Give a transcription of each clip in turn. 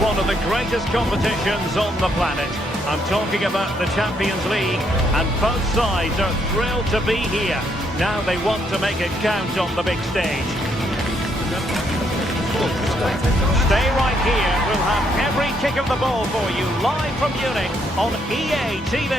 one of the greatest competitions on the planet. I'm talking about the Champions League, and both sides are thrilled to be here. Now they want to make it count on the big stage. Stay right here. We'll have every kick of the ball for you live from Munich on EA TV.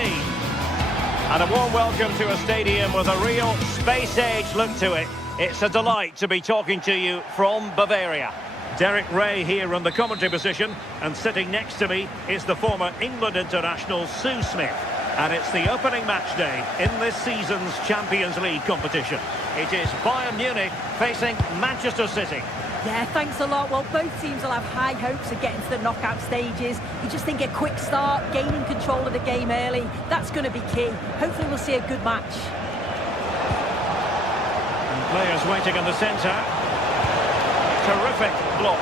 And a warm welcome to a stadium with a real space-age look to it. It's a delight to be talking to you from Bavaria. Derek Ray here in the commentary position, and sitting next to me is the former England international Sue Smith. And it's the opening match day in this season's Champions League competition. It is Bayern Munich facing Manchester City. Yeah, thanks a lot. Well, both teams will have high hopes of getting to the knockout stages. You just think a quick start, gaining control of the game early, that's going to be key. Hopefully we'll see a good match. And players waiting in the centre. Terrific block.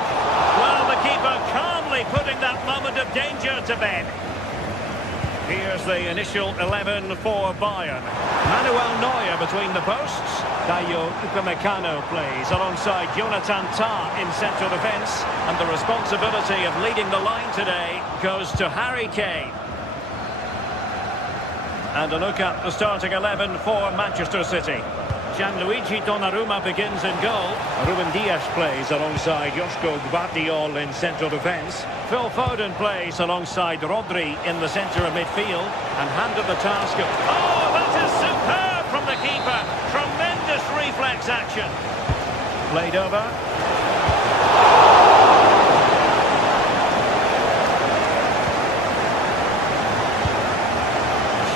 Well, the keeper calmly putting that moment of danger to bed. Here's the initial 11 for Bayern. Manuel Neuer between the posts. Dayo Upamecano plays alongside Jonathan Tah in central defence. And the responsibility of leading the line today goes to Harry Kane. And a look at the starting 11 for Manchester City. Gianluigi Donnarumma begins in goal. Ruben Dias plays alongside Joško Gvardiol in central defence. Phil Foden plays alongside Rodri in the centre of midfield and handed the task of... Oh, that is superb from the keeper. Tremendous reflex action. Played over.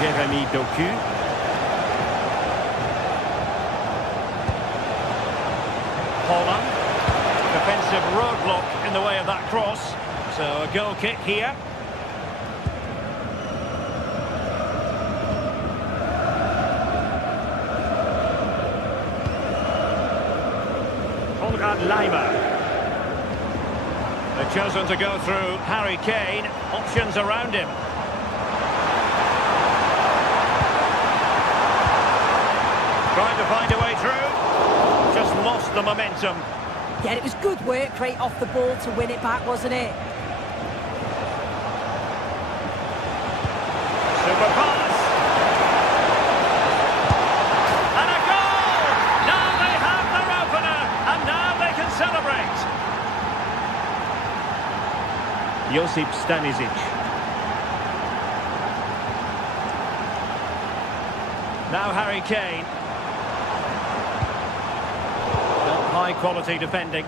Jeremy Doku. Holland. Defensive roadblock in the way of that cross. So a goal kick here. Konrad Laimer. They've chosen to go through Harry Kane. Options around him. Trying to find a way through. Just lost the momentum. Yeah, it was good work, great off the ball to win it back, wasn't it? Super pass. And a goal! Now they have their opener, and now they can celebrate. Josip Stanisic. Now Harry Kane. High quality defending.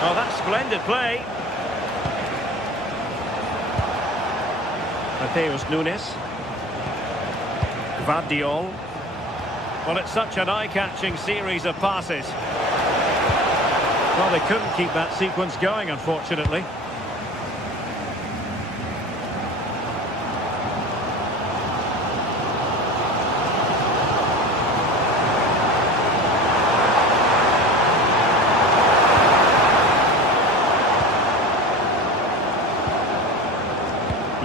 Oh, that's splendid play. Mateus Nunes. Gvardiol. Well, it's such an eye-catching series of passes. Well, they couldn't keep that sequence going, unfortunately.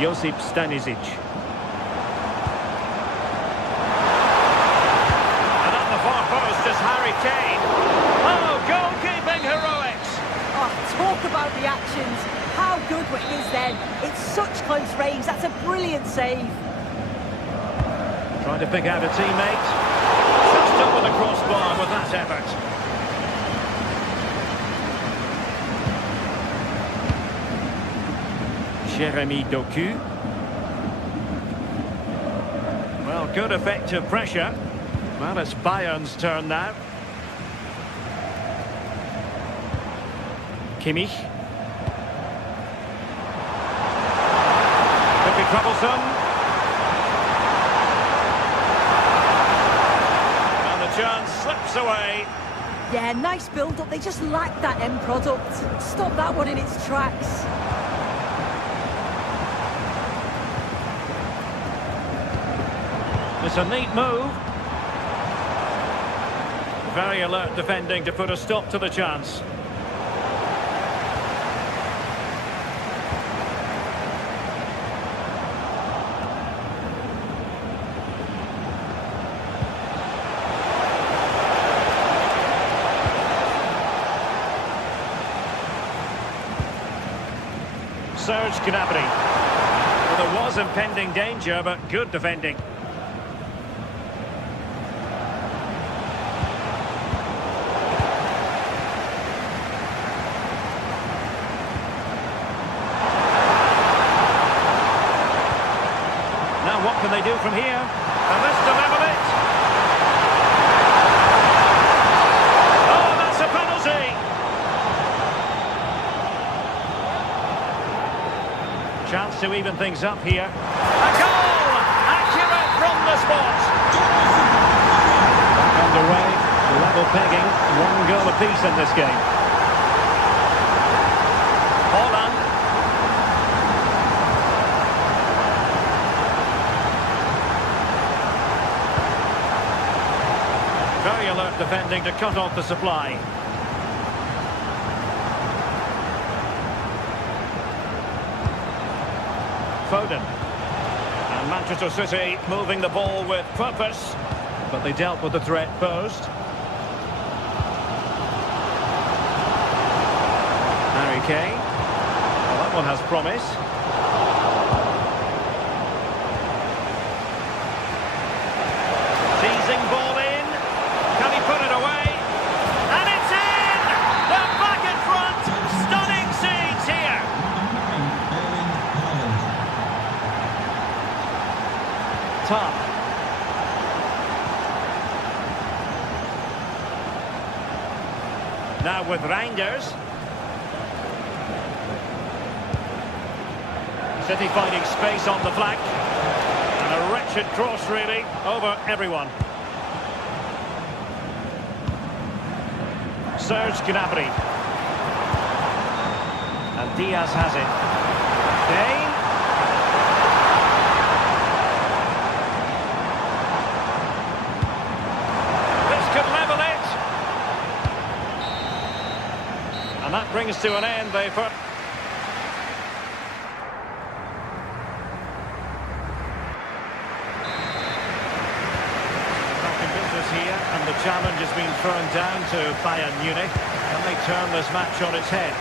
Josip Stanisic. And at the far post is Harry Kane. Oh, goalkeeping heroics! Oh, talk about reactions. How good were his then? It's such close range. That's a brilliant save. Trying to pick out a teammate. Just over the crossbar with that effort. Jeremy Doku. Well, good effective pressure. Well, it's Bayern's turn now. Kimmich. Could be troublesome. And the chance slips away. Yeah, nice build-up. They just lacked that end product. Stop that one in its tracks. It's a neat move. Very alert defending to put a stop to the chance. Serge Gnabry. Well, there was impending danger, but good defending. Now what can they do from here? And this to level it. Oh, that's a penalty. Chance to even things up here. A goal! Accurate from the spot. Back underway. Level pegging. One goal apiece in this game. Holland. Very alert defending to cut off the supply. Foden. And Manchester City moving the ball with purpose, but they dealt with the threat posed. Harry Kane. Well, that one has promise. Teasing ball in. Can he put it away? And it's in! They're back in front! Stunning scenes here! Tough. Now with Reinders. City finding space on the flank. And a wretched cross, really, over everyone. Serge Gnabry. And Diaz has it. Kane. This could level it. And that brings to an end the first. Here, and the challenge has been thrown down to Bayern Munich. Can they turn this match on its head?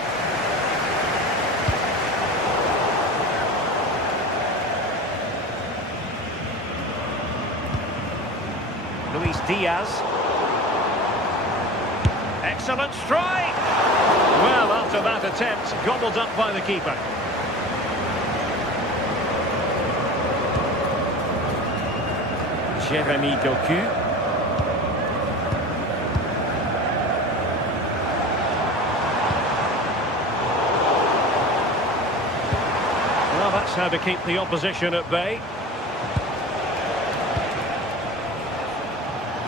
Luis Diaz. Excellent strike! Well, after that attempt, gobbled up by the keeper. Jeremy Doku. That's how to keep the opposition at bay.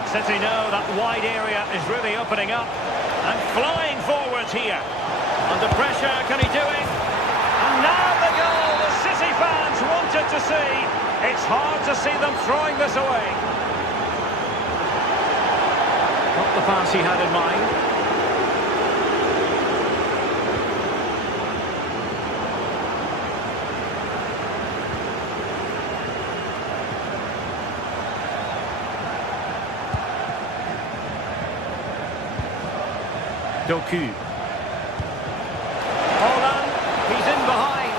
City know that wide area is really opening up. And flying forwards here. Under pressure, can he do it? And now the goal the City fans wanted to see. It's hard to see them throwing this away. Not the pass he had in mind. Doku. Holland, he's in behind.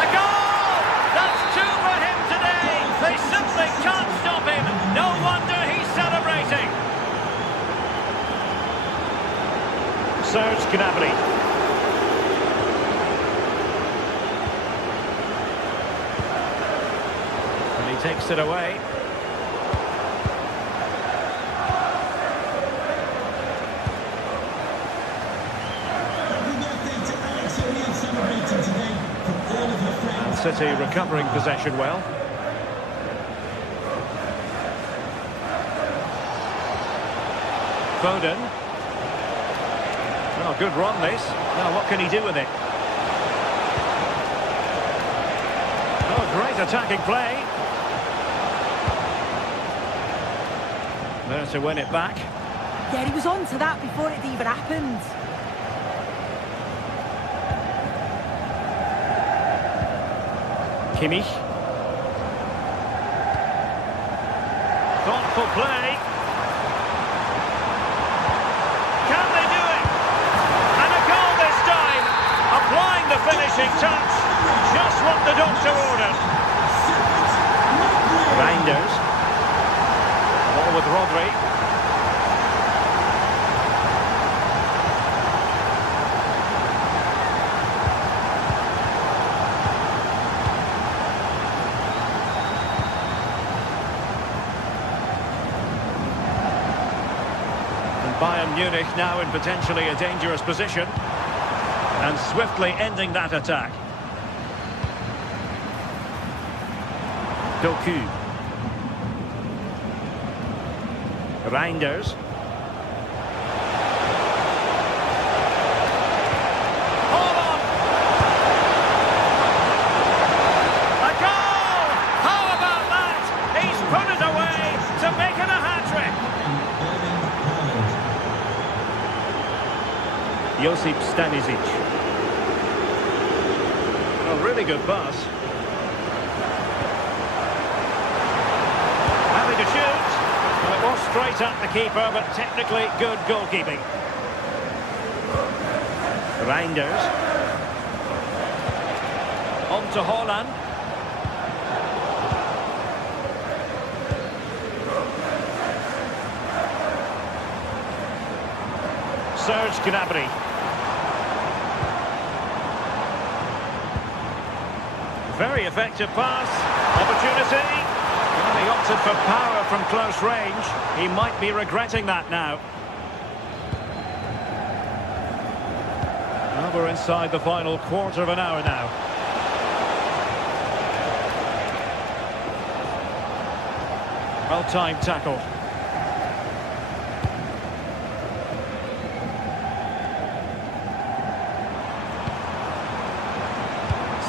A goal! That's two for him today. They simply can't stop him. No wonder he's celebrating. Serge Gnabry. And he takes it away. City recovering possession well. Foden. Oh, good run this. Now what can he do with it? Oh, great attacking play. There to win it back. Yeah, he was on to that before it even happened. Kimmich. Thoughtful play. Can they do it? And a goal this time. Applying the touch. Just what the doctor ordered. Reinders. Ball with Rodri. Bayern Munich now in potentially a dangerous position and swiftly ending that attack. Doku. Reinders. Hold on! A goal! How about that? He's put it away to make it a hat-trick. Josip Stanisic. A really good pass. Having to shoot. Well, it was straight at the keeper, but technically good goalkeeping. Reinders. On to Haaland. Serge Gnabry. Very effective pass. Opportunity. Well, he opted for power from close range. He might be regretting that now. Well, we're inside the final quarter of an hour now. Well-timed tackle.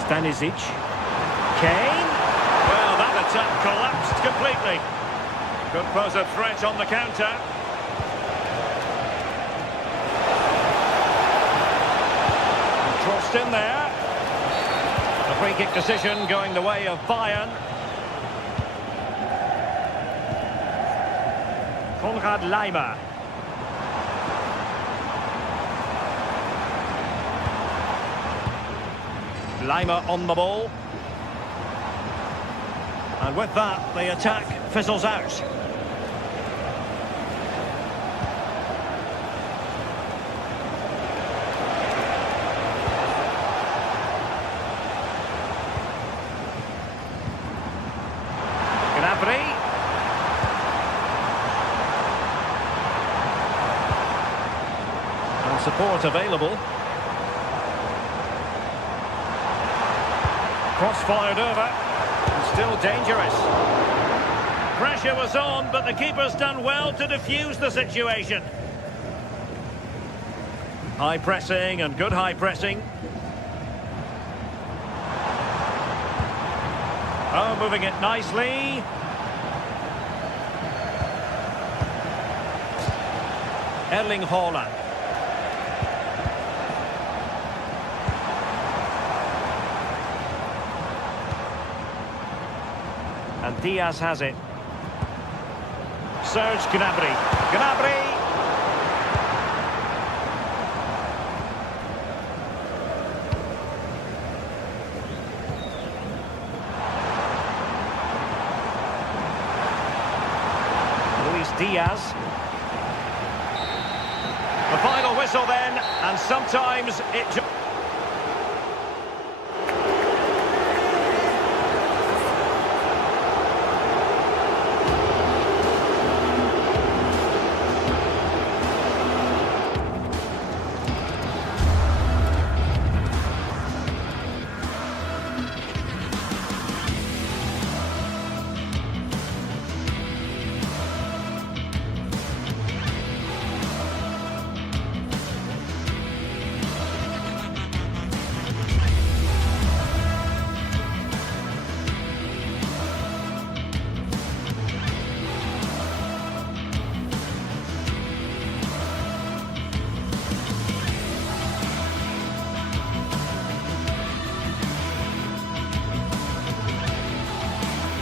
Stanisic. Kane. Well, that attack collapsed completely. Could pose a threat on the counter. Crossed in there. A free kick decision going the way of Bayern. Konrad Laimer. Laimer on the ball. And with that, the attack fizzles out. Gnabry. And support available. Cross fired over. Still dangerous. Pressure was on, but the keeper's done well to defuse the situation. High pressing and good high pressing. Oh, moving it nicely. Erling Haaland. And Diaz has it. Serge Gnabry. Gnabry! Luis Diaz. The final whistle then, and sometimes it...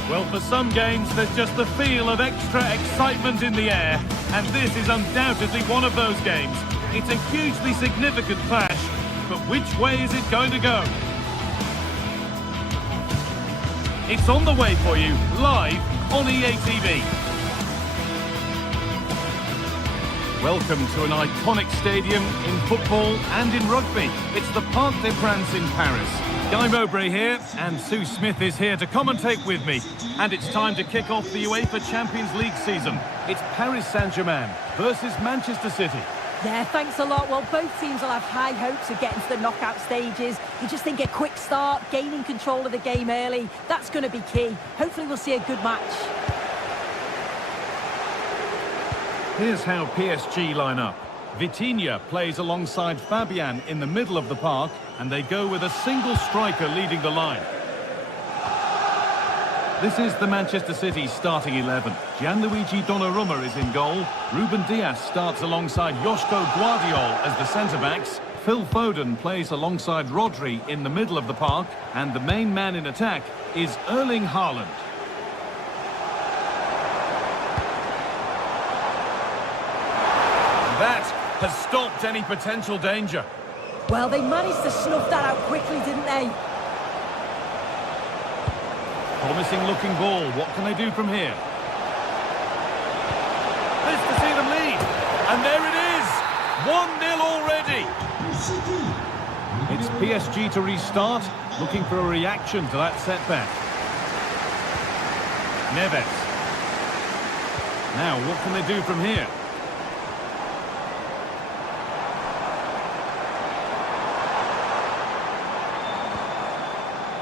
Well, for some games, there's just the feel of extra excitement in the air, and this is undoubtedly one of those games. It's a hugely significant clash, but which way is it going to go? It's on the way for you, live on EA TV. Welcome to an iconic stadium in football and in rugby. It's the Parc des Princes in Paris. Guy Mowbray here, and Sue Smith is here to commentate with me. And it's time to kick off the UEFA Champions League season. It's Paris Saint-Germain versus Manchester City. Yeah, thanks a lot. Well, both teams will have high hopes of getting to the knockout stages. You just think a quick start, gaining control of the game early, that's going to be key. Hopefully we'll see a good match. Here's how PSG line up. Vitinha plays alongside Fabian in the middle of the park, and they go with a single striker leading the line. This is the Manchester City starting 11. Gianluigi Donnarumma is in goal. Ruben Dias starts alongside Joško Guardiol as the centre-backs. Phil Foden plays alongside Rodri in the middle of the park, and the main man in attack is Erling Haaland. That has stopped any potential danger. Well, they managed to snuff that out quickly, didn't they? Promising looking ball. What can they do from here? This to see them lead. And there it is. 1-0 already. It's PSG to restart, looking for a reaction to that setback. Neves. Now, what can they do from here?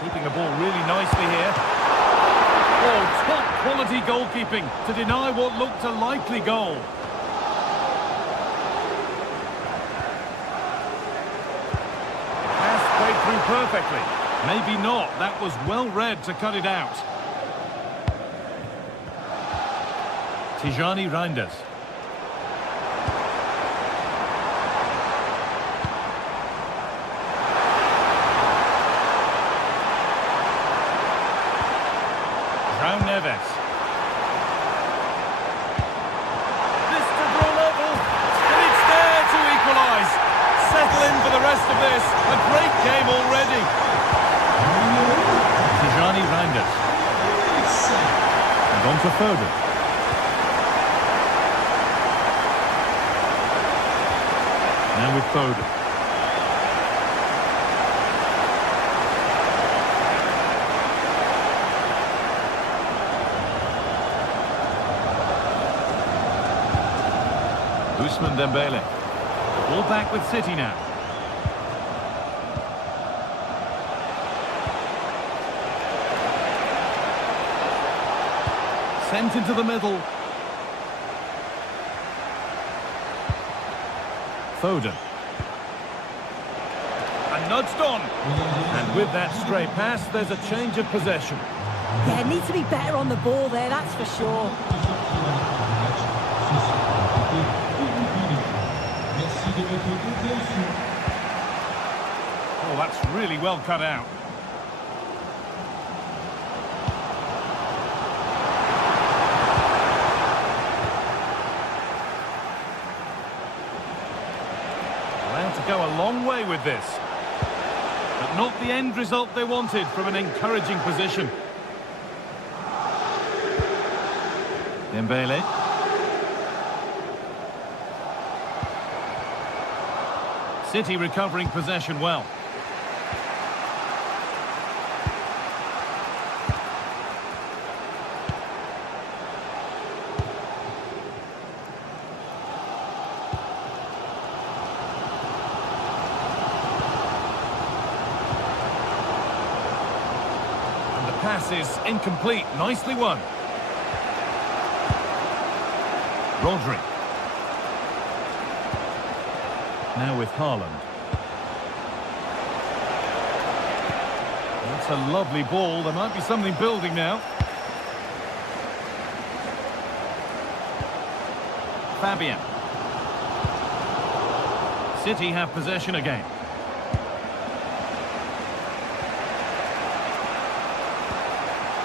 Keeping the ball really nicely here. Oh, top quality goalkeeping to deny what looked a likely goal. Pass played through perfectly. Maybe not. That was well read to cut it out. Tijani Reinders. Neves. This to draw level, and it's there to equalise. Settle in for the rest of this. A great game already. Tijani Reinders. And on to Foden. Now with Foden. Ousmane Dembele. Ball back with City now. Sent into the middle. Foden. And nudged on. And with that stray pass, there's a change of possession. Yeah, need to be better on the ball there, that's for sure. Oh, that's really well cut out. Allowed to go a long way with this. But not the end result they wanted from an encouraging position. Dembele. City recovering possession well. And the pass is incomplete. Nicely won. Rodri. Now with Haaland. That's a lovely ball. There might be something building now. Fabian. City have possession again.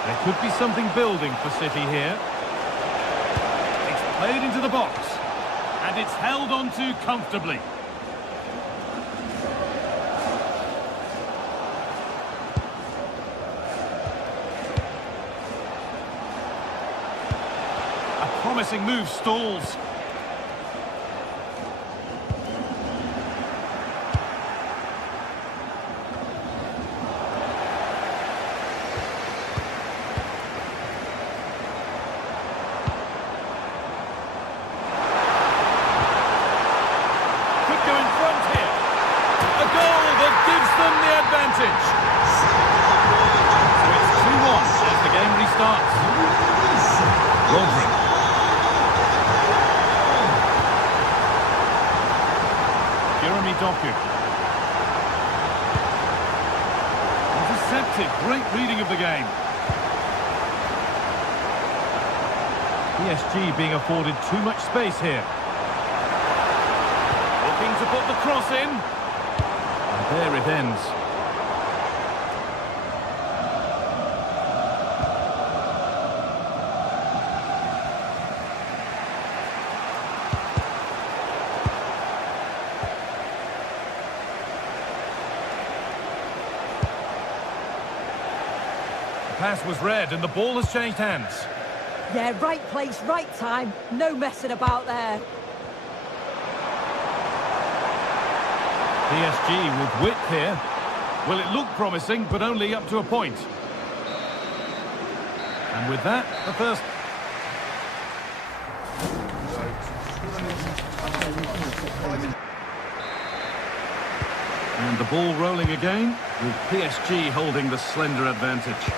There could be something building for City here. It's played into the box. And it's held on to comfortably. promising move stalls. Could go in front here. A goal that gives them the advantage. So it's 2-1 as the game restarts. Rodri. Jeremy Doku. Intercepted. Great reading of the game. PSG being afforded too much space here. Looking to put the cross in. And there it ends. Pass was read and the ball has changed hands. Yeah, right place, right time. No messing about there. PSG with width here. Well, it looked promising, but only up to a point. And with that, the first... And the ball rolling again, with PSG holding the slender advantage.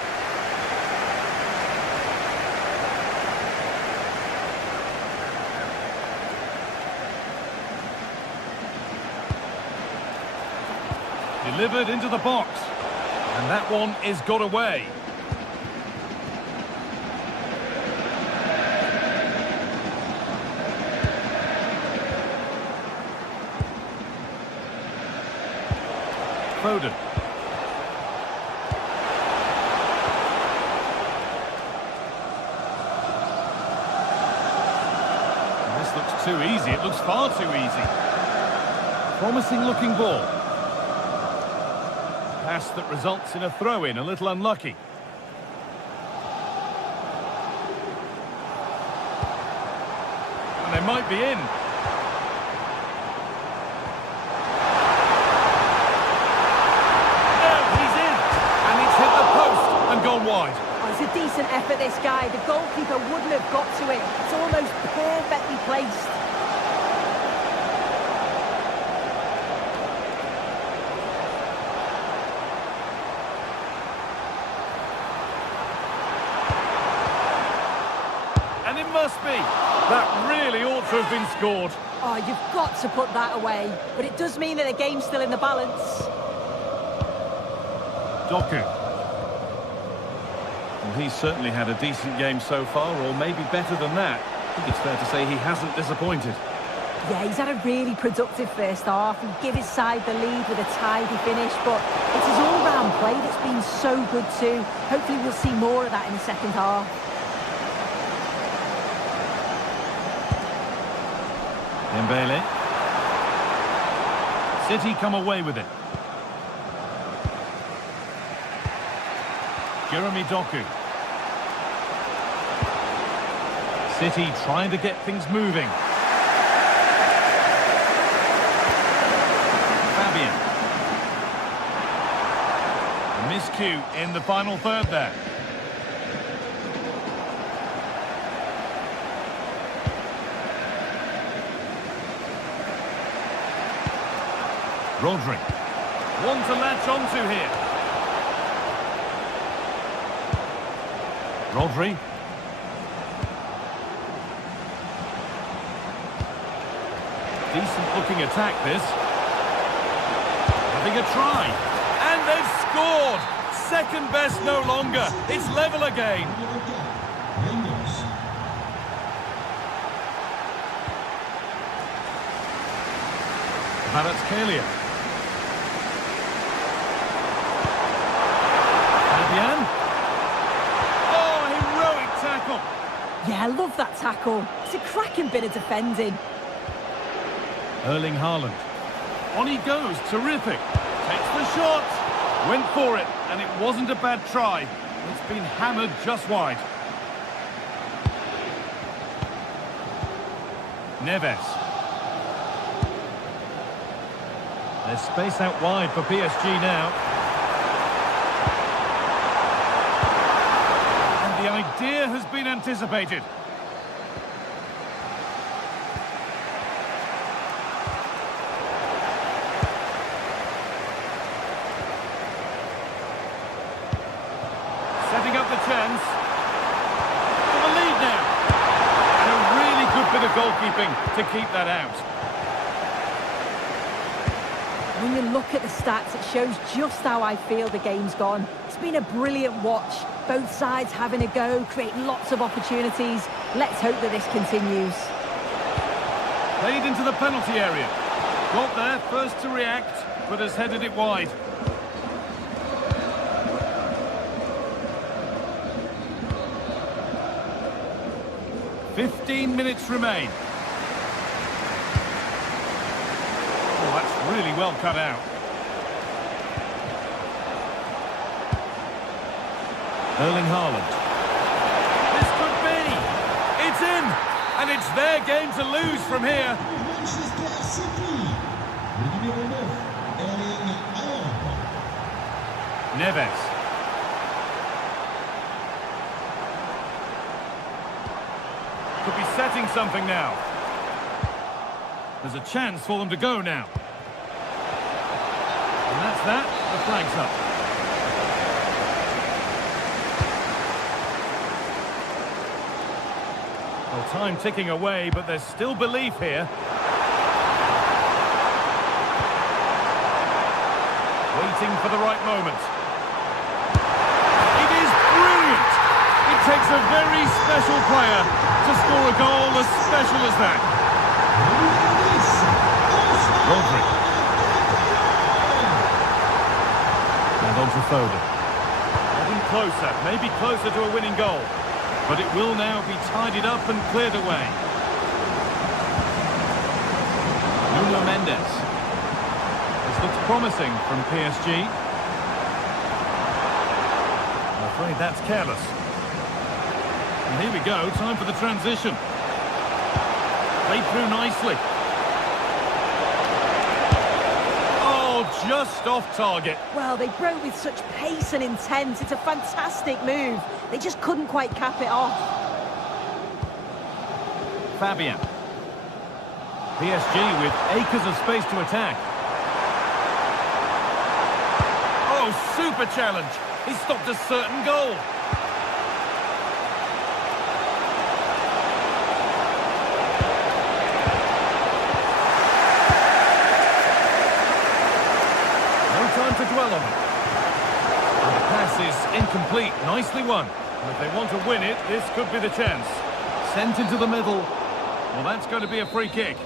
Delivered into the box. And that one is got away. Foden. And this looks too easy. It looks far too easy. Promising looking ball. Pass that results in a throw-in, a little unlucky. And they might be in. Oh, he's in! And it's hit the post and gone wide. Oh, it's a decent effort, this guy. The goalkeeper wouldn't have got to it. It's almost perfectly placed. And it must be. That really ought to have been scored. Oh, you've got to put that away. But it does mean that the game's still in the balance. Doku. Well, he's certainly had a decent game so far, or maybe better than that. I think it's fair to say he hasn't disappointed. Yeah, he's had a really productive first half. He gave his side the lead with a tidy finish, but it's his all-round play that's been so good too. Hopefully we'll see more of that in the second half. Dembele. City come away with it. Jeremy Doku. City trying to get things moving. Fabian. A miscue in the final third there. Rodri. One to latch onto here. Rodri. Decent looking attack this. Having a try. And they've scored! Second best no longer. It's level again. Kvaratskhelia. Fabian. Oh, heroic tackle. Yeah, I love that tackle. It's a cracking bit of defending. Erling Haaland. On he goes, terrific. Takes the shot. Went for it, and it wasn't a bad try. It's been hammered just wide. Neves. There's space out wide for PSG now. And the idea has been anticipated. Setting up the chance. For the lead now. And a really good bit of goalkeeping to keep that out. When you look at the stats, it shows just how I feel the game's gone. It's been a brilliant watch. Both sides having a go, creating lots of opportunities. Let's hope that this continues. Played into the penalty area. Got there first to react, but has headed it wide. "15 minutes remain. Oh, that's really well cut out. Erling Haaland. This could be. It's in. And it's their game to lose from here. Neves. Could be setting something now. There's a chance for them to go now. And that's that. The flag's up. Well, time ticking away, but there's still belief here. Waiting for the right moment. It is brilliant! It takes a very special player to score a goal as special as that. Rodri. And on to Foden. Getting closer, maybe closer to a winning goal. But it will now be tidied up and cleared away. Nuno Mendes. This looks promising from PSG. I'm afraid that's careless. And here we go, time for the transition. Played through nicely. Oh, just off target. Well, they broke with such pace and intent. It's a fantastic move. They just couldn't quite cap it off. Fabian. PSG with acres of space to attack. Oh, super challenge. He stopped a certain goal. Time to dwell on it. And the pass is incomplete. Nicely won. And if they want to win it, this could be the chance. Sent into the middle. Well, that's going to be a free kick.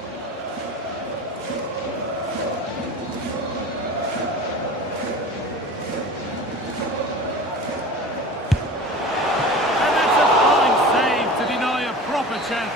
And that's a fine save to deny a proper chance.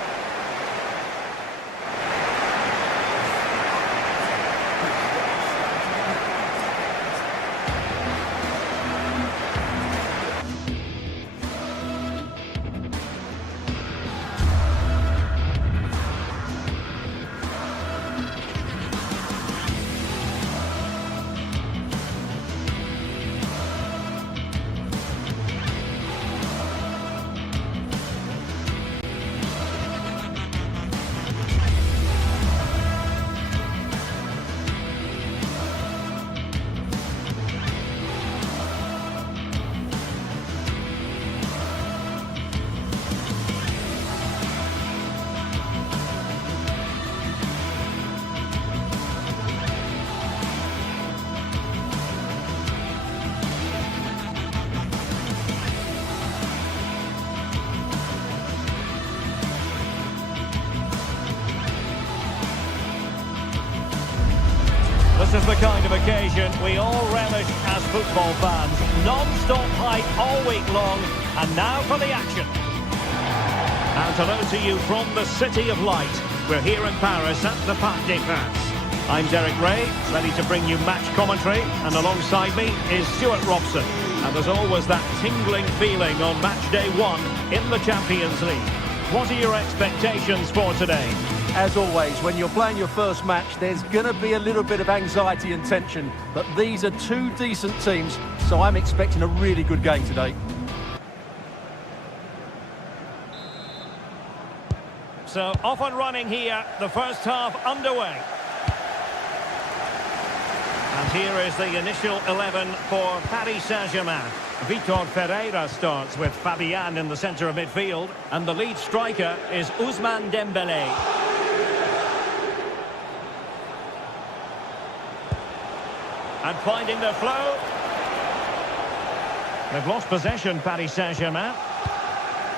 This is the kind of occasion we all relish as football fans. Non-stop hype all week long, and now for the action. And hello to you from the City of Light. We're here in Paris at the Parc des Princes. I'm Derek Ray, ready to bring you match commentary, and alongside me is Stuart Robson. And there's always that tingling feeling on match day 1 in the Champions League. What are your expectations for today? As always, when you're playing your first match, there's going to be a little bit of anxiety and tension. But these are two decent teams, so I'm expecting a really good game today. So off and running here, the first half underway. And here is the initial 11 for Paris Saint-Germain. Vitor Ferreira starts with Fabian in the centre of midfield. And the lead striker is Ousmane Dembélé. And finding the flow. They've lost possession, Paris Saint-Germain.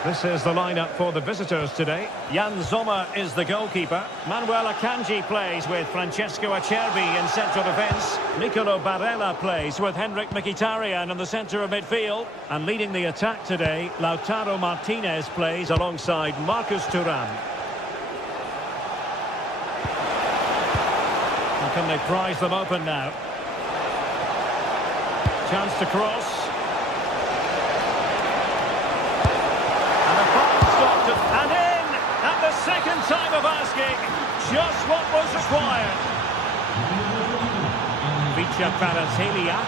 This is the lineup for the visitors today. Jan Sommer is the goalkeeper. Manuel Akanji plays with Francesco Acerbi in central defence. Nicolo Barella plays with Henrik Mkhitaryan in the centre of midfield. And leading the attack today, Lautaro Martinez plays alongside Marcus Thuram. How can they prize them open now? Chance to cross. And in, at the second time of asking, just what was required. Vicha Kvaratskhelia.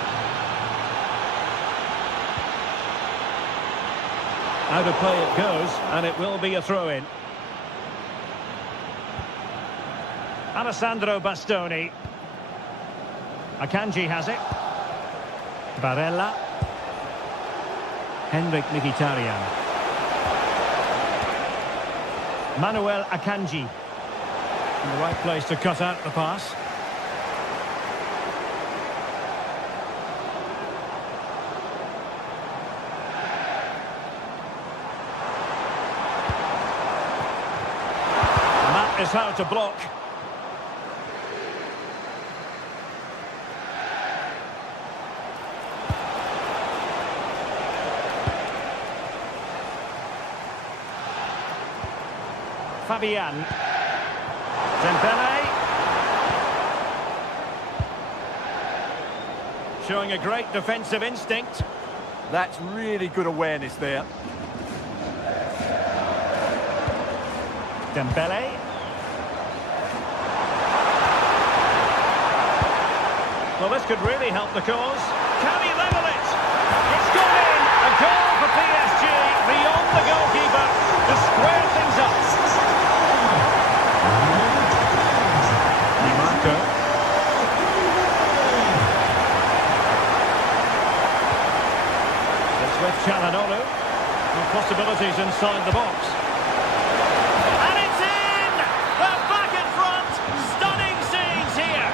Out of play it goes, and it will be a throw-in. Alessandro Bastoni. Akanji has it. Barella. Henrik Mkhitaryan. Manuel Akanji in the right place to cut out the pass. And that is how to block. Fabian. Dembélé. Showing a great defensive instinct. That's really good awareness there. Dembélé. Well, this could really help the cause. Can he level it? It's gone in. A goal for PSG beyond the goalkeeper to square things up. It's with Çalhanoğlu. No possibilities inside the box. And it's in! They're back in front! Stunning scenes here!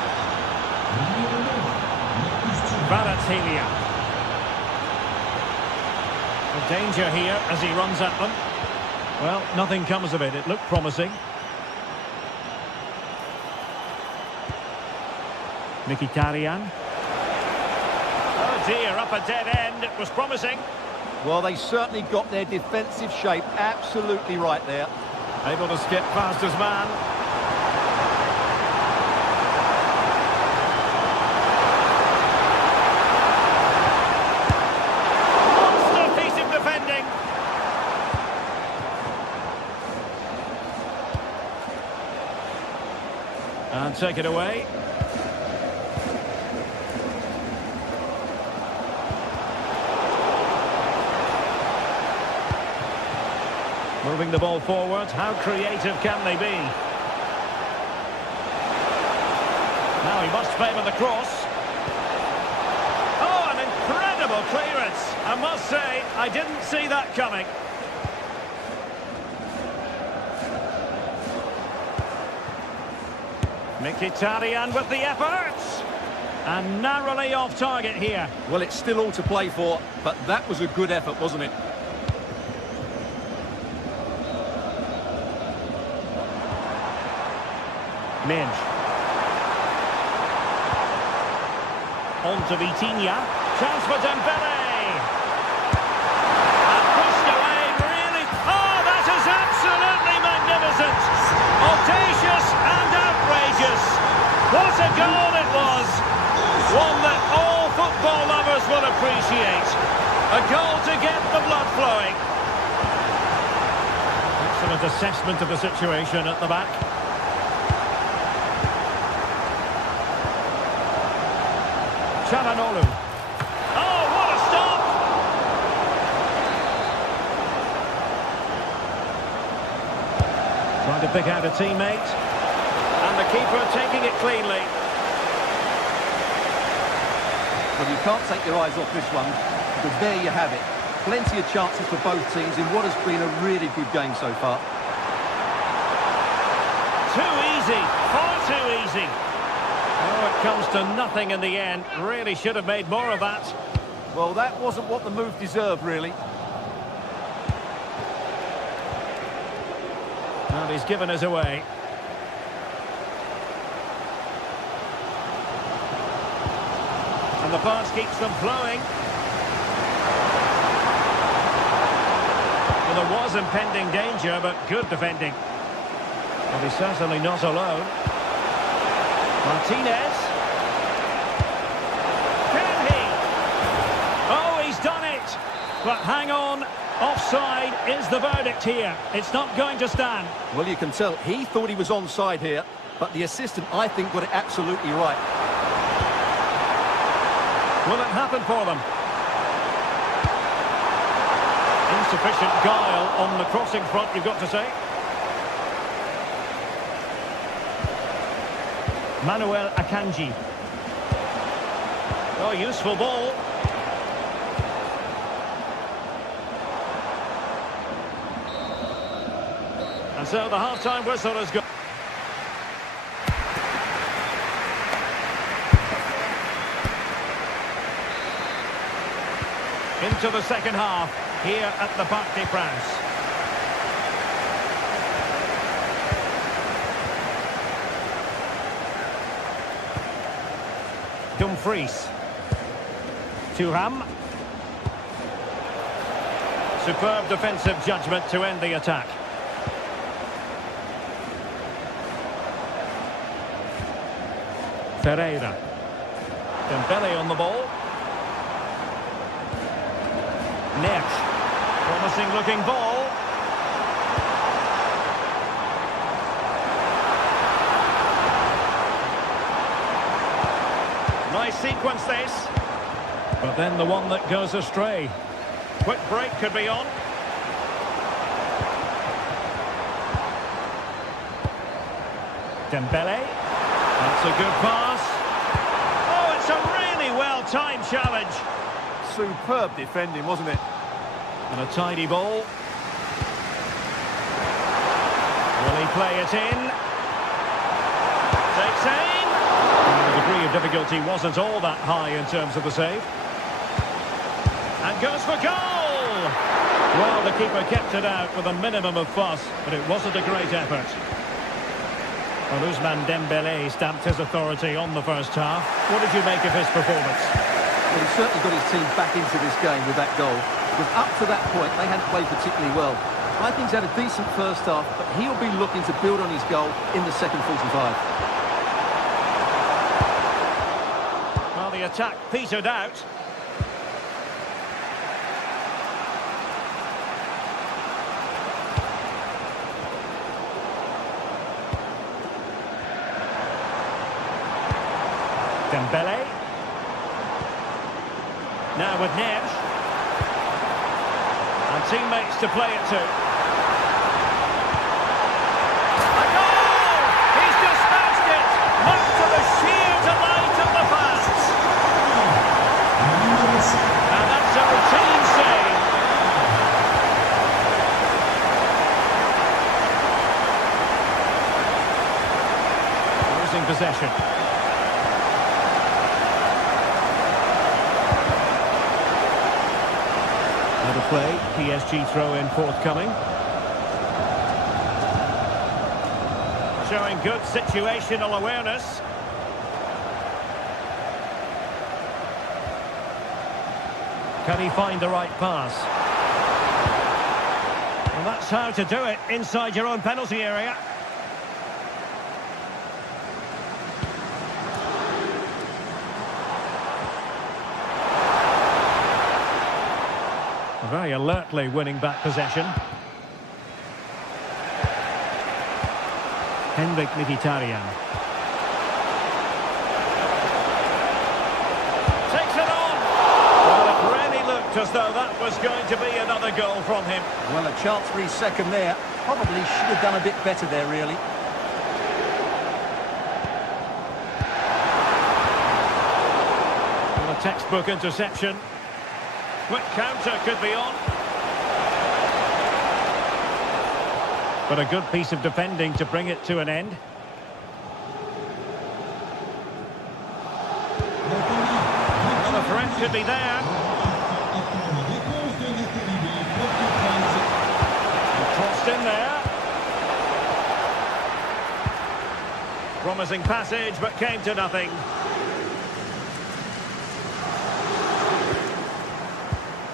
Kvaratskhelia. The danger here as he runs at them. Well, nothing comes of it. It looked promising. Mkhitaryan. Oh dear, up a dead end. It was promising. Well, they certainly got their defensive shape absolutely right there. Able to skip past his man. Monster piece of defending. And take it away. Moving the ball forward, how creative can they be? Now he must favour the cross. Oh, an incredible clearance. I must say, I didn't see that coming. Mkhitaryan with the efforts. And narrowly off target here. Well, it's still all to play for, but that was a good effort, wasn't it? Minge. On to Vitinha. Chance for Dembélé. And pushed away, really. Oh, that is absolutely magnificent. Audacious and outrageous. What a goal it was. One that all football lovers will appreciate. A goal to get the blood flowing. Excellent assessment of the situation at the back. Chalanolu. Oh, what a stop! Trying to pick out a teammate. And the keeper taking it cleanly. Well, you can't take your eyes off this one, because there you have it. Plenty of chances for both teams in what has been a really good game so far. Too easy, far too easy. Oh, it comes to nothing in the end. Really should have made more of that. Well, that wasn't what the move deserved, really. And he's given us away. And the pass keeps them flowing. Well, there was impending danger, but good defending. Well, he's certainly not alone. Martinez. Can he? Oh, he's done it. But hang on. Offside is the verdict here. It's not going to stand. Well, you can tell he thought he was onside here, but the assistant, I think, got it absolutely right. Will it happen for them? Insufficient guile on the crossing front, you've got to say. Manuel Akanji. Oh, useful ball. And so the half-time whistle has gone. Into the second half, here at the Parc des Princes. Dumfries. Thuram. Superb defensive judgment to end the attack. Ferreira. Dembele on the ball. Net. Promising looking ball. Nice sequence this. But then the one that goes astray. Quick break could be on. Dembele. That's a good pass. Oh, it's a really well-timed challenge. Superb defending, wasn't it? And a tidy ball. Will he play it in? Takes aim. And the degree of difficulty wasn't all that high in terms of the save. And goes for goal! Well, the keeper kept it out with a minimum of fuss, but it wasn't a great effort. Well, Ousmane Dembele stamped his authority on the first half. What did you make of his performance? Well, he certainly got his team back into this game with that goal. Because up to that point, they hadn't played particularly well. I think he's had a decent first half, but he'll be looking to build on his goal in the second 45. Well, the attack petered out. Dembele. Now with Neves. And teammates to play it to. A goal! He's dispatched it! Much to the sheer delight of the fans. And that's a routine save. Losing possession. Play, PSG throw-in forthcoming. Showing good situational awareness. Can he find the right pass? Well, that's how to do it inside your own penalty area. Very alertly winning back possession. Henrik Mkhitaryan. was going to be another goal from him. Well, a chance for his second there. Probably should have done a bit better there, really. Well, a textbook interception. Quick counter could be on. But a good piece of defending to bring it to an end. Well, the threat could be there. Crossed in there. Promising passage, but came to nothing.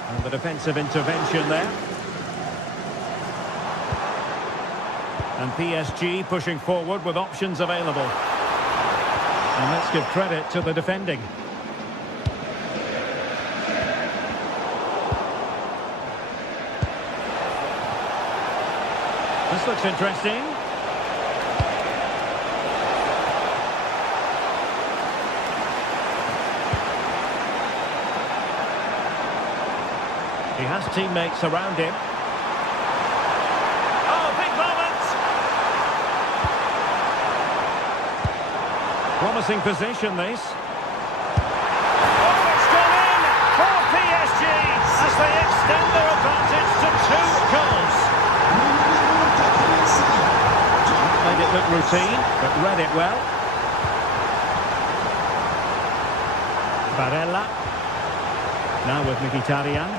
And the defensive intervention there. And PSG pushing forward with options available. And let's give credit to the defending. This looks interesting. He has teammates around him. Oh, big moment! Promising position, this. Oh, it's gone in for PSG as they extend their advantage to 2 goals. Made it look routine, but read it well. Barella. Now with Mkhitaryan.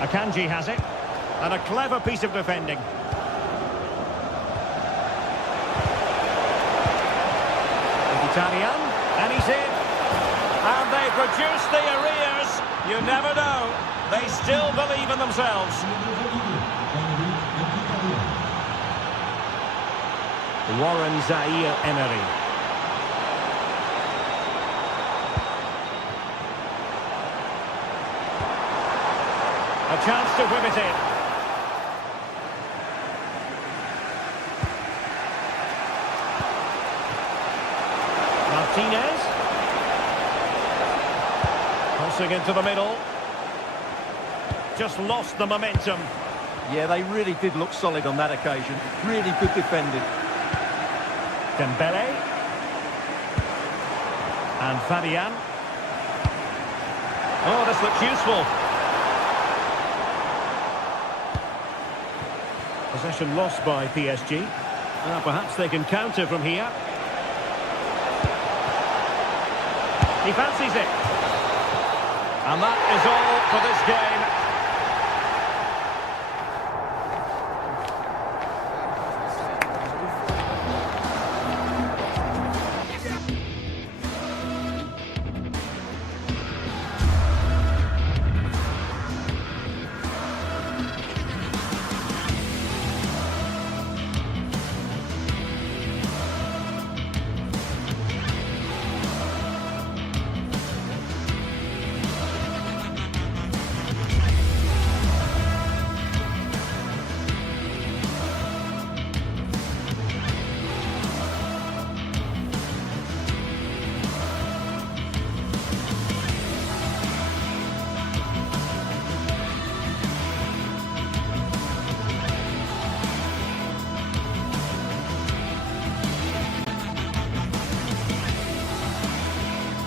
Akanji has it. And a clever piece of defending. Mkhitaryan. And he's in. And they produce the arrears. You never know. They still believe in themselves. Warren Zaïre-Emery. A chance to whip it in. Martinez. Crossing into the middle. Just lost the momentum. Yeah, they really did look solid on that occasion. Really good defending. Dembele. And Fabian. Oh, this looks useful. Possession lost by PSG. Perhaps they can counter from here. He fancies it. And that is all for this game.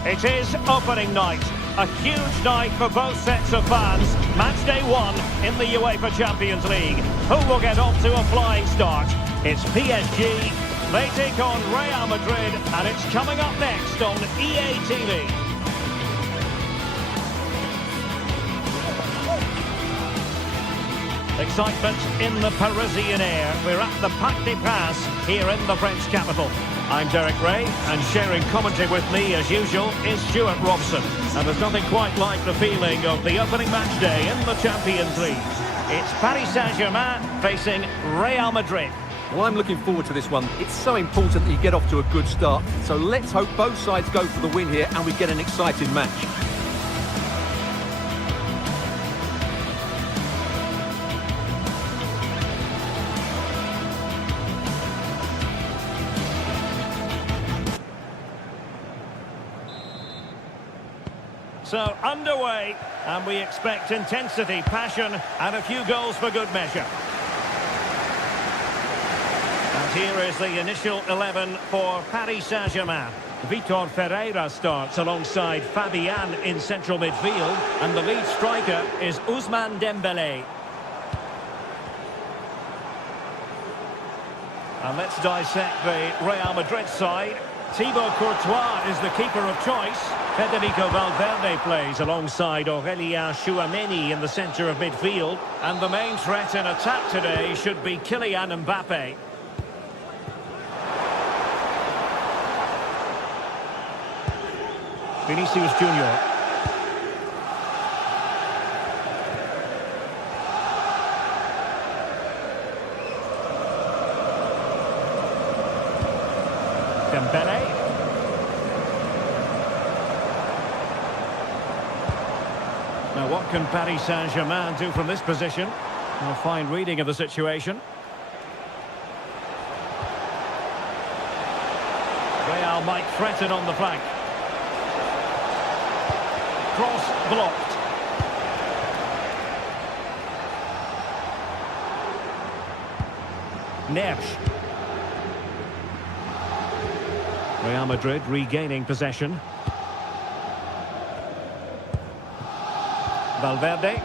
It is opening night, a huge night for both sets of fans. Match day 1 in the UEFA Champions League. Who will get off to a flying start? It's PSG. They take on Real Madrid, and it's coming up next on EA TV. Excitement in the Parisian air. We're at the Parc des Princes here in the French capital. I'm Derek Ray, and sharing commentary with me, as usual, is Stuart Robson. And there's nothing quite like the feeling of the opening match day in the Champions League. It's Paris Saint-Germain facing Real Madrid. Well, I'm looking forward to this one. It's so important that you get off to a good start. So let's hope both sides go for the win here and we get an exciting match. So, underway, and we expect intensity, passion, and a few goals for good measure. And here is the initial 11 for Paris Saint-Germain. Vitor Ferreira starts alongside Fabian in central midfield, and the lead striker is Ousmane Dembélé. And let's dissect the Real Madrid side. Thibaut Courtois is the keeper of choice. Federico Valverde plays alongside Aurélien Tchouameni in the centre of midfield. And the main threat in attack today should be Kylian Mbappe. Vinicius Junior. Dembélé. Now what can Paris Saint-Germain do from this position? A fine reading of the situation. Real might threaten on the flank. Cross blocked. Neves. Real Madrid regaining possession. Valverde.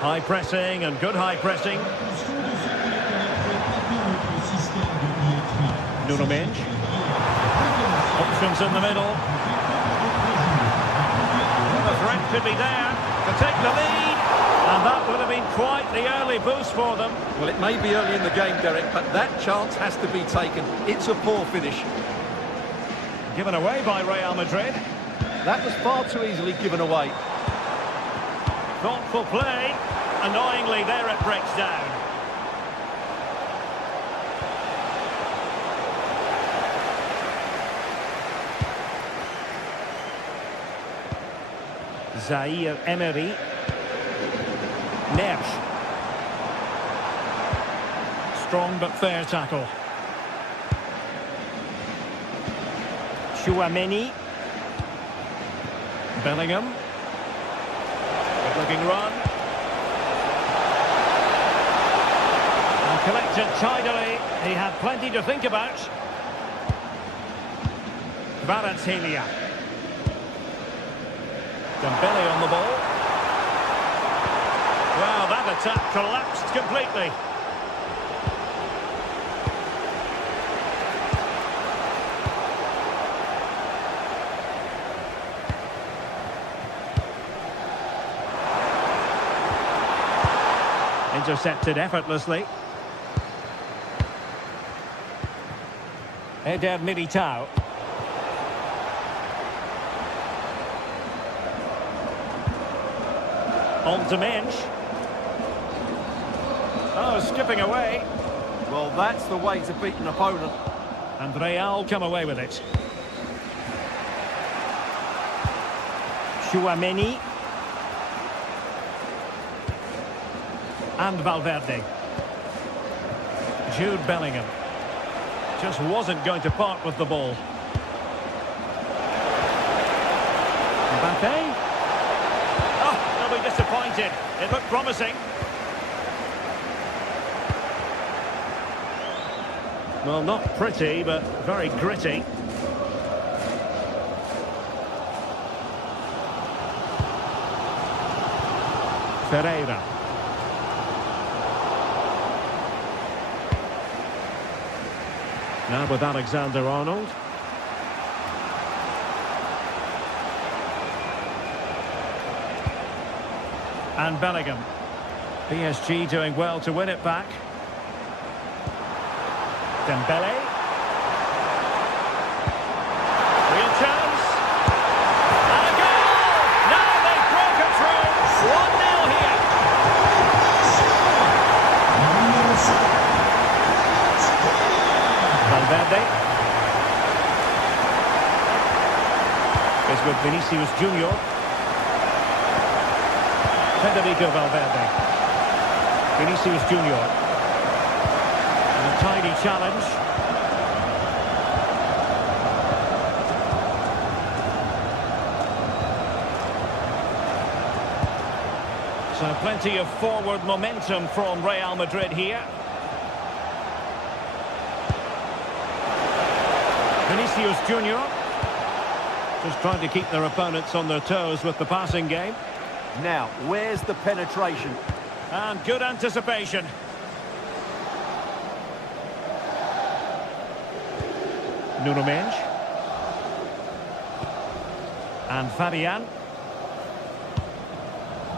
High pressing and good high pressing. Nuno Mendes. Options in the middle. The threat could be there to take the lead. And that would have been quite the early boost for them. Well, it may be early in the game, Derek, but that chance has to be taken. It's a poor finish. Given away by Real Madrid. That was far too easily given away. Thoughtful play. Annoyingly, there it breaks down. Zaire Emery. Neves. Strong but fair tackle. Tchouameni. Bellingham. Good looking run. And collected tidily. He had plenty to think about. Kvaratskhelia. Dembélé on the ball. Well, that attack collapsed completely. Intercepted effortlessly. Eder Militao. On to Mendes. Oh, skipping away. Well, that's the way to beat an opponent. And Real come away with it. Tchouameni. And Valverde. Jude Bellingham. Just wasn't going to part with the ball. Mbappe. Oh, they'll be disappointed. It looked promising. Well, not pretty, but very gritty. Ferreira. Now with Alexander-Arnold. And Bellingham. PSG doing well to win it back. Dembélé. Real chance. And a goal! Now they've broken through. 1-0 here. Valverde. Is with Vinicius Junior. Federico Valverde. Vinicius Junior. Tidy challenge. So plenty of forward momentum from Real Madrid here. Vinicius Junior. Just trying to keep their opponents on their toes with the passing game. Now, where's the penetration? And good anticipation. Nuno Mendes. And Fabian.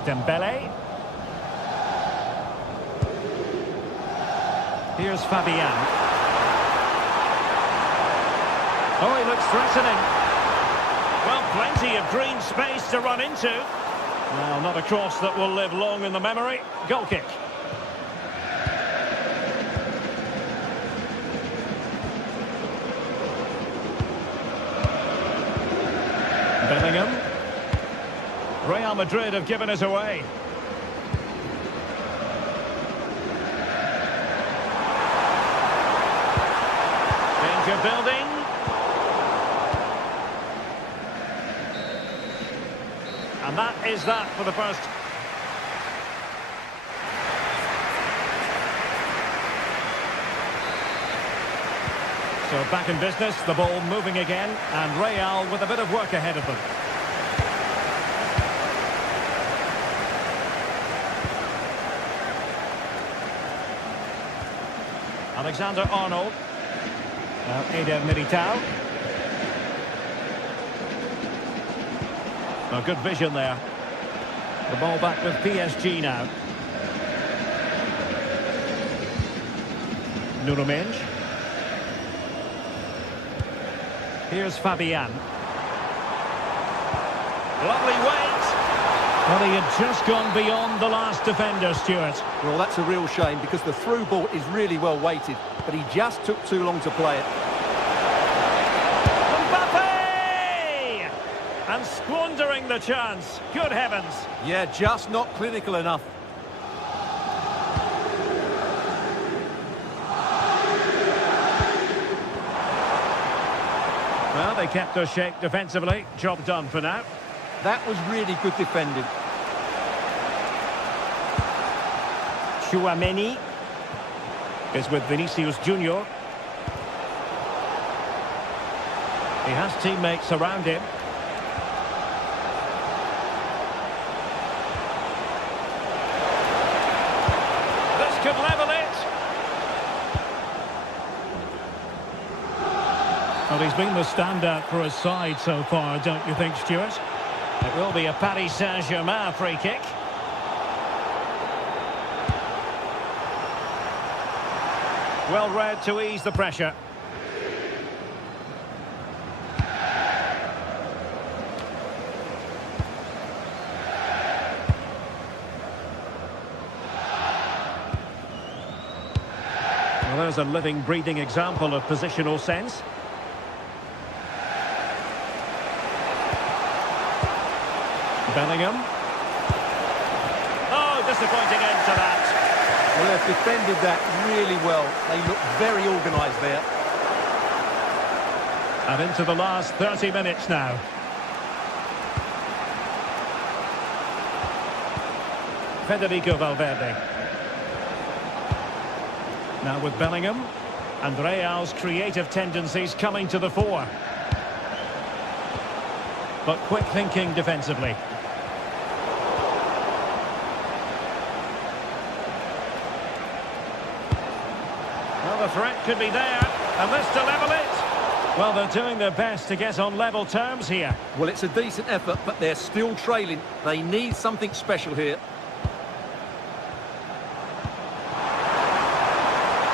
Dembele. Here's Fabian. Oh, he looks threatening. Well, plenty of green space to run into. Well, not a cross that will live long in the memory. Goal kick. Bellingham. Real Madrid have given it away. Danger building. And that is that for the first. So back in business, the ball moving again, and Real with a bit of work ahead of them. Alexander-Arnold. Now Eder Militao. Oh, good vision there. The ball back with PSG now. Nuno Mendes. Here's Fabian. Lovely weight. Well, he had just gone beyond the last defender, Stuart. Well, that's a real shame because the through ball is really well weighted, but he just took too long to play it. Mbappe! And squandering the chance. Good heavens. Yeah, just not clinical enough. Well, they kept their shape defensively. Job done for now. That was really good defending. Tchouaméni is with Vinicius Junior. He has teammates around him. This could level it. Well, he's been the standout for his side so far, don't you think, Stuart? It will be a Paris Saint-Germain free kick. Well read to ease the pressure. Well, there's a living, breathing example of positional sense. Bellingham. Oh, disappointing end to that. Well, they've defended that really well. They look very organised there. And into the last 30 minutes now. Federico Valverde. Now with Bellingham. And Real's creative tendencies coming to the fore. But quick thinking defensively. Well, the threat could be there, and this to level it. Well, they're doing their best to get on level terms here. Well, it's a decent effort, but they're still trailing. They need something special here.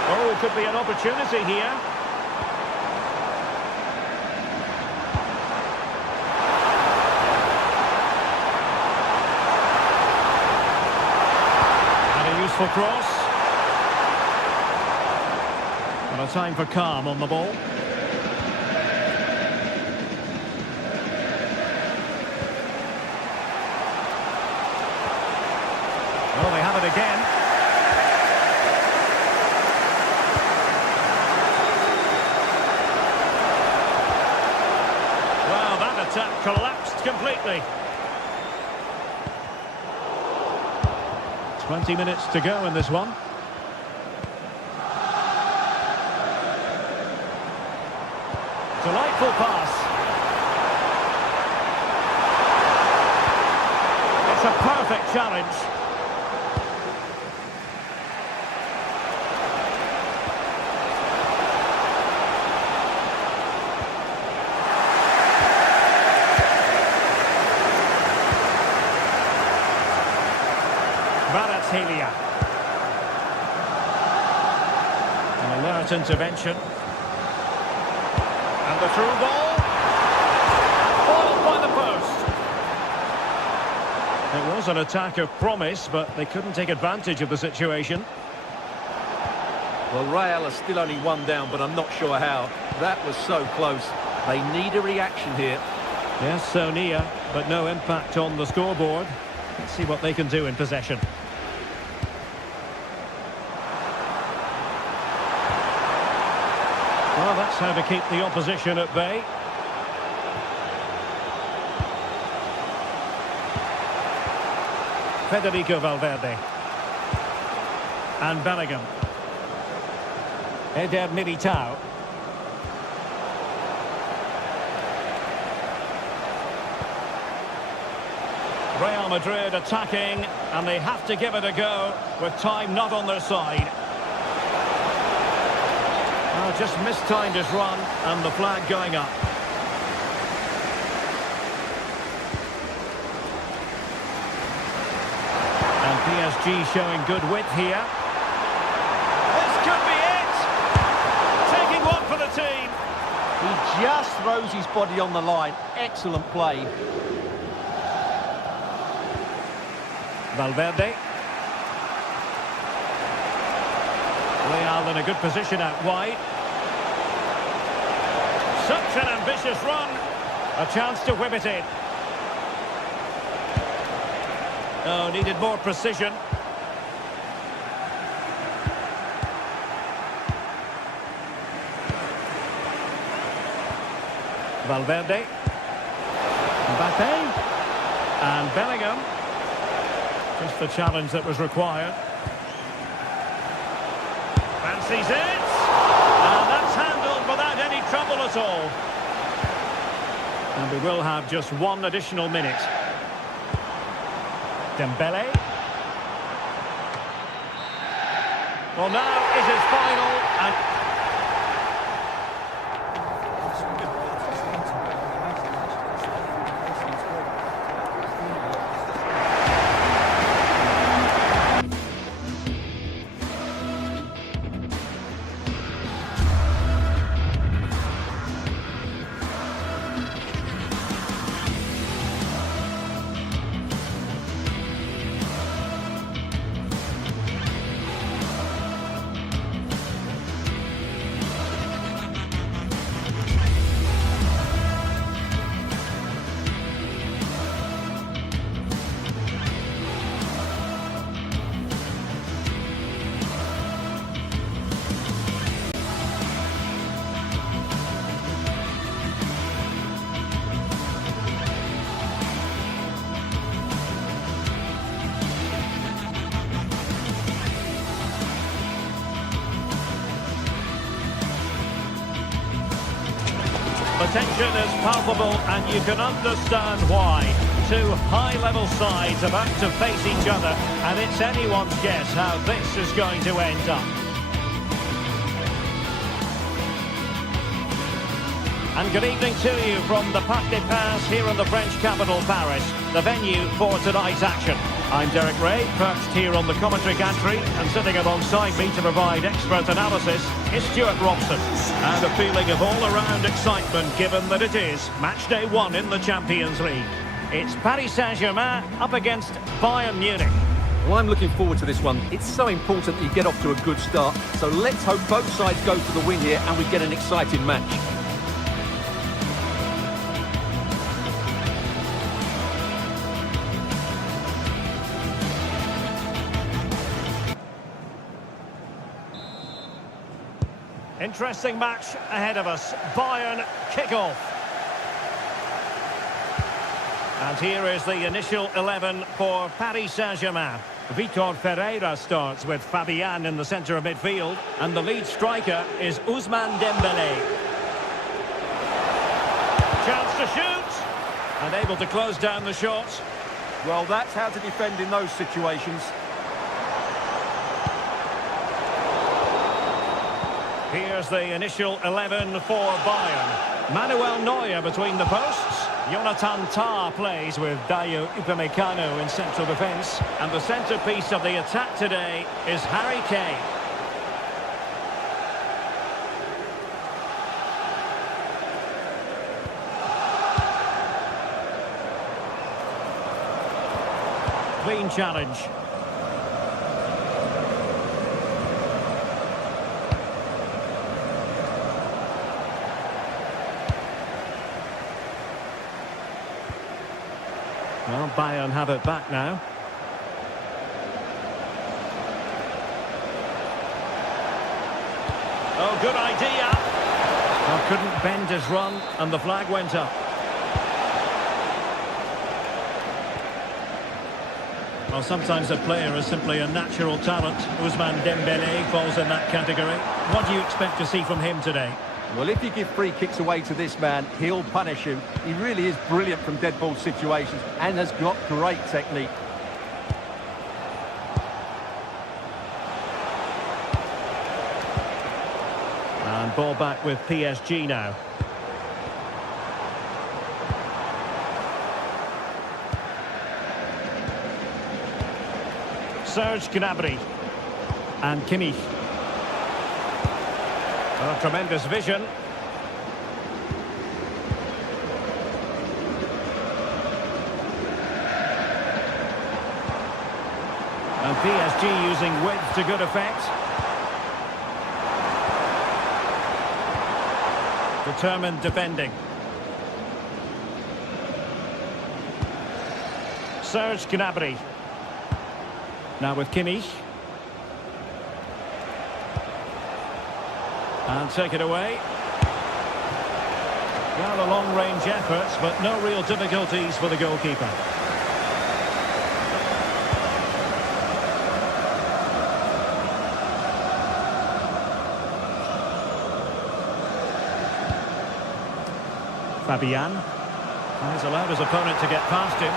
Oh, could be an opportunity here. And a useful cross. Well, a time for calm on the ball. Well, they have it again. attack collapsed completely. 20 minutes to go in this one. Delightful pass. It's a perfect challenge. An alert intervention. And the through ball. Followed by the post. It was an attack of promise, but they couldn't take advantage of the situation. Well, Real are still only one down, but I'm not sure how. That was so close. They need a reaction here. Yes, so near, but no impact on the scoreboard. Let's see what they can do in possession. Well, that's how to keep the opposition at bay. Federico Valverde. And Bellingham. Eder Militao. Real Madrid attacking, and they have to give it a go with time not on their side. Oh, just mistimed his run, and the flag going up. And PSG showing good width here. This could be it! Taking one for the team. He just throws his body on the line. Excellent play. Valverde. Real in a good position out wide. Such an ambitious run. A chance to whip it in. Oh, needed more precision. Valverde. Mbappe. And Bellingham. Just the challenge that was required. Fancies it. And that's handled without any trouble at all. And we will have just one additional minute. Dembele. Well, now is his final. And the tension is palpable, and you can understand why. Two high-level sides about to face each other, and it's anyone's guess how this is going to end up. And good evening to you from the Parc des Princes here in the French capital, Paris, the venue for tonight's action. I'm Derek Ray, perched here on the commentary gantry, and sitting alongside me to provide expert analysis is Stuart Robson. And a feeling of all-around excitement given that it is match day 1 in the Champions League. It's Paris Saint-Germain up against Bayern Munich. Well, I'm looking forward to this one. It's so important that you get off to a good start. So let's hope both sides go for the win here and we get an exciting match. Interesting match ahead of us. Bayern kick-off. And here is the initial 11 for Paris Saint-Germain. Vitor Ferreira starts with Fabian in the centre of midfield. And the lead striker is Ousmane Dembélé. Chance to shoot. And able to close down the shot. Well, that's how to defend in those situations. Here's the initial 11 for Bayern. Manuel Neuer between the posts. Jonathan Tah plays with Dayo Upamecano in central defence. And the centrepiece of the attack today is Harry Kane. Clean challenge. Well, Bayern have it back now. Oh, good idea. Well, couldn't bend his run, and the flag went up. Well, sometimes a player is simply a natural talent. Ousmane Dembélé falls in that category. What do you expect to see from him today? Well, if you give free kicks away to this man, he'll punish you. He really is brilliant from dead ball situations and has got great technique. And ball back with PSG now. Serge Gnabry. And Kimmich. Oh, tremendous vision. And PSG using width to good effect. Determined defending. Serge Gnabry. Now with Kimmich. And take it away. Well, a long-range effort, but no real difficulties for the goalkeeper. Fabian. He's allowed his opponent to get past him.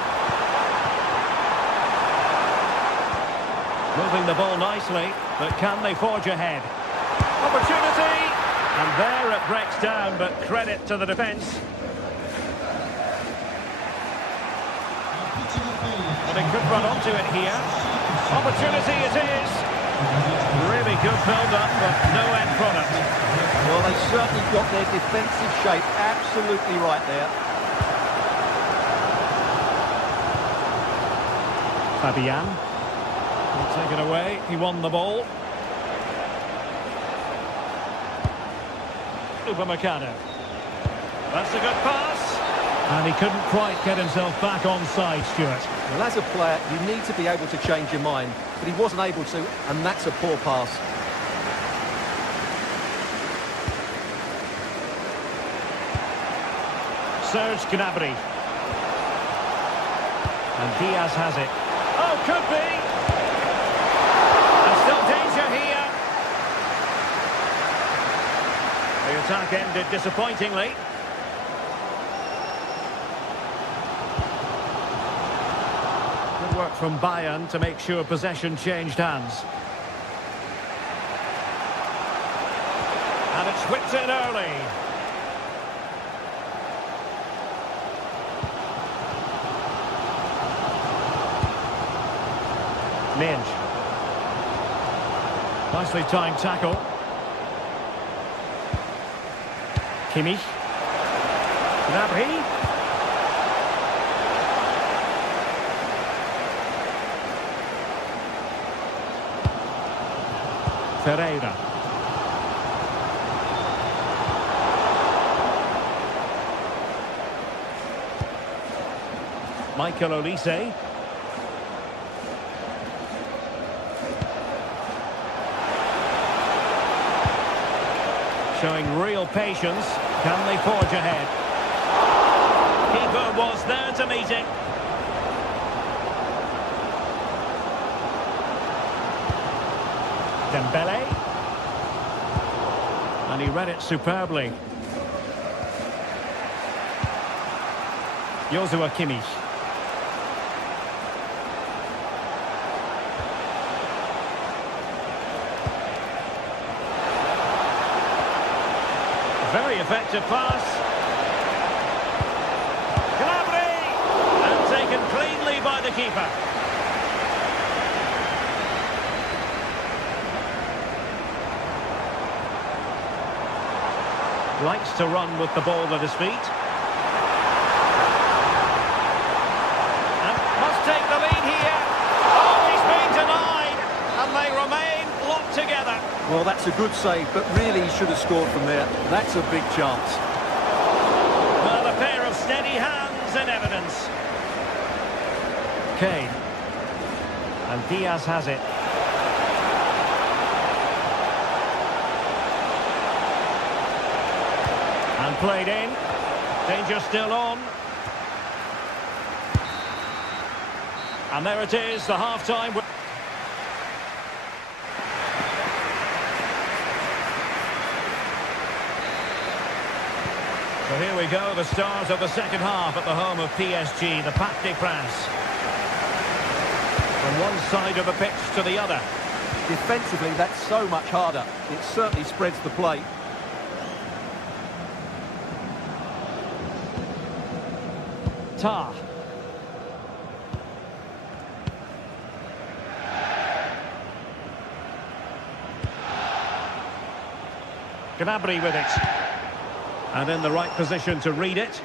Moving the ball nicely, but can they forge ahead? Opportunity! And there it breaks down, but credit to the defence. But they could run onto it here. Opportunity it is! Really good build-up, but no end product. Well, they certainly got their defensive shape absolutely right there. Fabian. He'll take it away. He won the ball. Upamecano. That's a good pass. And he couldn't quite get himself back on side, Stuart. Well, as a player, you need to be able to change your mind, but he wasn't able to, and that's a poor pass. Serge Gnabry. And Diaz has it. Oh, could be! And still danger here. The attack ended disappointingly. Good work from Bayern to make sure possession changed hands. And it's whipped in early. Minge. Nicely timed tackle. Kimmich. Gnabry. Ferreira. Michael Olise. Showing real patience. Can they forge ahead? Keeper was there to meet. meeting. Dembele. And he read it superbly. Joshua Kimmich. Very effective pass. Gnabry! And taken cleanly by the keeper. Likes to run with the ball at his feet. And must take the lead here. Oh, he's been denied. And they remain locked together. Well, that's a good save, but really he should have scored from there. That's a big chance. Well, a pair of steady hands in evidence. Kane. And Diaz has it. And played in. Danger still on. And there it is, the half-time. So here we go, the start of the second half at the home of PSG, the Parc des Princes. From one side of the pitch to the other. Defensively, that's so much harder. It certainly spreads the play. Tar. Gnabry with it. And in the right position to read it.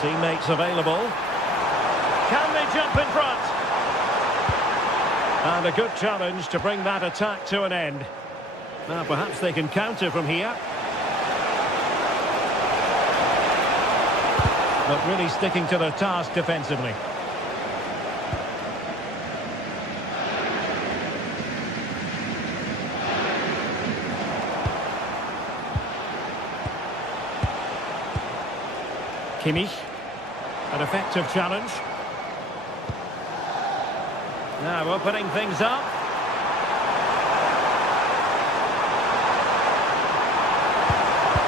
Teammates available. Can they jump in front? And a good challenge to bring that attack to an end. Now perhaps they can counter from here. But really sticking to their task defensively. Kimmich, an effective challenge. Now opening things up.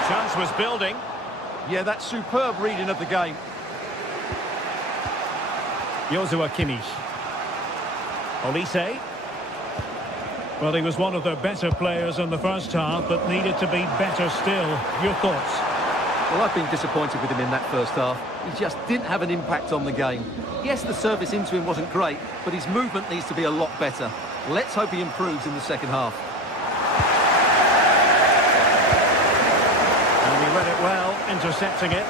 Chance was building. Yeah, that's superb reading of the game. Joshua Kimmich. Olise. Well, he was one of their better players in the first half, but needed to be better still. Your thoughts? Well, I've been disappointed with him in that first half. He just didn't have an impact on the game. Yes, the service into him wasn't great, but his movement needs to be a lot better. Let's hope he improves in the second half. And he read it well, intercepting it.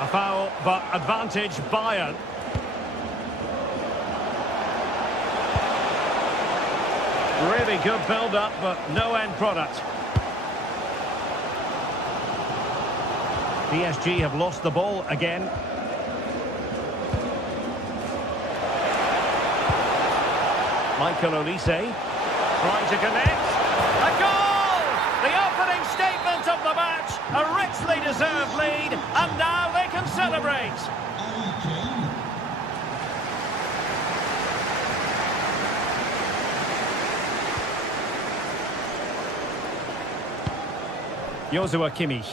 A foul, but advantage Bayern. Really good build-up, but no end product. PSG have lost the ball again. Michael Olise trying to connect. A goal! The opening statement of the match. A richly deserved lead, and now they can celebrate. Joshua Kimmich.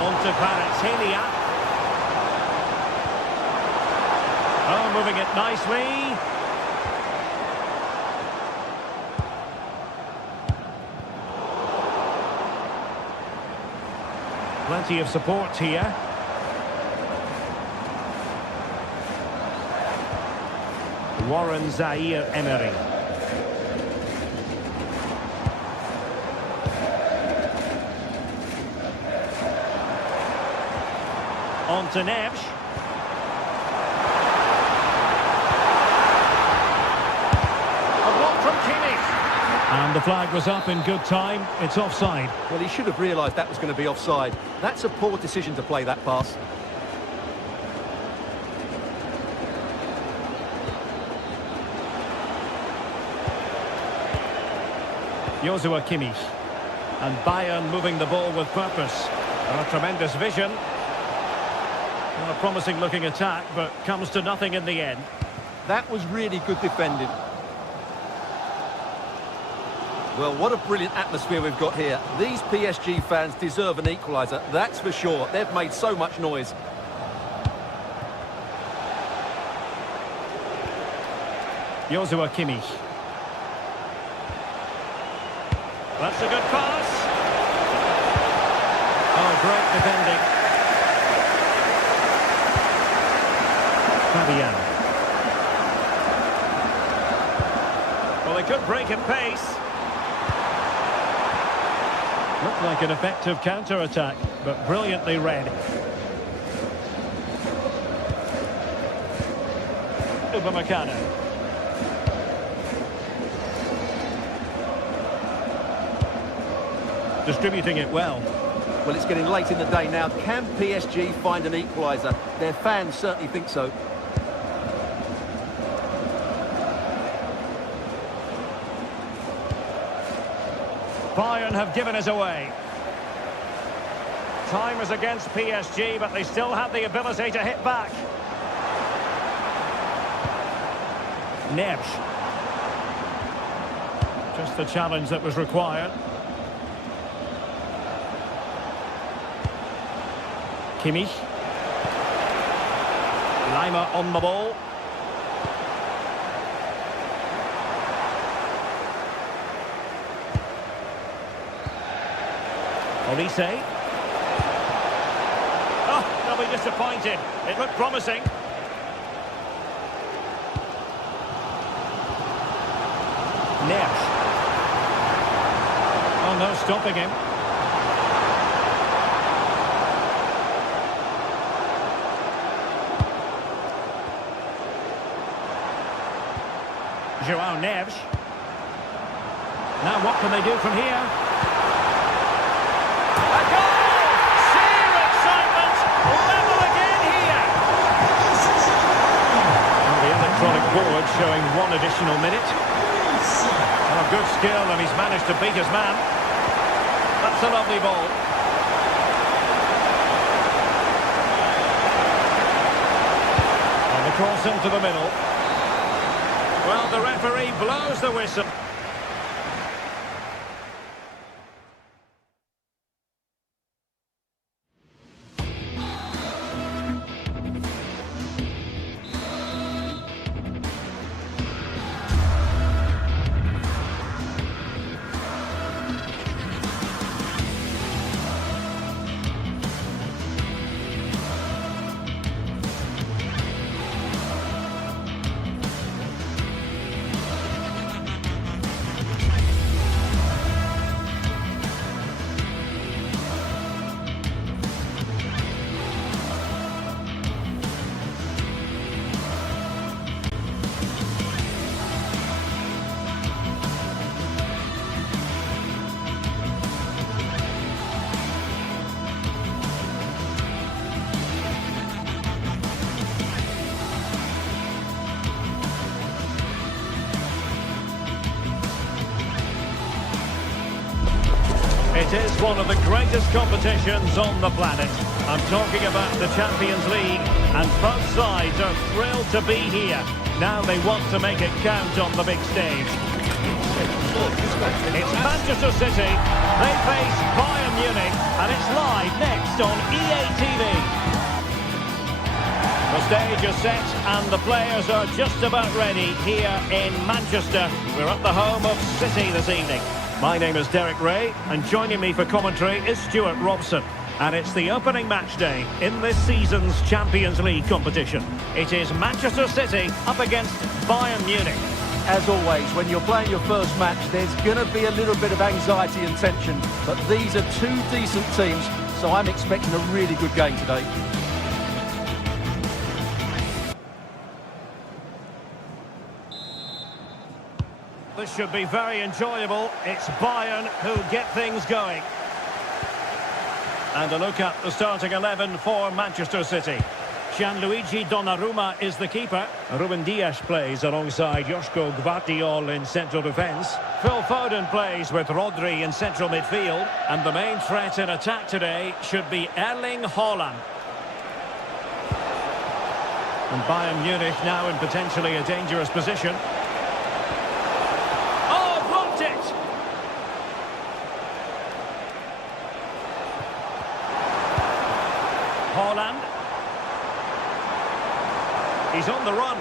On to Kvaratskhelia. Oh, moving it nicely. Plenty of support here. Warren Zaire-Emery. On to Neves. A block from Kimmich. And the The flag was up in good time. It's offside. Well, he should have realised that was going to be offside. That's a poor decision to play that pass. Joshua Kimmich. And Bayern moving the ball with purpose. A tremendous vision. A promising looking attack, but comes to nothing in the end. That was really good defending. Well, what a brilliant atmosphere we've got here. These PSG fans deserve an equaliser, that's for sure. They've made so much noise. Joshua Kimmich. That's a good pass. Oh, great defending. Fabian. Well, they could break at pace. Looked like an effective counter-attack, but brilliantly read. Upamecano. Distributing it well. Well, it's getting late in the day now. Can PSG find an equaliser? Their fans certainly think so. Bayern have given us away. Time is against PSG, but they still have the ability to hit back. Neves. Just the challenge that was required. Kimmich. Lima on the ball. Olise. Oh, they'll be disappointed. It looked promising. Neves. Oh, no stopping him. João Neves. Now what can they do from here? A goal! Sheer excitement! Level again here! And the electronic board showing one additional minute. Oh, good skill, and he's managed to beat his man. That's a lovely ball. And the cross into the middle. Well, the referee blows the whistle. It is one of the greatest competitions on the planet. I'm talking about the Champions League, and both sides are thrilled to be here. Now they want to make it count on the big stage. It's Manchester City. They face Bayern Munich, and it's live next on EA TV. The stage is set and the players are just about ready here in Manchester. We're at the home of City this evening. My name is Derek Ray, and joining me for commentary is Stuart Robson. And it's the opening match day in this season's Champions League competition. It is Manchester City up against Bayern Munich. As always, when you're playing your first match, there's going to be a little bit of anxiety and tension. But these are two decent teams, so I'm expecting a really good game today. The this should be very enjoyable. It's Bayern who get things going. And a look at the starting 11 for Manchester City. Gianluigi Donnarumma is the keeper. Ruben Dias plays alongside Joško Gvardiol in central defence. Phil Foden plays with Rodri in central midfield. And the main threat in attack today should be Erling Haaland. And Bayern Munich now in potentially a dangerous position. Oh, blocked it! Haaland. He's on the run.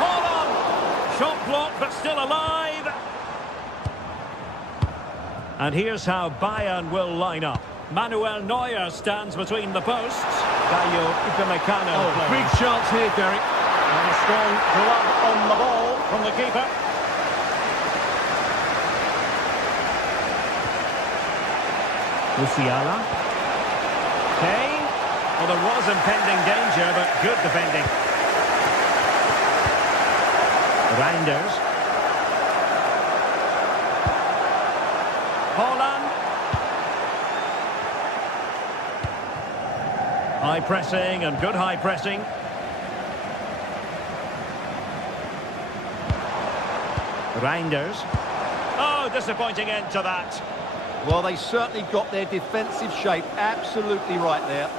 Haaland! Shot blocked, but still alive. And here's how Bayern will line up. Manuel Neuer stands between the posts. Caio Upamecano. Oh, big chance here, Derek. And a strong glove on the ball from the keeper. Musiala. Kane. Well, there was impending danger, but good defending. Reinders. Haaland. High pressing and good high pressing. Reinders. Oh, disappointing end to that. Well, they certainly got their defensive shape absolutely right there.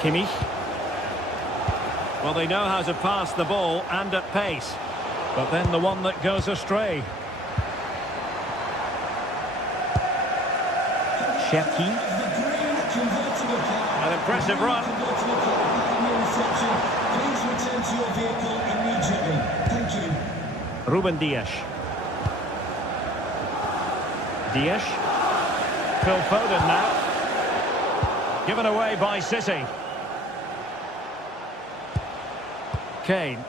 Kimmich. Well, they know how to pass the ball and at pace. But then the one that goes astray. Shepki. An impressive run. Ruben Dias. Dias. Phil Foden now. Given away by City. Kane.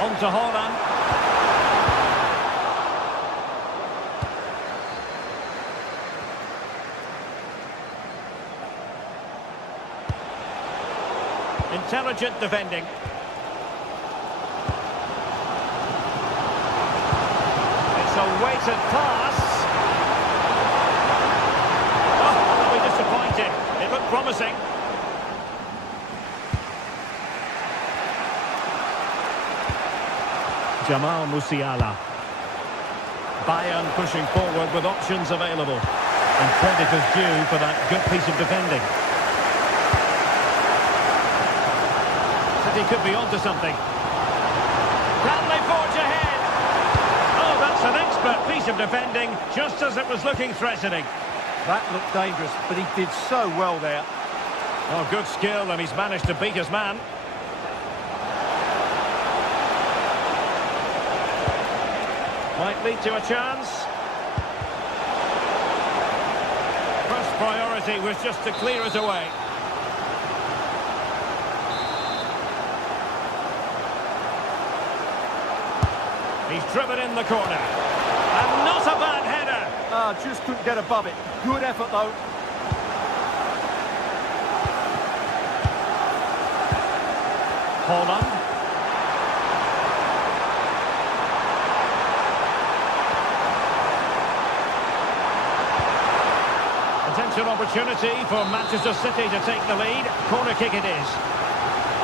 On to Haaland. Intelligent defending. It's a weighted pass. Oh, really disappointing. It looked promising. Jamal Musiala. Bayern pushing forward with options available. And credit is due for that good piece of defending. City could be onto something. Can they forge ahead? Oh, that's an expert piece of defending, just as it was looking threatening. That looked dangerous, but he did so well there. Oh, good skill, and he's managed to beat his man. Might lead to a chance. First priority was just to clear it away. He's driven in the corner. And not a bad header. Just couldn't get above it. Good effort, though. Haaland. Potential opportunity for Manchester City to take the lead. Corner kick it is.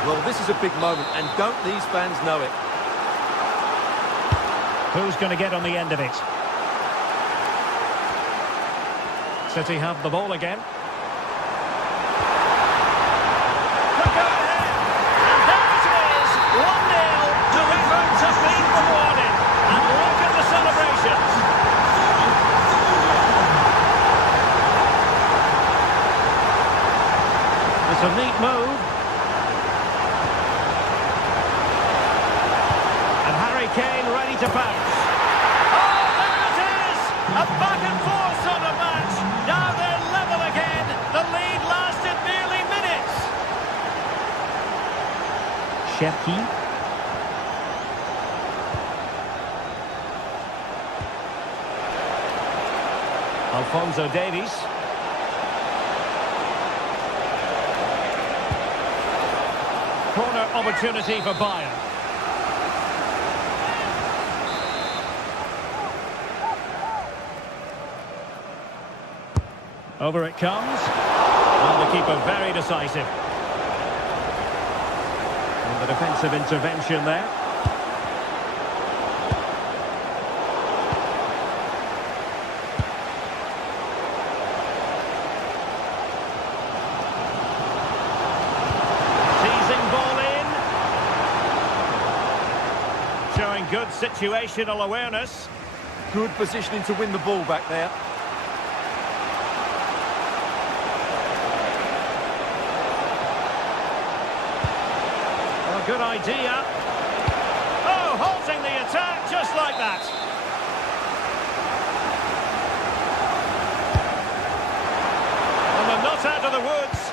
Well, this is a big moment, and don't these fans know it? Who's going to get on the end of it? City have the ball again. Look out ahead! And there it is! 1-0. Deliverance has been rewarded. And look at the celebrations. It's a neat move. And Harry Kane ready to bounce. Oh, there it is! A back and forth sort of match. Now they're level again. The lead lasted merely minutes. Cherki. Alphonso Davies. Corner opportunity for Bayern. Over it comes. And the keeper very decisive. And the defensive intervention there. Teasing ball in. Showing good situational awareness. Good positioning to win the ball back there. Good idea. Oh, halting the attack just like that. And they're not out of the woods.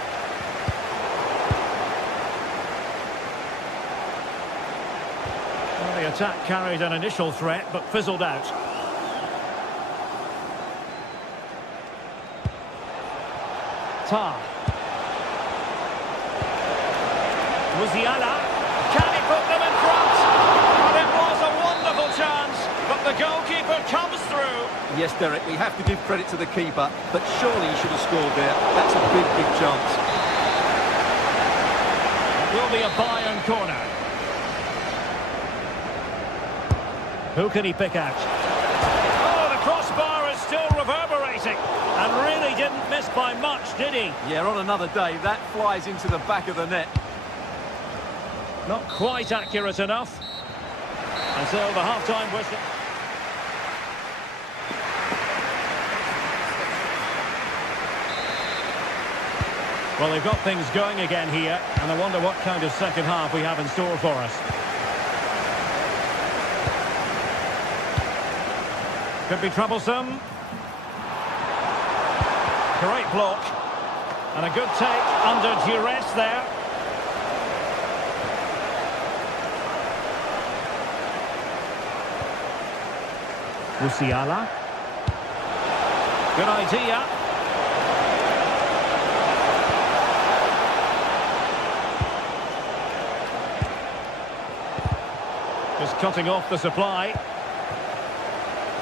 Well, the attack carried an initial threat, but fizzled out. Tar. Musiala. Can he put them in front? And it was a wonderful chance, but the goalkeeper comes through. Yes, Derek, we have to give credit to the keeper, but surely he should have scored there. That's a big, big chance. It will be a Bayern corner. Who can he pick out? Oh, the crossbar is still reverberating. And really didn't miss by much, did he? Yeah, on another day, that flies into the back of the net. Not quite accurate enough. And so the half-time whistle. Well, they've got things going again here, and I wonder what kind of second half we have in store for us. Could be troublesome. Great block. And a good take under duress there. Musiala. Good idea. Just cutting off the supply.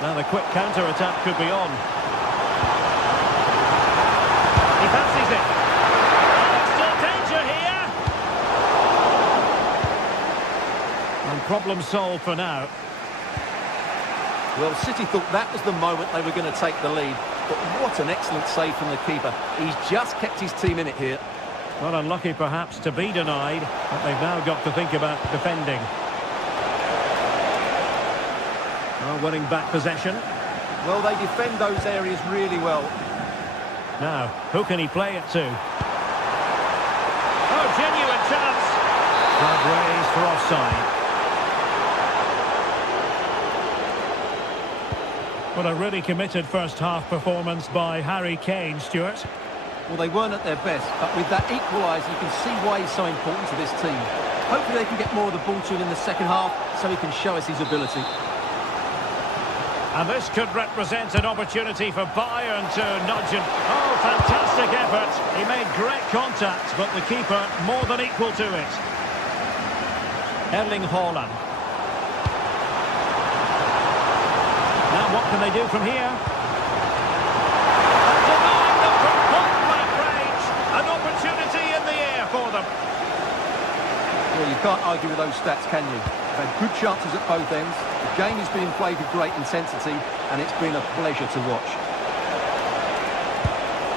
Now the quick counter-attack could be on. He fancies it. Oh, still danger here. And problem solved for now. Well, City thought that was the moment they were going to take the lead. But what an excellent save from the keeper. He's just kept his team in it here. Well, unlucky perhaps to be denied, but they've now got to think about defending. Well, winning back possession. Well, they defend those areas really well. Now, who can he play it to? Oh, genuine chance. Flag raised for offside. What a really committed first-half performance by Harry Kane, Stuart. Well, they weren't at their best, but with that equaliser, you can see why he's so important to this team. Hopefully they can get more of the ball to him in the second half, so he can show us his ability. And this could represent an opportunity for Bayern to nudge him. Oh, fantastic effort. He made great contact, but the keeper more than equal to it. Erling Haaland. Now what can they do from here? Denying them from point-blank range. An opportunity in the air for them. Well, you can't argue with those stats, can you? They've had good chances at both ends. The game is being played with great intensity, and it's been a pleasure to watch.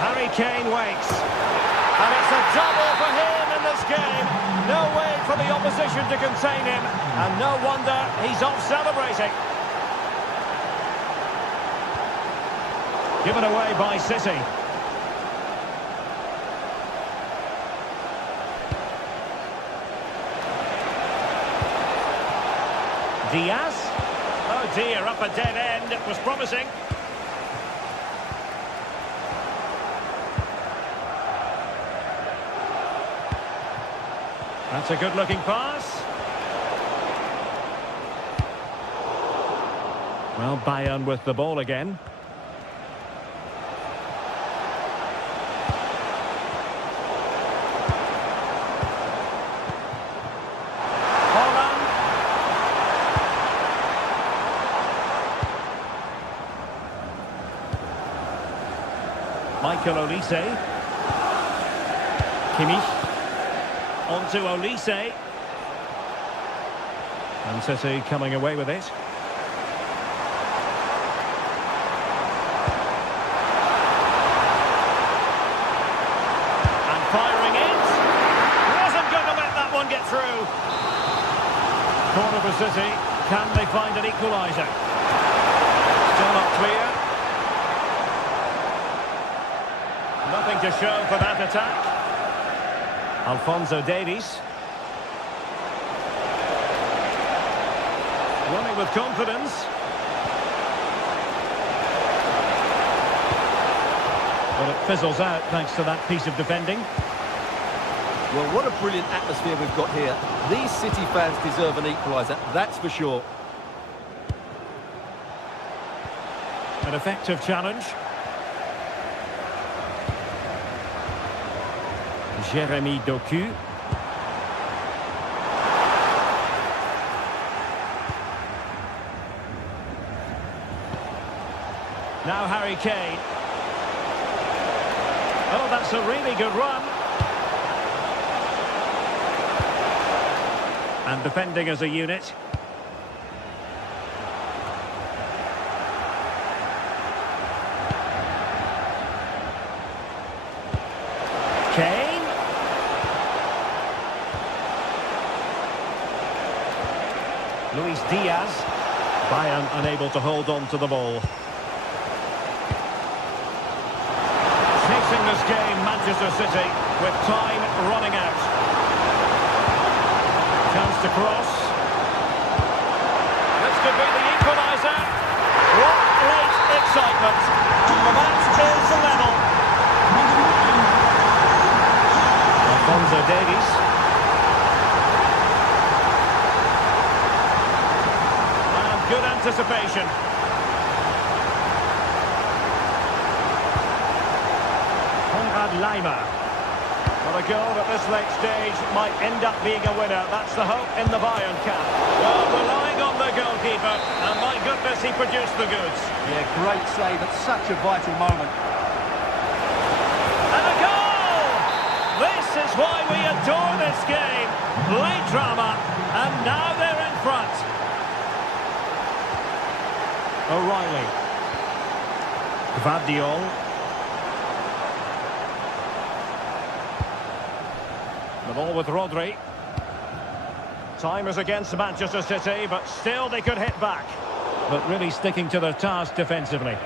Harry Kane waits. And it's a double for him in this game. No way for the opposition to contain him. And no wonder he's off celebrating. Given away by City. Diaz. Oh dear, up a dead end. It was promising. That's a good-looking pass. Well, Bayern with the ball again. Holland. Michael Olise. Kimmich. On to Olise. And City coming away with it. And firing it. Wasn't going to let that one get through. Corner for City. Can they find an equaliser? Still not clear. Nothing to show for that attack. Alphonso Davies. Running with confidence. But it fizzles out thanks to that piece of defending. Well, what a brilliant atmosphere we've got here. These City fans deserve an equaliser, that's for sure. An effective challenge. Jeremy Doku. Now Harry Kane. Oh, that's a really good run. And defending as a unit. Kane. Luis Diaz. Bayern unable to hold on to the ball. Chasing this game, Manchester City, with time running out. Chance to cross. This could be the equaliser. What late excitement. The match is level. Alphonso Davies. Good anticipation. Konrad Laimer. Well, a goal at this late stage might end up being a winner. That's the hope in the Bayern camp. Well, relying on the goalkeeper, and my goodness, he produced the goods. Yeah, great save at such a vital moment. And a goal! This is why we adore this game. Late drama, and now they're in front. O'Reilly. Gvardiol. The ball with Rodri. Time is against Manchester City, but still they could hit back. But really sticking to their task defensively.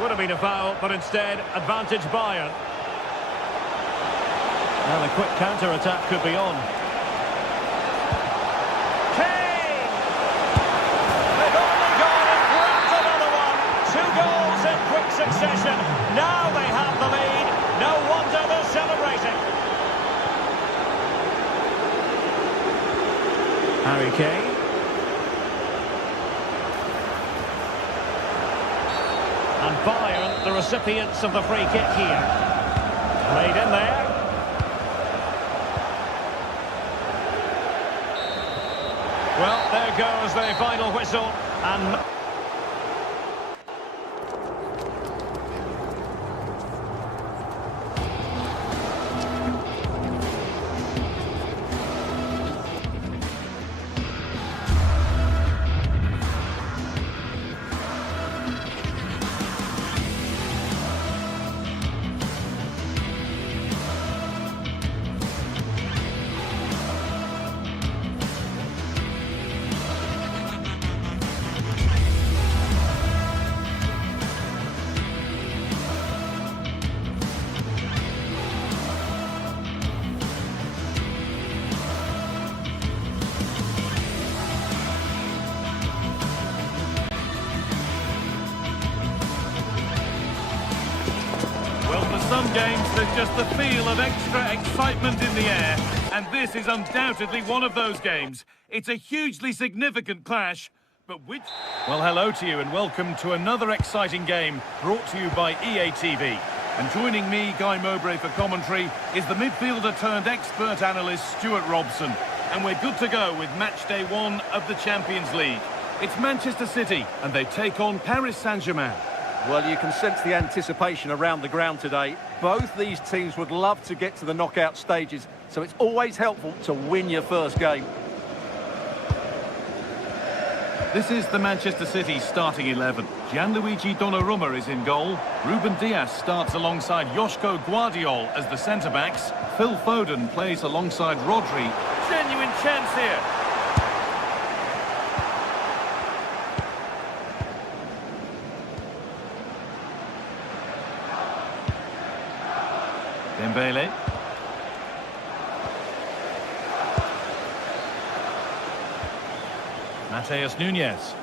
Would have been a foul, but instead, advantage Bayern. Now the quick counter-attack could be on. Succession. Now they have the lead. No wonder they're celebrating. Harry Kane. And Bayern, the recipients of the free kick here. Played in there. Well, there goes the final whistle. And Well, for some games, there's just a feel of extra excitement in the air. And this is undoubtedly one of those games. It's a hugely significant clash, but which... Well, hello to you and welcome to another exciting game brought to you by EA TV. And joining me, Guy Mowbray, for commentary is the midfielder turned expert analyst Stuart Robson. And we're good to go with match day 1 of the Champions League. It's Manchester City and they take on Paris Saint-Germain. Well, you can sense the anticipation around the ground today. Both these teams would love to get to the knockout stages, so it's always helpful to win your first game. This is the Manchester City starting 11. Gianluigi Donnarumma is in goal. Ruben Dias starts alongside Joško Guardiol as the centre-backs. Phil Foden plays alongside Rodri. Genuine chance here. Dembele. Mateus Nunes.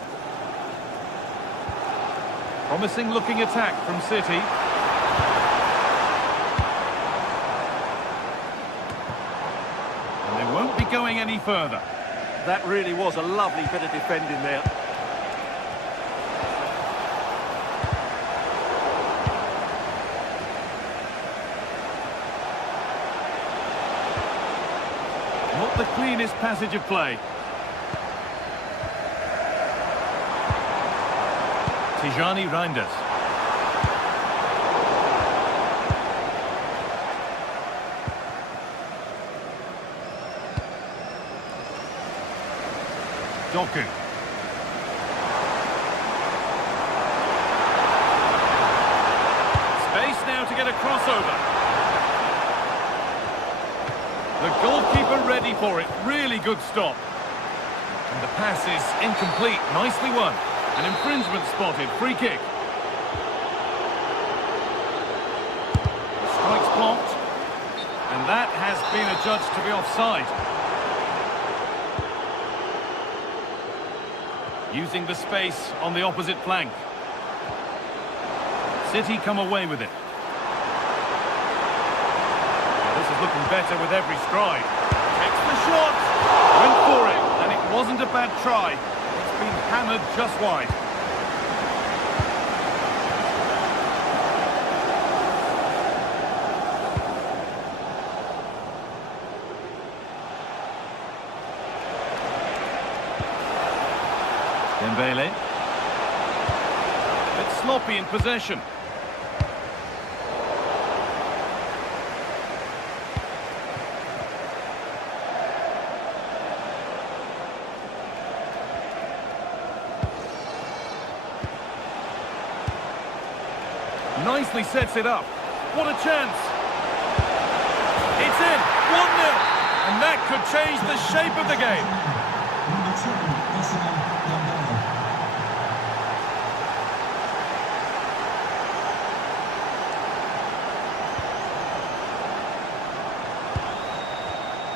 Promising looking attack from City. And they won't be going any further. That really was a lovely bit of defending there. Not the cleanest passage of play. Tijani Reinders. Doku. Space now to get a crossover. The goalkeeper ready for it. Really good stop. And the pass is incomplete. Nicely won. An infringement spotted. Free kick. The strike's blocked. And that has been adjudged to be offside. Using the space on the opposite flank. City come away with it. This is looking better with every stride. Takes the shot. Went for it. And it wasn't a bad try. It's been hammered just wide. Dembele. Bit sloppy in possession. Nicely sets it up. What a chance. It's in. 1-0. And that could change the shape of the game.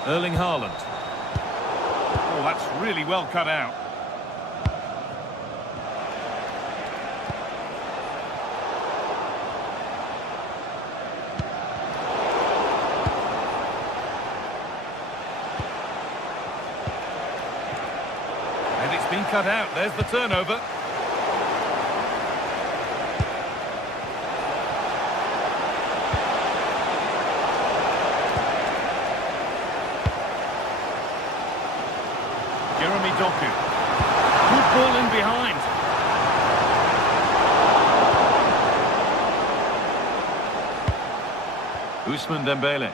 Erling Haaland. Oh, that's really well cut out. And it's been cut out. There's the turnover. Doku. Good ball in behind. Ousmane Dembele.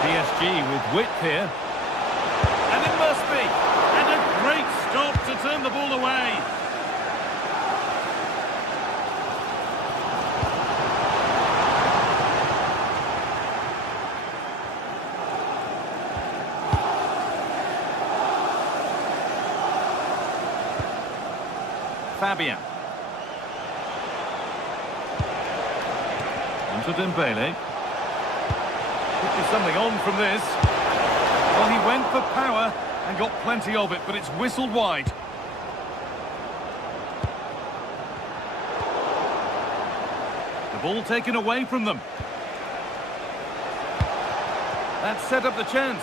PSG with width here. And it must be. And a great stop to turn the ball away. Fabian. Onto Dembele. Could be something on from this. Well, he went for power and got plenty of it, but it's whistled wide. The ball taken away from them. That set up the chance.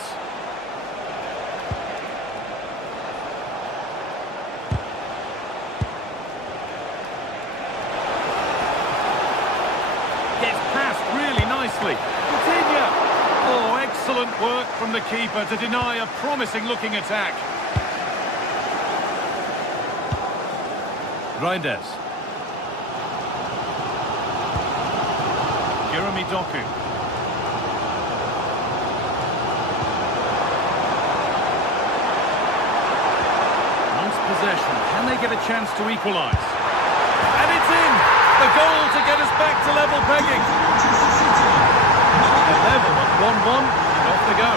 Gets past really nicely. Coutinho. Oh, excellent work from the keeper to deny a promising-looking attack. Reinders. Jeremy Doku. Once possession, can they get a chance to equalise? And it's in! The goal to get us back to level pegging. They're level at 1-1, and off they go.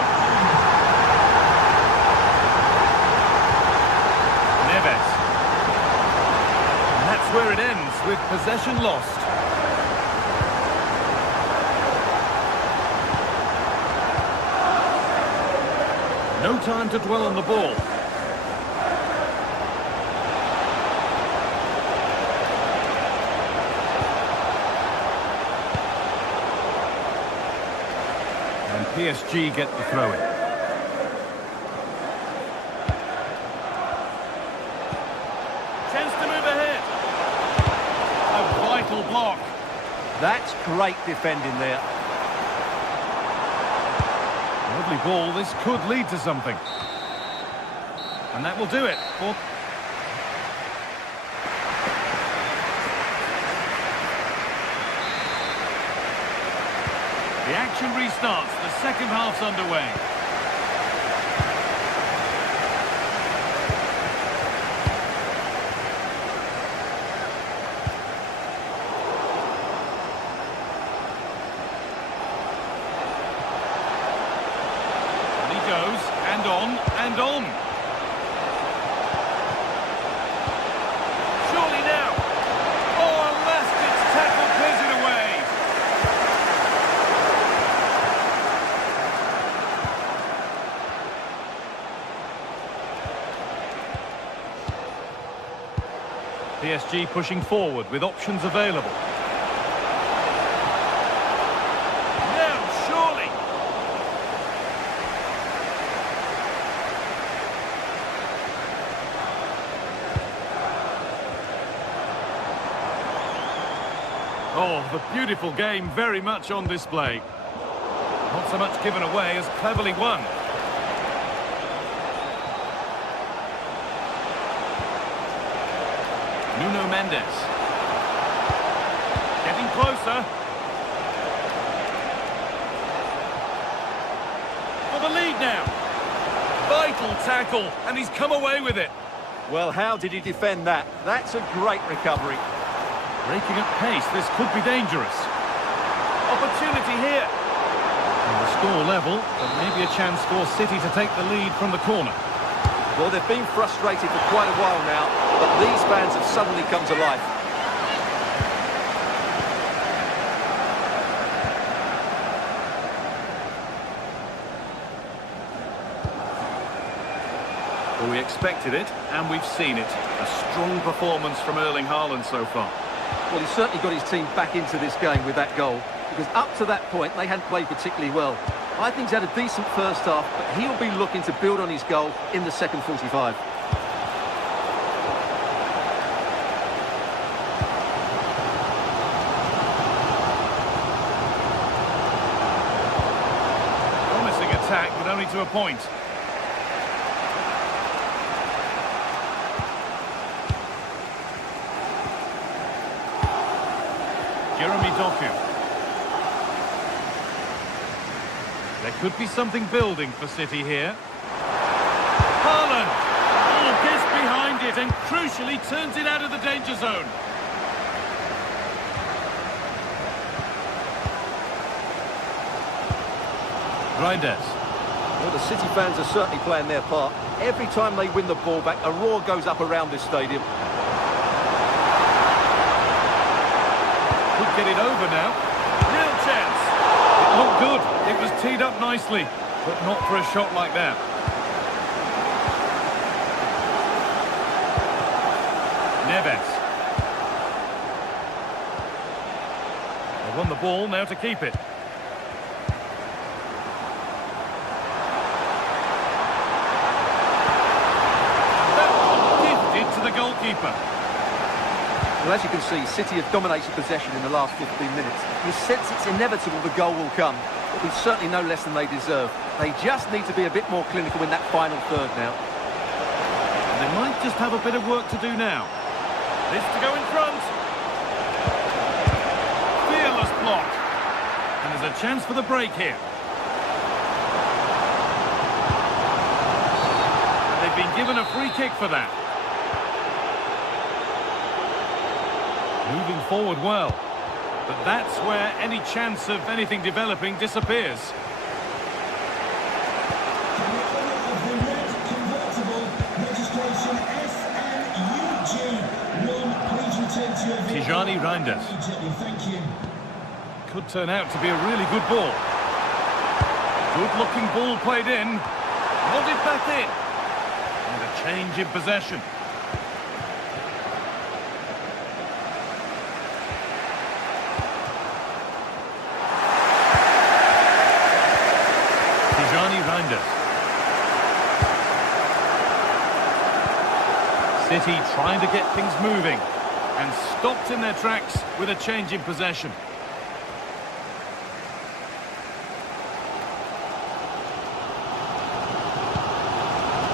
Neves. And that's where it ends, with possession lost. No time to dwell on the ball. And PSG get the throw-in. Chance to move ahead. A vital block. That's great defending there. Lovely ball, this could lead to something. And that will do it. The action restarts, the second half's underway. And on, and on. Surely now. Oh, a last-ditch tackle clears it away. PSG pushing forward with options available. Oh, the beautiful game very much on display. Not so much given away as cleverly won. Nuno Mendes. Getting closer. For the lead now. Vital tackle, and he's come away with it. Well, how did he defend that? That's a great recovery. Breaking at pace, this could be dangerous. Opportunity here. And the score level, but maybe a chance for City to take the lead from the corner. Well, they've been frustrated for quite a while now, but these fans have suddenly come to life. Well, we expected it, and we've seen it. A strong performance from Erling Haaland so far. Well, he's certainly got his team back into this game with that goal, because up to that point, they hadn't played particularly well. I think he's had a decent first half, but he'll be looking to build on his goal in the second 45. Promising attack, but only to a point. Jeremy Doku. There could be something building for City here. Haaland! Oh, gets behind it and crucially turns it out of the danger zone. Reinders. Well, the City fans are certainly playing their part. Every time they win the ball back, a roar goes up around this stadium. Could get it over now. Real chance. It looked good. It was teed up nicely, but not for a shot like that. Neves. They won the ball, now to keep it. keeper. Well, as you can see, City have dominated possession in the last 15 minutes. You sense it's inevitable the goal will come. It'll be certainly no less than they deserve. They just need to be a bit more clinical in that final third now. They might just have a bit of work to do now. This to go in front. Fearless block. And there's a chance for the break here. And they've been given a free kick for that. Moving forward well. But that's where any chance of anything developing disappears. Tijani Reinders. Could turn out to be a really good ball. Good looking ball played in. Nodded back in. And a change in possession. Tijani Reinders. City trying to get things moving. And stopped in their tracks with a change in possession.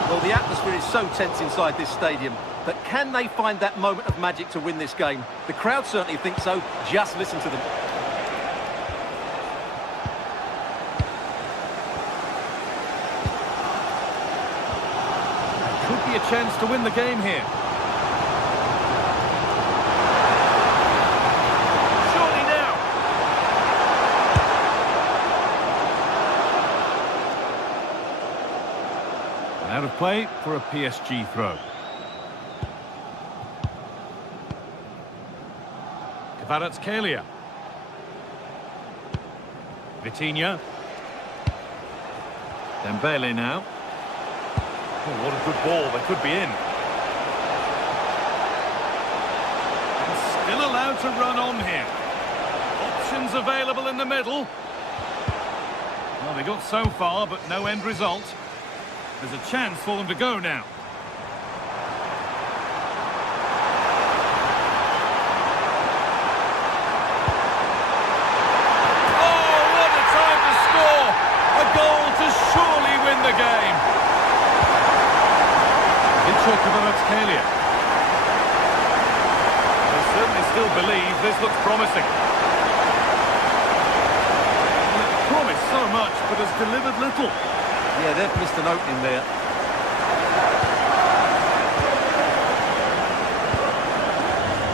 Well, the atmosphere is so tense inside this stadium, but can they find that moment of magic to win this game? The crowd certainly think so. Just listen to them. Could be a chance to win the game here. Out of play for a PSG throw. Kvaratskhelia. Vitinha. Dembele now. Oh, what a good ball. They could be in. And still allowed to run on here. Options available in the middle. Well, they got so far, but no end result. There's a chance for them to go now. Oh, what a time to score! A goal to surely win the game. Kvaratskhelia. They certainly still believe this looks promising. Well, it promised so much, but has delivered little. Yeah, they've missed an opening there.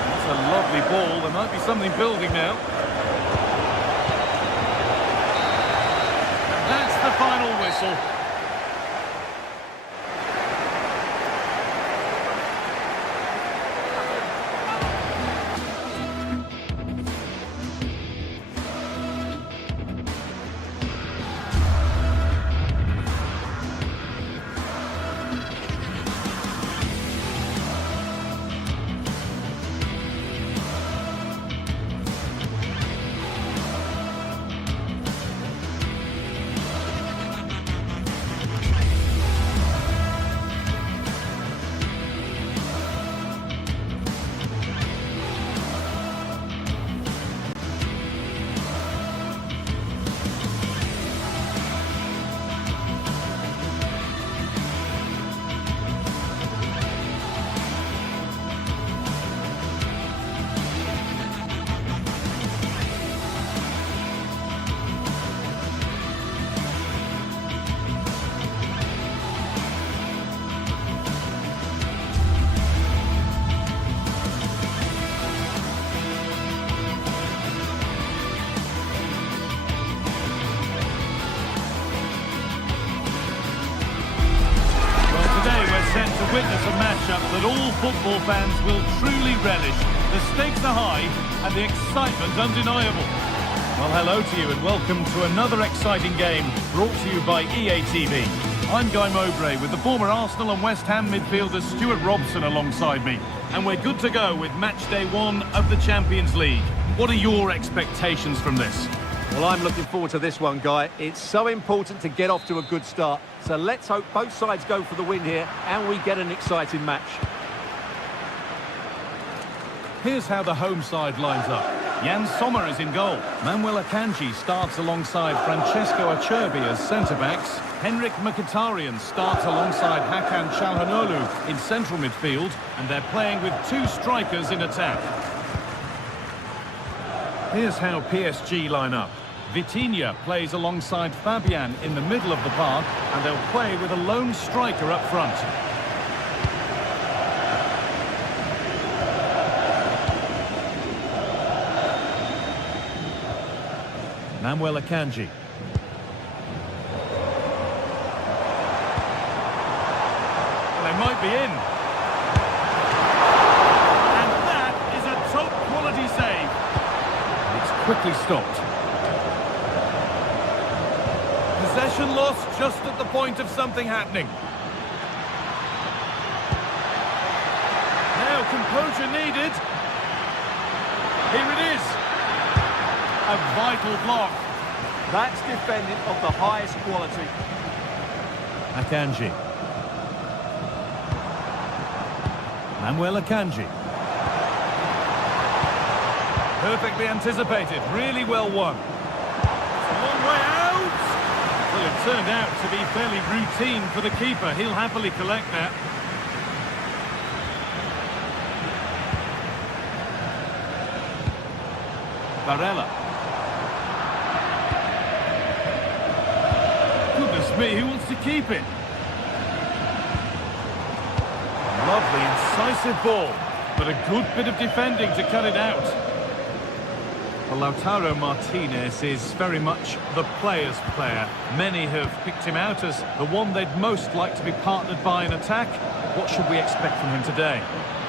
That's a lovely ball. There might be something building now. And that's the final whistle. Set to witness a matchup that all football fans will truly relish. The stakes are high and the excitement undeniable. Well, hello to you and welcome to another exciting game brought to you by EA TV. I'm Guy Mowbray with the former Arsenal and West Ham midfielder Stuart Robson alongside me. And we're good to go with match day 1 of the Champions League. What are your expectations from this? Well, I'm looking forward to this one, Guy. It's so important to get off to a good start. So let's hope both sides go for the win here and we get an exciting match. Here's how the home side lines up. Jan Sommer is in goal. Manuel Akanji starts alongside Francesco Acerbi as centre-backs. Henrik Mkhitaryan starts alongside Hakan Çalhanoğlu in central midfield, and they're playing with two strikers in attack. Here's how PSG line up. Vitinha plays alongside Fabian in the middle of the park, and they'll play with a lone striker up front. Manuel Akanji. Well, they might be in. And that is a top-quality save. It's quickly stopped. Possession lost just at the point of something happening. Now composure needed. Here it is. A vital block. That's defending of the highest quality. Akanji. Manuel Akanji. Perfectly anticipated, really well won. It's a long way out. Well, it turned out to be fairly routine for the keeper. He'll happily collect that. Barella. Goodness me, who wants to keep it? Lovely, incisive ball, but a good bit of defending to cut it out. Well, Lautaro Martinez is very much the player's player. Many have picked him out as the one they'd most like to be partnered by in attack. What should we expect from him today?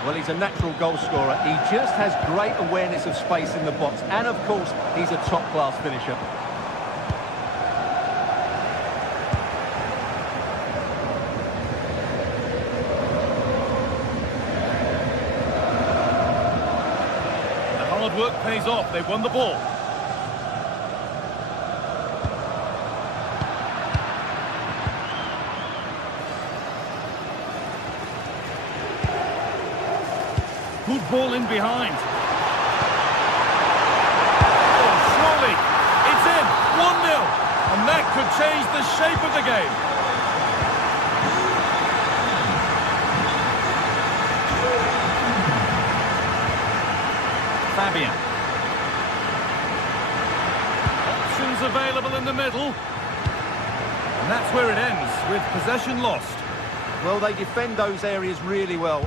Well, he's a natural goal scorer. He just has great awareness of space in the box. And, of course, he's a top-class finisher. Work pays off. They won the ball. Good ball in behind. Oh, surely. It's in. 1-0. And that could change the shape of the game. Fabian. Options available in the middle. And that's where it ends, with possession lost. Well, they defend those areas really well.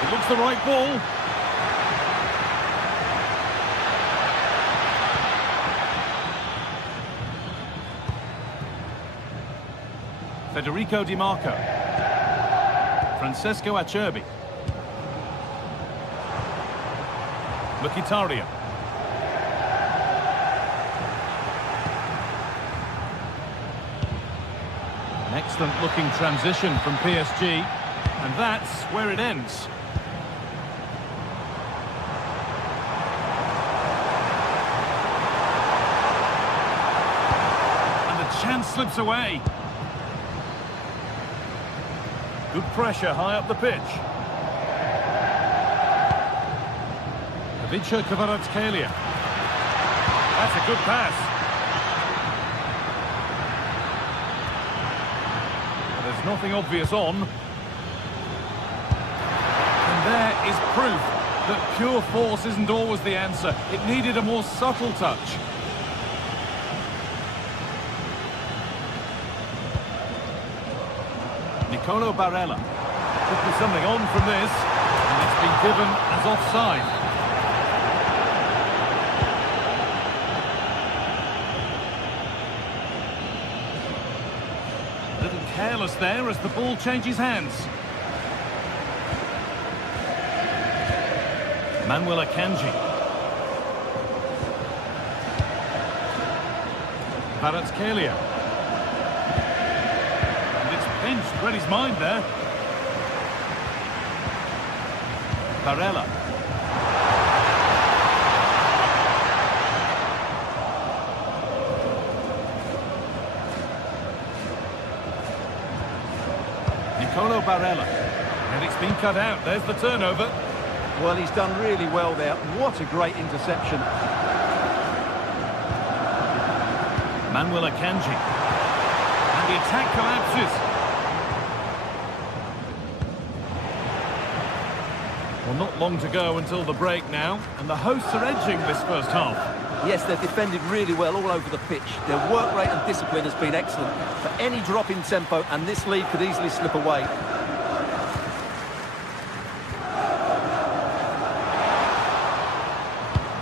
It looks the right ball. Federico Di Marco. Francesco Acerbi. Mkhitaryan. An excellent looking transition from PSG, and that's where it ends. And the chance slips away. Good pressure high up the pitch. Ivica Kvaratskhelia. That's a good pass. There's nothing obvious on. And there is proof that pure force isn't always the answer. It needed a more subtle touch. Nicolo Barella. Could be something on from this, and it's been given as offside. A little careless there as the ball changes hands. Manuel Akanji. Kvaratskhelia. Pinched, read his mind there. Barella. Nicolo Barella. And it's been cut out. There's the turnover. Well, he's done really well there. What a great interception. Manuel Akanji. And the attack collapses. Well, not long to go until the break now, and the hosts are edging this first half. Yes, they've defended really well all over the pitch. Their work rate and discipline has been excellent. But any drop in tempo, and this lead could easily slip away.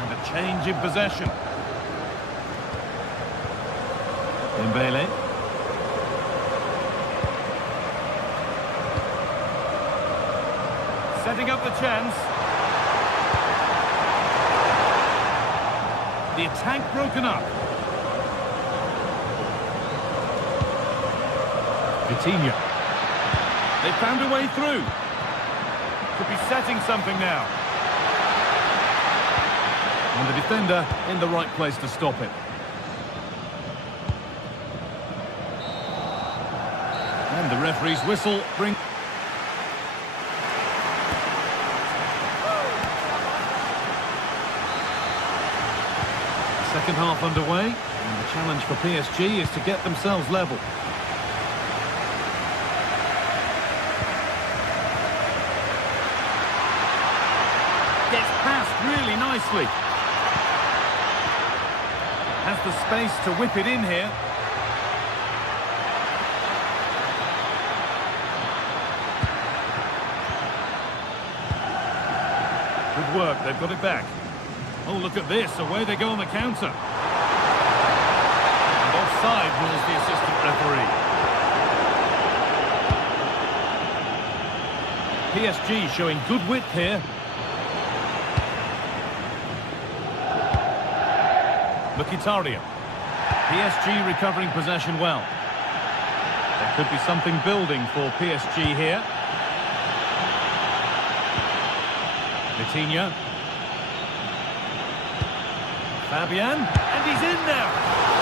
And a change in possession. Dembele. Setting up the chance. The attack broken up. Vitinha. They found a way through. Could be setting something now. And the defender in the right place to stop it. And the referee's whistle brings... Second half underway, and the challenge for PSG is to get themselves level. Gets past really nicely. Has the space to whip it in here. Good work, they've got it back. Oh, look at this, away they go on the counter. And offside rules the assistant referee. PSG showing good width here. Mkhitaryan. PSG recovering possession well. There could be something building for PSG here. Vitinha. Fabian, and he's in there.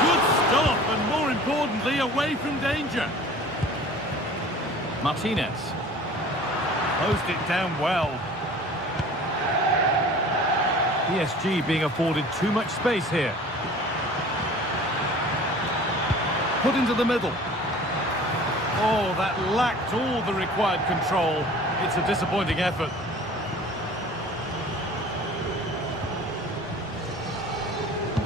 Good stop, and more importantly, away from danger. Martinez. Closed it down well. PSG being afforded too much space here. Put into the middle. Oh, that lacked all the required control. It's a disappointing effort.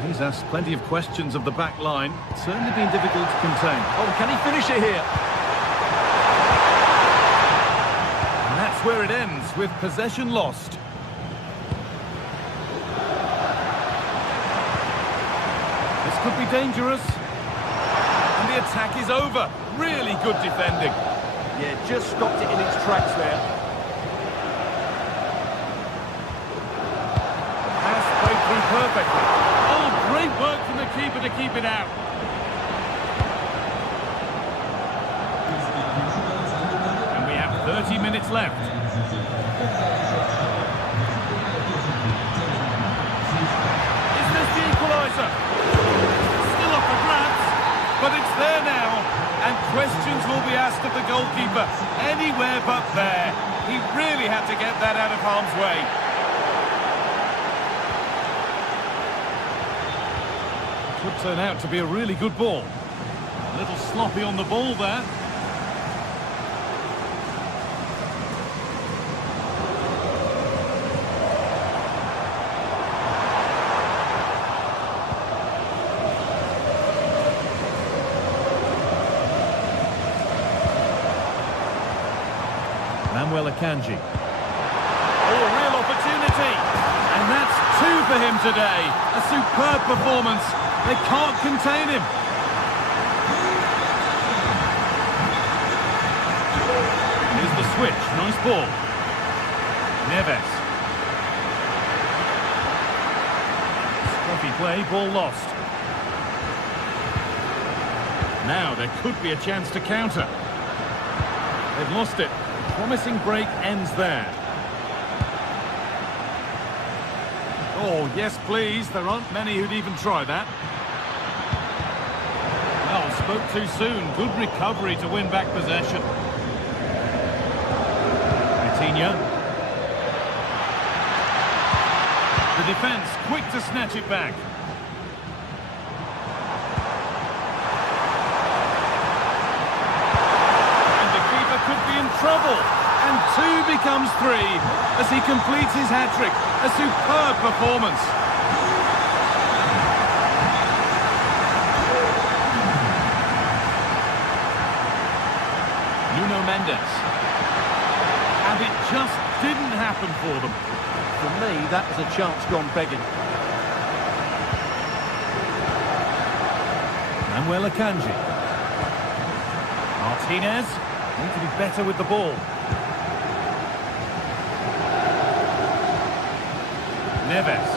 He's asked plenty of questions of the back line. It's certainly been difficult to contain. Oh, can he finish it here? And that's where it ends, with possession lost. This could be dangerous. And the attack is over. Really good defending. Yeah, just stopped it in its tracks there. Pass played through perfectly. Oh, great work from the keeper to keep it out. And we have 30 minutes left. Is this the equaliser? Still up for grabs, but it's there now. And questions will be asked of the goalkeeper. Anywhere but there. He really had to get that out of harm's way. Could turn out to be a really good ball. A little sloppy on the ball there. Manuel Akanji. Oh, a real opportunity. And that's two for him today. A superb performance. They can't contain him. Here's the switch. Nice ball. Neves. Scruffy play, ball lost. Now there could be a chance to counter. They've lost it. Promising break ends there. Oh, yes, please. There aren't many who'd even try that. Well, spoke too soon. Good recovery to win back possession. Vitinha. The defence quick to snatch it back. And the keeper could be in trouble. And 2 becomes 3 as he completes his hat-trick. A superb performance. Mendes. And it just didn't happen for them. For me, that was a chance gone begging. Manuel Akanji. Martinez. Need to be better with the ball. Neves.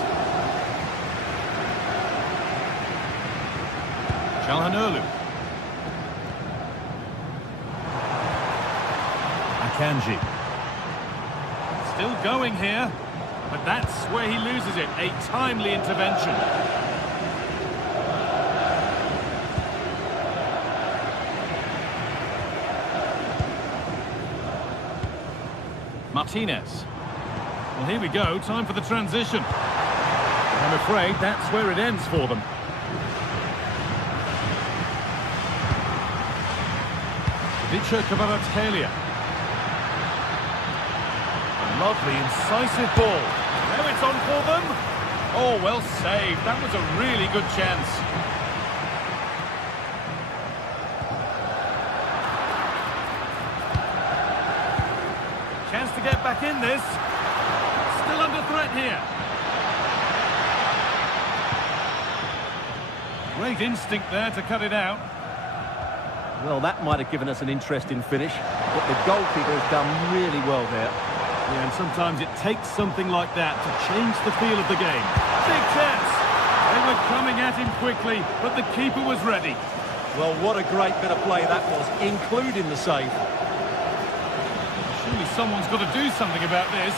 Çalhanoğlu. Akanji. Still going here, but that's where he loses it. A timely intervention. Martinez. Well, here we go. Time for the transition. I'm afraid that's where it ends for them. Vicha Kvaratskhelia. Lovely, incisive ball. Now it's on for them. Oh, well saved. That was a really good chance. Chance to get back in this. Still under threat here. Great instinct there to cut it out. Well, that might have given us an interesting finish, but the goalkeeper has done really well there. Yeah, and sometimes it takes something like that to change the feel of the game. Big chance! They were coming at him quickly, but the keeper was ready. Well, what a great bit of play that was, including the save. Surely someone's got to do something about this.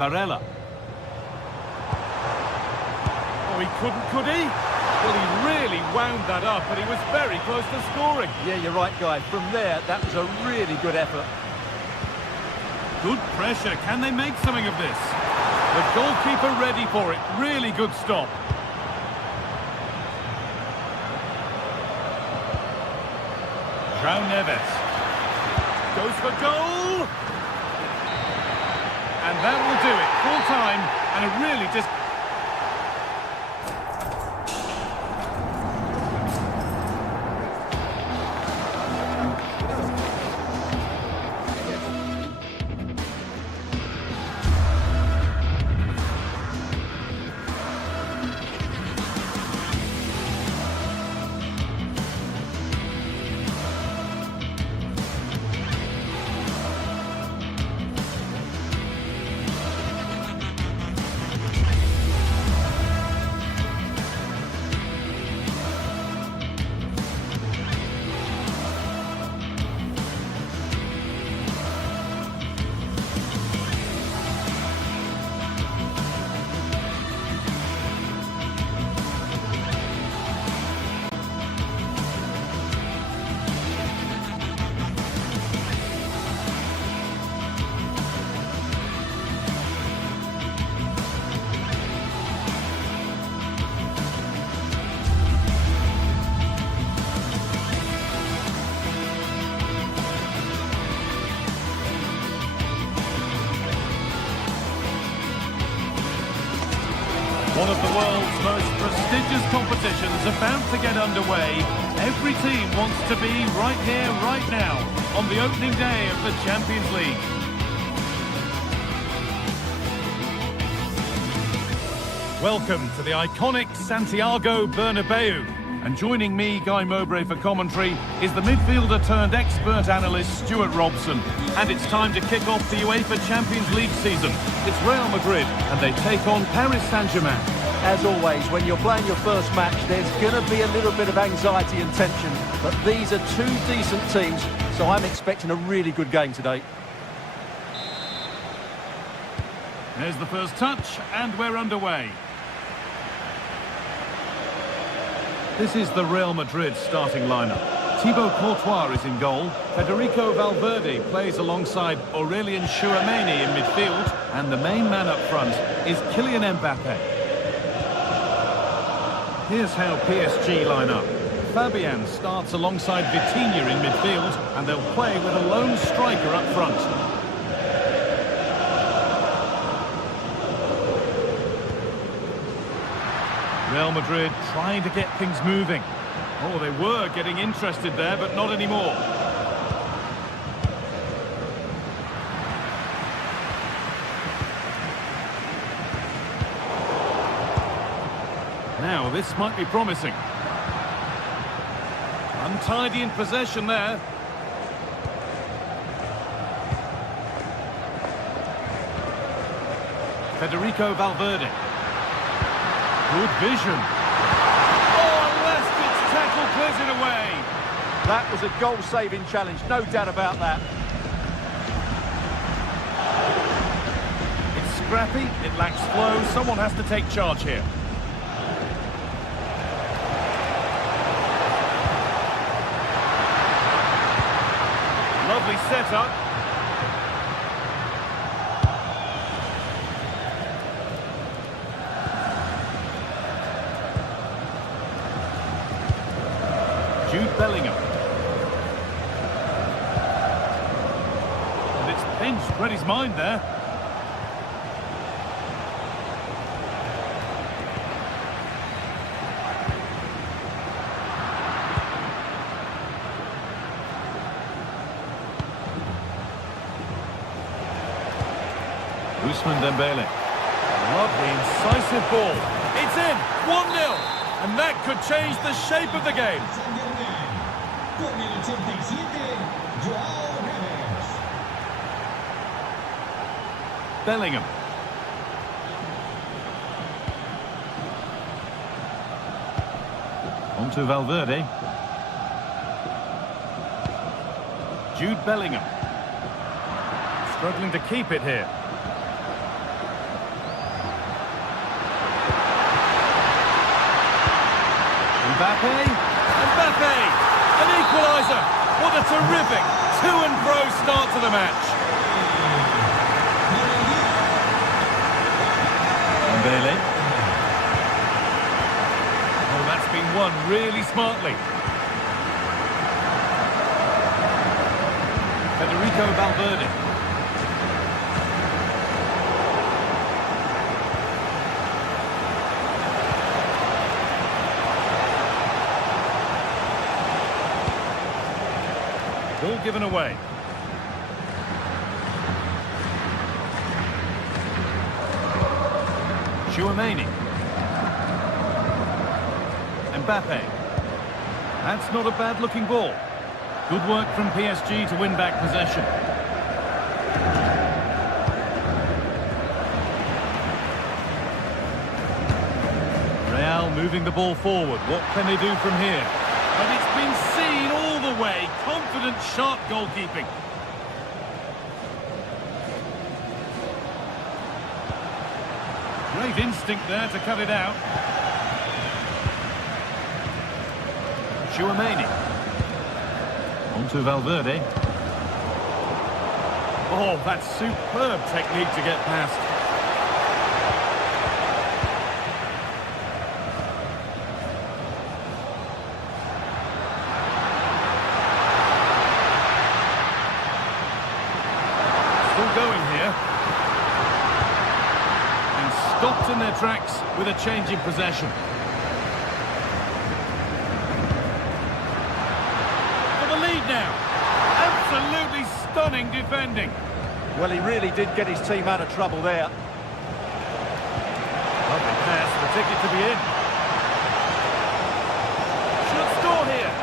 Barella. Oh, he couldn't, could he? Well, he really wound that up, but he was very close to scoring. Yeah, you're right, Guy. From there, that was a really good effort. Good pressure. Can they make something of this? The goalkeeper ready for it. Really good stop. João Neves. Goes for goal. And that will do it. Full time, and a really just... One of the world's most prestigious competitions about to get underway. Every team wants to be right here, right now, on the opening day of the Champions League. Welcome to the iconic Santiago Bernabeu. And joining me, Guy Mowbray, for commentary is the midfielder turned expert analyst Stuart Robson. And it's time to kick off the UEFA Champions League season. It's Real Madrid and they take on Paris Saint-Germain. As always, when you're playing your first match, there's going to be a little bit of anxiety and tension. But these are two decent teams, so I'm expecting a really good game today. There's the first touch, and we're underway. This is the Real Madrid starting lineup. Thibaut Courtois is in goal. Federico Valverde plays alongside Aurelien Tchouameni in midfield. And the main man up front is Kylian Mbappe. Here's how PSG line up. Fabian starts alongside Vitinha in midfield, and they'll play with a lone striker up front. Real Madrid trying to get things moving. Oh, they were getting interested there, but not anymore. Now, this might be promising. Untidy in possession there. Federico Valverde. Good vision. Oh, last ditch tackle clears it away. That was a goal-saving challenge, no doubt about that. It's scrappy, it lacks flow, someone has to take charge here. Lovely setup. Jude Bellingham. And it's pinched, read his mind there. Ousmane Dembele. Lovely, incisive ball. It's in, 1-0. And that could change the shape of the game. Bellingham. On to Valverde. Jude Bellingham. Struggling to keep it here. Mbappe, an equaliser. What a terrific to-and-fro start to the match. Dembele. Oh, that's been won really smartly. Federico Valverde. Ball given away. Tchouameni. Mbappe. That's not a bad-looking ball. Good work from PSG to win back possession. Real moving the ball forward. What can they do from here? But it's been seen all the way. Confident, sharp goalkeeping. Great instinct there to cut it out. Tchouameni. On to Valverde. Oh, that's superb technique to get past. Going here, and stopped in their tracks with a change in possession. For the lead now. Absolutely stunning defending. Well, he really did get his team out of trouble there. Lovely pass, the ticket to be in. Should score here.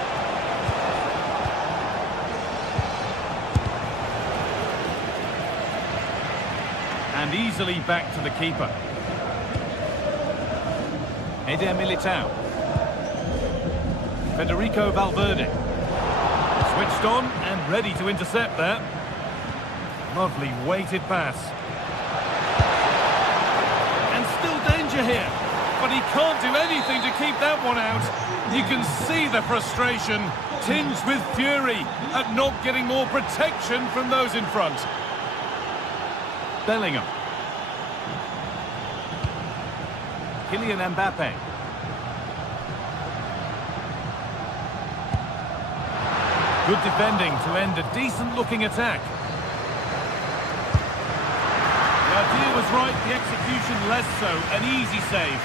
And easily back to the keeper. Eder Militao. Federico Valverde. Switched on and ready to intercept there. Lovely weighted pass. And still danger here. but he can't do anything to keep that one out. You can see the frustration, tinged with fury, at not getting more protection from those in front. Bellingham. Kylian Mbappe. Good defending to end a decent-looking attack. The idea was right, the execution less so. An easy save.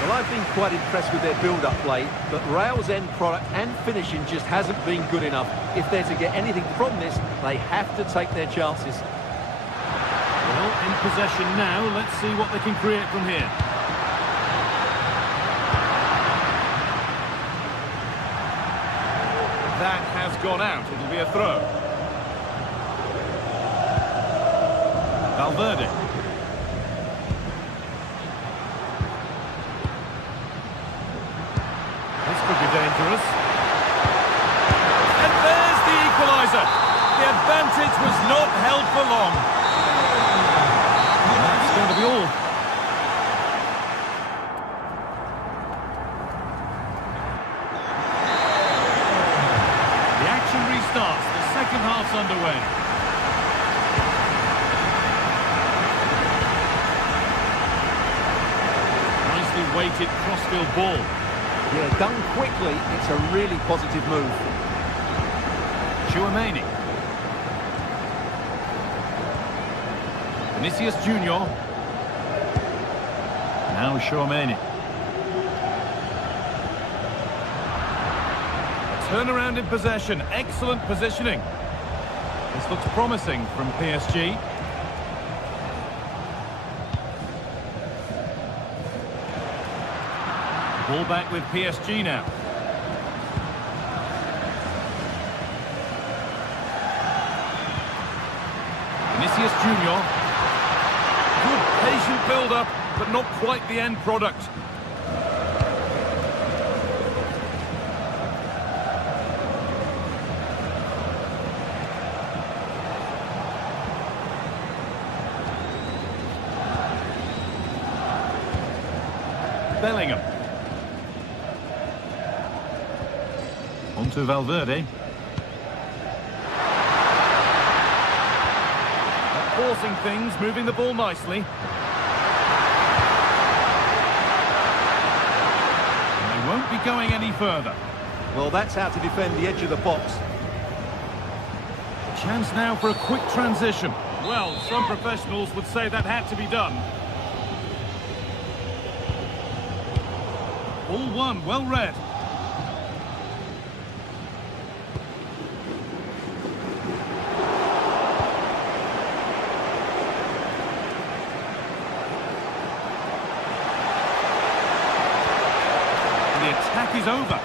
Well, I've been quite impressed with their build-up play, but Real's end product and finishing just hasn't been good enough. If they're to get anything from this, they have to take their chances. Well, in possession now, let's see what they can create from here. That has gone out. It'll be a throw. Valverde. This could be dangerous. And there's the equaliser. The advantage was not held for long. And that's going to be all. Starts. The second half's underway. Nicely weighted crossfield ball. Yeah, done quickly. It's a really positive move. Tchouaméni. Vinicius Junior. Now Tchouaméni. Turnaround in possession, excellent positioning. This looks promising from PSG. Ball back with PSG now. Vinicius Junior. Good patient build-up, but not quite the end product. Bellingham. On to Valverde. Forcing things, moving the ball nicely. And they won't be going any further. Well, that's how to defend the edge of the box. Chance now for a quick transition. Well, some professionals would say that had to be done. All one, well read. The attack is over.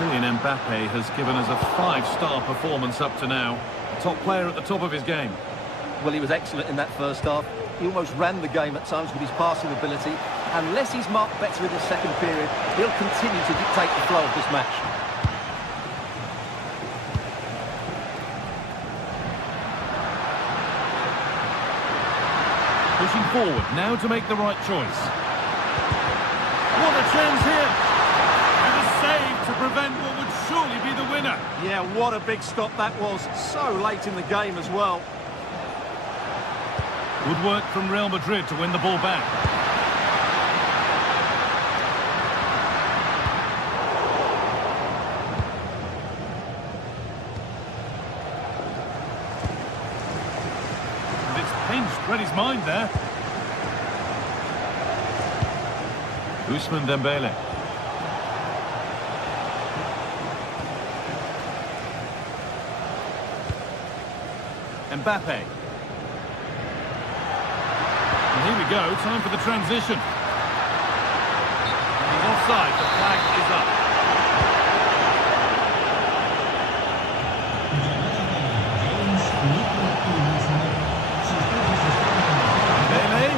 Kylian Mbappe has given us a 5-star performance up to now. A top player at the top of his game. Well, he was excellent in that first half. He almost ran the game at times with his passing ability. Unless he's marked better in the second period, he'll continue to dictate the flow of this match. Pushing forward, now to make the right choice. What a chance here! And a save to prevent what would surely be the winner. Yeah, what a big stop that was. So late in the game as well. Good work from Real Madrid to win the ball back. And it's pinched, read his mind there. Ousmane Dembele. Mbappe. And here we go, time for the transition. And he's offside, the flag is up. Dembele.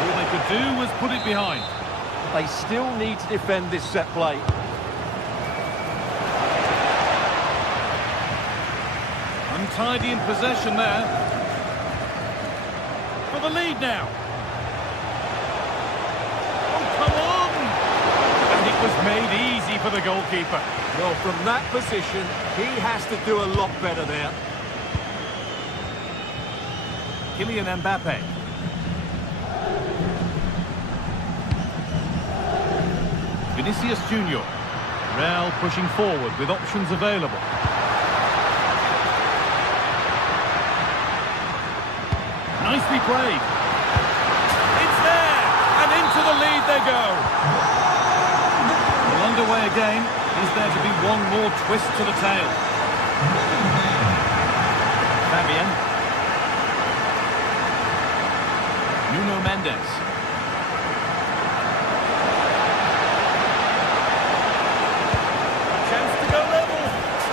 All they could do was put it behind. They still need to defend this set play. tidy in possession there. For the lead now. Oh, come on! And it was made easy for the goalkeeper. Well, from that position, he has to do a lot better there. Kylian Mbappe. Vinicius Junior. Real pushing forward with options available. Nicely played. It's there! And into the lead they go. Well, underway again. Is there to be one more twist to the tail? Fabian. Nuno Mendes. Chance to go level.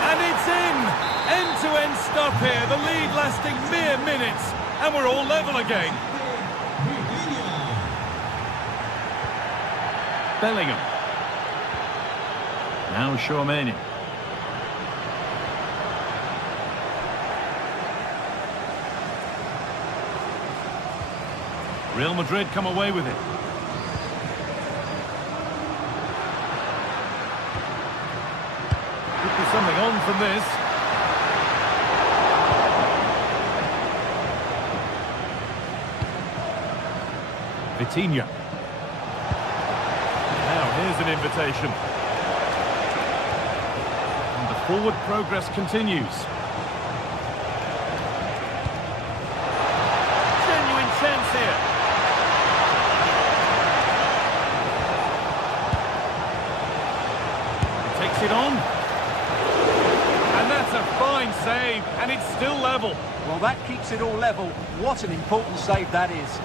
And it's in! End-to-end stop here. The lead lasting mere minutes. And we're all level again. Bellingham. Now Tchouaméni. Real Madrid come away with it. Could be something on from this. Vitinha. Now here's an invitation. And the forward progress continues. Genuine chance here. He takes it on. And that's a fine save, and it's still level. Well, that keeps it all level. What an important save that is.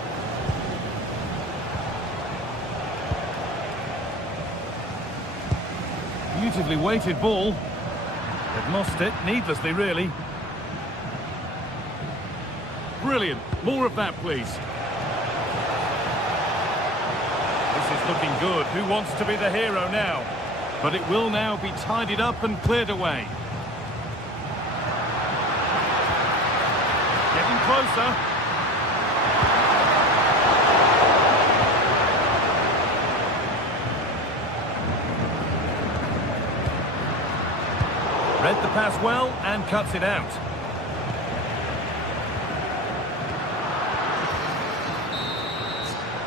Beautifully weighted ball. They've lost it, needlessly really. Brilliant. More of that, please. This is looking good. Who wants to be the hero now? But it will now be tidied up and cleared away. Getting closer. Read the pass well and cuts it out.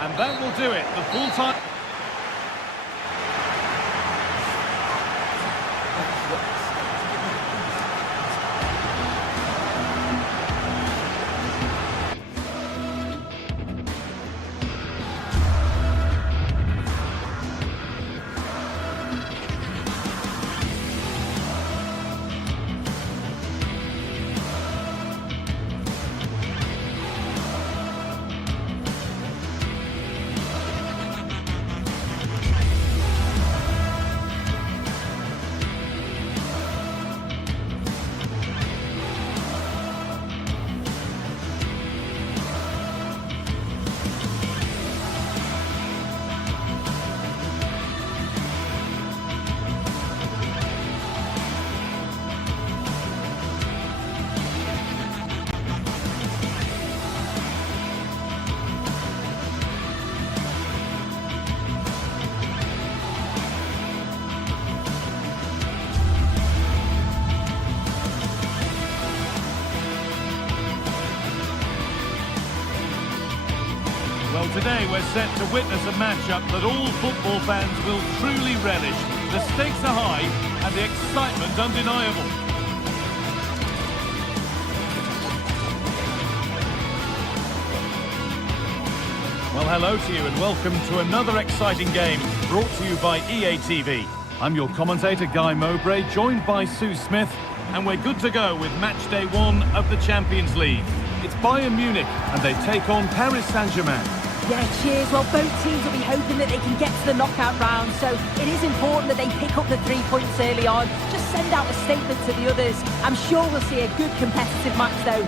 And that will do it. The full time. Well, today we're set to witness a matchup that all football fans will truly relish. The stakes are high and the excitement undeniable. Well, hello to you and welcome to another exciting game brought to you by EA TV. I'm your commentator, Guy Mowbray, joined by Sue Smith, and we're good to go with match day 1 of the Champions League. It's Bayern Munich and they take on Paris Saint-Germain. Yeah, cheers. Well, both teams will be hoping that they can get to the knockout round, so it is important that they pick up the 3 points early on. Just send out a statement to the others. I'm sure we'll see a good competitive match, though.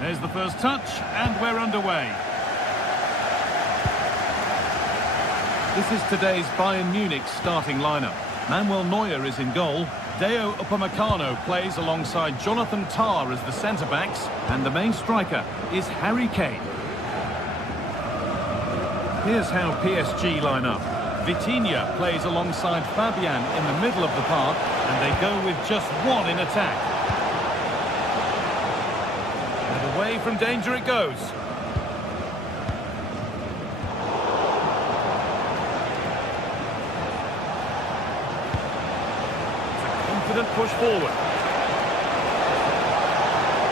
There's Here's the first touch, and we're underway. This is today's Bayern Munich starting lineup. Manuel Neuer is in goal. Deo Upamecano plays alongside Jonathan Tah as the centre-backs, and the main striker is Harry Kane. Here's how PSG line up. Vitinha plays alongside Fabian in the middle of the park, and they go with just one in attack. And away from danger it goes. Push forward.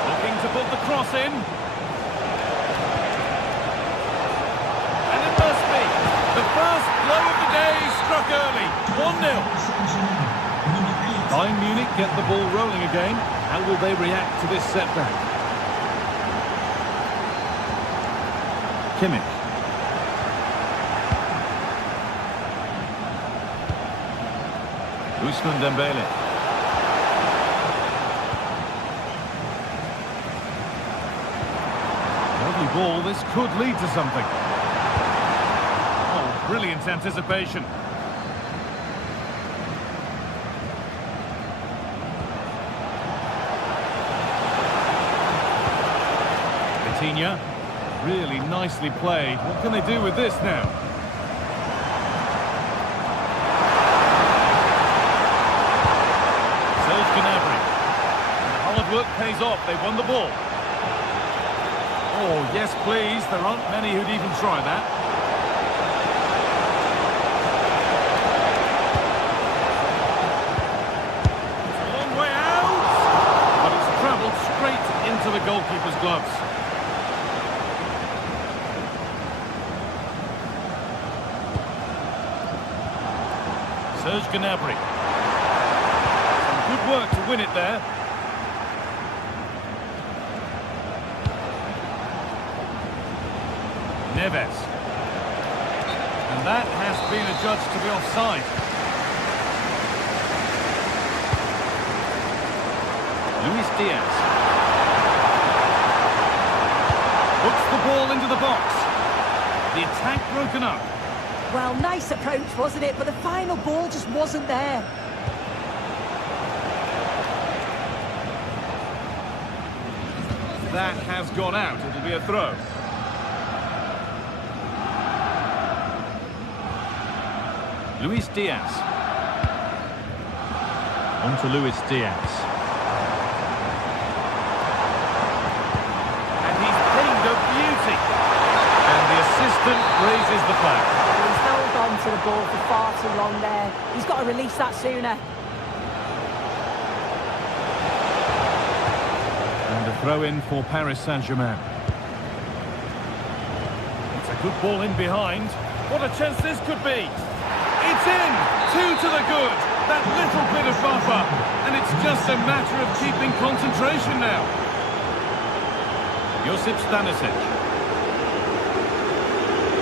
Looking to put the cross in. And it must be. The first blow of the day struck early. 1-0. Bayern Munich get the ball rolling again. How will they react to this setback? Kimmich. Ousmane Dembele. Ball, this could lead to something. Oh, brilliant anticipation. Vitinha, really nicely played. What can they do with this now? Serge Gnabry. Hard work pays off, they won the ball. Oh, yes, please. There aren't many who'd even try that. It's a long way out, but it's travelled straight into the goalkeeper's gloves. Serge Gnabry. Some good work to win it there. Neves. And that has been adjudged to be offside. Luis Diaz. Puts the ball into the box. The attack broken up. Well, nice approach, wasn't it? But the final ball just wasn't there. That has gone out. It'll be a throw. Luis Diaz. On to Luis Diaz. And he's pinned a beauty. And the assistant raises the flag. He's held on to the ball for far too long there. He's got to release that sooner. And a throw-in for Paris Saint-Germain. It's a good ball in behind. What a chance this could be. It's in! 2 to the good! That little bit of buffer! And it's just a matter of keeping concentration now. Josip Stanisic.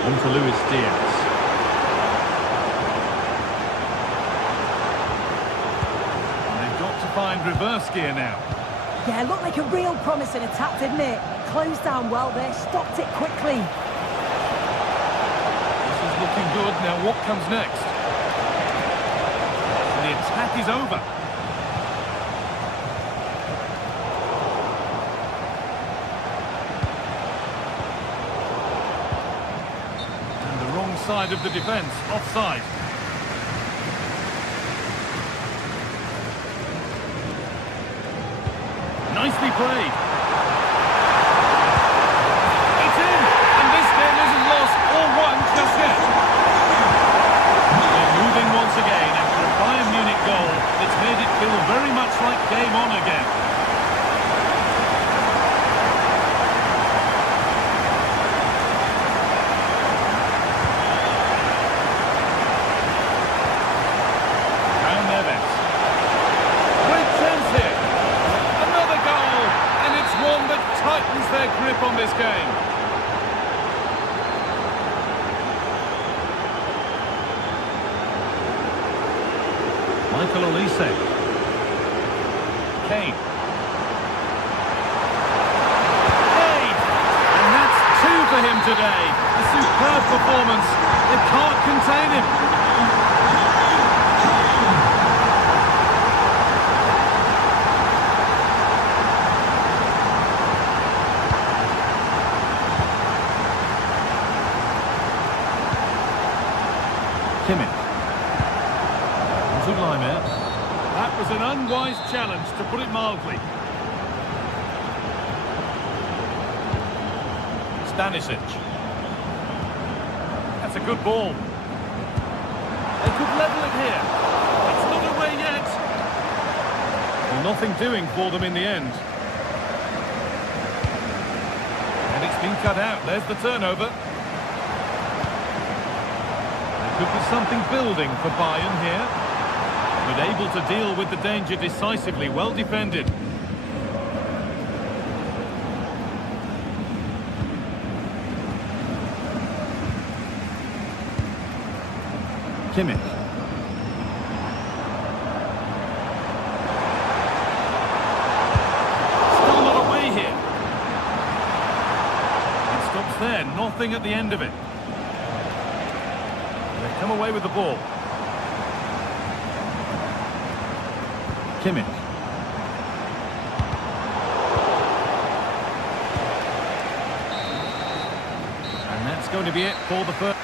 On to Luis Diaz. And they've got to find reverse gear now. Yeah, looked like a real promising attack, didn't it? Closed down well there, stopped it quickly. This is looking good. Now what comes next? The attack is over. And the wrong side of the defence, offside. Nicely played. It's in, and this game isn't lost or won just yet. They're moving once again after a Bayern Munich goal that's made it feel very much like game on again. Now Neves. Great chance here. Another goal, and it's one that tightens their grip on this game. Michael Olise. Kane. Kane! superb performance. They can't contain him. That was an unwise challenge, to put it mildly. Stanisic. That's a good ball. They could level it here. It's not away yet. Well, nothing doing for them in the end. And it's been cut out. There's the turnover. There could be something building for Bayern here. But able to deal with the danger decisively. Well defended. Kimmich. Still not away here. It stops there. Nothing at the end of it. They come away with the ball. Kimmich. And that's going to be it for the first.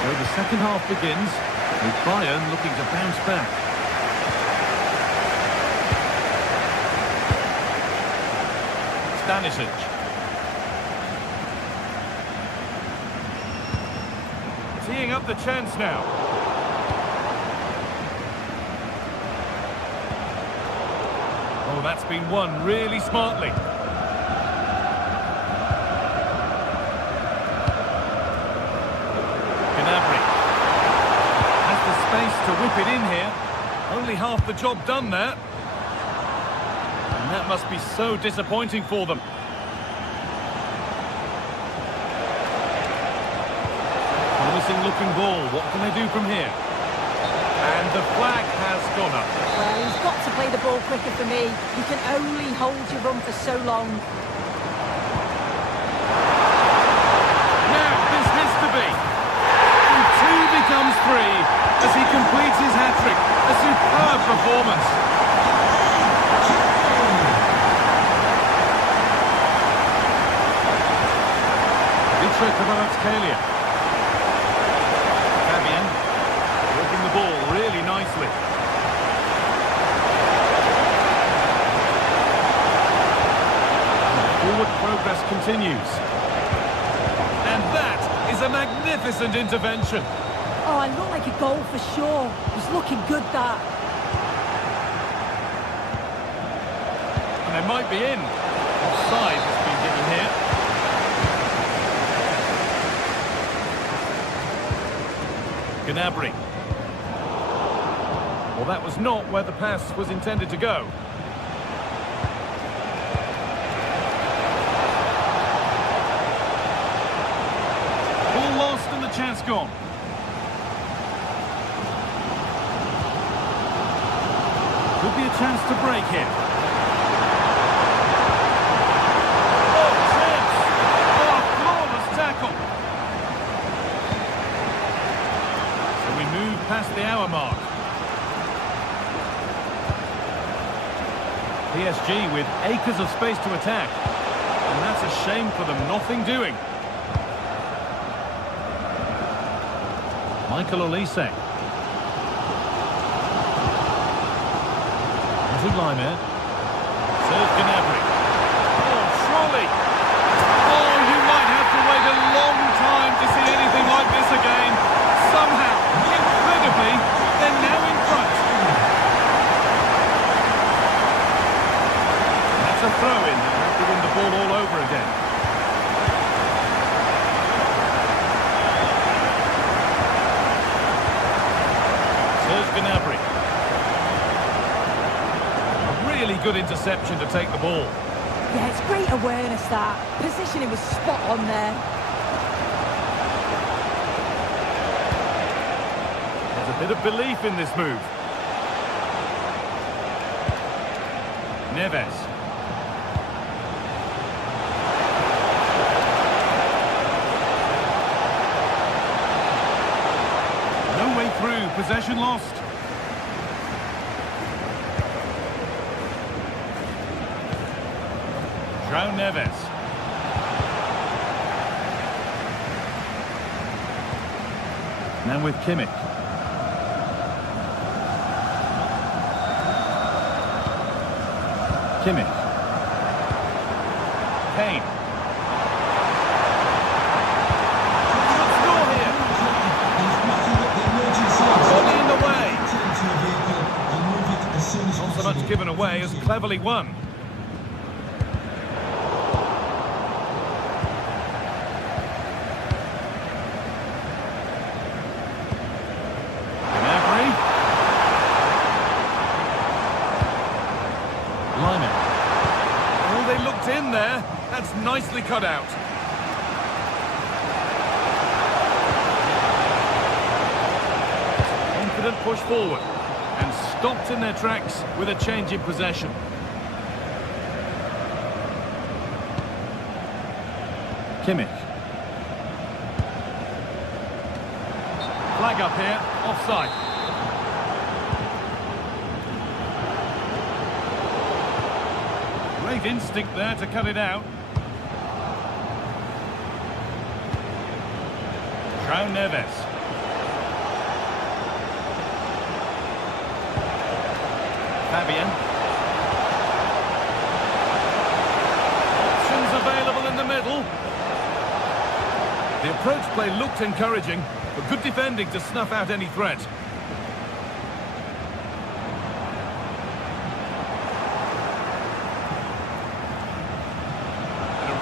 So the second half begins with Bayern looking to bounce back. Stanisic. Teeing up the chance now. Oh, that's been won really smartly. Gnabry has the space to whip it in here. Only half the job done there. And that must be so disappointing for them. Promising looking ball. What can they do from here? And the flag has gone up. Well, he's got to play the ball quicker for me. You can only hold your run for so long. Now this has to be. And 2 becomes 3 as he completes his hat-trick. A superb performance. Kvaratskhelia. Fabian working the ball really nicely. Forward progress continues. And that is a magnificent intervention. Oh, it looked like a goal for sure. It was looking good, that. And they might be in. Offside has been given here. Gnabry. Well, that was not where the pass was intended to go. Ball lost and the chance gone. Could be a chance to break here. Oh, chance! Oh, flawless tackle. So we move past the hour mark. PSG with acres of space to attack. And that's a shame for them, nothing doing. Michael Olise. Zulimer. Serge Gnabry. Oh, surely. Oh, you might have to wait a long time to see anything like this again. Somehow, incredibly, they're now in front. That's a throw-in. They'll have to win the ball all over again. Serge Gnabry. Really good interception to take the ball. Yeah, it's great awareness, that. Positioning was spot on there. There's a bit of belief in this move. Neves. No way through, possession lost. João Neves. Now with Kimmich. Kimmich. Kane. Good score here. Body in the way. Not so much given away as cleverly won. In there, that's nicely cut out. Confident push forward and stopped in their tracks with a change in possession. Kimmich. Flag up here, offside. Great instinct there to cut it out. João Neves. Fabian. Options available in the middle. The approach play looked encouraging, but good defending to snuff out any threat.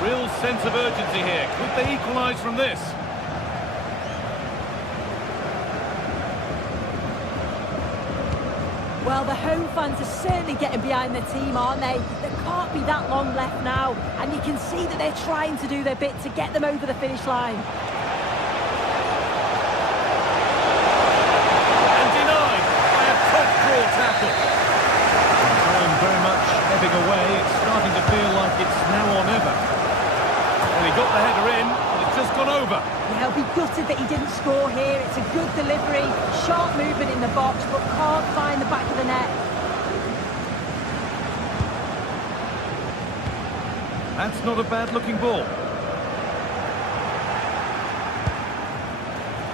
Real sense of urgency here. Could they equalise from this? Well, the home fans are certainly getting behind their team, aren't they? There can't be that long left now, and you can see that they're trying to do their bit to get them over the finish line. And denied by a top-draw tackle. Time very much ebbing away. It's starting to feel like it's now or never. Well, he got the header in, but it's just gone over. Yeah, he'll be gutted that he didn't score here. It's a good delivery, sharp movement in the box, but can't find the back of the net. That's not a bad-looking ball.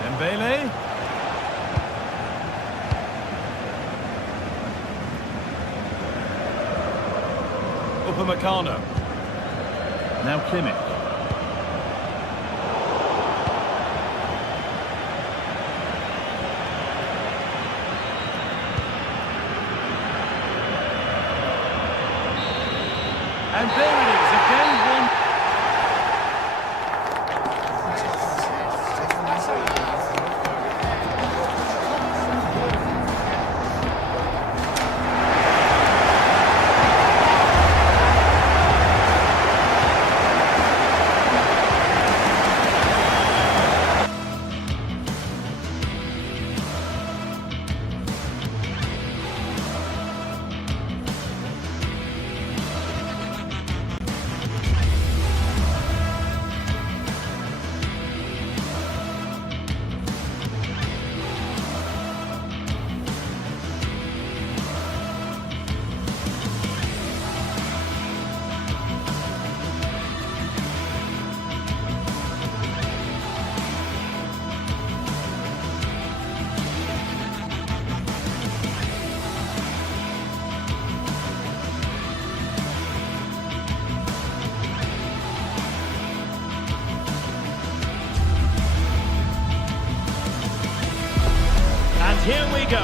Dembele. Upamecano. Now Kimmich. And there it is, again one. Here we go,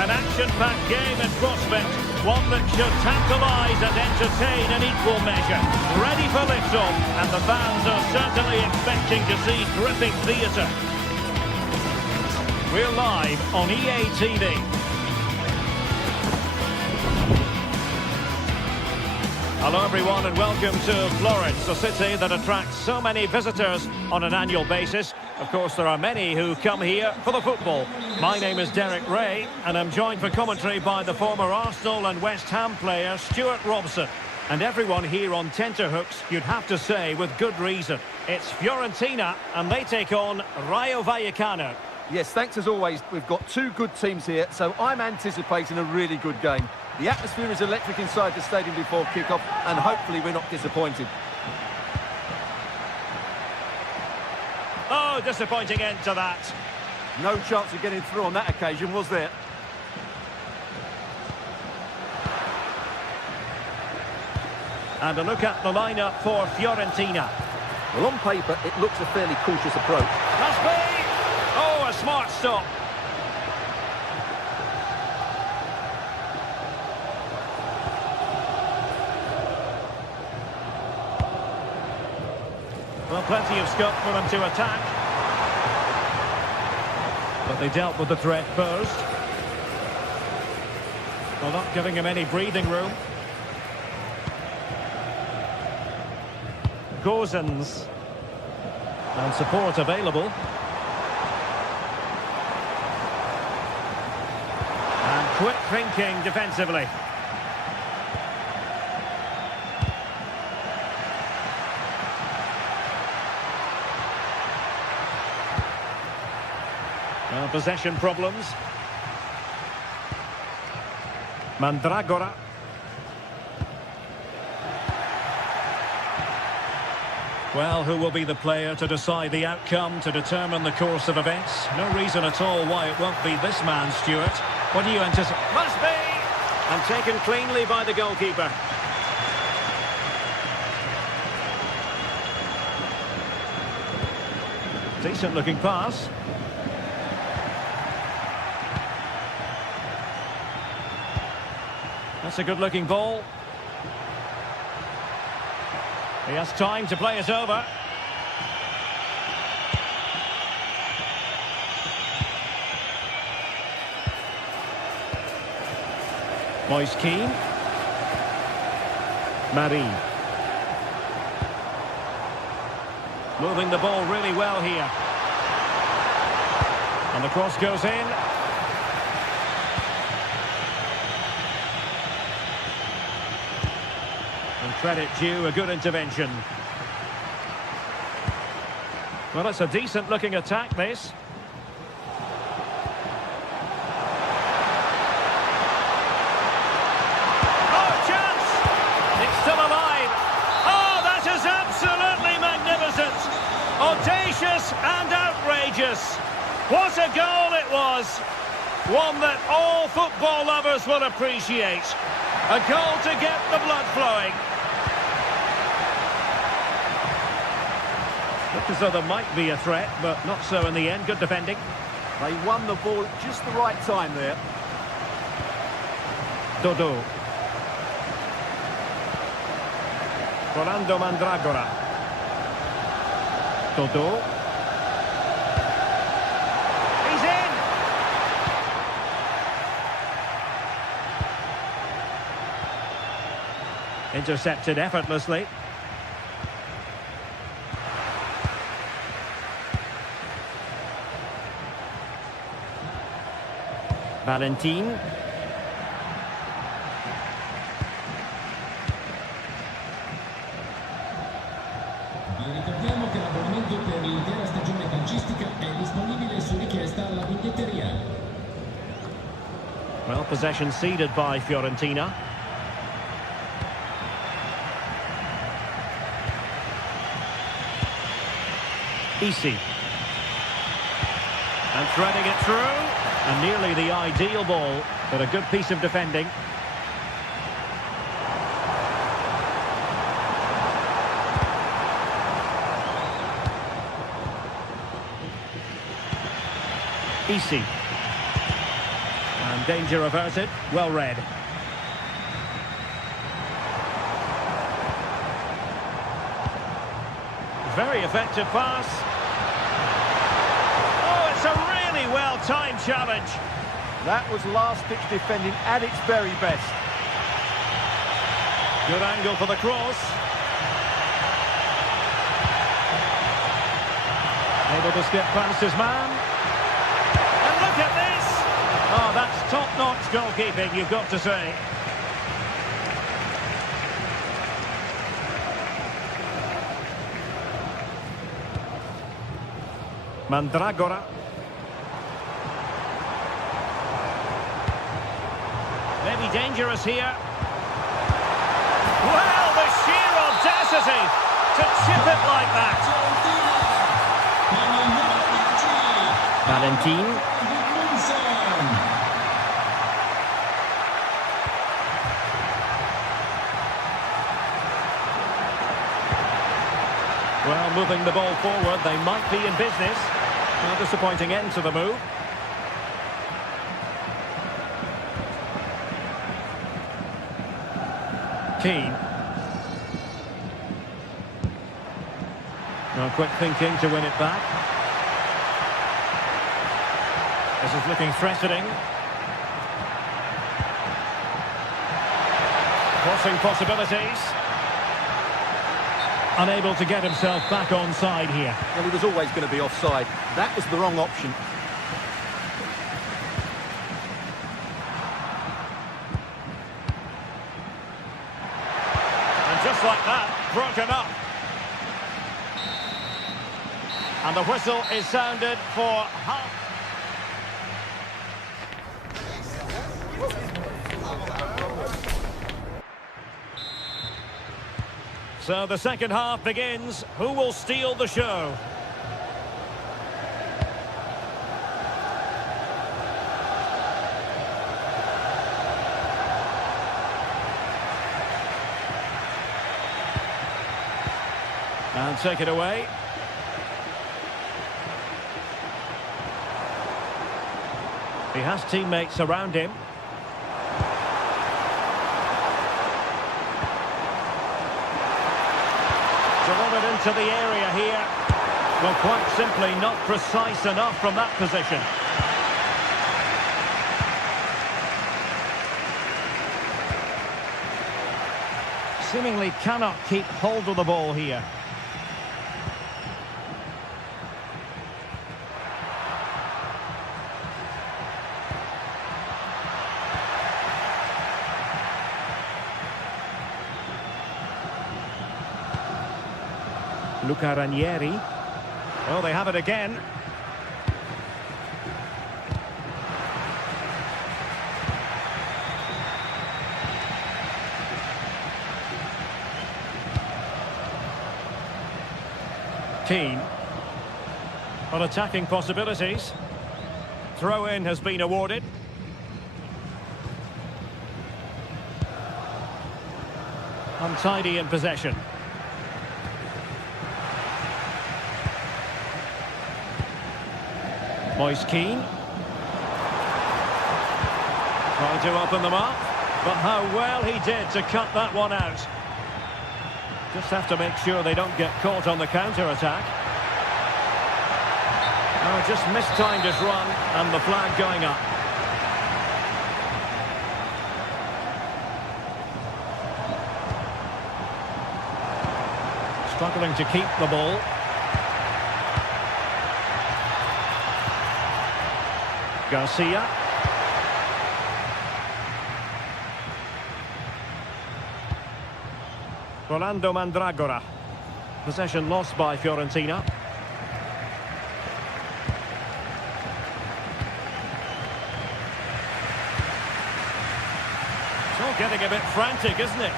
an action-packed game in prospect, one that should tantalise and entertain in equal measure. Ready for lift-off, and the fans are certainly expecting to see gripping theatre. We're live on EA TV. Hello everyone and welcome to Florence, a city that attracts so many visitors on an annual basis. Of course, there are many who come here for the football. My name is Derek Ray, and I'm joined for commentary by the former Arsenal and West Ham player Stuart Robson. And everyone here on tenterhooks, you'd have to say, with good reason. It's Fiorentina, and they take on Rayo Vallecano. Yes, thanks as always. We've got two good teams here, so I'm anticipating a really good game. The atmosphere is electric inside the stadium before kick-off, and hopefully we're not disappointed. Oh, disappointing end to that. No chance of getting through on that occasion, was there? And a look at the lineup for Fiorentina. Well, on paper, it looks a fairly cautious approach. Must be! Oh, a smart stop. Well, plenty of scope for them to attack. But they dealt with the threat first. Well, not giving him any breathing room. Gozens. And support available. And quick thinking defensively. Well, possession problems. Mandragora. Well, who will be the player to decide the outcome, to determine the course of events? No reason at all why it won't be this man, Stuart. What do you anticipate? Must be! And taken cleanly by the goalkeeper. Decent looking pass. That's a good looking ball. He has time to play it over. Moise Keane. Marie. Moving the ball really well here. And the cross goes in. And credit due, a good intervention. Well, it's a decent looking attack, this. Oh, chance! It's still alive. Oh, that is absolutely magnificent. Audacious and outrageous. What a goal it was. One that all football lovers will appreciate. A goal to get the blood flowing. Looked as though there might be a threat, but not so in the end. Good defending. They won the ball at just the right time there. Dodo. Rolando Mandragora. Dodo. He's in! Intercepted effortlessly. Valentin. Vi ricordiamo che l'abbonamento per l'intera stagione calcistica è disponibile su richiesta alla biglietteria. Well, possession ceded by Fiorentina. Easy. And threading it through. And nearly the ideal ball, but a good piece of defending. Easy. And danger averted. Well read. Very effective pass. Oh, it's a really well-timed challenge. That was last-ditch defending at its very best. Good angle for the cross. Able to skip past his man. And look at this! Oh, that's top-notch goalkeeping, you've got to say. Mandragora. Maybe dangerous here. Well, the sheer audacity to chip it like that. Valentin. Well, moving the ball forward, they might be in business. A disappointing end to the move. Keane. Well, quick thinking to win it back. This is looking threatening. Crossing possibilities. Unable to get himself back onside here. Well, he was always going to be offside. That was the wrong option. And just like that, broken up. And the whistle is sounded for half. So the second half begins. Who will steal the show? And take it away. He has teammates around him. Delivered into the area here. Well, quite simply not precise enough from that position. Seemingly cannot keep hold of the ball here. Luca Ranieri. Oh, they have it again. Keane. On attacking possibilities. Throw-in has been awarded. Untidy in possession. Moise Keane. Trying to open them up, but how well he did to cut that one out. Just have to make sure they don't get caught on the counter-attack. Oh, just mistimed his run, and the flag going up. Struggling to keep the ball. Garcia. Rolando Mandragora. Possession lost by Fiorentina. It's all getting a bit frantic, isn't it?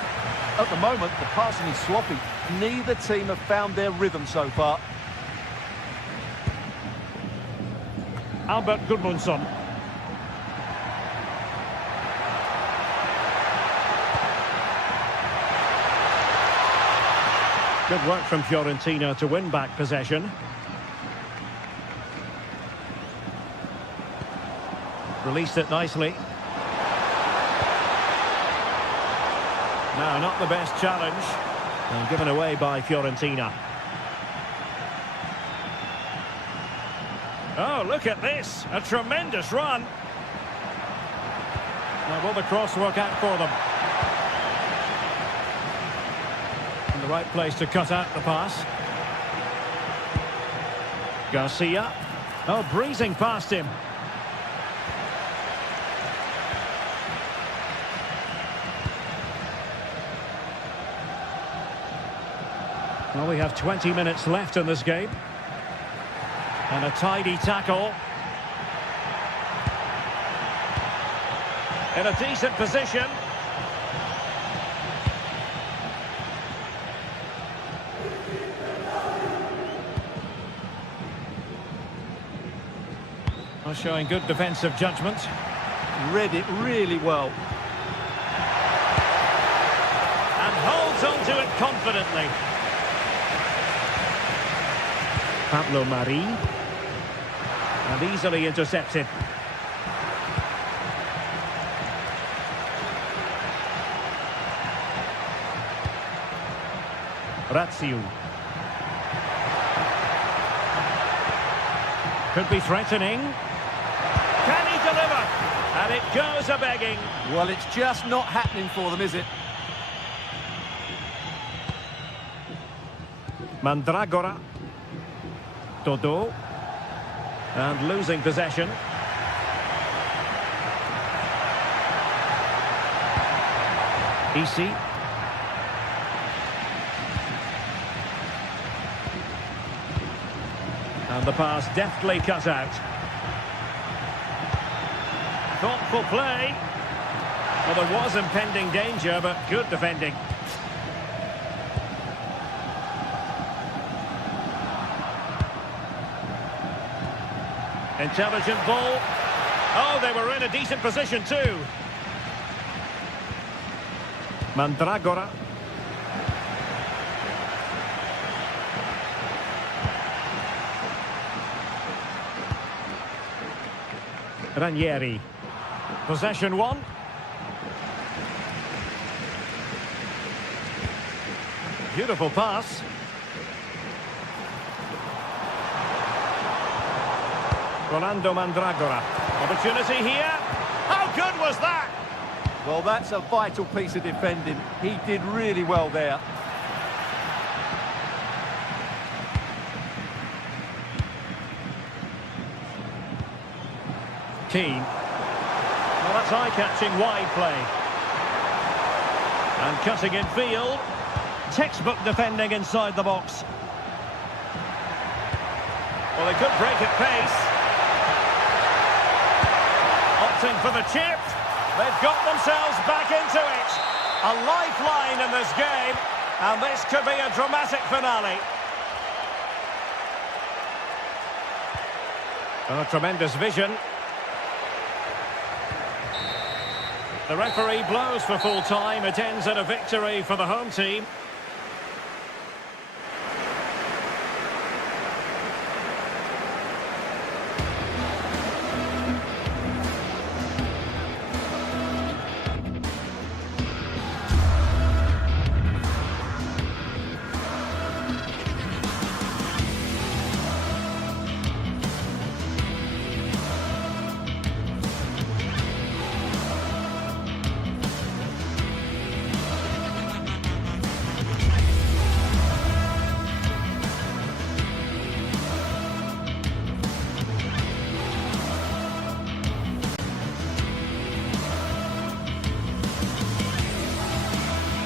At the moment, the passing is sloppy. Neither team have found their rhythm so far. Albert Gudmundsson. Good work from Fiorentina to win back possession. Released it nicely. No, not the best challenge. And given away by Fiorentina. Oh, look at this. A tremendous run. Now, will the cross work out for them? In the right place to cut out the pass. Garcia. Oh, breezing past him. Well, we have 20 minutes left in this game. And a tidy tackle. In a decent position. Well, showing good defensive judgment. Read it really well. And holds on to it confidently. Pablo Mari. And easily intercepted. Razziu. Could be threatening. Can he deliver? And it goes a-begging. Well, it's just not happening for them, is it? Mandragora. Todo. And losing possession. Isi. And the pass deftly cut out. Thoughtful play. Well, there was impending danger, but good defending. Intelligent ball. Oh, they were in a decent position too. Mandragora. Ranieri. Possession one. Beautiful pass. Rolando Mandragora. Opportunity here. How good was that? Well, that's a vital piece of defending. He did really well there. Keane. Well, that's eye-catching wide play. And cutting in field. Textbook defending inside the box. Well, they could break at pace. Opting for the chip. They've got themselves back into it. A lifeline in this game. And this could be a dramatic finale. Oh, tremendous vision. The referee blows for full time. It ends in a victory for the home team.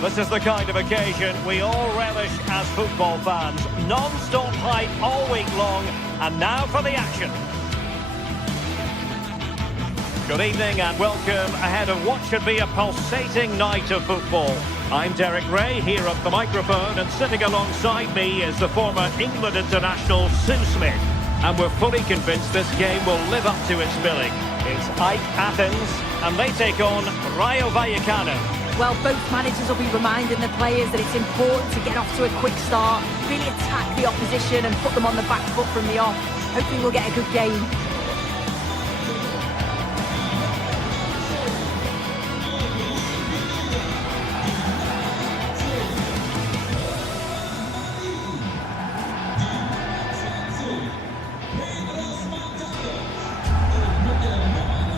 This is the kind of occasion we all relish as football fans. Non-stop hype all week long, and now for the action. Good evening and welcome ahead of what should be a pulsating night of football. I'm Derek Ray here at the microphone, and sitting alongside me is the former England international Sue Smith. And we're fully convinced this game will live up to its billing. It's Ike Athens, and they take on Rayo Vallecano. Well, both managers will be reminding the players that it's important to get off to a quick start, really attack the opposition and put them on the back foot from the off. Hopefully we'll get a good game.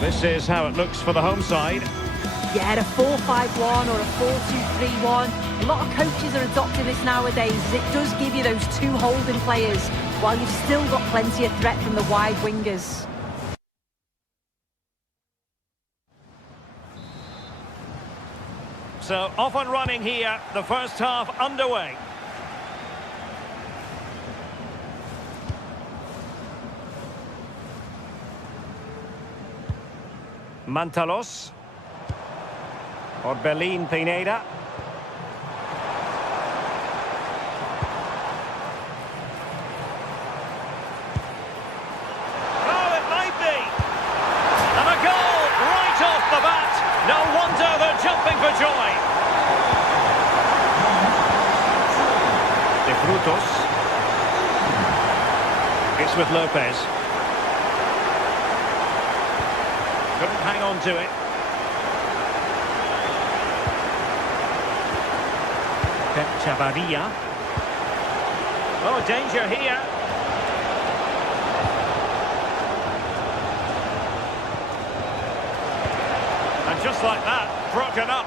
This is how it looks for the home side. Yeah, a 4-5-1 or a 4-2-3-1. A lot of coaches are adopting this nowadays, as it does give you those two holding players, while you've still got plenty of threat from the wide wingers. So off and running here, the first half underway. Mantalos. Orbelin Pineda. Oh, it might be. And a goal right off the bat. No wonder they're jumping for joy. De Frutos. It's with Lopez. Couldn't hang on to it. Pep Chavarria. Oh, danger here. And just like that, broken up.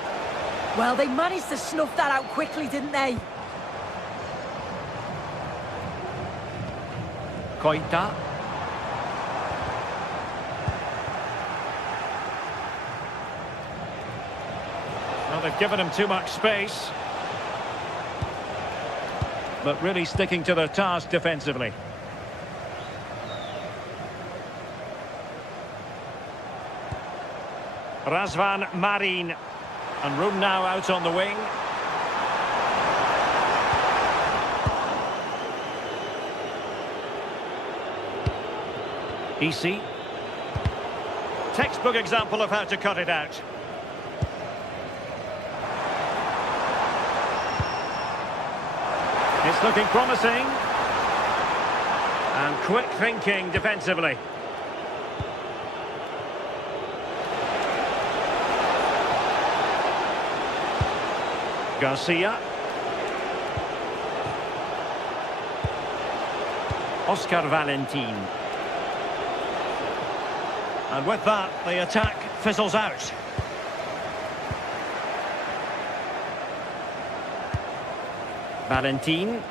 Well, they managed to snuff that out quickly, didn't they? Koita. Well, they've given him too much space. But really sticking to their task defensively. Razvan Marin. And room now out on the wing. Easy. Textbook example of how to cut it out. It's looking promising. And quick thinking defensively. Garcia. Oscar Valentin. And with that, the attack fizzles out. Valentin.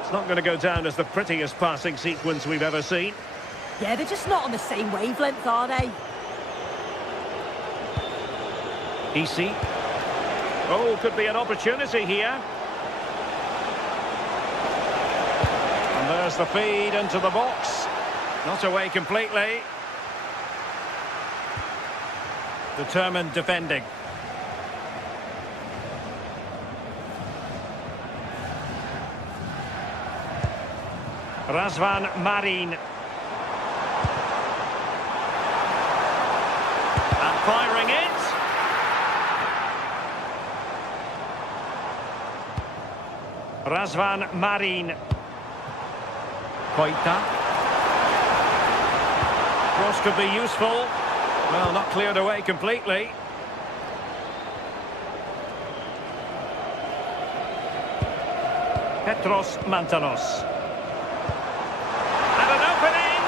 It's not going to go down as the prettiest passing sequence we've ever seen. Yeah, they're just not on the same wavelength, are they? Easy. Oh, could be an opportunity here. And there's the feed into the box. Not away completely. Determined defending. Razvan Marin. And firing it. Razvan Marin. Koita. Cross could be useful. Well, not cleared away completely. Petros Mantalos. And an opening!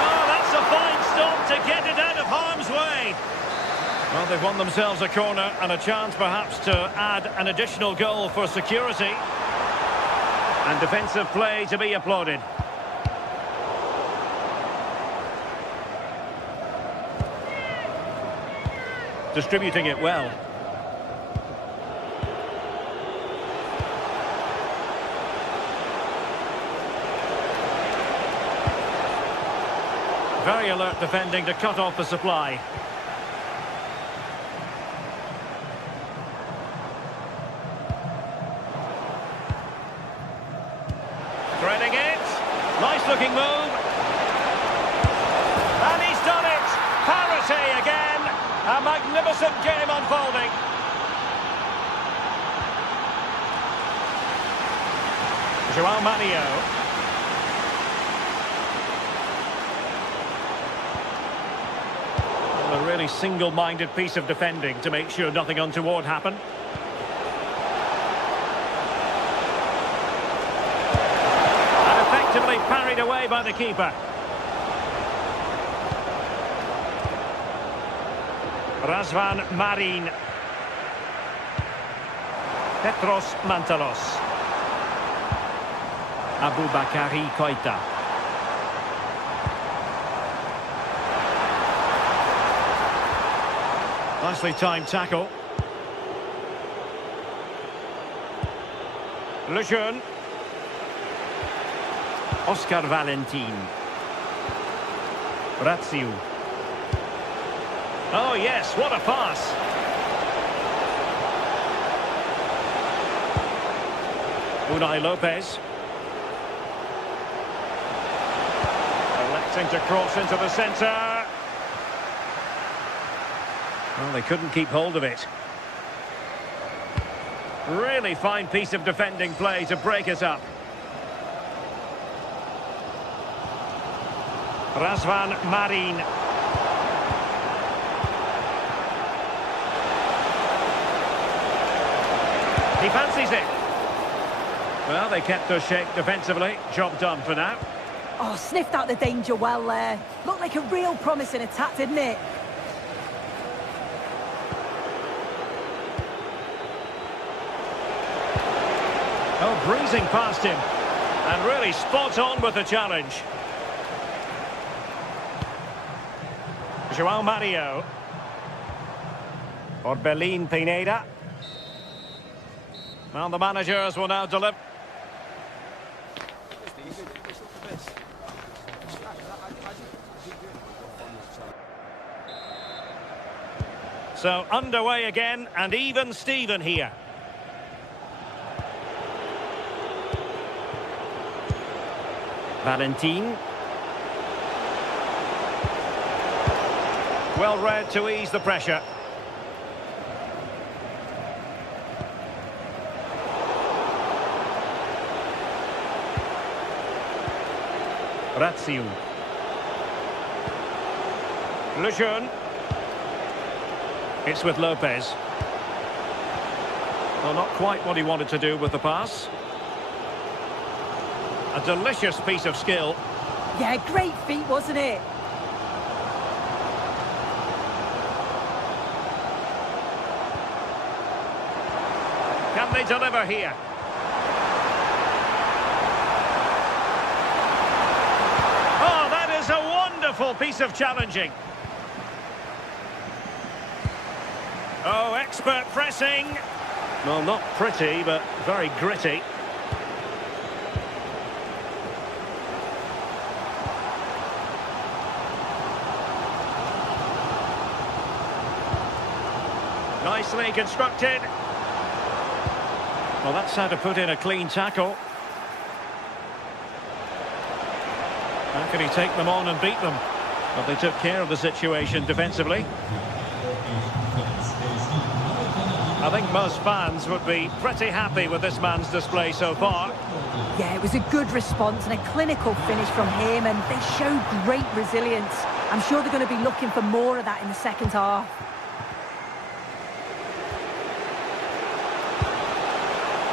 Oh, that's a fine stop to get it out of harm's way. Well, they've won themselves a corner and a chance perhaps to add an additional goal for security. And defensive play to be applauded. Distributing it well. Very alert defending to cut off the supply. Threading it. Nice looking move. And he's done it. Parity again. A magnificent game unfolding. João Mario. Well, a really single-minded piece of defending to make sure nothing untoward happened. And effectively parried away by the keeper. Razvan Marin. Petros Mantalos. Aboubakari Koita. Nicely timed tackle. Lejeune. Oscar Valentin. Ratsiu. Oh yes, what a pass. Unai Lopez. Electing to cross into the centre. Well, they couldn't keep hold of it. Really fine piece of defending play to break it up. Razvan Marin. He fancies it. Well, they kept their shape defensively. Job done for now. Oh, sniffed out the danger well there. Looked like a real promising attack, didn't it? Oh, breezing past him. And really spot on with the challenge. João Mario. Orbelin Pineda. Well, the managers will now deliver. So underway again, and even Steven here. Valentin. Well read to ease the pressure. Ratsiu. Lejeune. It's with Lopez. Well, not quite what he wanted to do with the pass. A delicious piece of skill. Yeah, great feat, wasn't it? Can they deliver here? Oh, that is a wonderful piece of challenging. Oh, expert pressing. Well, not pretty, but very gritty. Nicely constructed. Well, that's how to put in a clean tackle. How can he take them on and beat them? Well, they took care of the situation defensively. I think most fans would be pretty happy with this man's display so far. Yeah, it was a good response and a clinical finish from him, and they showed great resilience. I'm sure they're going to be looking for more of that in the second half.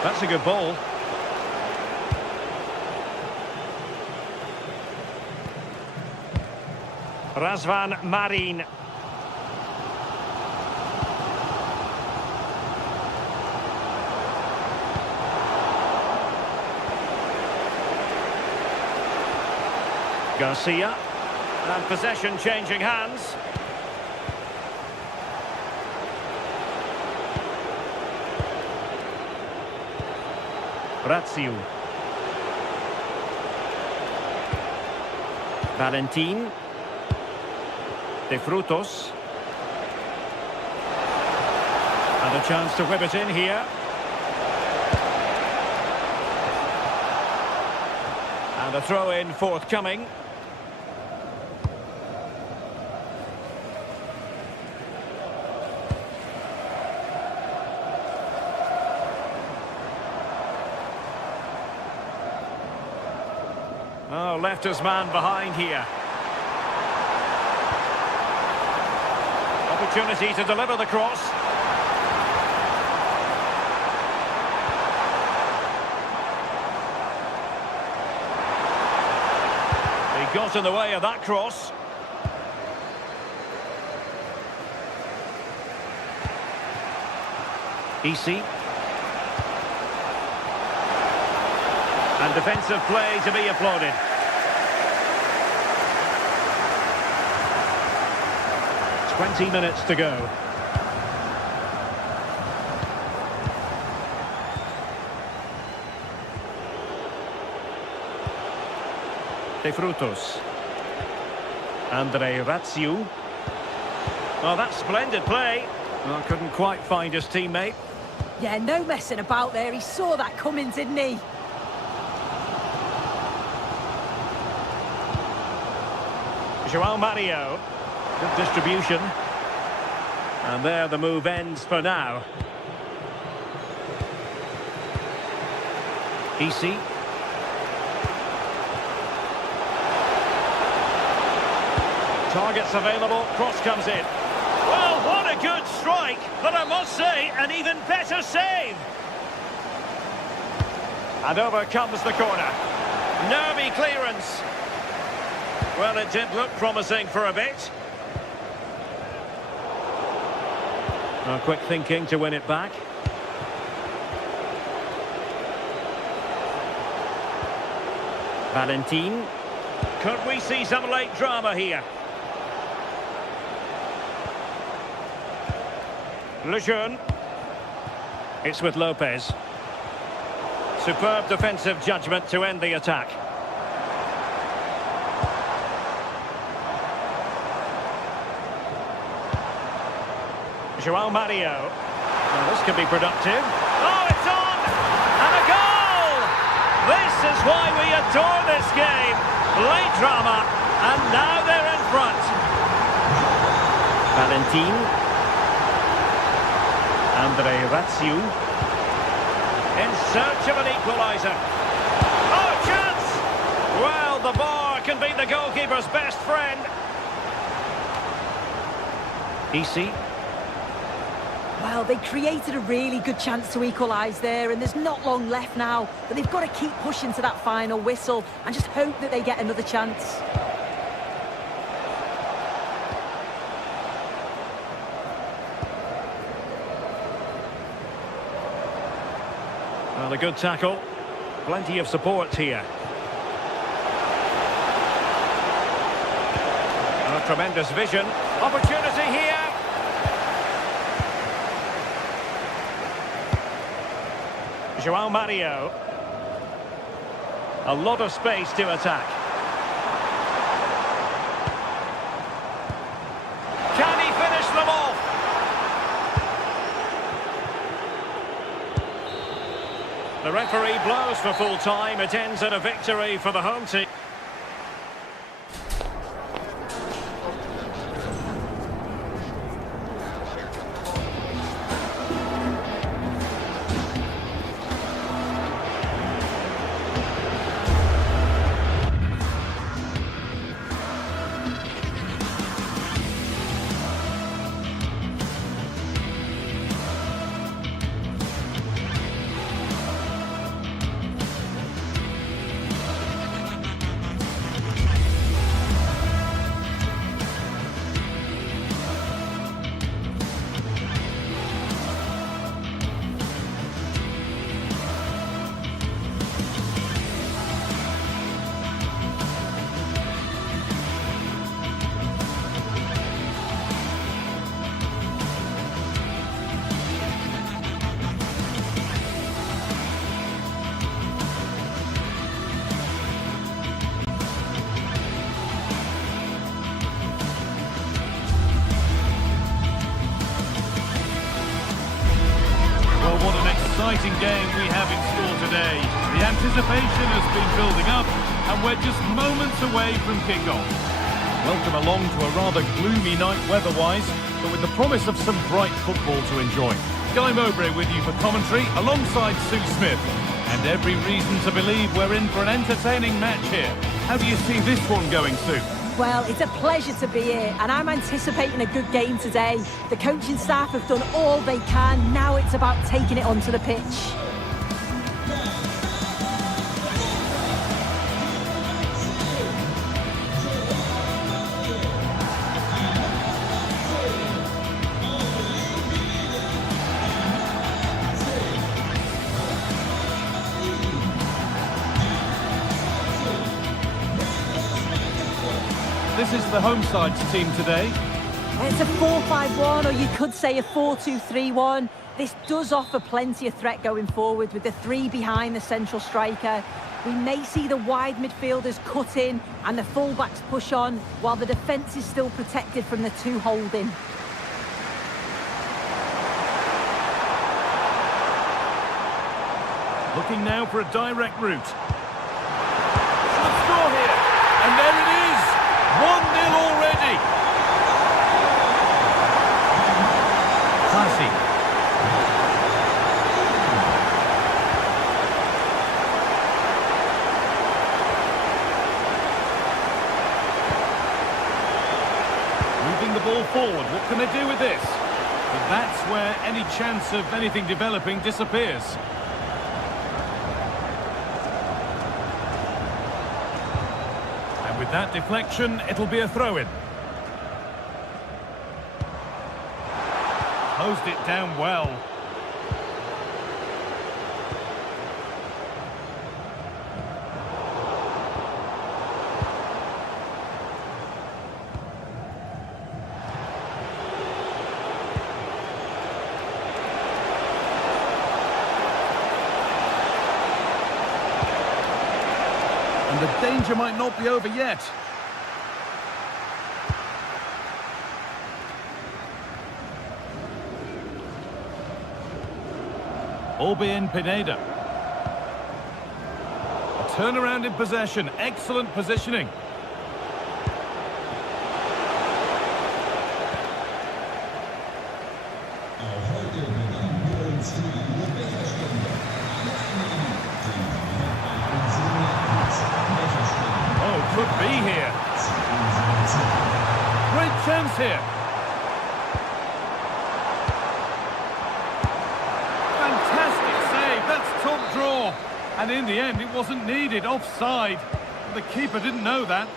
That's a good ball. Razvan Marin. Garcia. And possession changing hands. Ratsiu. Valentin. De Frutos. And a chance to whip it in here. And a throw-in forthcoming. Oh, left his man behind here. Opportunity to deliver the cross. He got in the way of that cross. Easy. And defensive play to be applauded. "20 minutes to go. De Frutos. Raziu. Oh, that's splendid play. Well, couldn't quite find his teammate. Yeah, no messing about there. He saw that coming, didn't he? João Mario. Good distribution. And there the move ends for now. Easy. Targets available, cross comes in. Well, what a good strike, but I must say, an even better save. And over comes the corner. Nervy clearance. Well, it did look promising for a bit. Well, quick thinking to win it back. Valentin. Could we see some late drama here? Lejeune. It's with Lopez. Superb defensive judgment to end the attack. João Mario. Well, this could be productive. Oh, it's on! And a goal! This is why we adore this game. Late drama, and now they're in front. Valentin. Raziu. In search of an equaliser. Oh, chance! Well, the bar can be the goalkeeper's best friend. Easy. Well, they created a really good chance to equalise there, and there's not long left now. But they've got to keep pushing to that final whistle and just hope that they get another chance. Well, a good tackle. Plenty of support here. Oh, tremendous vision. Opportunity here. João Mario. A lot of space to attack. Can he finish them off? The referee blows for full time. It ends in a victory for the home team. Exciting game we have in store today. The anticipation has been building up and we're just moments away from kick-off. Welcome along to a rather gloomy night weather-wise, but with the promise of some bright football to enjoy. Guy Mowbray with you for commentary alongside Sue Smith. And every reason to believe we're in for an entertaining match here. How do you see this one going, Sue? Well, it's a pleasure to be here, and I'm anticipating a good game today. The coaching staff have done all they can. Now it's about taking it onto the pitch. this is the home side's team today. It's a 4-5-1, or you could say a 4-2-3-1. This does offer plenty of threat going forward with the three behind the central striker. We may see the wide midfielders cut in and the fullbacks push on, while the defence is still protected from the two holding. Looking now for a direct route. Should score here. And there it is. 1-0 already. Classy. Moving the ball forward. What can they do with this? But that's where any chance of anything developing disappears. With that deflection, it'll be a throw-in. Closed it down well. And the danger might not be over yet. Albion Pineda. A turnaround in possession. Excellent positioning. Could be here. Great chance here. Fantastic save. That's top draw. And in the end, it wasn't needed. Offside. The keeper didn't know that.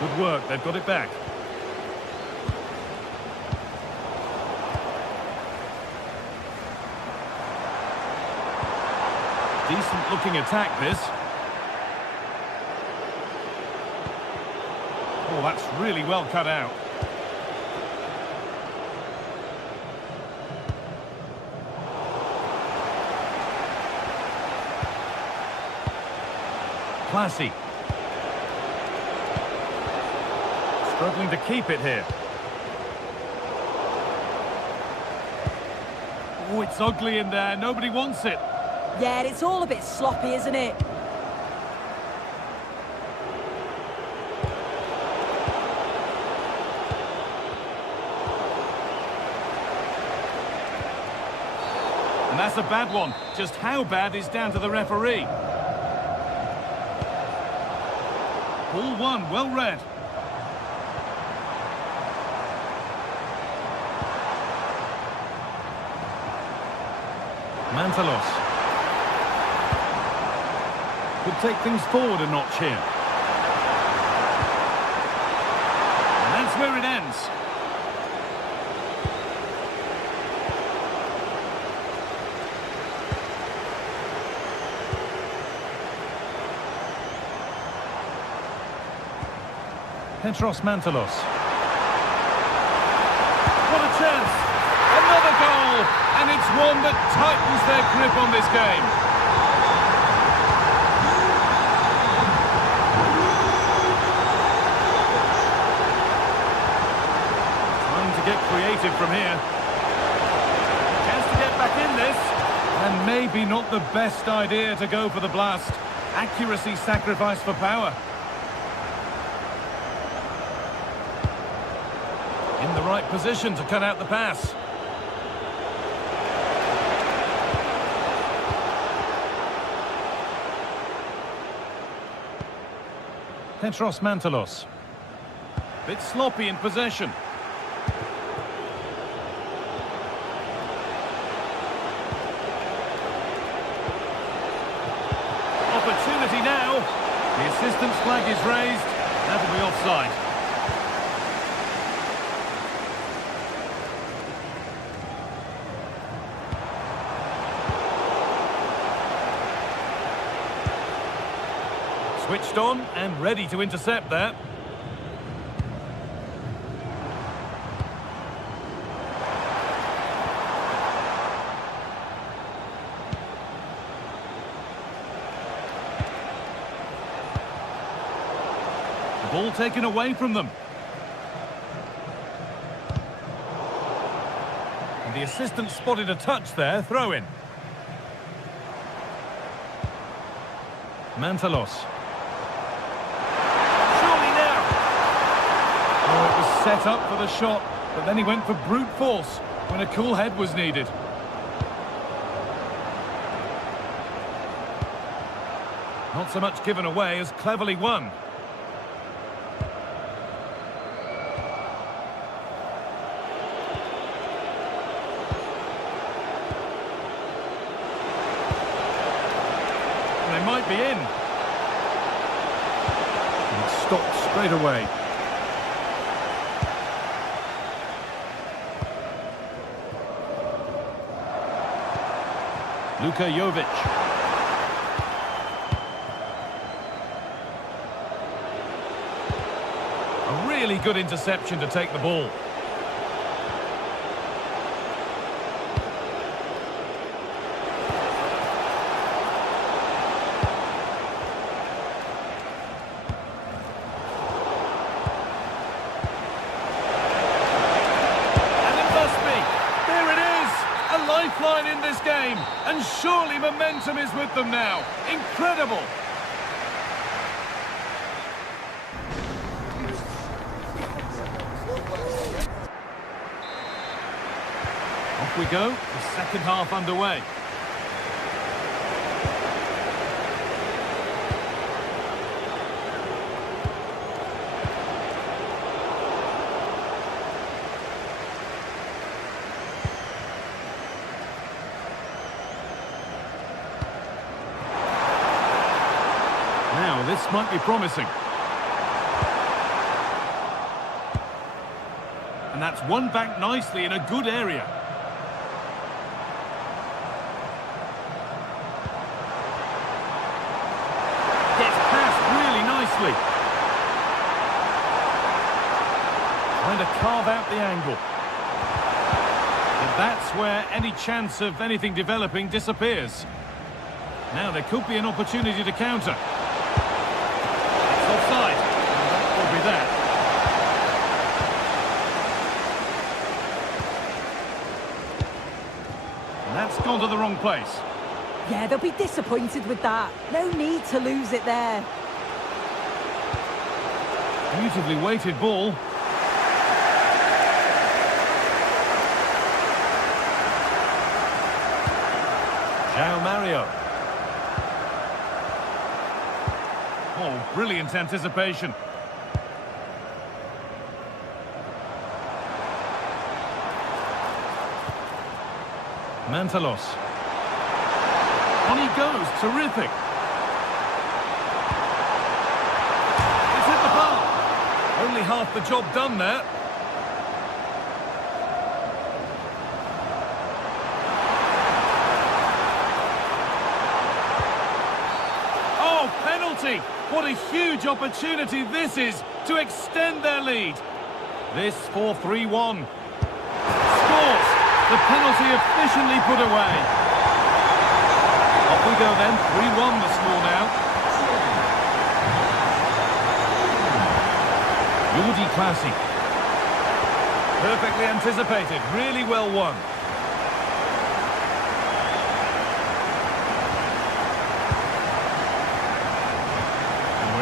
Good work. They've got it back. Decent looking attack, this. Oh, that's really well cut out. Classy. Struggling to keep it here. Oh, it's ugly in there. Nobody wants it. Yeah, it's all a bit sloppy, isn't it? And that's a bad one. Just how bad is down to the referee. Ball one, well read. Mantalos. Could take things forward a notch here. And that's where it ends. Petros Mantalos. What a chance! Another goal! And it's one that tightens their grip on this game. Get creative from here. Chance to get back in this. And maybe not the best idea to go for the blast. Accuracy sacrificed for power. In the right position to cut out the pass. Petros Mantalos. Bit sloppy in possession. Opportunity now. The assistant's flag is raised. That'll be offside. Switched on and ready to intercept there. The ball taken away from them. And the assistant spotted a touch there, throw in. Mantalos. Surely now. Oh, it was set up for the shot, but then he went for brute force when a cool head was needed. Not so much given away as cleverly won. They might be in. And it's stopped straight away. Luka Jovic. A really good interception to take the ball. Lifeline in this game, and surely momentum is with them now. Incredible. Off we go, the second half underway. Now, this might be promising. And that's won back nicely in a good area. Gets past really nicely. Trying to carve out the angle. But that's where any chance of anything developing disappears. Now there could be an opportunity to counter. Offside. That will be that. And that's gone to the wrong place. Yeah, they'll be disappointed with that. No need to lose it there. Beautifully weighted ball. João Mario. Oh, brilliant anticipation. Mantalos. On he goes, terrific. It's hit the bar. Only half the job done there. Oh, penalty! What a huge opportunity this is to extend their lead. This 4-3-1. Scores! The penalty efficiently put away. Off we go then, 3-1 the score now. Jordi Classy. Perfectly anticipated, really well won.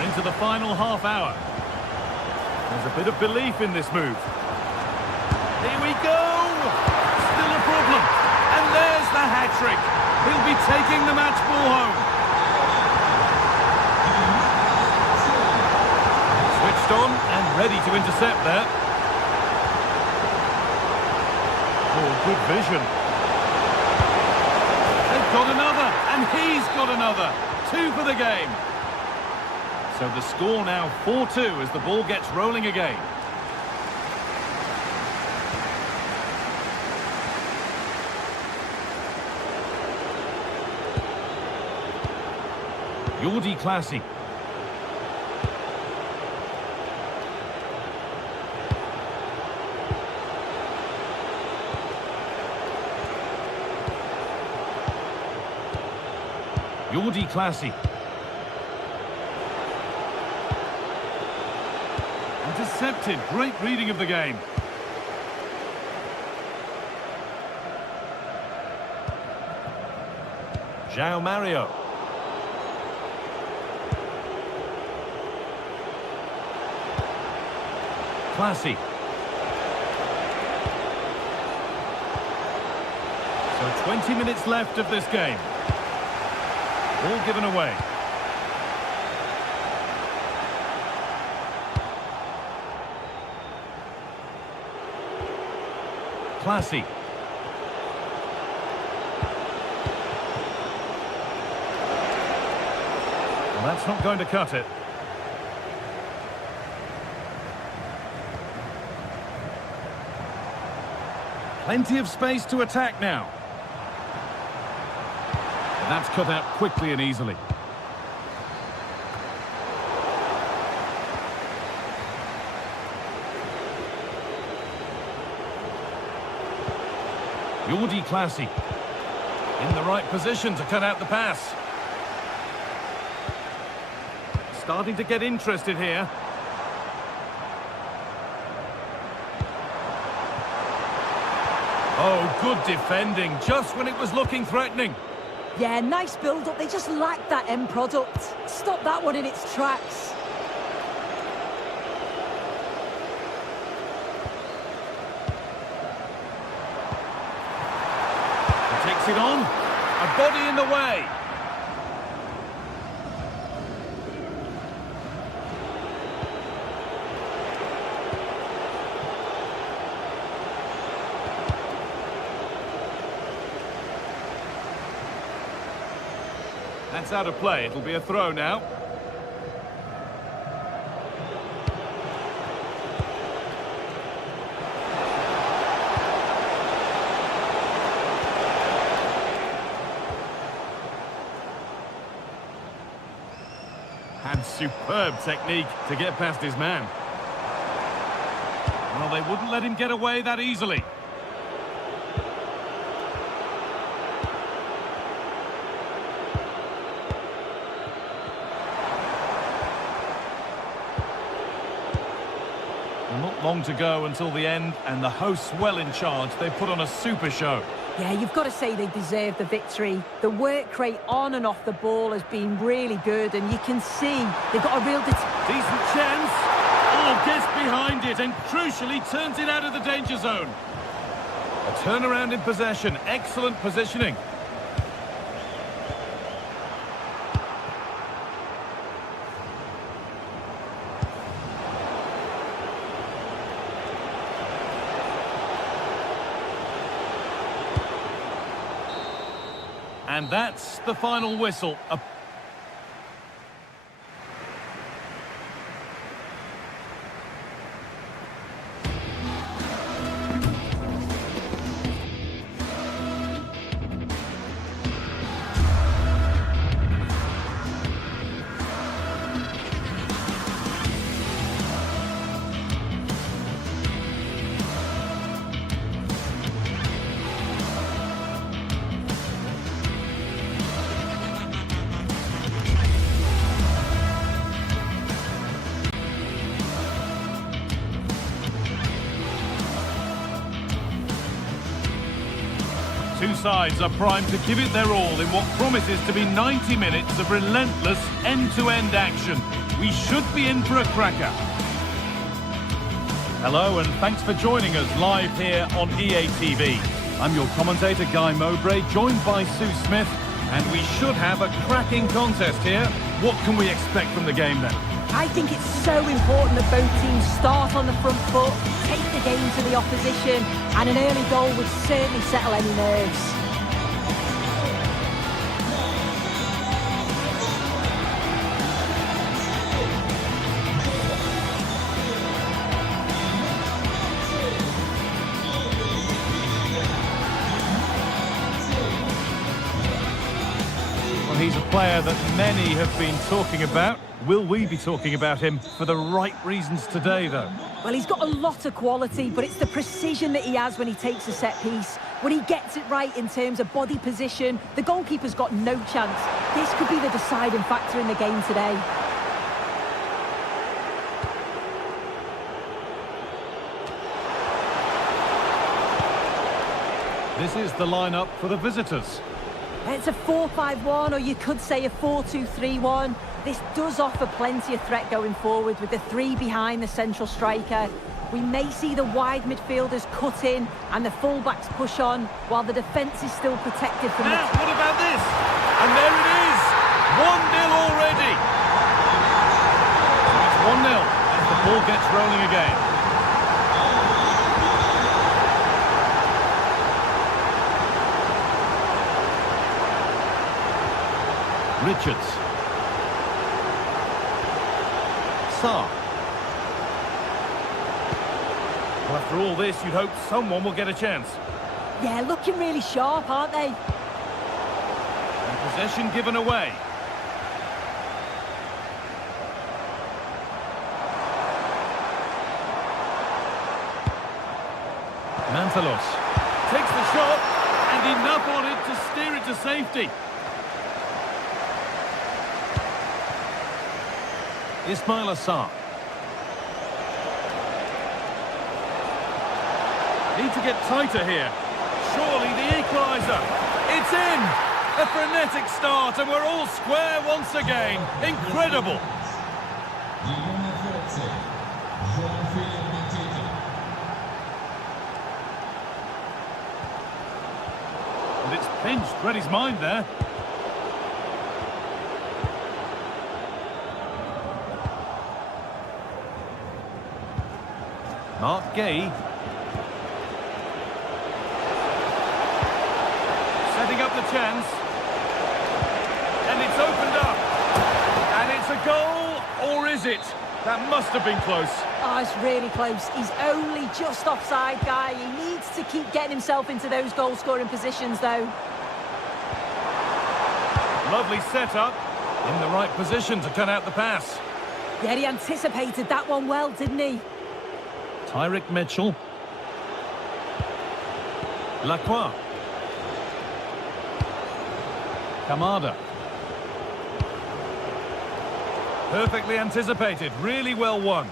Into the final half hour. There's a bit of belief in this move. Here we go! Still a problem. And there's the hat-trick. He'll be taking the match ball home. Switched on and ready to intercept there. Oh, good vision. They've got another, and he's got another. 2 for the game. So the score now 4-2 as the ball gets rolling again. Jordi Classy. Jordi Classy. Intercepted. Great reading of the game. João Mario. Classy. So 20 minutes left of this game. All given away. Classy. Well, that's not going to cut it. Plenty of space to attack now. That's cut out quickly and easily. Jordi Classy in the right position to cut out the pass. Starting to get interested here. Oh, good defending, just when it was looking threatening. Yeah, nice build-up. They just lacked that end product. Stop that one in its tracks. He takes it on. A body in the way. That's out of play. It'll be a throw now. Had superb technique to get past his man. Well, they wouldn't let him get away that easily. Not long to go until the end, and the hosts well in charge. They put on a super show. Yeah, you've got to say they deserve the victory. The work rate on and off the ball has been really good, and you can see they've got a real... Decent chance. Oh, gets behind it, and crucially turns it out of the danger zone. A turnaround in possession. Excellent positioning. And that's the final whistle. Two sides are primed to give it their all in what promises to be 90 minutes of relentless end-to-end action. We should be in for a cracker. Hello and thanks for joining us live here on EA TV. I'm your commentator Guy Mowbray, joined by Sue Smith, and we should have a cracking contest here. What can we expect from the game then? I think it's so important that both teams start on the front foot, take the game to the opposition, and an early goal would certainly settle any nerves. Well, he's a player that many have been talking about. Will we be talking about him for the right reasons today, though? Well, he's got a lot of quality, but it's the precision that he has when he takes a set piece. When he gets it right in terms of body position, the goalkeeper's got no chance. This could be the deciding factor in the game today. This is the lineup for the visitors. It's a 4-5-1, or you could say a 4-2-3-1. This does offer plenty of threat going forward with the three behind the central striker. We may see the wide midfielders cut in and the fullbacks push on while the defence is still protected from Now, what about this? And there it is! 1-0 already! It's 1-0 as the ball gets rolling again. Richards. Sarr. Well, after all this, you'd hope someone will get a chance. Yeah, looking really sharp, aren't they? And possession given away. Mantalos takes the shot, and enough on it to steer it to safety. Ismail Sarr. Need to get tighter here. Surely the equaliser. It's in! A frenetic start, and we're all square once again. Incredible! And it's pinched Reddy's mind there. Mark Gay. Setting up the chance. And it's opened up. And it's a goal, or is it? That must have been close. Oh, it's really close. He's only just offside, guy. He needs to keep getting himself into those goal-scoring positions, though. Lovely setup. In the right position to cut out the pass. Yeah, he anticipated that one well, didn't he? Tyrick Mitchell. Lacroix. Kamada. Perfectly anticipated, really well won.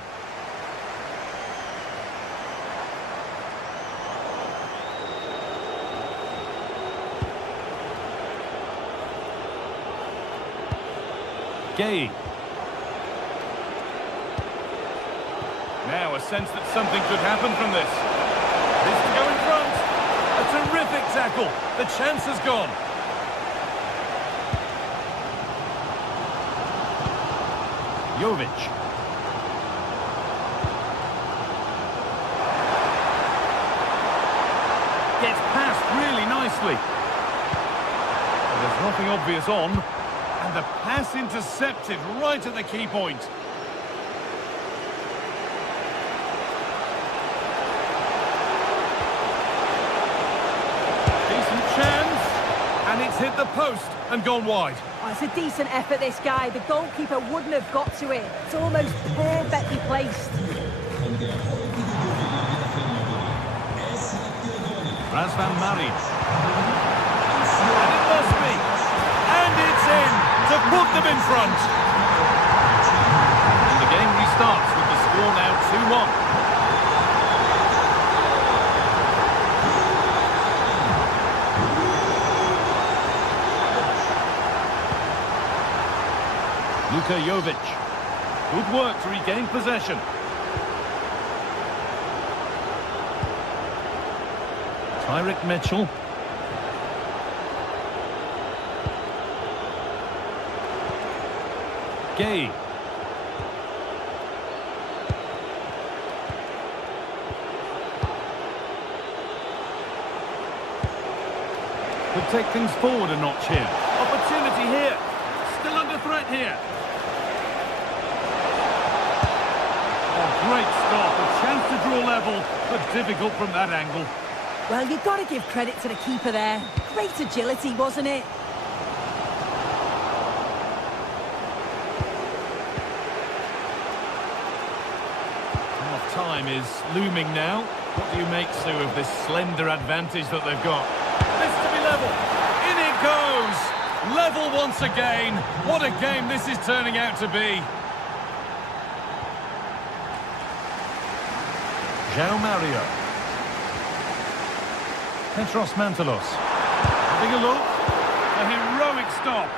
Gay. Now a sense that something could happen from this. This to go in front. A terrific tackle. The chance has gone. Jovic. Gets past really nicely. And there's nothing obvious on. And the pass intercepted right at the key point. Decent chance. And it's hit the post and gone wide. Oh, it's a decent effort, this guy. The goalkeeper wouldn't have got to it. It's almost perfectly placed. Razvan Marin. And it must be. And it's in to put them in front. And the game restarts with the score now 2-1. Luka Jovic. Good work to regain possession. Tyrick Mitchell. Gay. Could take things forward a notch here. Opportunity here. Still under threat here. Great stop, a chance to draw level, but difficult from that angle. Well, you've got to give credit to the keeper there. Great agility, wasn't it? Half time. time is looming now. What do you make, Sue, of this slender advantage that they've got? This to be level. In it goes. Level once again. What a game this is turning out to be. João Mario. Petros Mantalos. Having a look. A heroic stop.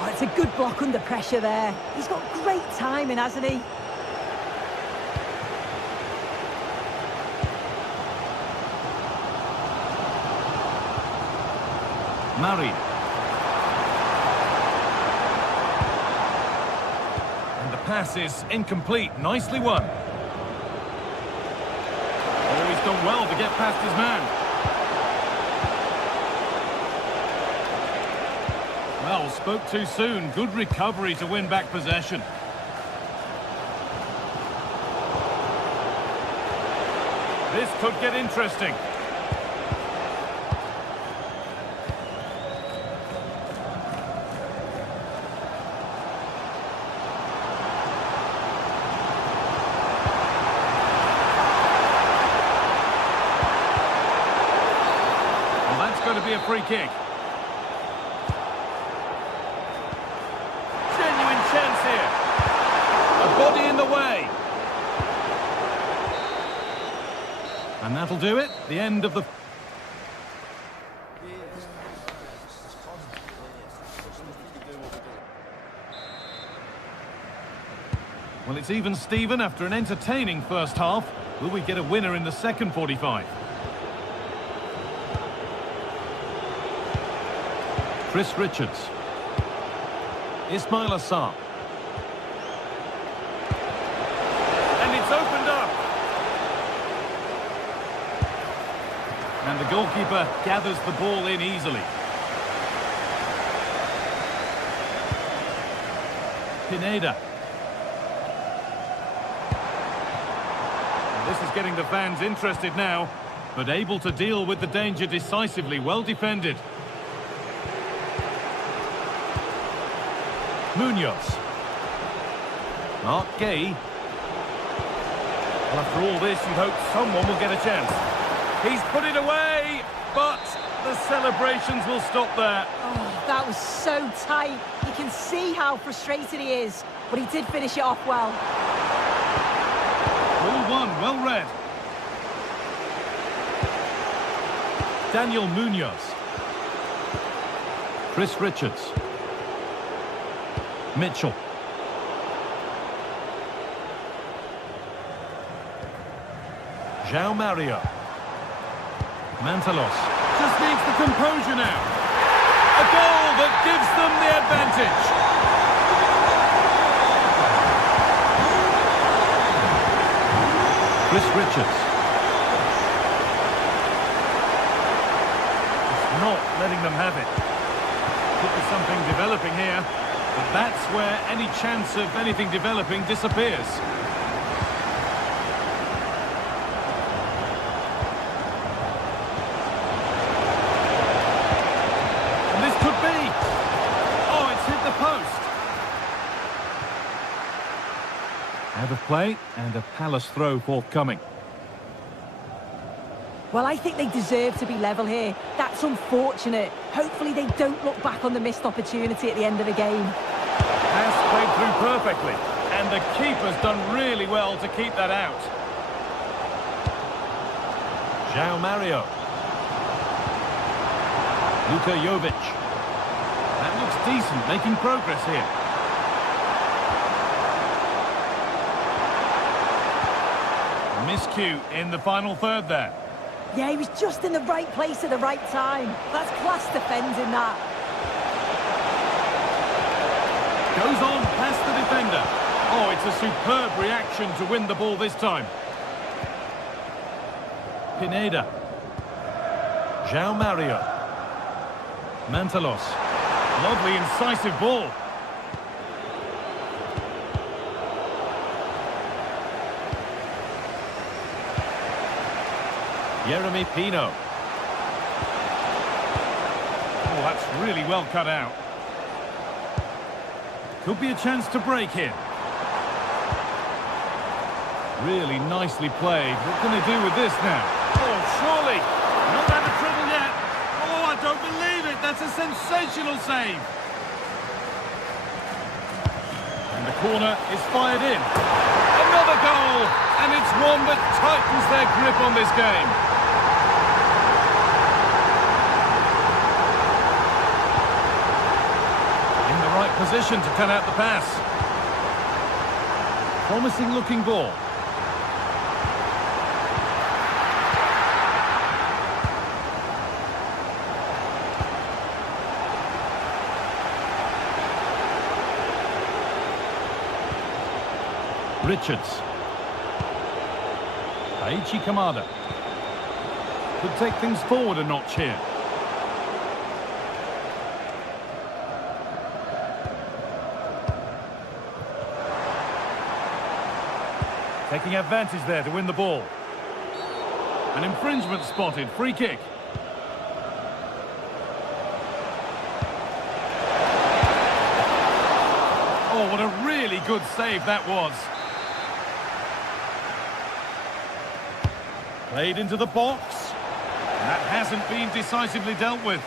Oh, it's a good block under pressure there. He's got great timing, hasn't he? Mari. And the pass is incomplete. Nicely won. Oh, he's done well to get past his man. Well, spoke too soon. Good recovery to win back possession. This could get interesting. Well, that's going to be a free kick. Chance here. A body in the way. And that'll do it. The end of the... Well, it's even Steven after an entertaining first half. Will we get a winner in the second 45? Chris Richards. Ismail Assar. And it's opened up. And the goalkeeper gathers the ball in easily. Pineda. And this is getting the fans interested now, but able to deal with the danger decisively. Well defended. Munoz. Mark Gay. Well, after all this, you'd hope someone will get a chance. He's put it away, but the celebrations will stop there. Oh, that was so tight. You can see how frustrated he is, but he did finish it off well. All one, well read. Daniel Munoz. Chris Richards. Mitchell. João Mario. Mantalos. Just needs the composure now. A goal that gives them the advantage. Chris Richards. It's not letting them have it. Could be something developing here. But that's where any chance of anything developing disappears. And this could be. Oh, it's hit the post. Out of play, and a Palace throw forthcoming. Well, I think they deserve to be level here. That's unfortunate. Hopefully they don't look back on the missed opportunity at the end of the game. Pass played through perfectly, and the keeper's done really well to keep that out. João Mario. Luka Jovic. That looks decent, making progress here. Miscue in the final third there. Yeah, he was just in the right place at the right time. That's class defending, that. Goes on past the defender. Oh, it's a superb reaction to win the ball this time. Pineda. João Mario. Mantalos. Lovely, incisive ball. Jeremy Pino. Oh, that's really well cut out. Could be a chance to break here. Really nicely played. What can they do with this now? Oh, surely. Not out of trouble yet. Oh, I don't believe it. That's a sensational save. And the corner is fired in. Another goal. And it's one that tightens their grip on this game. In the right position to cut out the pass. Promising looking ball. Richards. Aichi Kamada. Could take things forward a notch here. Taking advantage there to win the ball. An infringement spotted. Free kick. Oh, what a really good save that was. Played into the box. And that hasn't been decisively dealt with.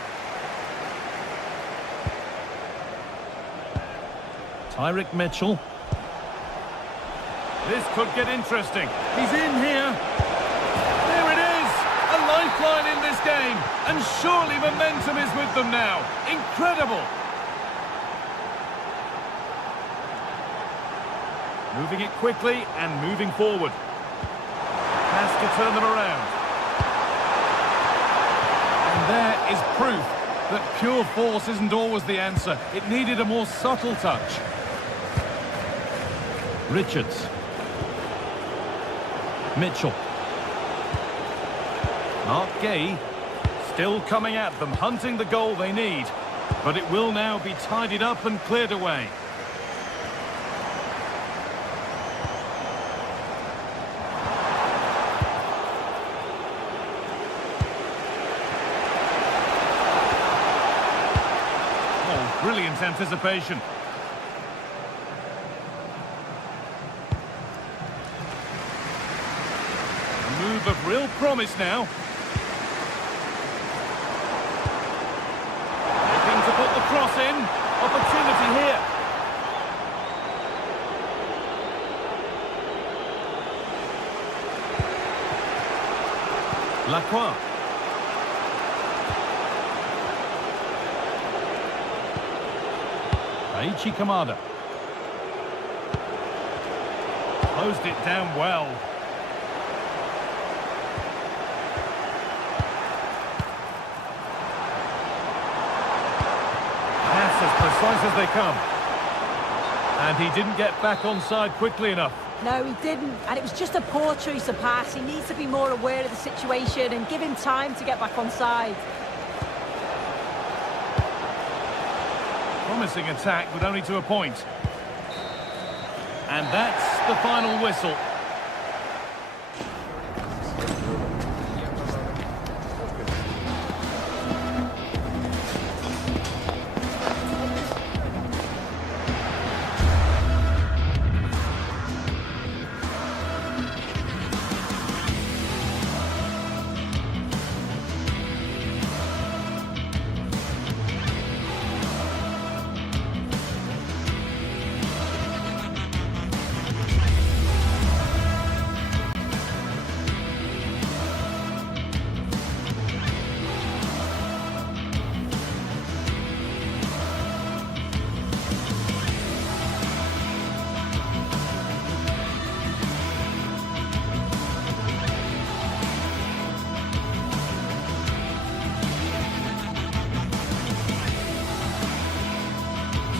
Tyrick Mitchell. This could get interesting. He's in here. There it is. A lifeline in this game. And surely momentum is with them now. Incredible. Moving it quickly and moving forward. Has to turn them around. And there is proof that pure force isn't always the answer. It needed a more subtle touch. Richards. Mitchell. Mark Gay still coming at them, hunting the goal they need. But it will now be tidied up and cleared away. Brilliant anticipation. A move of real promise now. Looking to put the cross in. Opportunity here. Lacroix. Aichi Kamada. Closed it down well. Pass as precise as they come. And he didn't get back onside quickly enough. No, he didn't. And it was just a poor choice of pass. He needs to be more aware of the situation and give him time to get back onside. Promising attack, but only to a point. And that's the final whistle.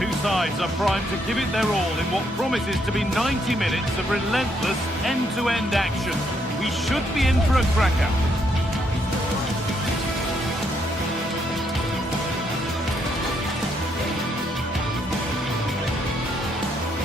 Two sides are primed to give it their all in what promises to be 90 minutes of relentless end-to-end action. We should be in for a cracker.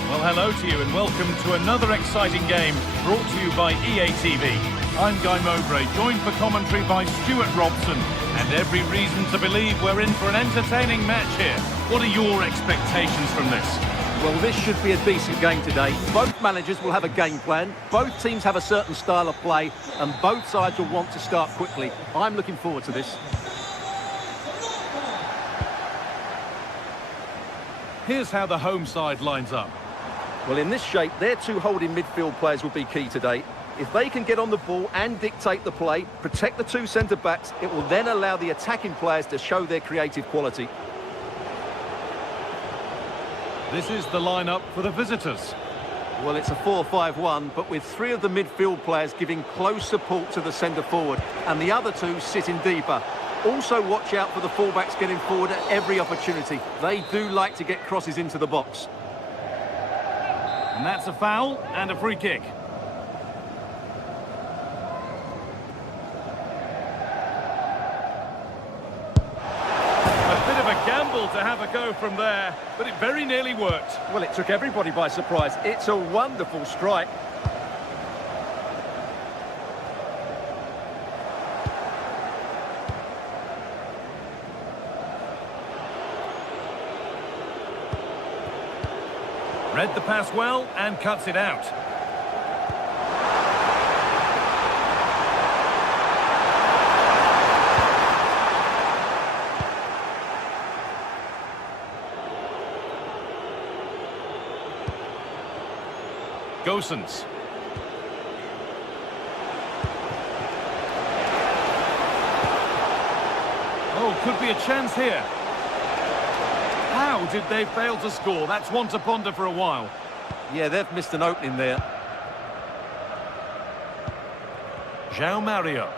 Well, hello to you and welcome to another exciting game brought to you by EA TV. I'm Guy Mowbray, joined for commentary by Stuart Robson, and every reason to believe we're in for an entertaining match here. What are your expectations from this? Well, this should be a decent game today. Both managers will have a game plan. Both teams have a certain style of play, and both sides will want to start quickly. I'm looking forward to this. Here's how the home side lines up. Well, in this shape, their two holding midfield players will be key today. If they can get on the ball and dictate the play, protect the two centre-backs, it will then allow the attacking players to show their creative quality. This is the lineup for the visitors. Well, it's a 4-5-1, but with three of the midfield players giving close support to the centre-forward, and the other two sitting deeper. Also watch out for the fullbacks getting forward at every opportunity. They do like to get crosses into the box. And that's a foul and a free kick. A bit of a gamble to have a go from there, but it very nearly worked. Well, it took everybody by surprise. It's a wonderful strike. Read the pass well and cuts it out. Gosens. Oh, could be a chance here. How did they fail to score? That's one to ponder for a while. Yeah, they've missed an opening there. João Mario.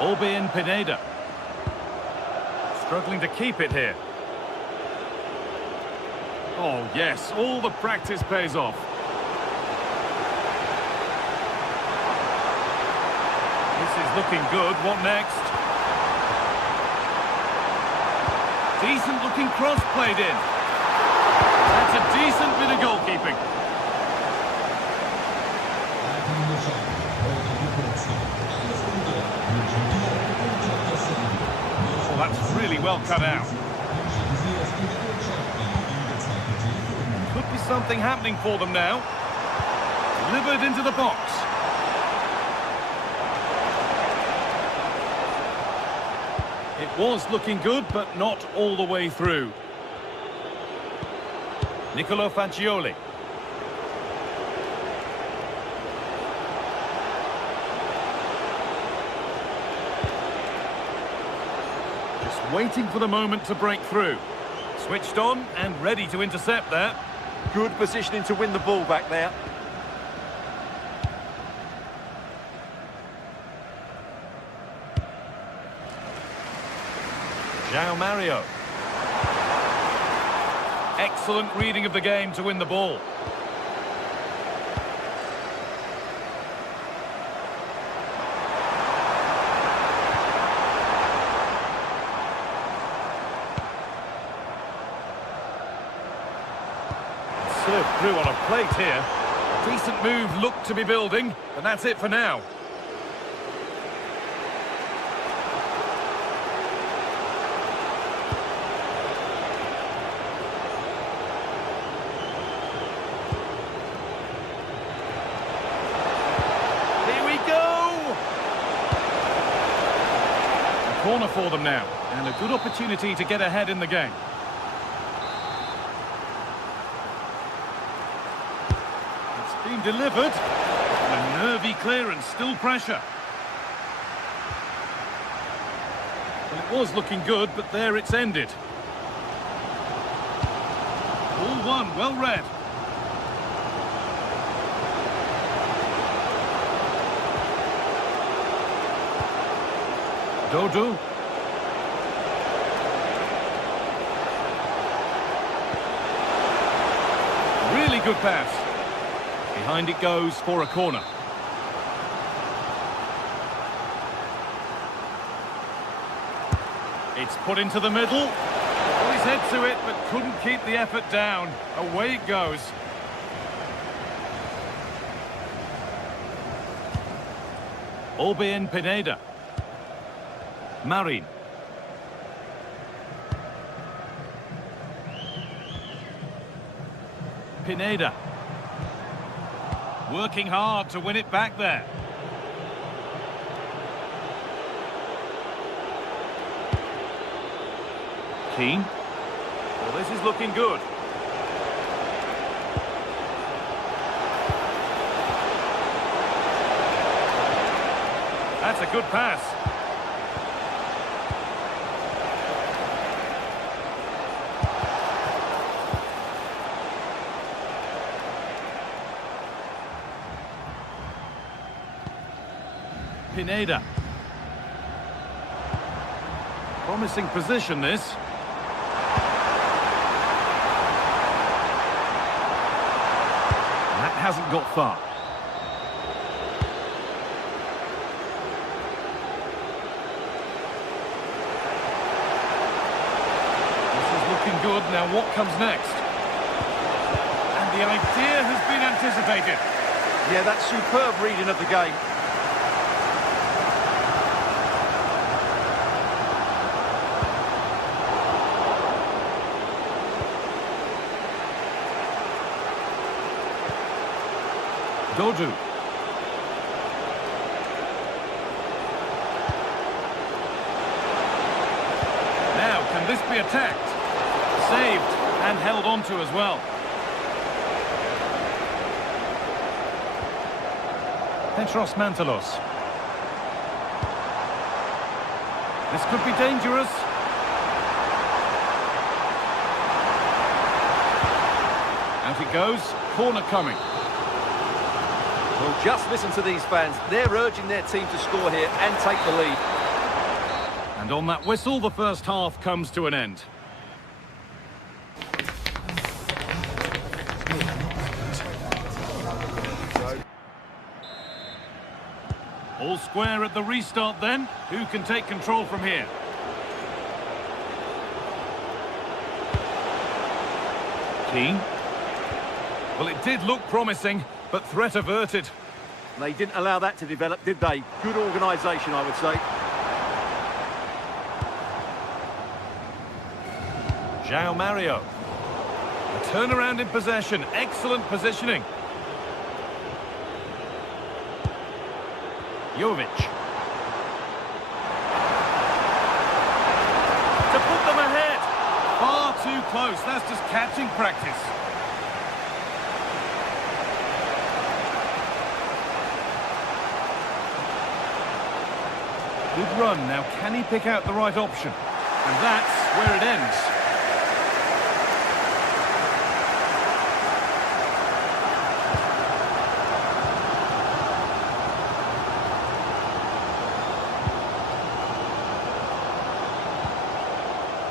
Albion Pineda. Struggling to keep it here. Oh, yes, all the practice pays off. This is looking good. What next? Decent looking cross played in. That's a decent bit of goalkeeping. Oh, that's really well cut out. Could be something happening for them now. Delivered into the box. It was looking good, but not all the way through. Nicolo Fagioli. Just waiting for the moment to break through. Switched on and ready to intercept that. Good positioning to win the ball back there. João Mario. Excellent reading of the game to win the ball. Served through on a plate here. Decent move looked to be building, but that's it for now. Corner for them now, and a good opportunity to get ahead in the game. It's been delivered, and a nervy clearance, still pressure. Well, it was looking good, but there it's ended. All one, well read. Dodo. Really good pass. Behind it goes for a corner. It's put into the middle. Put his head to it, but couldn't keep the effort down. Away it goes. Albion Pineda. Marin. Pineda. Working hard to win it back there. Keane. Well, this is looking good. That's a good pass. Pineda. Promising position, this. That hasn't got far. Good. Now what comes next? And the idea has been anticipated. Yeah, that's superb reading of the game. Dodu. Now, can this be attacked? Saved and held on to as well. Petros Mantalos. This could be dangerous. Out it goes. Corner coming. Well, just listen to these fans. They're urging their team to score here and take the lead. And on that whistle, the first half comes to an end. All square at the restart then. Who can take control from here? Keane. Well, it did look promising, but threat averted. They didn't allow that to develop, did they? Good organisation, I would say. João Mario. A turnaround in possession. Excellent positioning. Jovic. To put them ahead. Far too close. That's just catching practice. Good run. Now, can he pick out the right option? And that's where it ends.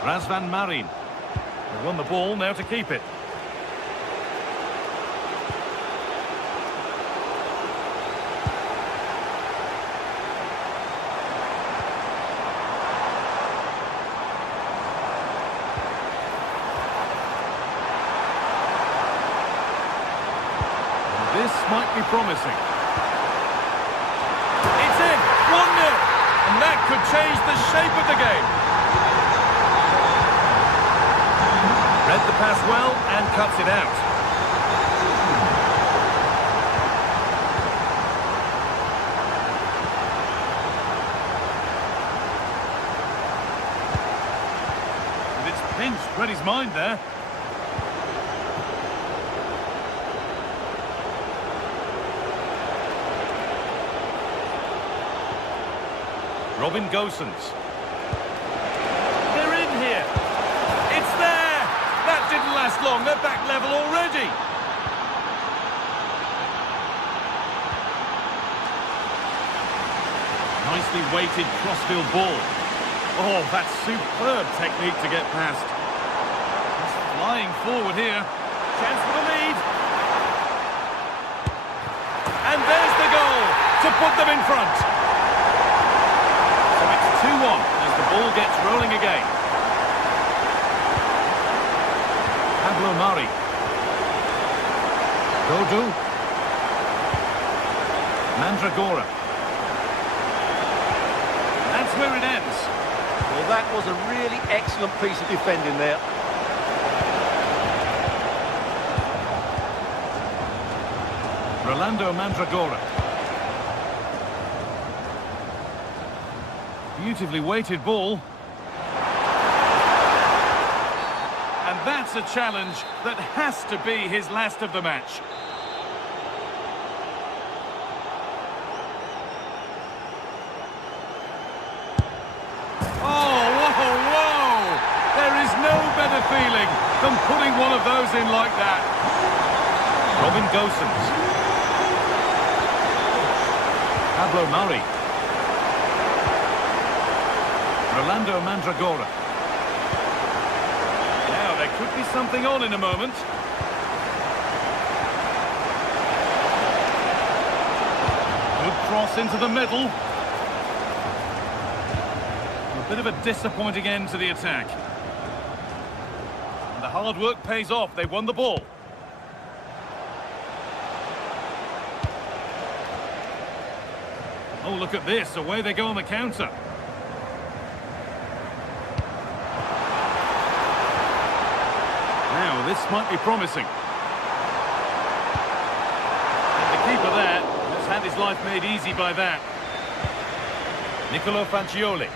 Razvan Marin. They won the ball, now to keep it. And this might be promising. It's in! 1-0! And that could change the shape of the game. Read the pass well and cuts it out. And it's pinched Reddy's mind there. Robin Gosens. They're in here. It's there. That didn't last long. They're back level already. Nicely weighted crossfield ball. Oh, that's superb technique to get past. He's flying forward here. Chance for the lead. And there's the goal to put them in front. So it's 2-1 as the ball gets rolling again. Mari. Dodu. Mandragora. That's where it ends. Well, that was a really excellent piece of defending there. Rolando Mandragora. Beautifully weighted ball. And that's a challenge that has to be his last of the match. Oh, whoa! There is no better feeling than putting one of those in like that. Robin Gosens. Pablo Murray. Rolando Mandragora. Now, there could be something on in a moment. Good cross into the middle. A bit of a disappointing end to the attack. And the hard work pays off. They won the ball. Oh, look at this. Away they go on the counter. Now, this might be promising. And the keeper there has had his life made easy by that. Nicolo Fagioli.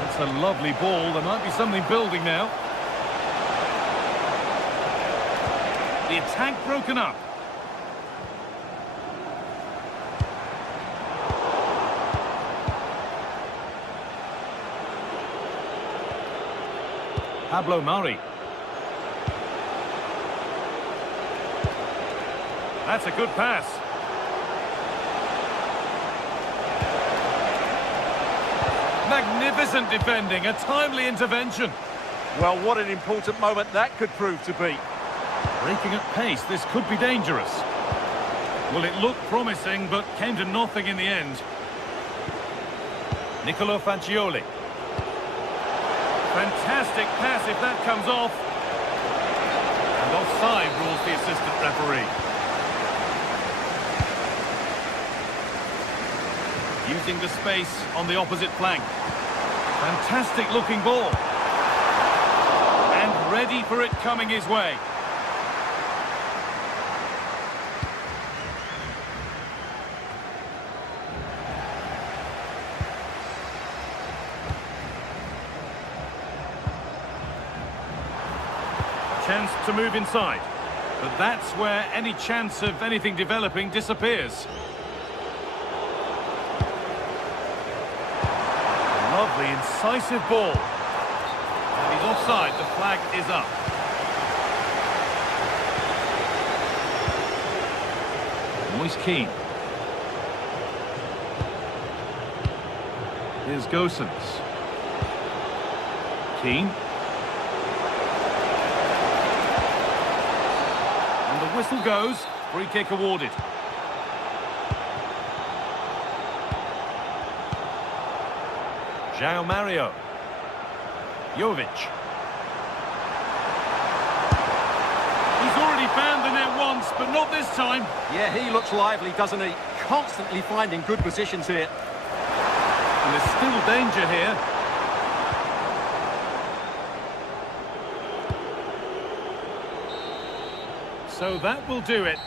That's a lovely ball. There might be something building now. The attack broken up. Pablo Murray. That's a good pass. Magnificent defending, a timely intervention. Well, what an important moment that could prove to be. Breaking at pace, this could be dangerous. Well, it looked promising, but came to nothing in the end. Nicolo Fagioli. Fantastic pass if that comes off. And offside rules the assistant referee. Using the space on the opposite flank. Fantastic looking ball. And ready for it coming his way. Chance to move inside, but that's where any chance of anything developing disappears. Lovely, incisive ball. And he's offside, the flag is up. Moise Keane. Here's Gosens. Keane. Whistle goes, free kick awarded. João Mario. Jovic. He's already found the net once, but not this time. Yeah, he looks lively, doesn't he? Constantly finding good positions here. And there's still danger here. So that will do it.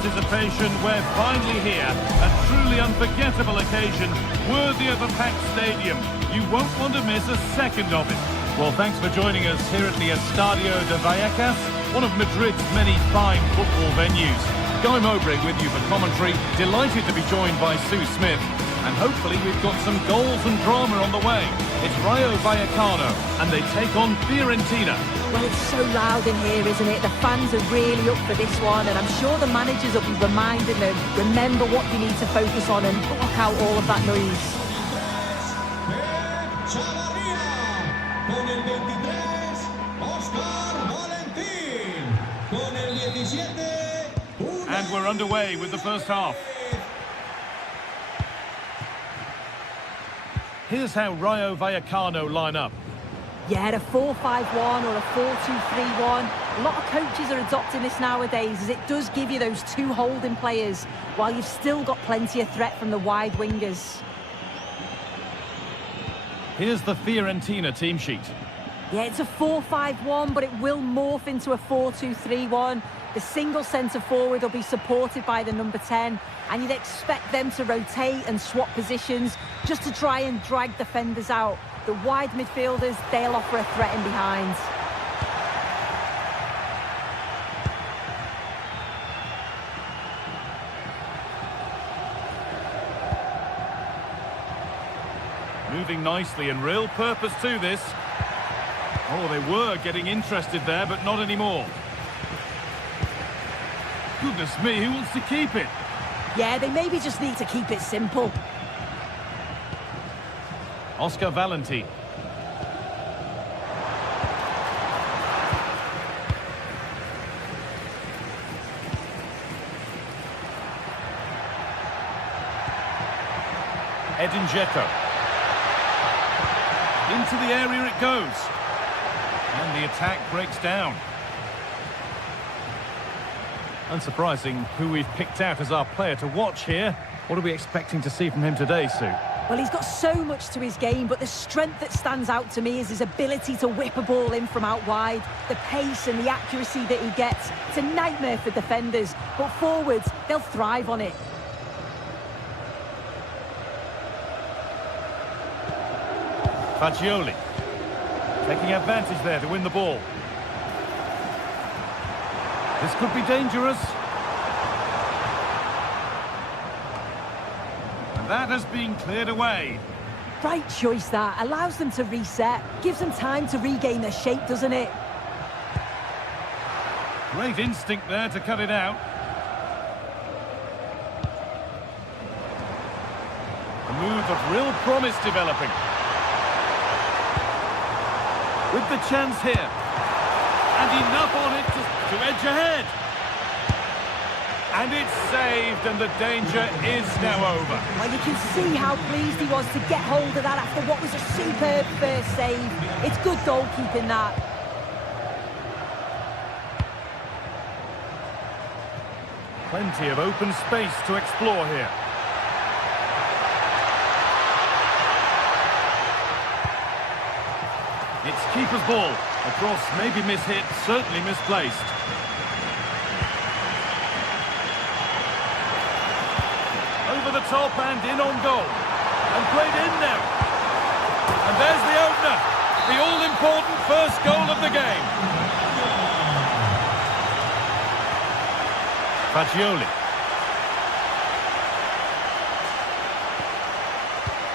anticipation, we're finally here. A truly unforgettable occasion, worthy of a packed stadium. You won't want to miss a second of it. Well, thanks for joining us here at the Estadio de Vallecas, one of Madrid's many fine football venues. Guy Mowbray with you for commentary. Delighted to be joined by Sue Smith. And hopefully we've got some goals and drama on the way. It's Rayo Vallecano, and they take on Fiorentina. Well, it's so loud in here, isn't it? The fans are really up for this one, and I'm sure the managers will be reminding them, remember what you need to focus on and block out all of that noise. Con el 23, Oscar Valentin. Con el 17, And we're underway with the first half. Here's how Rayo Vallecano line up. Yeah, a 4-5-1 or a 4-2-3-1. A lot of coaches are adopting this nowadays, as it does give you those two holding players, while you've still got plenty of threat from the wide wingers. Here's the Fiorentina team sheet. Yeah, it's a 4-5-1, but it will morph into a 4-2-3-1. The single centre-forward will be supported by the number 10, and you'd expect them to rotate and swap positions just to try and drag defenders out. The wide midfielders, they'll offer a threat in behind. Moving nicely and real purpose to this. Oh, they were getting interested there, but not anymore. Goodness me, who wants to keep it? Yeah, they maybe just need to keep it simple. Oscar Valentin. Edin Dzeko. Into the area it goes. And the attack breaks down. Unsurprising who we've picked out as our player to watch here. What are we expecting to see from him today, Sue? Well, he's got so much to his game, but the strength that stands out to me is his ability to whip a ball in from out wide. The pace and the accuracy that he gets. It's a nightmare for defenders, but forwards, they'll thrive on it. Fagioli. Taking advantage there to win the ball. This could be dangerous. And that has been cleared away. Right choice that. Allows them to reset. Gives them time to regain their shape, doesn't it? Great instinct there to cut it out. A move of real promise developing. With the chance here. And enough on it to edge ahead. And it's saved, and the danger is now over. Well, you can see how pleased he was to get hold of that after what was a superb first save. It's good goalkeeping, that. Plenty of open space to explore here. It's keeper's ball. A cross maybe mishit, certainly misplaced. Over the top and in on goal. And played in now. And there's the opener. The all-important first goal of the game. Fagioli.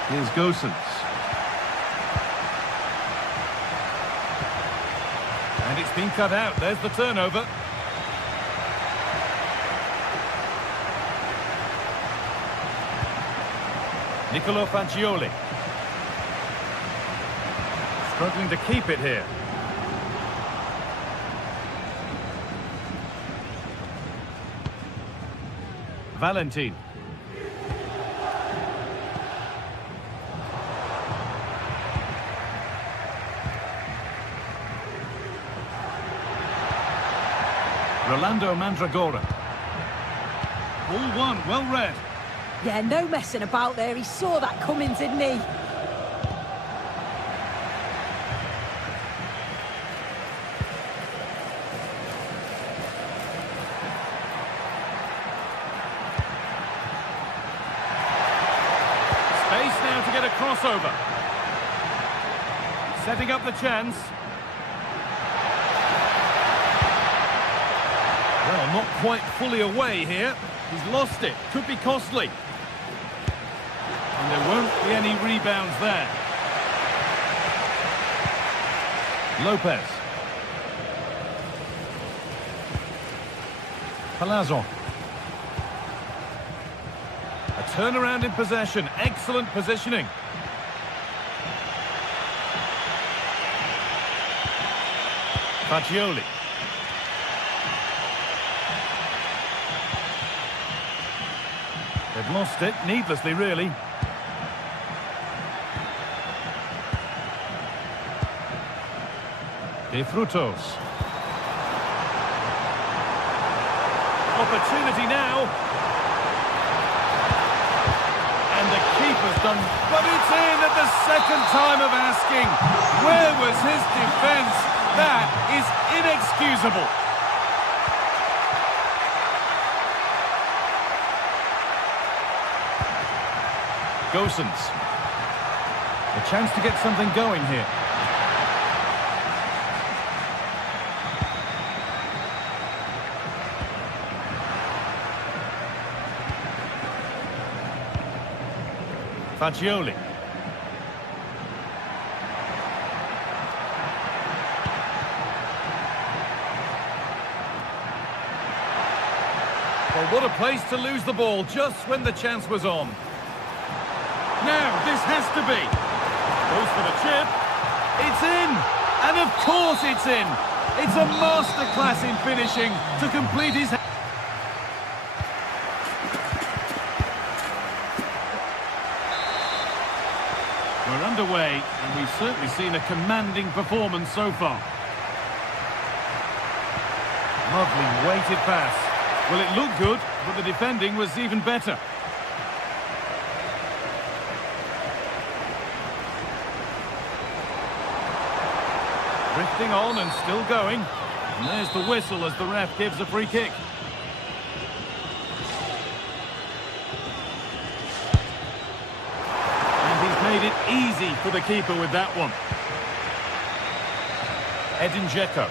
Here's Gosens. And it's been cut out. There's the turnover. Nicolo Fagioli. Struggling to keep it here. Valentin. Rolando Mandragora. Ball one, well read. Yeah, no messing about there. He saw that coming, didn't he? Space now to get a crossover. Setting up the chance. Well, not quite fully away here. He's lost it. Could be costly. And there won't be any rebounds there. Lopez. Palazzo. A turnaround in possession. Excellent positioning. Fagioli. They've lost it, needlessly really. De Frutos. Opportunity now. And the keeper's done, but it's in at the second time of asking. Where was his defence? That is inexcusable. Gosens. A chance to get something going here. Fagioli. Well, what a place to lose the ball just when the chance was on. Now, this has to be. Goes for the chip. It's in. And of course it's in. It's a masterclass in finishing to complete his... We're underway, and we've certainly seen a commanding performance so far. Lovely weighted pass. Well, it looked good, but the defending was even better. Drifting on and still going. And there's the whistle as the ref gives a free kick. Made it easy for the keeper with that one. Edin Dzeko.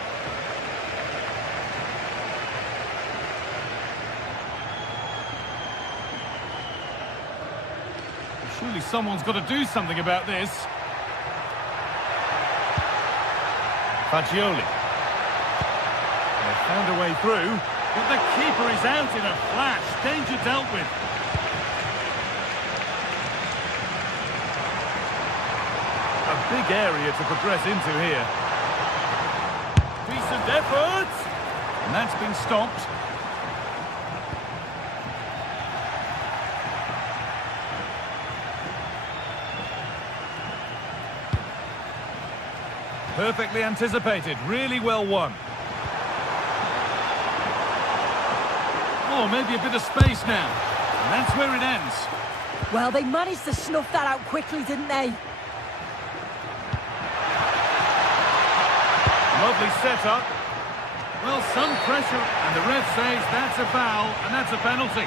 Surely someone's got to do something about this. Fagioli. They've found a way through, but the keeper is out in a flash. Danger dealt with. Big area to progress into here. Decent effort! And that's been stopped. Perfectly anticipated, really well won. Oh, maybe a bit of space now. And that's where it ends. Well, they managed to snuff that out quickly, didn't they? Lovely setup. Well, some pressure, and the ref says that's a foul, and that's a penalty.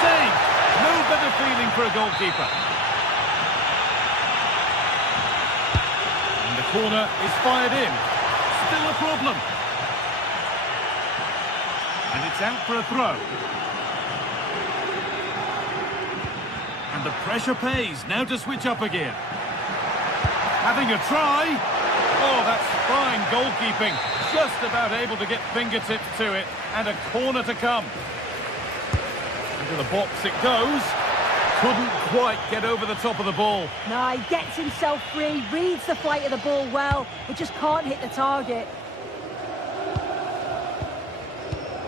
Save! No better feeling for a goalkeeper. And the corner is fired in. Still a problem. And it's out for a throw. And the pressure pays. Now to switch up again. Having a try. Oh, that's fine goalkeeping. Just about able to get fingertips to it. And a corner to come. Into the box it goes. Couldn't quite get over the top of the ball. No, he gets himself free, reads the flight of the ball well. It just can't hit the target.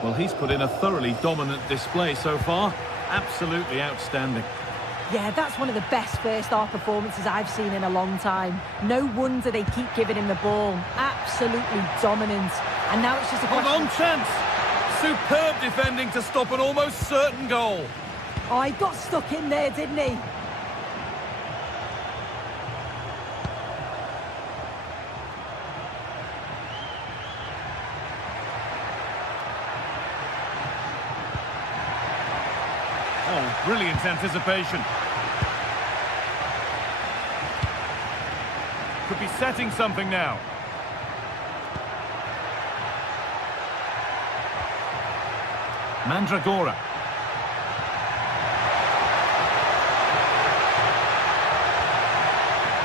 Well, he's put in a thoroughly dominant display so far. Absolutely outstanding. Yeah, that's one of the best first-half performances I've seen in a long time. No wonder they keep giving him the ball. Absolutely dominant. And now it's just a question... Hold on, chance! Superb defending to stop an almost certain goal. Oh, he got stuck in there, didn't he? Brilliant anticipation. Could be setting something now. Mandragora.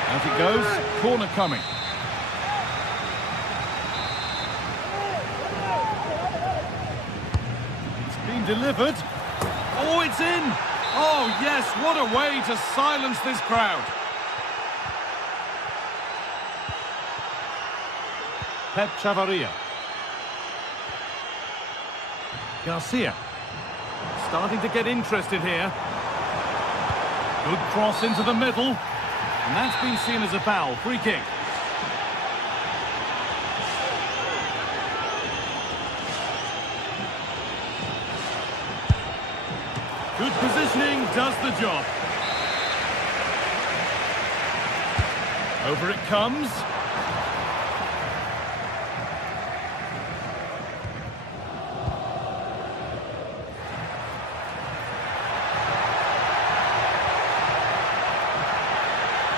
Out it goes. Corner coming. It's been delivered. Oh, it's in! Oh, yes, what a way to silence this crowd. Pep Chavarria. Garcia. Starting to get interested here. Good cross into the middle. And that's been seen as a foul. Free kick. Good positioning does the job. Over it comes.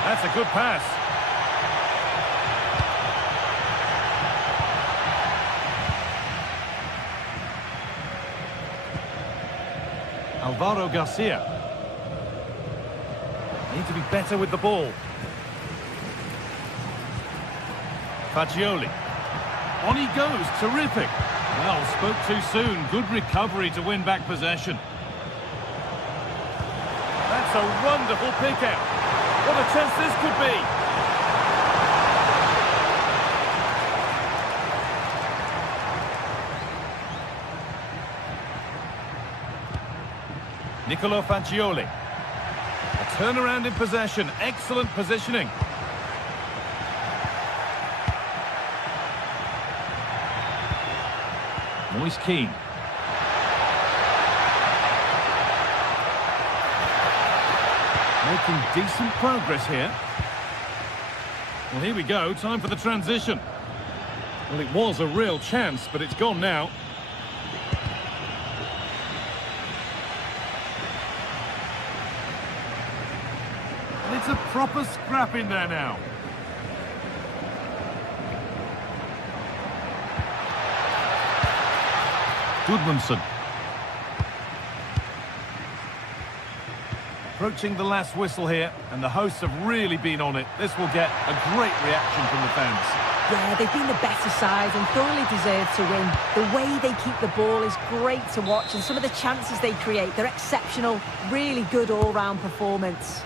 That's a good pass. Alvaro Garcia. Need to be better with the ball. Fagioli. On he goes, terrific. Well, spoke too soon. Good recovery to win back possession. That's a wonderful pick out. What a chance this could be. Nicolo Fagioli. A turnaround in possession. Excellent positioning. Moise Keane. Making decent progress here. Well, here we go. Time for the transition. Well, it was a real chance, but it's gone now. And it's a proper scrap in there now. Gudmundsson. Approaching the last whistle here, and the hosts have really been on it. This will get a great reaction from the fans. Yeah, they've been the better side and thoroughly deserve to win. The way they keep the ball is great to watch, and some of the chances they create, they're exceptional. Really good all-round performance.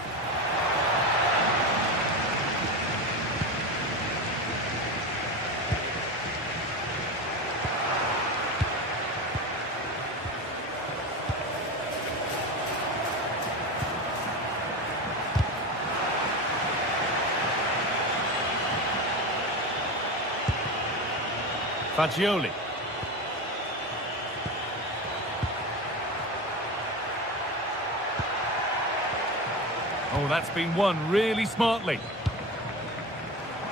Fagioli. Oh, that's been won really smartly.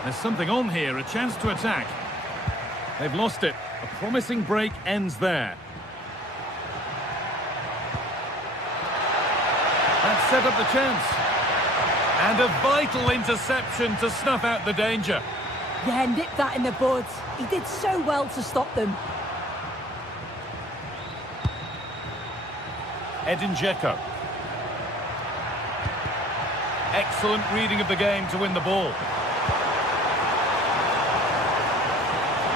There's something on here, a chance to attack. They've lost it. A promising break ends there. That set up the chance. And a vital interception to snuff out the danger. Yeah, nipped that in the bud. He did so well to stop them. Edin Dzeko. Excellent reading of the game to win the ball.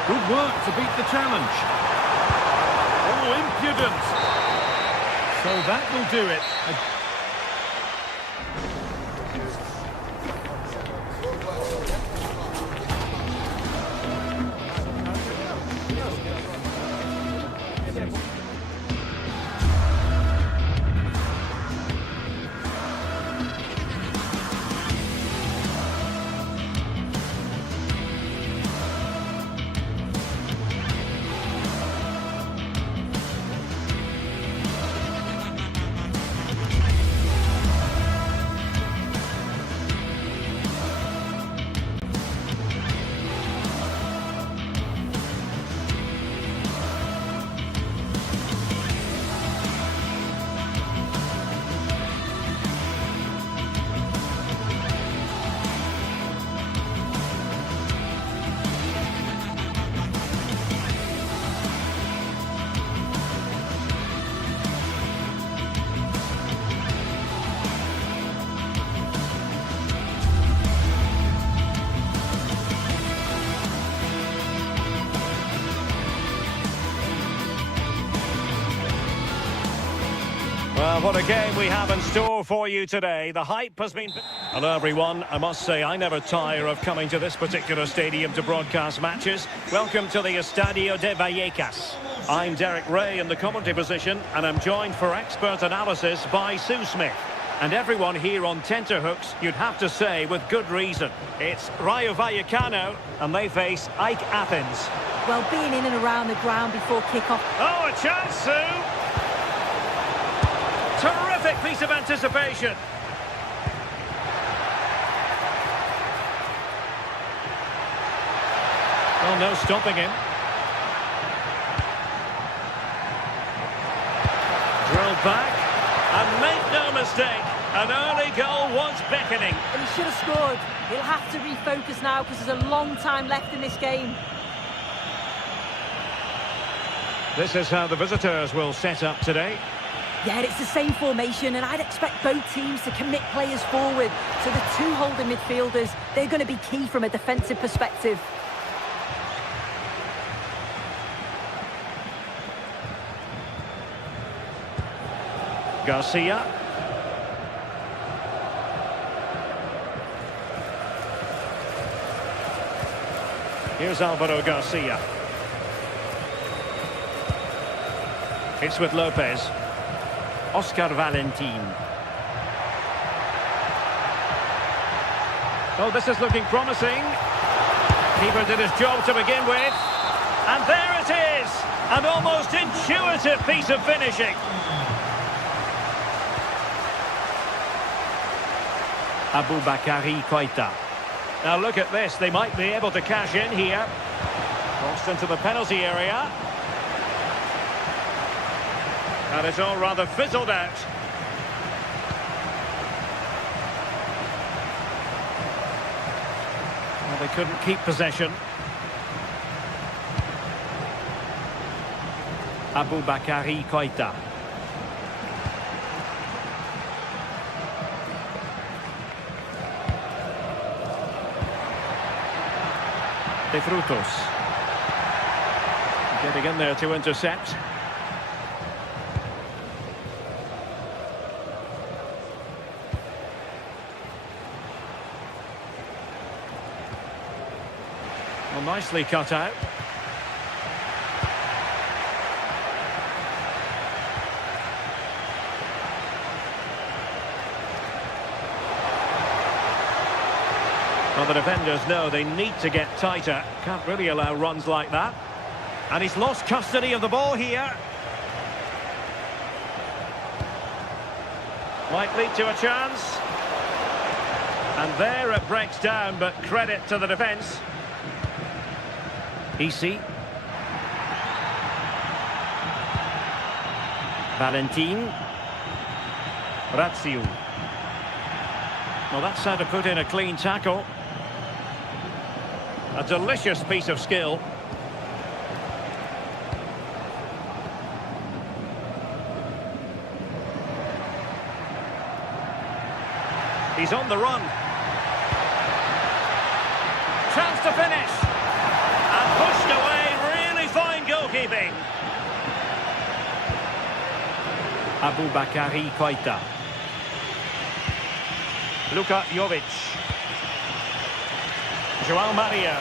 Good work to beat the challenge. Oh, impudent. So that will do it. Well, what a game we have in store for you today. The hype has been... Hello, everyone. I must say, I never tire of coming to this particular stadium to broadcast matches. Welcome to the Estadio de Vallecas. I'm Derek Ray in the commentary position, and I'm joined for expert analysis by Sue Smith. And everyone here on tenterhooks, you'd have to say, with good reason. It's Rayo Vallecano, and they face Ike Athens. Well, being in and around the ground before kick-off... Oh, a chance, Sue! Terrific piece of anticipation. Well, no stopping him. Drilled back. And make no mistake, an early goal was beckoning. And he should have scored. He'll have to refocus now because there's a long time left in this game. This is how the visitors will set up today. Yeah, it's the same formation, and I'd expect both teams to commit players forward. So the two holding midfielders, they're going to be key from a defensive perspective. Garcia. Here's Alvaro Garcia. It's with Lopez. Oscar Valentin. Oh, this is looking promising. Keeper did his job to begin with. And there it is! An almost intuitive piece of finishing. Aboubakary Koita. Now look at this. They might be able to cash in here. Crossed into the penalty area. And it's all rather fizzled out. Well, they couldn't keep possession. Aboubakary Koita. De Frutos. Getting in there to intercept. Well, nicely cut out. Well, the defenders know they need to get tighter. Can't really allow runs like that. And he's lost custody of the ball here. Might lead to a chance. And there it breaks down, but credit to the defence. Easy. Valentin. Razziu. Well, that's how to put in a clean tackle. A delicious piece of skill. He's on the run. Chance to finish. And pushed away. Really fine goalkeeping. Aboubakary Koita. Luka Jovic. João Mario.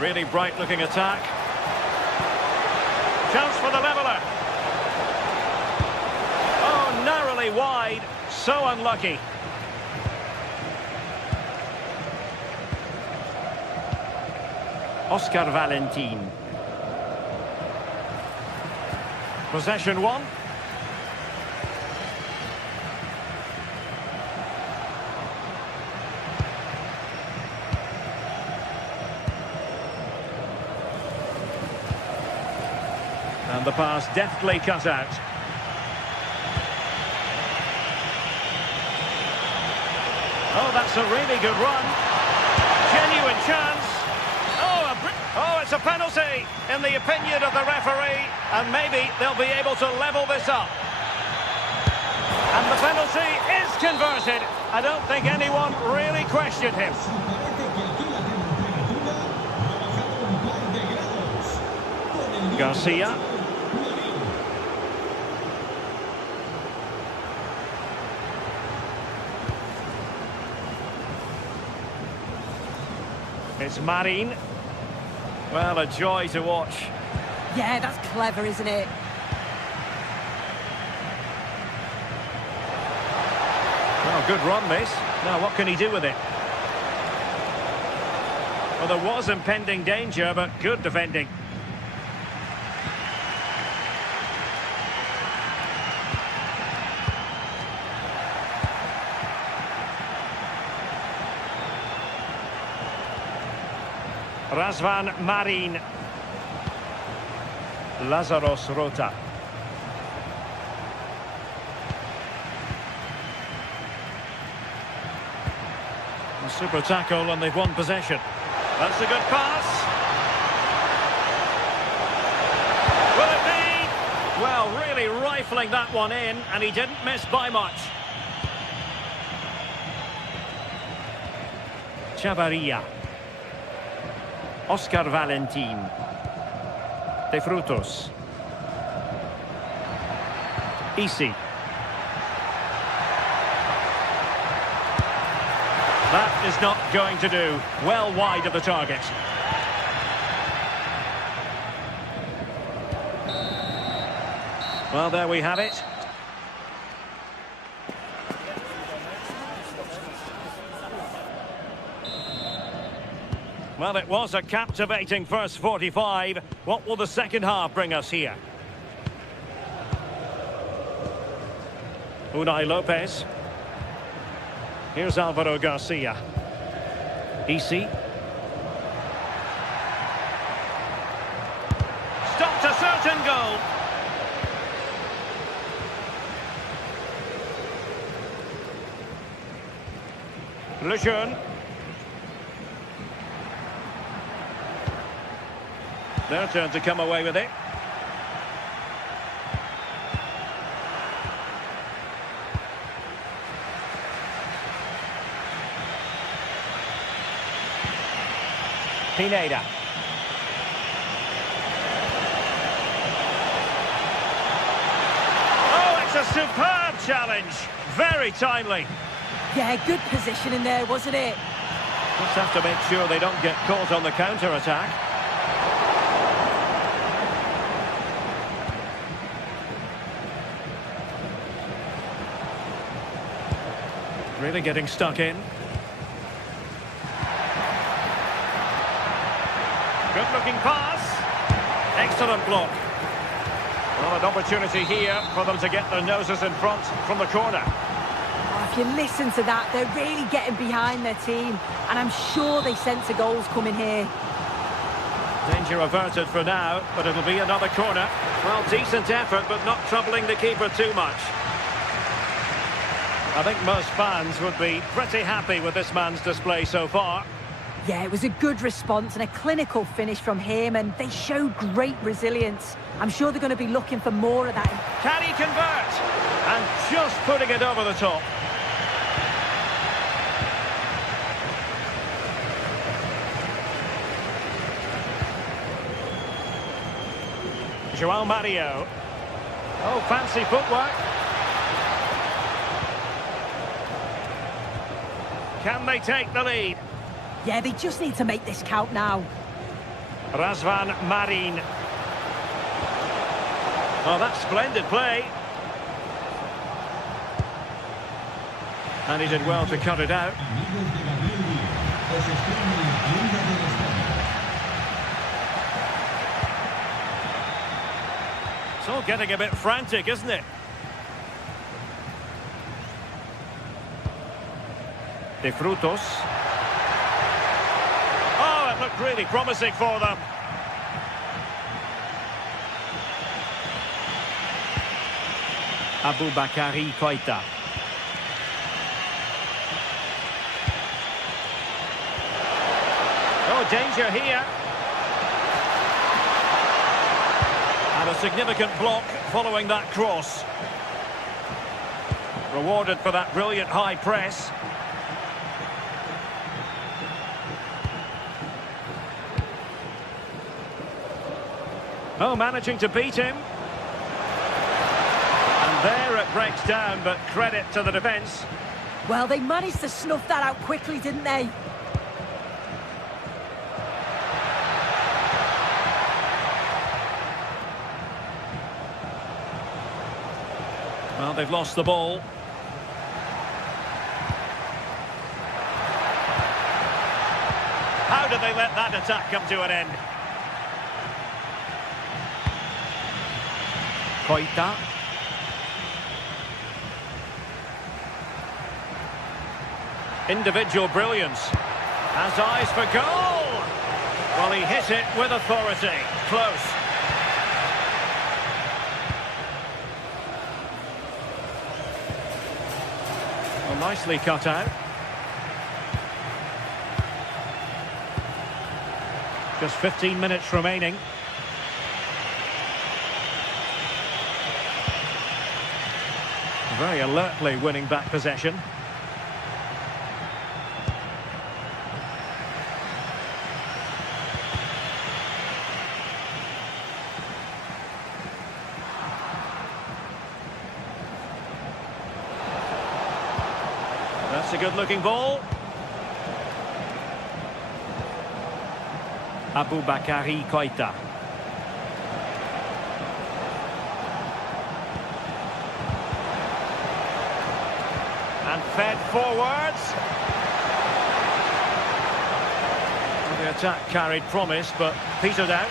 Really bright looking attack. Chance for the leveller. Oh, narrowly wide. So unlucky. Oscar Valentin. Possession one. And the pass deftly cut out. Oh, that's a really good run. Genuine chance. Oh, it's a penalty in the opinion of the referee, and maybe they'll be able to level this up. And the penalty is converted. I don't think anyone really questioned him. Garcia. It's Marin. Well, a joy to watch. Yeah, that's clever, isn't it? Well, good run, this. Now, what can he do with it? Well, there was impending danger, but good defending. Razvan Marin. Lazaros Rota. A super tackle and they've won possession. That's a good pass. Will it be? Well, really rifling that one in, and he didn't miss by much. Chavarria. Oscar Valentin. De Frutos. Easy. That is not going to do. Well wide of the target. Well, there we have it. Well, it was a captivating first 45. What will the second half bring us here? Unai Lopez. Here's Alvaro Garcia. Easy. Stopped a certain goal. Lejeune. Their turn to come away with it. Pineda. Oh, it's a superb challenge. Very timely. Yeah, good positioning there, wasn't it? Just have to make sure they don't get caught on the counter-attack. Really getting stuck in. Good-looking pass. Excellent block. Well, an opportunity here for them to get their noses in front from the corner. Oh, if you listen to that, they're really getting behind their team. And I'm sure they sense a goal's coming here. Danger averted for now, but it'll be another corner. Well, decent effort, but not troubling the keeper too much. I think most fans would be pretty happy with this man's display so far. Yeah, it was a good response and a clinical finish from him, and they showed great resilience. I'm sure they're going to be looking for more of that. Can he convert? And just putting it over the top. João Mario. Oh, fancy footwork. Can they take the lead? Yeah, they just need to make this count now. Razvan Marin. Oh, that's splendid play. And he did well to cut it out. It's all getting a bit frantic, isn't it? De Frutos. Oh, it looked really promising for them. Aboubakary Koita. Oh, danger here. And a significant block following that cross. Rewarded for that brilliant high press. Oh, managing to beat him. And there it breaks down, but credit to the defence. Well, they managed to snuff that out quickly, didn't they? Well, they've lost the ball. How did they let that attack come to an end? Koita. Individual brilliance. Has eyes for goal. Well, he hit it with authority. Close. Well, nicely cut out. Just 15 minutes remaining. Very alertly winning back possession. That's a good-looking ball. Aboubakary Koita. And fed forwards. Well, the attack carried promise, but petered out.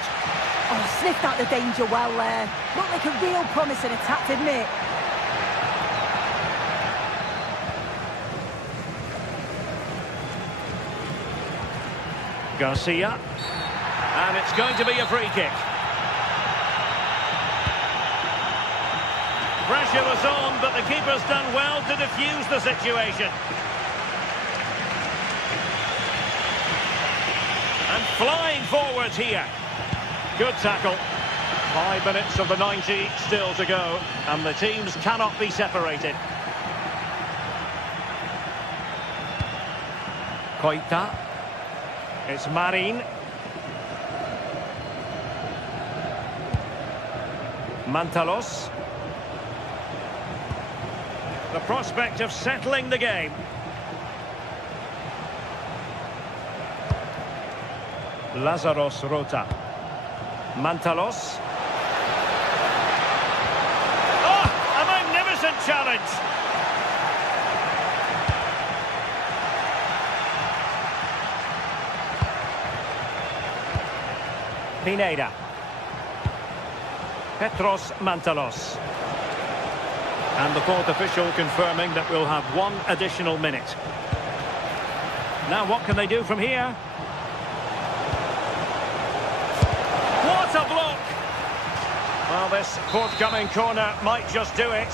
Oh, sniffed out the danger well there. Looked like a real promising attack, didn't it? Garcia. And it's going to be a free kick. Pressure was on, but the keeper's done well to defuse the situation. And flying forwards here. Good tackle. 5 minutes of the 90 still to go, and the teams cannot be separated. Koita. It's Marin. Mantalos. The prospect of settling the game. Lazaros Rota. Mantalos. Oh, a magnificent challenge. Pineda. Petros Mantalos. And the fourth official confirming that we'll have 1 additional minute. Now what can they do from here? What a block! Well, this forthcoming corner might just do it.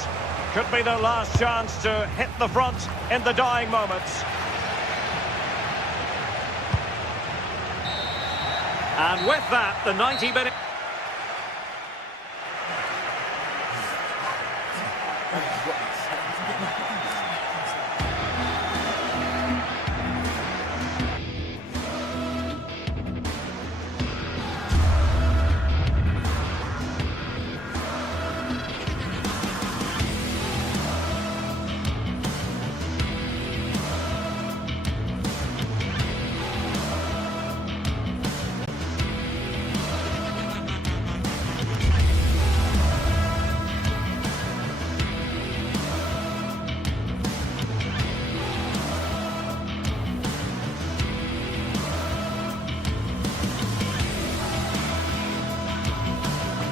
Could be their last chance to hit the front in the dying moments. And with that, the 90-minute...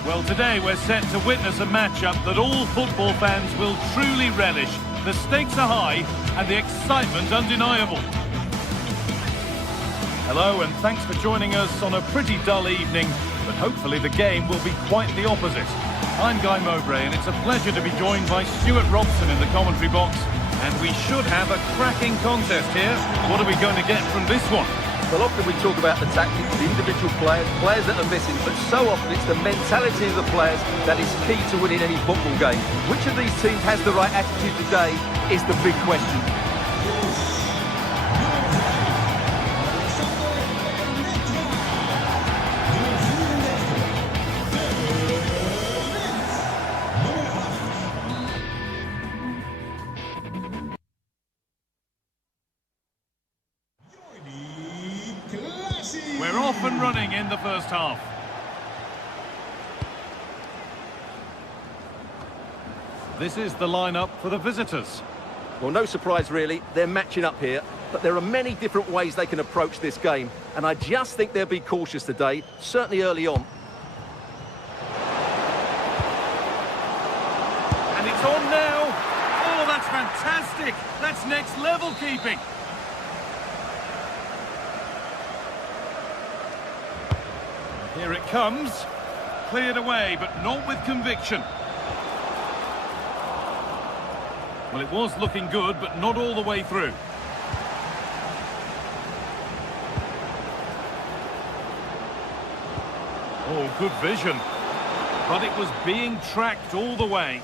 Well, today we're set to witness a matchup that all football fans will truly relish. The stakes are high and the excitement undeniable. Hello and thanks for joining us on a pretty dull evening, but hopefully the game will be quite the opposite. I'm Guy Mowbray and it's a pleasure to be joined by Stuart Robson in the commentary box, and we should have a cracking contest here. What are we going to get from this one? Well, often we talk about the tactics, the individual players that are missing, but so often it's the mentality of the players that is key to winning any football game. Which of these teams has the right attitude today is the big question. We're off and running in the first half. This is the lineup for the visitors. Well, no surprise really, they're matching up here, but there are many different ways they can approach this game, and I just think they'll be cautious today, certainly early on. And it's on now. Oh, that's fantastic. That's next level keeping. Here it comes. Cleared away, but not with conviction. Well, it was looking good, but not all the way through. Oh, good vision. But it was being tracked all the way.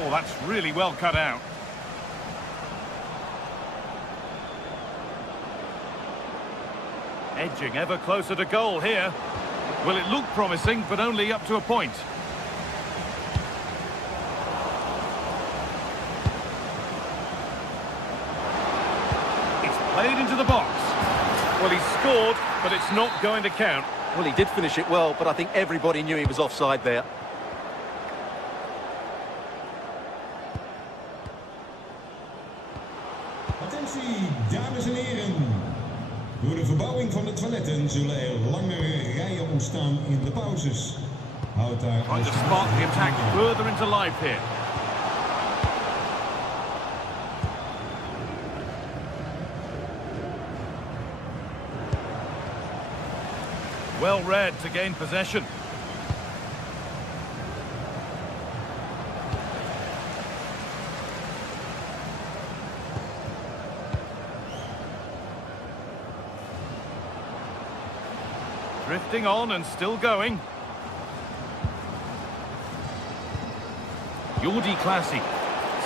Oh, that's really well cut out. Edging ever closer to goal here. Well, it looked promising, but only up to a point. It's played into the box. Well, he scored, but it's not going to count. Well, he did finish it well, but I think everybody knew he was offside there. Attentie, dames en heren. Door de verbouwing van de toiletten zullen er langere rijen ontstaan in de pauzes. Houd daar Trying to spark the attack further into life here. Well read to gain possession. Drifting on and still going. Jordi Classy.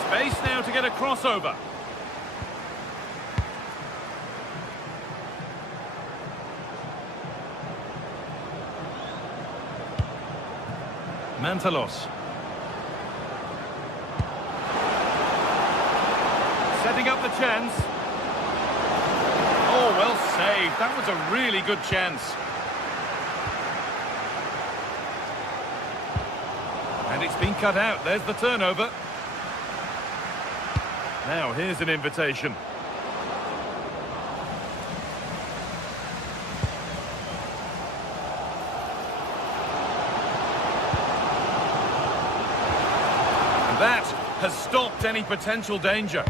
Space now to get a crossover. Mantalos. Setting up the chance. Oh, well saved. That was a really good chance. And it's been cut out. There's the turnover. Now, here's an invitation. And that has stopped any potential danger.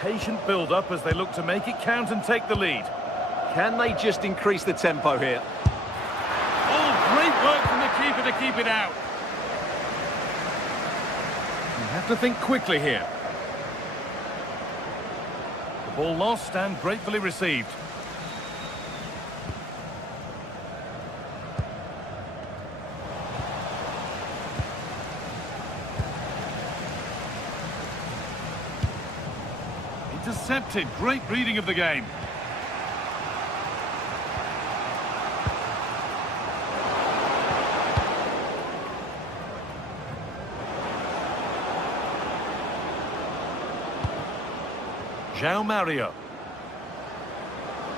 Patient build-up as they look to make it count and take the lead. Can they just increase the tempo here? Oh, great work from the keeper to keep it out. You have to think quickly here. The ball lost and gratefully received. Intercepted. Great reading of the game. João Mario.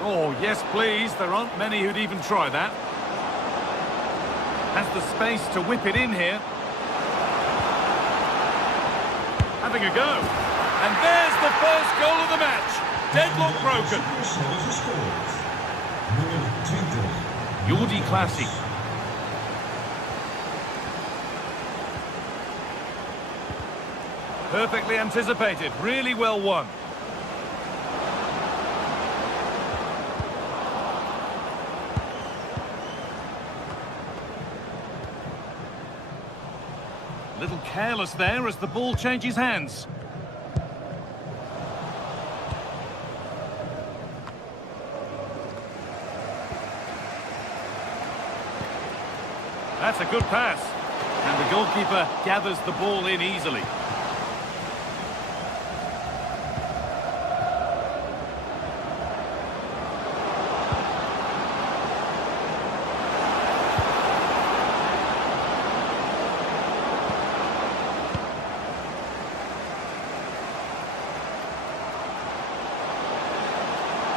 Oh, yes, please. There aren't many who'd even try that. Has the space to whip it in here. Having a go. And there's the first goal of the match. Deadlock broken. Jordi Classy. Perfectly anticipated. Really well won. Little careless there as the ball changes hands. That's a good pass. And the goalkeeper gathers the ball in easily.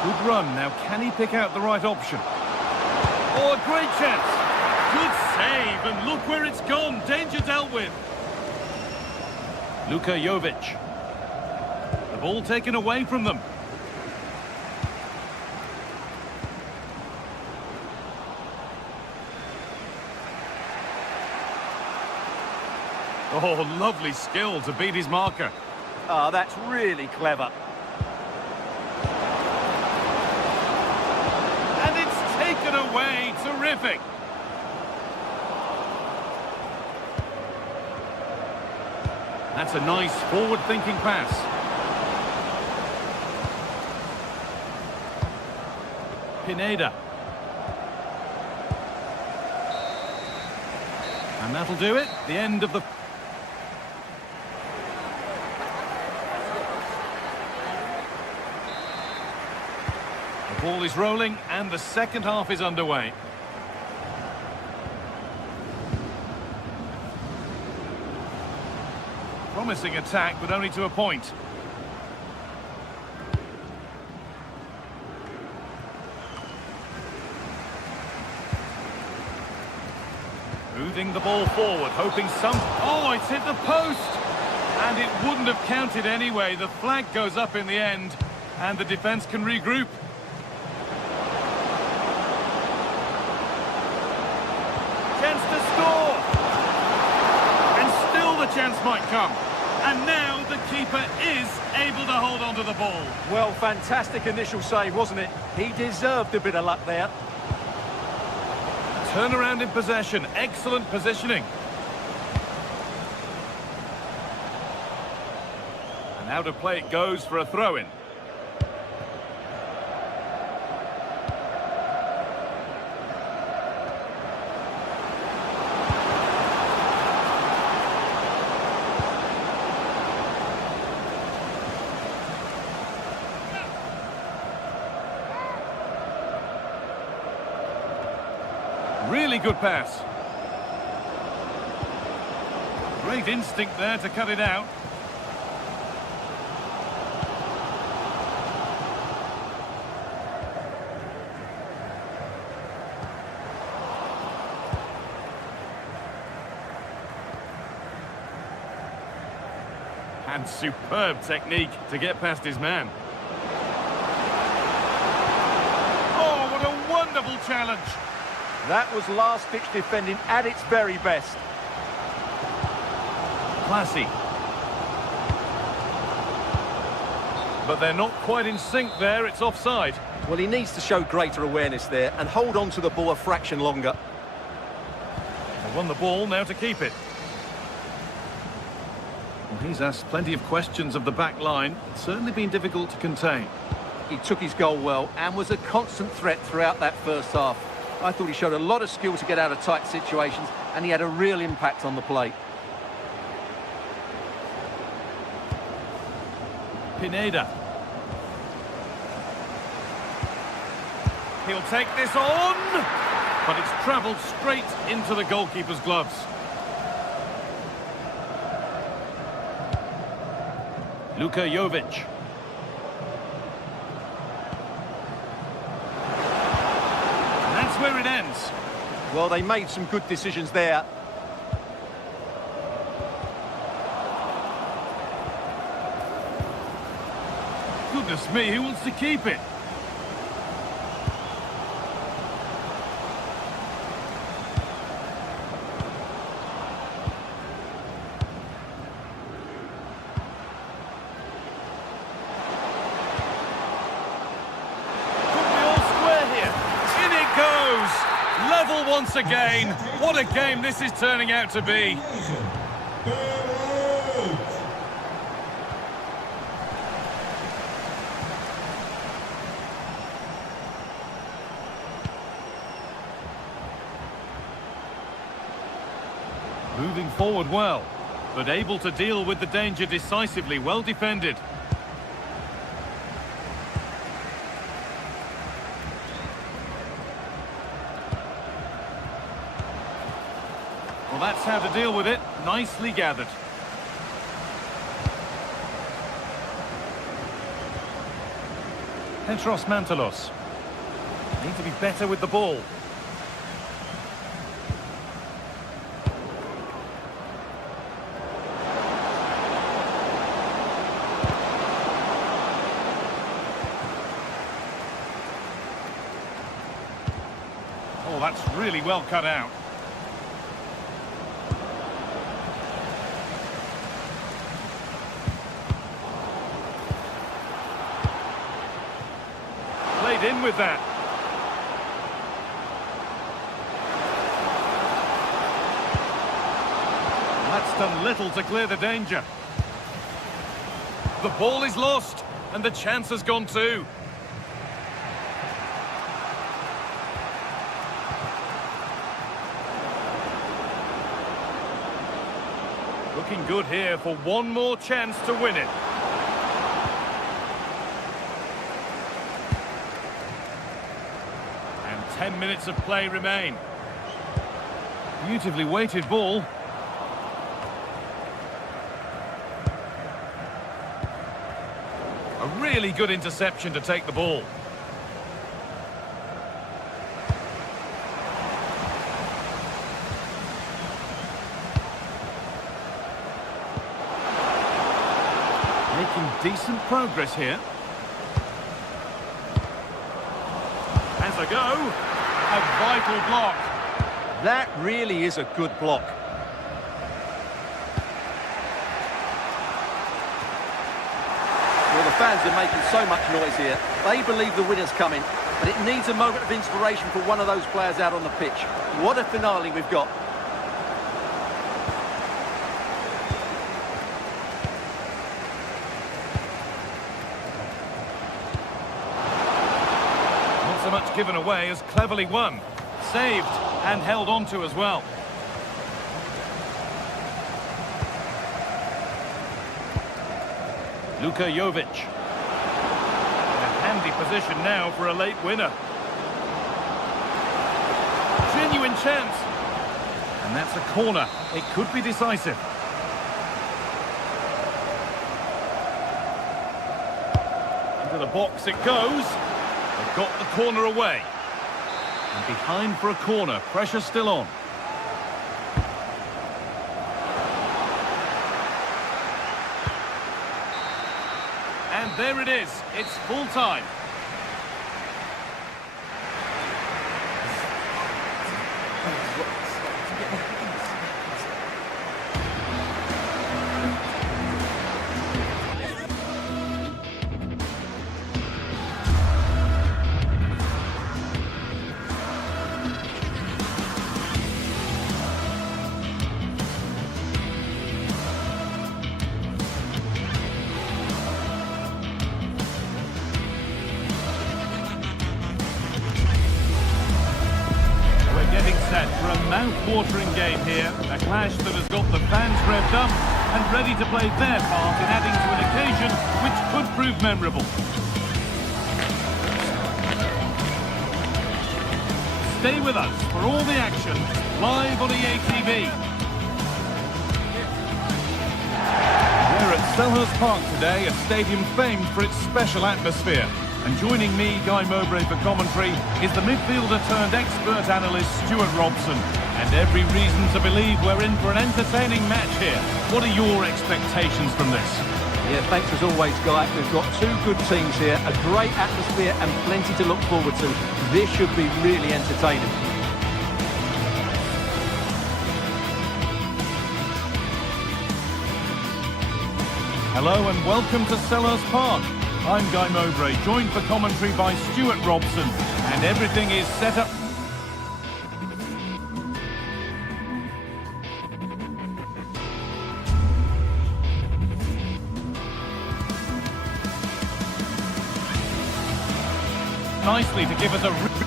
Good run. Now, can he pick out the right option? Oh, a great chance. Good save, and look where it's gone. Danger dealt with. Luka Jovic. The ball taken away from them. Oh, lovely skill to beat his marker. Ah, that's really clever. And it's taken away. Terrific. That's a nice forward-thinking pass. Pineda. And that'll do it. The end of the... The ball is rolling and the second half is underway. Promising attack, but only to a point. Moving the ball forward, hoping some... Oh, it's hit the post! And it wouldn't have counted anyway. The flag goes up in the end, and the defence can regroup. Chance to score! And still the chance might come. And now the keeper is able to hold on to the ball. Well, fantastic initial save, wasn't it? He deserved a bit of luck there. Turnaround in possession, excellent positioning. And out of play it goes for a throw-in. Really good pass. Great instinct there to cut it out. And superb technique to get past his man. Oh, what a wonderful challenge. That was last-ditch defending at its very best. Classy. But they're not quite in sync there, it's offside. Well, he needs to show greater awareness there and hold on to the ball a fraction longer. They won the ball, now to keep it. Well, he's asked plenty of questions of the back line. It's certainly been difficult to contain. He took his goal well and was a constant threat throughout that first half. I thought he showed a lot of skill to get out of tight situations, and he had a real impact on the play. Pineda. He'll take this on, but it's travelled straight into the goalkeeper's gloves. Luka Jovic. Where it ends. Well, they made some good decisions there. Goodness me, who wants to keep it? Level once again. What a game this is turning out to be. Moving forward well, but able to deal with the danger decisively. Well defended. Well, that's how to deal with it. Nicely gathered. Petros Mantalos. Need to be better with the ball. Oh, that's really well cut out. Played in with that. That's done little to clear the danger. The ball is lost, and the chance has gone too. Looking good here for one more chance to win it. And 10 minutes of play remain. Beautifully weighted ball. A really good interception to take the ball. Making decent progress here. Has a go. A vital block. That really is a good block. Well, the fans are making so much noise here. They believe the winner's coming, but it needs a moment of inspiration for one of those players out on the pitch. What a finale we've got. Not so much given away as cleverly won. Saved and held on to as well. Luka Jovic. In a handy position now for a late winner. Genuine chance. And that's a corner. It could be decisive. Into the box it goes. They've got the corner away. And behind for a corner. Pressure still on. And there it is. It's full time. Set for a mouth-watering game here, a clash that has got the fans revved up and ready to play their part in adding to an occasion which could prove memorable. Stay with us for all the action, live on EA TV. We're at Selhurst Park today, a stadium famed for its special atmosphere. And joining me, Guy Mowbray, for commentary is the midfielder-turned-expert analyst Stuart Robson. And every reason to believe we're in for an entertaining match here. What are your expectations from this? Yeah, thanks as always, Guy. We've got two good teams here, a great atmosphere and plenty to look forward to. This should be really entertaining. Hello and welcome to Selhurst Park. I'm Guy Mowbray, joined for commentary by Stuart Robson, and everything is set up. Nicely to give us a...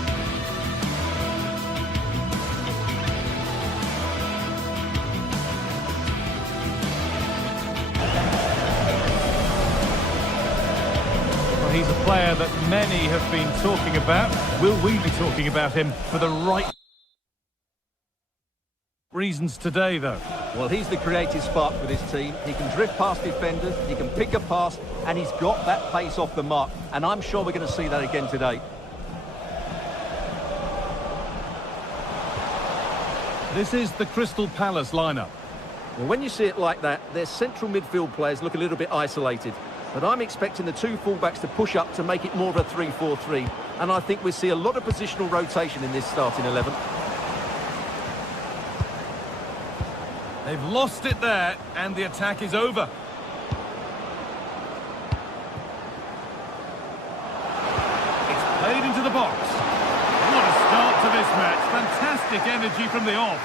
player that many have been talking about. Will we be talking about him for the right reasons today, though? Well, he's the creative spark for this team. He can drift past defenders, he can pick a pass, and he's got that pace off the mark. And I'm sure we're going to see that again today. This is the Crystal Palace lineup. Well, when you see it like that, their central midfield players look a little bit isolated. But I'm expecting the two fullbacks to push up to make it more of a 3-4-3. And I think we'll see a lot of positional rotation in this starting 11. They've lost it there, and the attack is over. It's played into the box. What a start to this match. Fantastic energy from the off.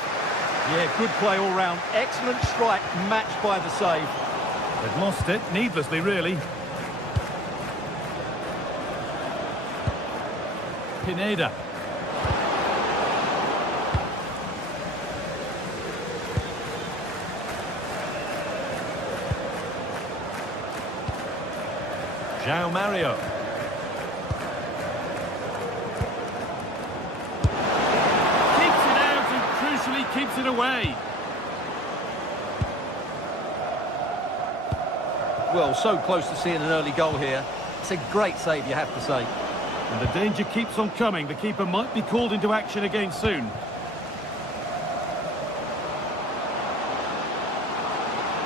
Yeah, good play all round. Excellent strike, matched by the save. They've lost it, needlessly, really. Pineda. João Mario. Keeps it out and crucially keeps it away. Well, so close to seeing an early goal here. It's a great save, you have to say. And the danger keeps on coming. The keeper might be called into action again soon.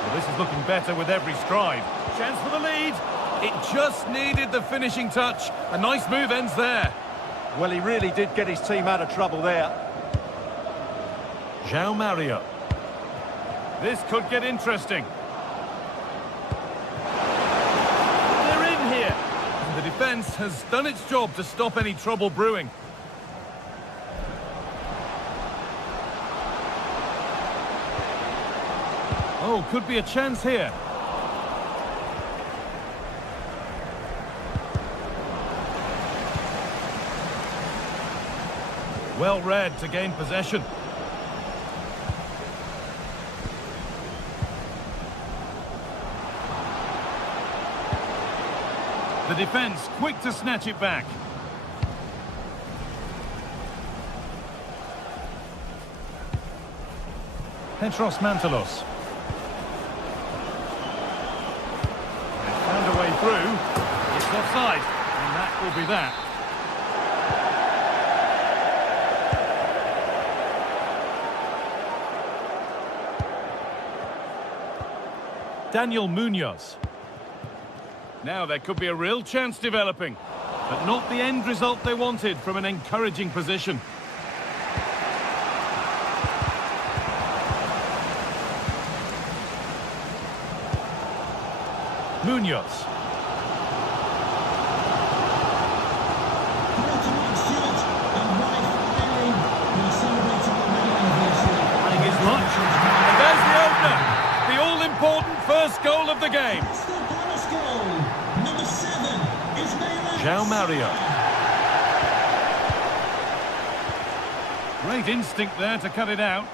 Well, this is looking better with every stride. Chance for the lead. It just needed the finishing touch. A nice move ends there. Well, he really did get his team out of trouble there. João Mario. This could get interesting. They're in here. And the defence has done its job to stop any trouble brewing. Oh, could be a chance here. Well read to gain possession. The defence quick to snatch it back. Petros Mantalos. They found a way through. It's offside, and that will be that. Daniel Munoz. Now there could be a real chance developing, but not the end result they wanted from an encouraging position. Munoz. Playing his luck. And there's the opener. The all-important first goal of the game. João Mario. Great instinct there to cut it out.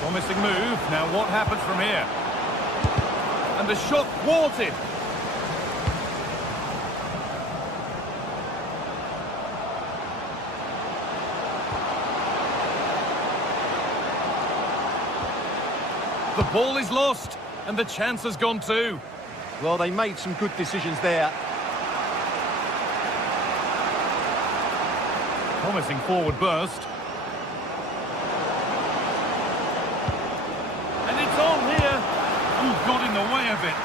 Promising move. Now what happens from here? And the shot thwarted. The ball is lost, and the chance has gone too. Well, they made some good decisions there. Promising forward burst. And it's on here. Who got in the way of it?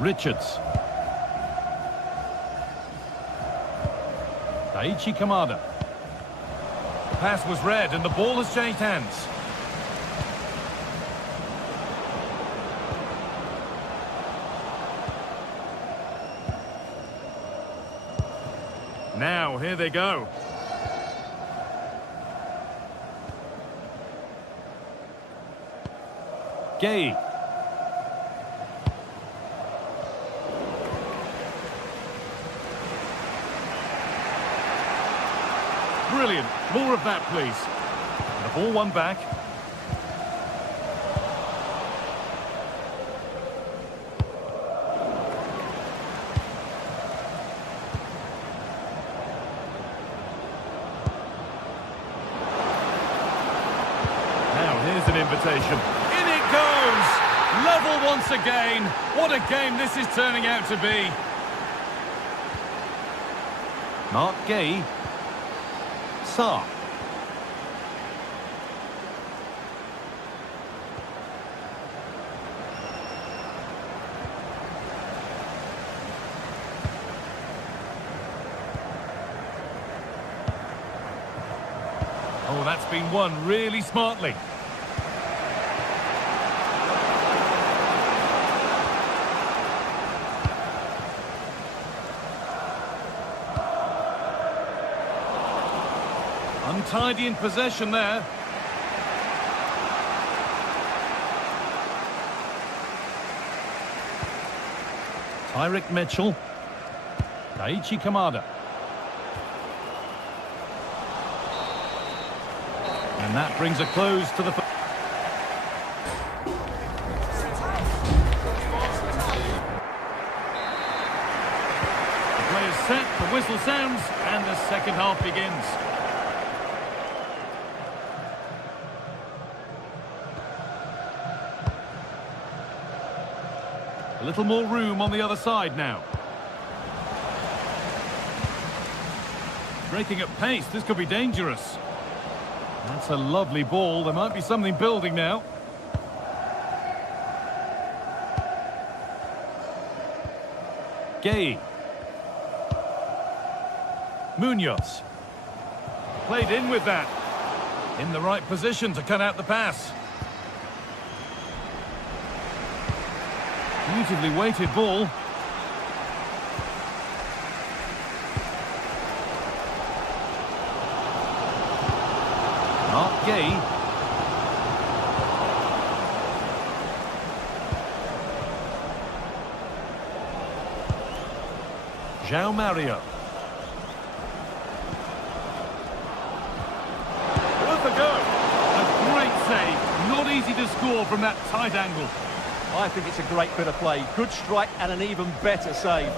Richards. Daichi Kamada. The pass was read and the ball has changed hands. Now, here they go. Gay. Brilliant. More of that, please. And the ball won back. Now, here's an invitation. In it goes! Level once again. What a game this is turning out to be. Mark Gay. Saar. Oh, that's been won really smartly. Untidy in possession there. Tyrick Mitchell. Daichi Kamada. And that brings a close to the... The play is set, the whistle sounds, and the second half begins. A little more room on the other side now. Breaking at pace, this could be dangerous. That's a lovely ball. There might be something building now. Gay. Munoz. Played in with that. In the right position to cut out the pass. Beautifully weighted ball. Mark Gay. João Mario. Worth a go. A great save. Not easy to score from that tight angle. I think it's a great bit of play. Good strike and an even better save.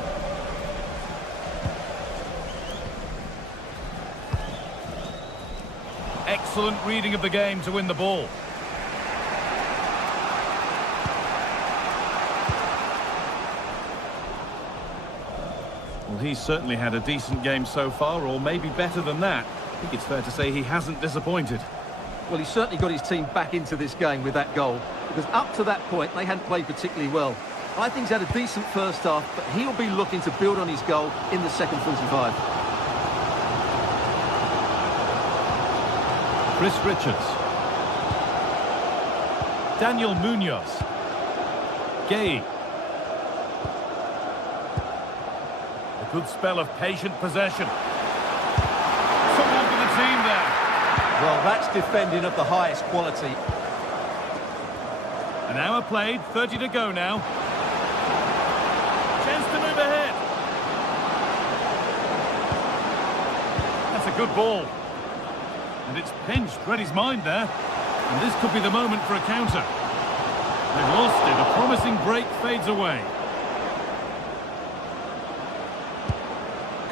Excellent reading of the game to win the ball. Well, he's certainly had a decent game so far, or maybe better than that. I think it's fair to say he hasn't disappointed. Well, he's certainly got his team back into this game with that goal, because up to that point, they hadn't played particularly well. I think he's had a decent first half, but he'll be looking to build on his goal in the second 45. Chris Richards. Daniel Munoz. Gay. A good spell of patient possession. Someone for the team there. Well, that's defending of the highest quality. An hour played, 30 to go now. Chance to move ahead. That's a good ball. And it's pinched, read his mind there. And this could be the moment for a counter. They've lost it, a promising break fades away.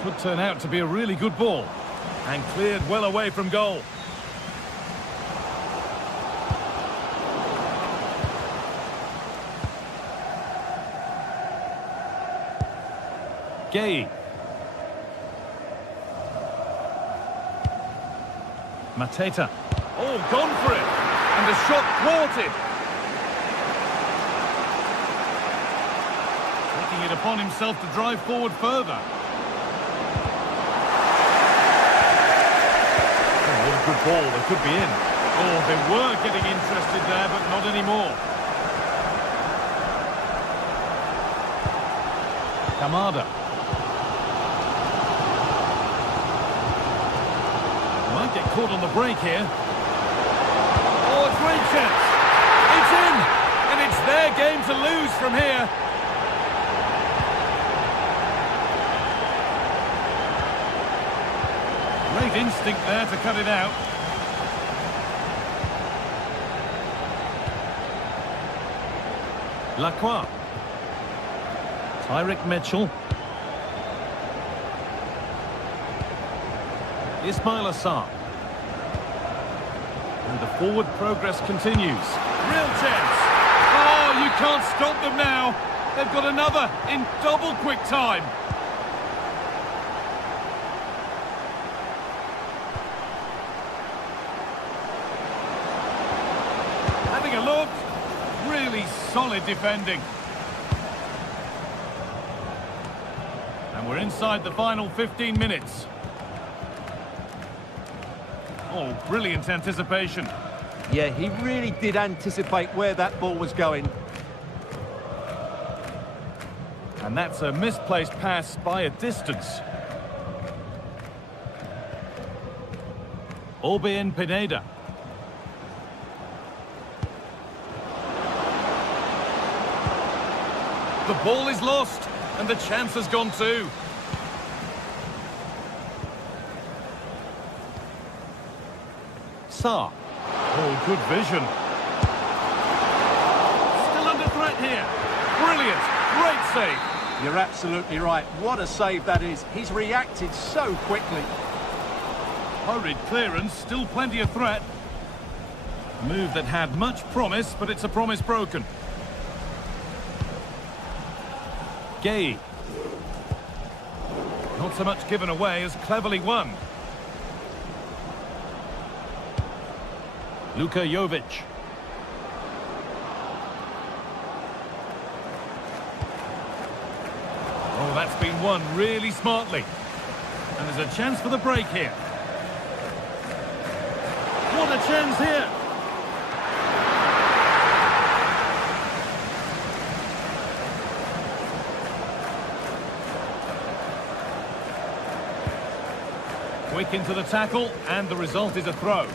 Could turn out to be a really good ball. And cleared well away from goal. Gay. Mateta. Oh, gone for it. And the shot thwarted. Taking it upon himself to drive forward further. Oh, what a good ball. They could be in. Oh, they were getting interested there, but not anymore. Kamada. Might get caught on the break here. Oh, a great chance. It's in. And it's their game to lose from here. Great instinct there to cut it out. Lacroix. Tyrick Mitchell. Ismail Assar. And the forward progress continues. Real chance. Oh, you can't stop them now. They've got another in double quick time. Having a look. Really solid defending. And we're inside the final 15 minutes. Oh, brilliant anticipation. Yeah, he really did anticipate where that ball was going. And that's a misplaced pass by a distance. Orbien Pineda. The ball is lost, and the chance has gone too. Sarr. Oh, good vision. Still under threat here. Brilliant. Great save. You're absolutely right. What a save that is. He's reacted so quickly. Hurried clearance, still plenty of threat. A move that had much promise, but it's a promise broken. Gay. Not so much given away as cleverly won. Luka Jovic. Oh, that's been won really smartly. And there's a chance for the break here. What a chance here! Quick into the tackle, and the result is a throw.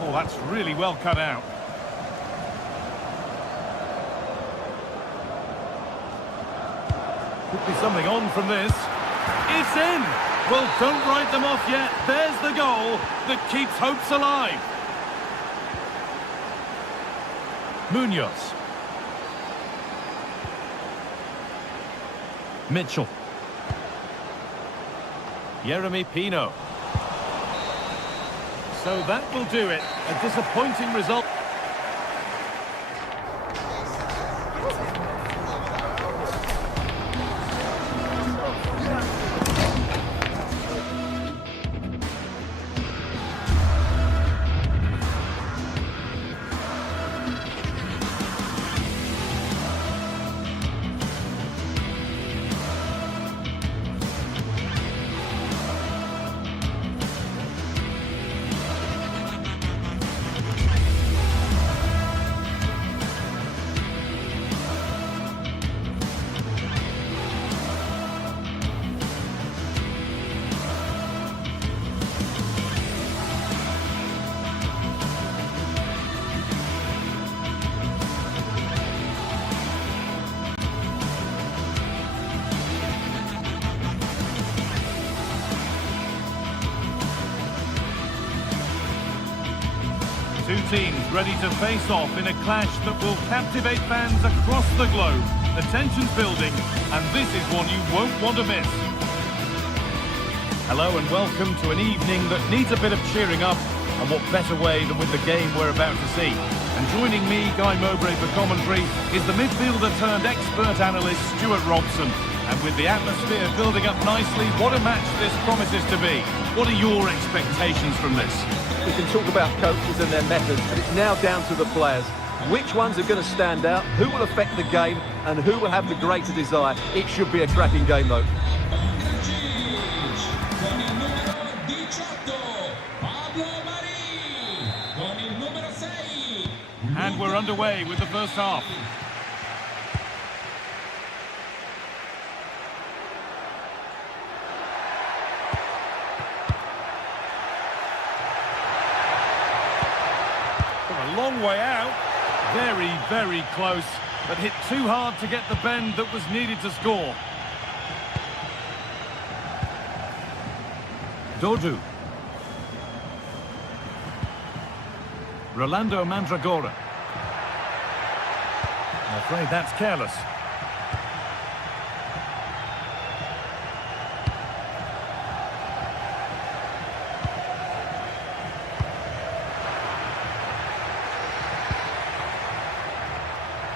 Oh, that's really well cut out. Could be something on from this. It's in! Well, don't write them off yet. There's the goal that keeps hopes alive. Munoz. Mitchell. Yeremy Pino. So that will do it. A disappointing result. Two teams ready to face off in a clash that will captivate fans across the globe. The tension's building, and this is one you won't want to miss. Hello and welcome to an evening that needs a bit of cheering up, and what better way than with the game we're about to see. And joining me, Guy Mowbray, for commentary is the midfielder turned expert analyst Stuart Robson. And with the atmosphere building up nicely, what a match this promises to be. What are your expectations from this? We can talk about coaches and their methods, but it's now down to the players. Which ones are going to stand out, who will affect the game, and who will have the greater desire. It should be a cracking game, though. And we're underway with the first half. From a long way out. Very, very close. but hit too hard to get the bend that was needed to score. Dodu. Rolando Mandragora. I'm afraid that's careless.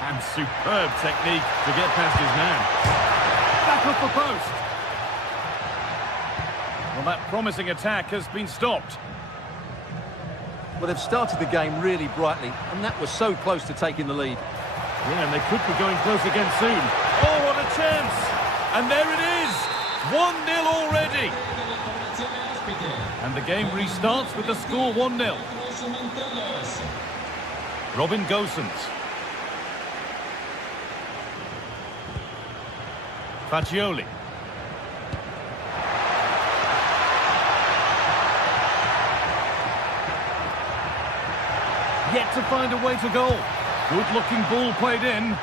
And superb technique to get past his man. Back off the post. Well, that promising attack has been stopped. Well, they've started the game really brightly, and that was so close to taking the lead. Yeah, and they could be going close again soon. Oh, what a chance! And there it is! 1-0 already! And the game restarts with the score 1-0. Robin Gosens. Faccioli. Yet to find a way to goal. Good-looking ball played in.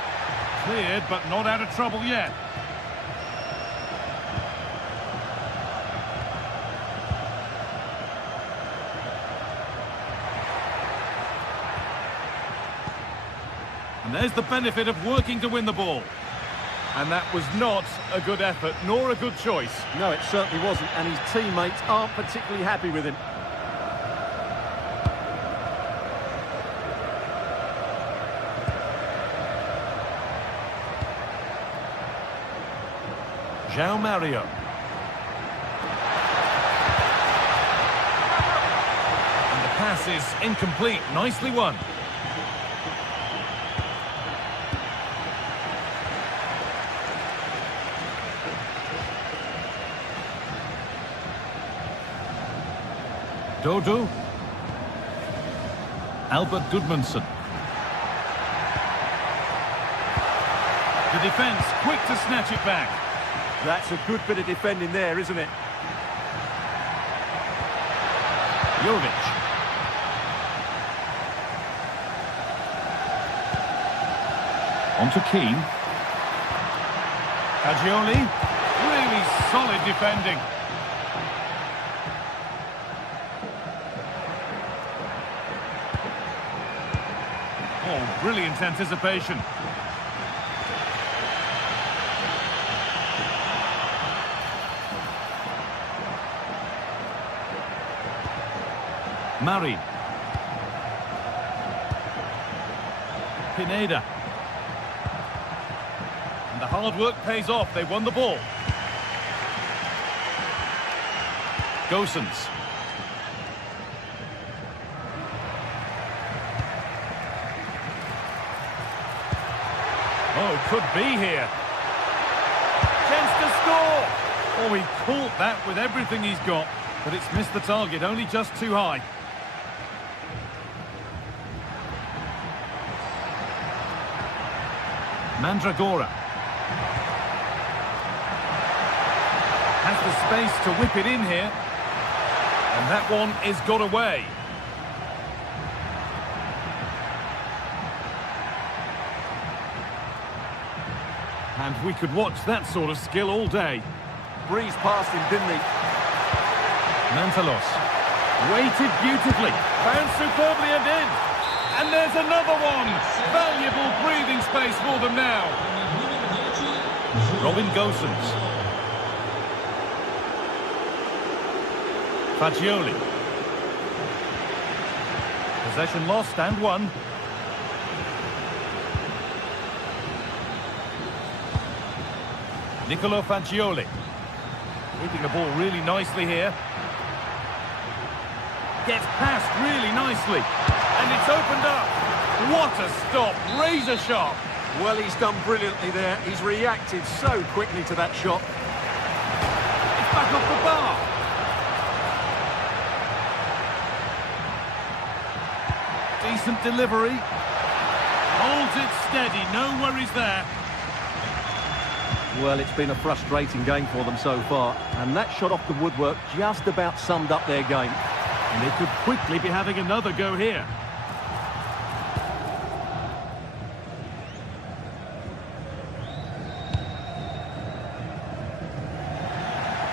Cleared, but not out of trouble yet. And there's the benefit of working to win the ball. And that was not a good effort, nor a good choice. No, it certainly wasn't, and his teammates aren't particularly happy with him. João Mario. And the pass is incomplete. Nicely won. Dodo. Albert Gudmundsson. The defence quick to snatch it back. That's a good bit of defending there, isn't it? Jovic. On to Keane. Fagioli. Really solid defending. Oh, brilliant anticipation. Murray. Pineda. And the hard work pays off. They won the ball. Gosens. Oh, could be here. Chance to score. Oh, he caught that with everything he's got, but it's missed the target, only just too high. Mandragora. Has the space to whip it in here. And that one is got away. And we could watch that sort of skill all day. Breezed past him, didn't he? Mantalos. Waited beautifully. Found superbly and in. And there's another one. Valuable breathing space for them now. Robin Gosens. Faccioli. Possession lost and won. Nicolo Faccioli. Keeping the ball really nicely here. Gets past really nicely. And it's opened up. What a stop. Razor sharp. Well, he's done brilliantly there. He's reacted so quickly to that shot. It's back off the bar. Decent delivery. Holds it steady. No worries there. Well, it's been a frustrating game for them so far. And that shot off the woodwork just about summed up their game. And they could quickly be having another go here.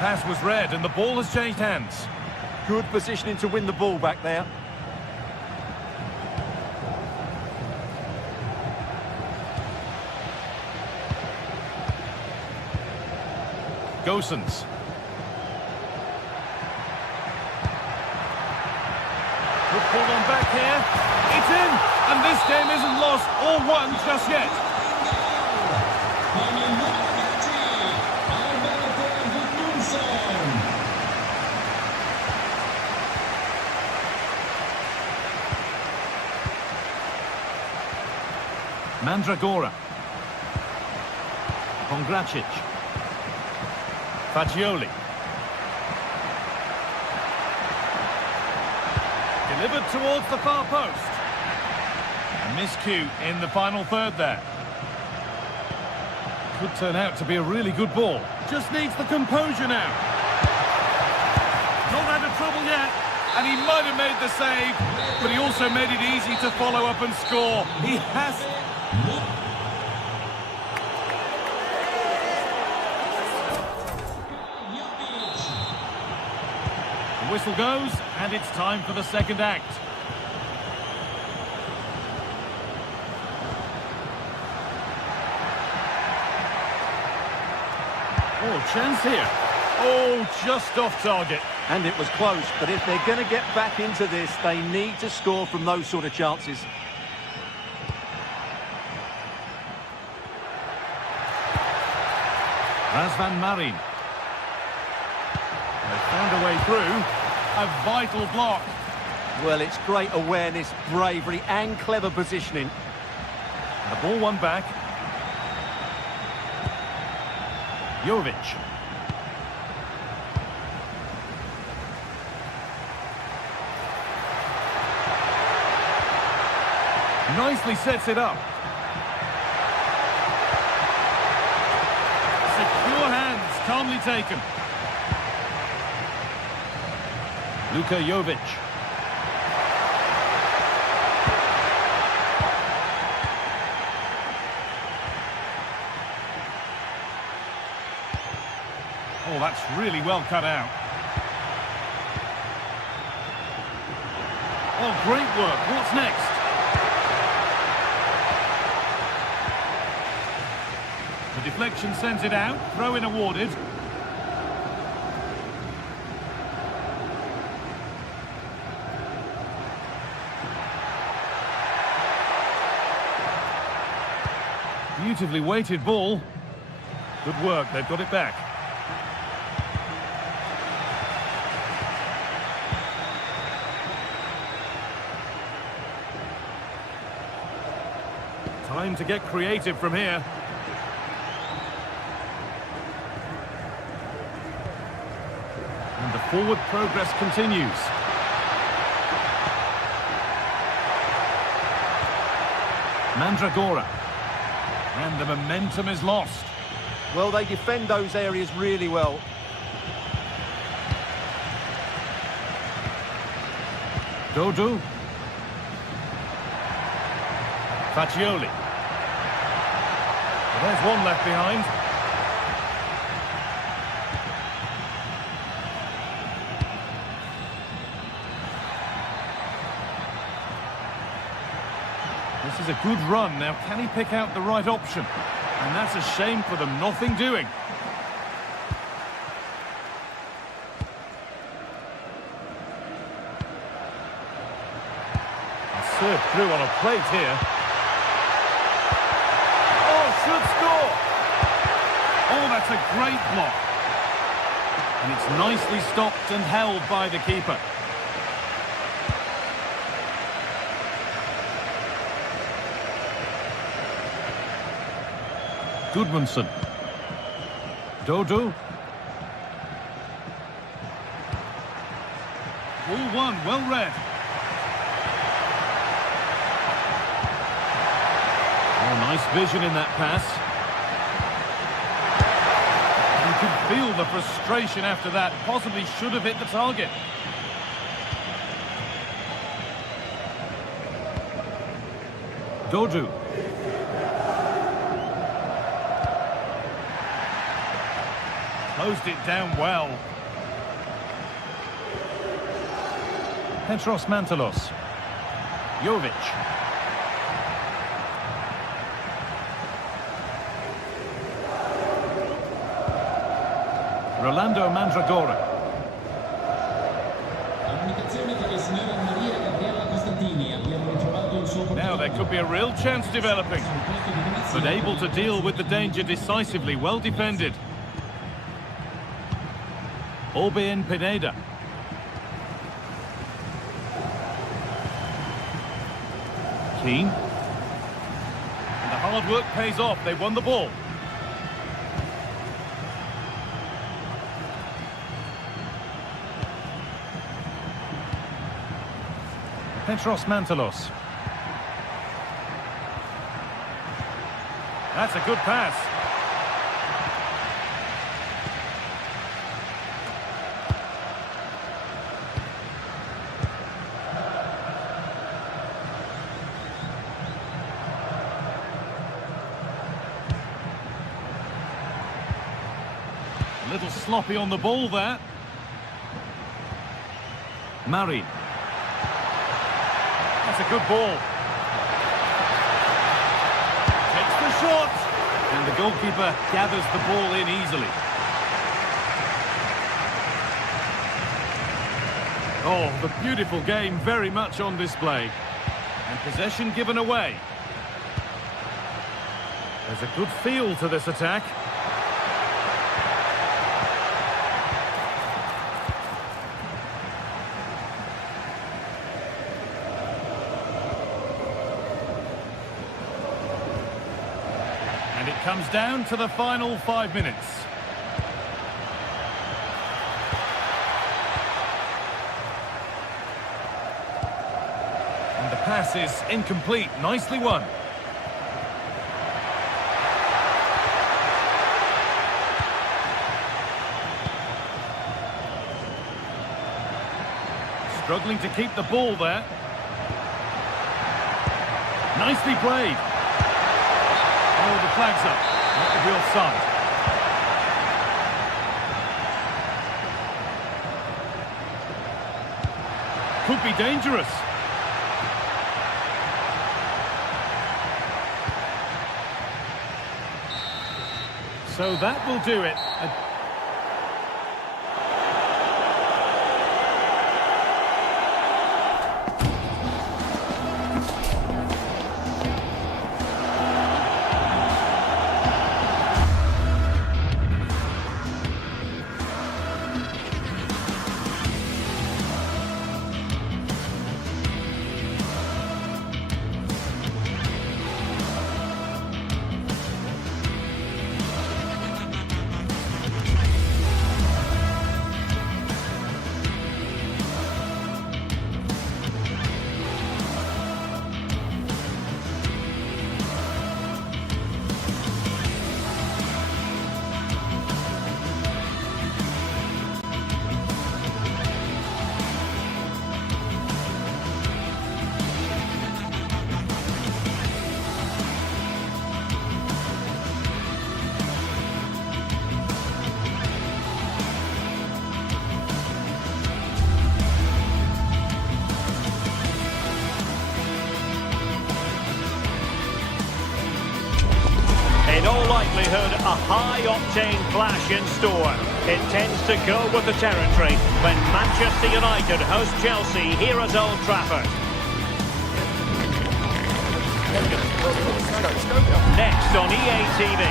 pass was read and the ball has changed hands. Good positioning to win the ball back there. Gosens. Good ball on back here. It's in! And this game isn't lost or won just yet. Mandragora. Pongracic. Fagioli. Delivered towards the far post. A miscue in the final third there. Could turn out to be a really good ball. Just needs the composure now. Not out of trouble yet. And he might have made the save, but he also made it easy to follow up and score. He has... The whistle goes, and it's time for the second act. Oh, chance here. Oh, just off target. And it was close, but if they're going to get back into this, they need to score from those sort of chances. Razvan Marin. They found a way through. A vital block. Well, it's great awareness, bravery and clever positioning. The ball won back. Jovic. Nicely sets it up. Secure hands, calmly taken. Luka Jovic. Oh, that's really well cut out. Oh, great work. What's next? The deflection sends it out. Throw-in awarded. Beautifully weighted ball. Good work. They've got it back. Time to get creative from here. And the forward progress continues. Mandragora. And the momentum is lost. Well, they defend those areas really well. Dodu. Fagioli. Well, there's one left behind. This is a good run. Now, can he pick out the right option? And that's a shame for them. Nothing doing. Served through on a plate here. Oh, should score! Oh, that's a great block. And it's nicely stopped and held by the keeper. Goodmanson. Dodu. Ball one, well read. Oh, nice vision in that pass. You can feel the frustration after that. Possibly should have hit the target. Dodu. Closed it down well. Petros Mantalos. Jovic. Rolando Mandragora. Now there could be a real chance developing, but able to deal with the danger decisively. Well defended. Orbien Pineda. Keane. And the hard work pays off. They won the ball. Petros Mantalos. That's a good pass. A little sloppy on the ball there. Murray. That's a good ball. Takes the shot. And the goalkeeper gathers the ball in easily. Oh, the beautiful game very much on display. And possession given away. There's a good feel to this attack. And it comes down to the final 5 minutes. And the pass is incomplete. Nicely won. Struggling to keep the ball there. Nicely played. Oh, the flag's up. Not to be offside. Could be dangerous. So that will do it. In all likelihood, a high-octane clash in store. It tends to go with the territory when Manchester United host Chelsea here at Old Trafford. Next on EA TV.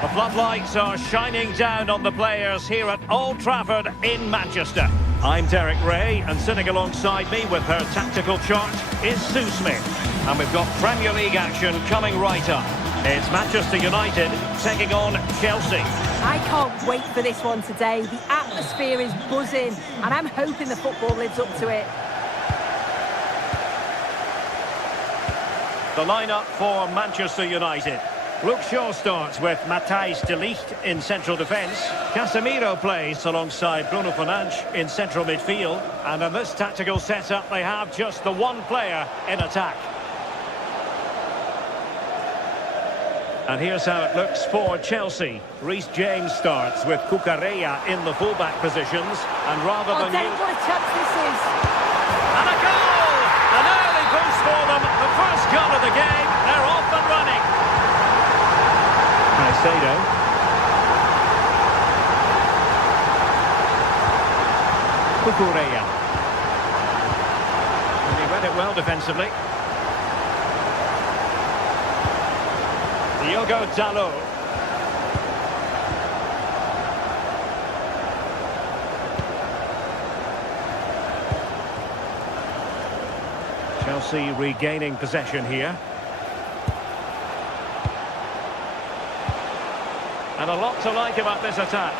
The floodlights are shining down on the players here at Old Trafford in Manchester. I'm Derek Ray, and sitting alongside me with her tactical chart is Sue Smith. And we've got Premier League action coming right up. It's Manchester United taking on Chelsea. I can't wait for this one today. The atmosphere is buzzing, and I'm hoping the football lives up to it. The lineup for Manchester United. Luke Shaw starts with Matthijs de Ligt in central defence. Casemiro plays alongside Bruno Fernandes in central midfield. And in this tactical setup, they have just the one player in attack. And here's how it looks for Chelsea. Reece James starts with Cucurella in the fullback positions. And rather than Dave, what a chance this is. And a goal! An early boost for them. The first goal of the game. They're off and running. Caicedo. Cucurella. And he read it well defensively. Diogo Dalot. Chelsea regaining possession here. And a lot to like about this attack.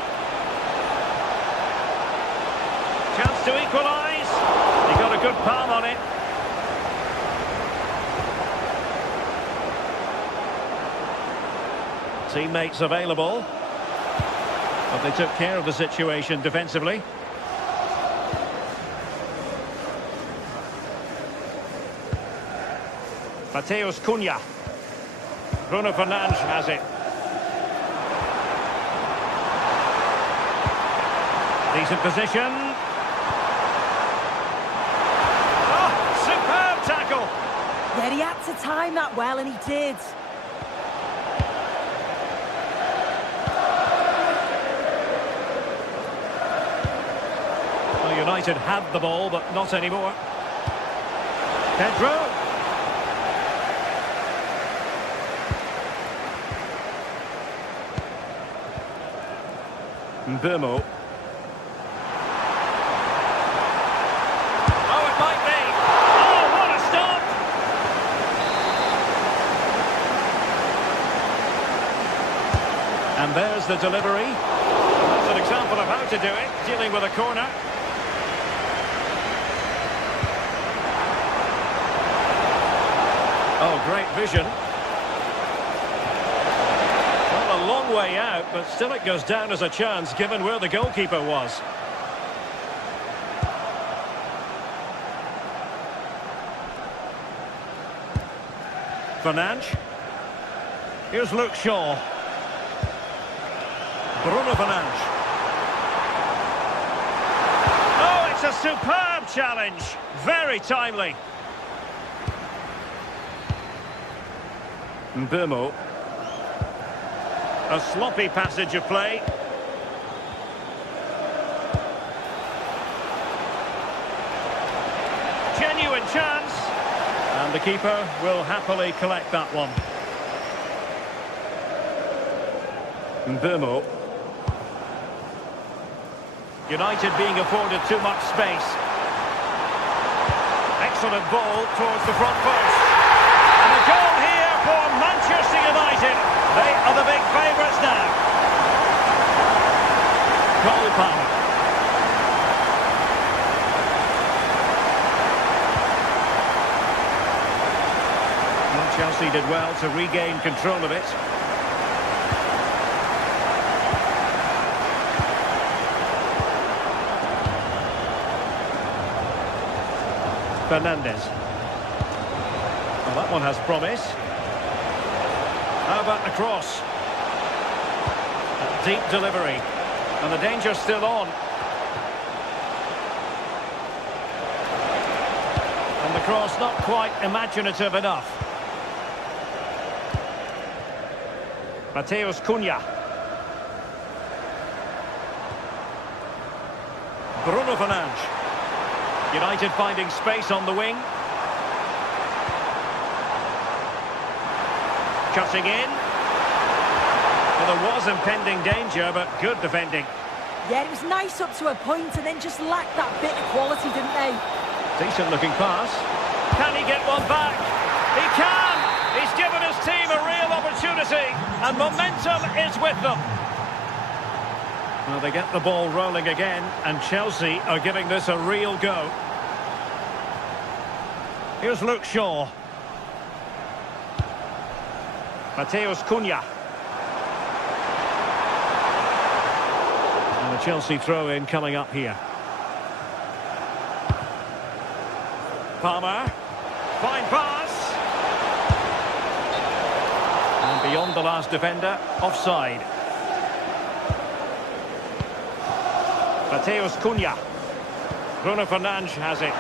Chance to equalise. He got a good palm on it. Teammates available. But they took care of the situation defensively. Mateus Cunha. Bruno Fernandes has it. Decent position. Oh, superb tackle. Yeah, he had to time that well, and he did. Well, United had the ball, but not anymore. Pedro. Mbeumo. Oh, it might be. Oh, what a stop! And there's the delivery. That's an example of how to do it, dealing with a corner. Oh, great vision. Well, a long way out, but still it goes down as a chance given where the goalkeeper was. Fernandes. Here's Luke Shaw. Bruno Fernandes. Oh, it's a superb challenge. Very timely. Mbeumo. A sloppy passage of play. Genuine chance. And the keeper will happily collect that one. Mbeumo. United being afforded too much space. Excellent ball towards the front post. And a goal here for Manchester United. They are the big favourites now. Cole Palmer. Well, Chelsea did well to regain control of it. Fernandes. Well, that one has promise. How about the cross? A deep delivery. And the danger's still on. And the cross not quite imaginative enough. Mateus Cunha. Bruno Fernandes. United finding space on the wing. Cutting in. Well, there was impending danger, but good defending. Yeah, it was nice up to a point and then just lacked that bit of quality, didn't they? Decent looking pass. Can he get one back? He can! He's given his team a real opportunity, and momentum is with them. Well, they get the ball rolling again, and Chelsea are giving this a real go. Here's Luke Shaw. Mateus Cunha. And the Chelsea throw-in coming up here. Palmer. Fine pass. And beyond the last defender. Offside. Mateus Cunha. Bruno Fernandes has it.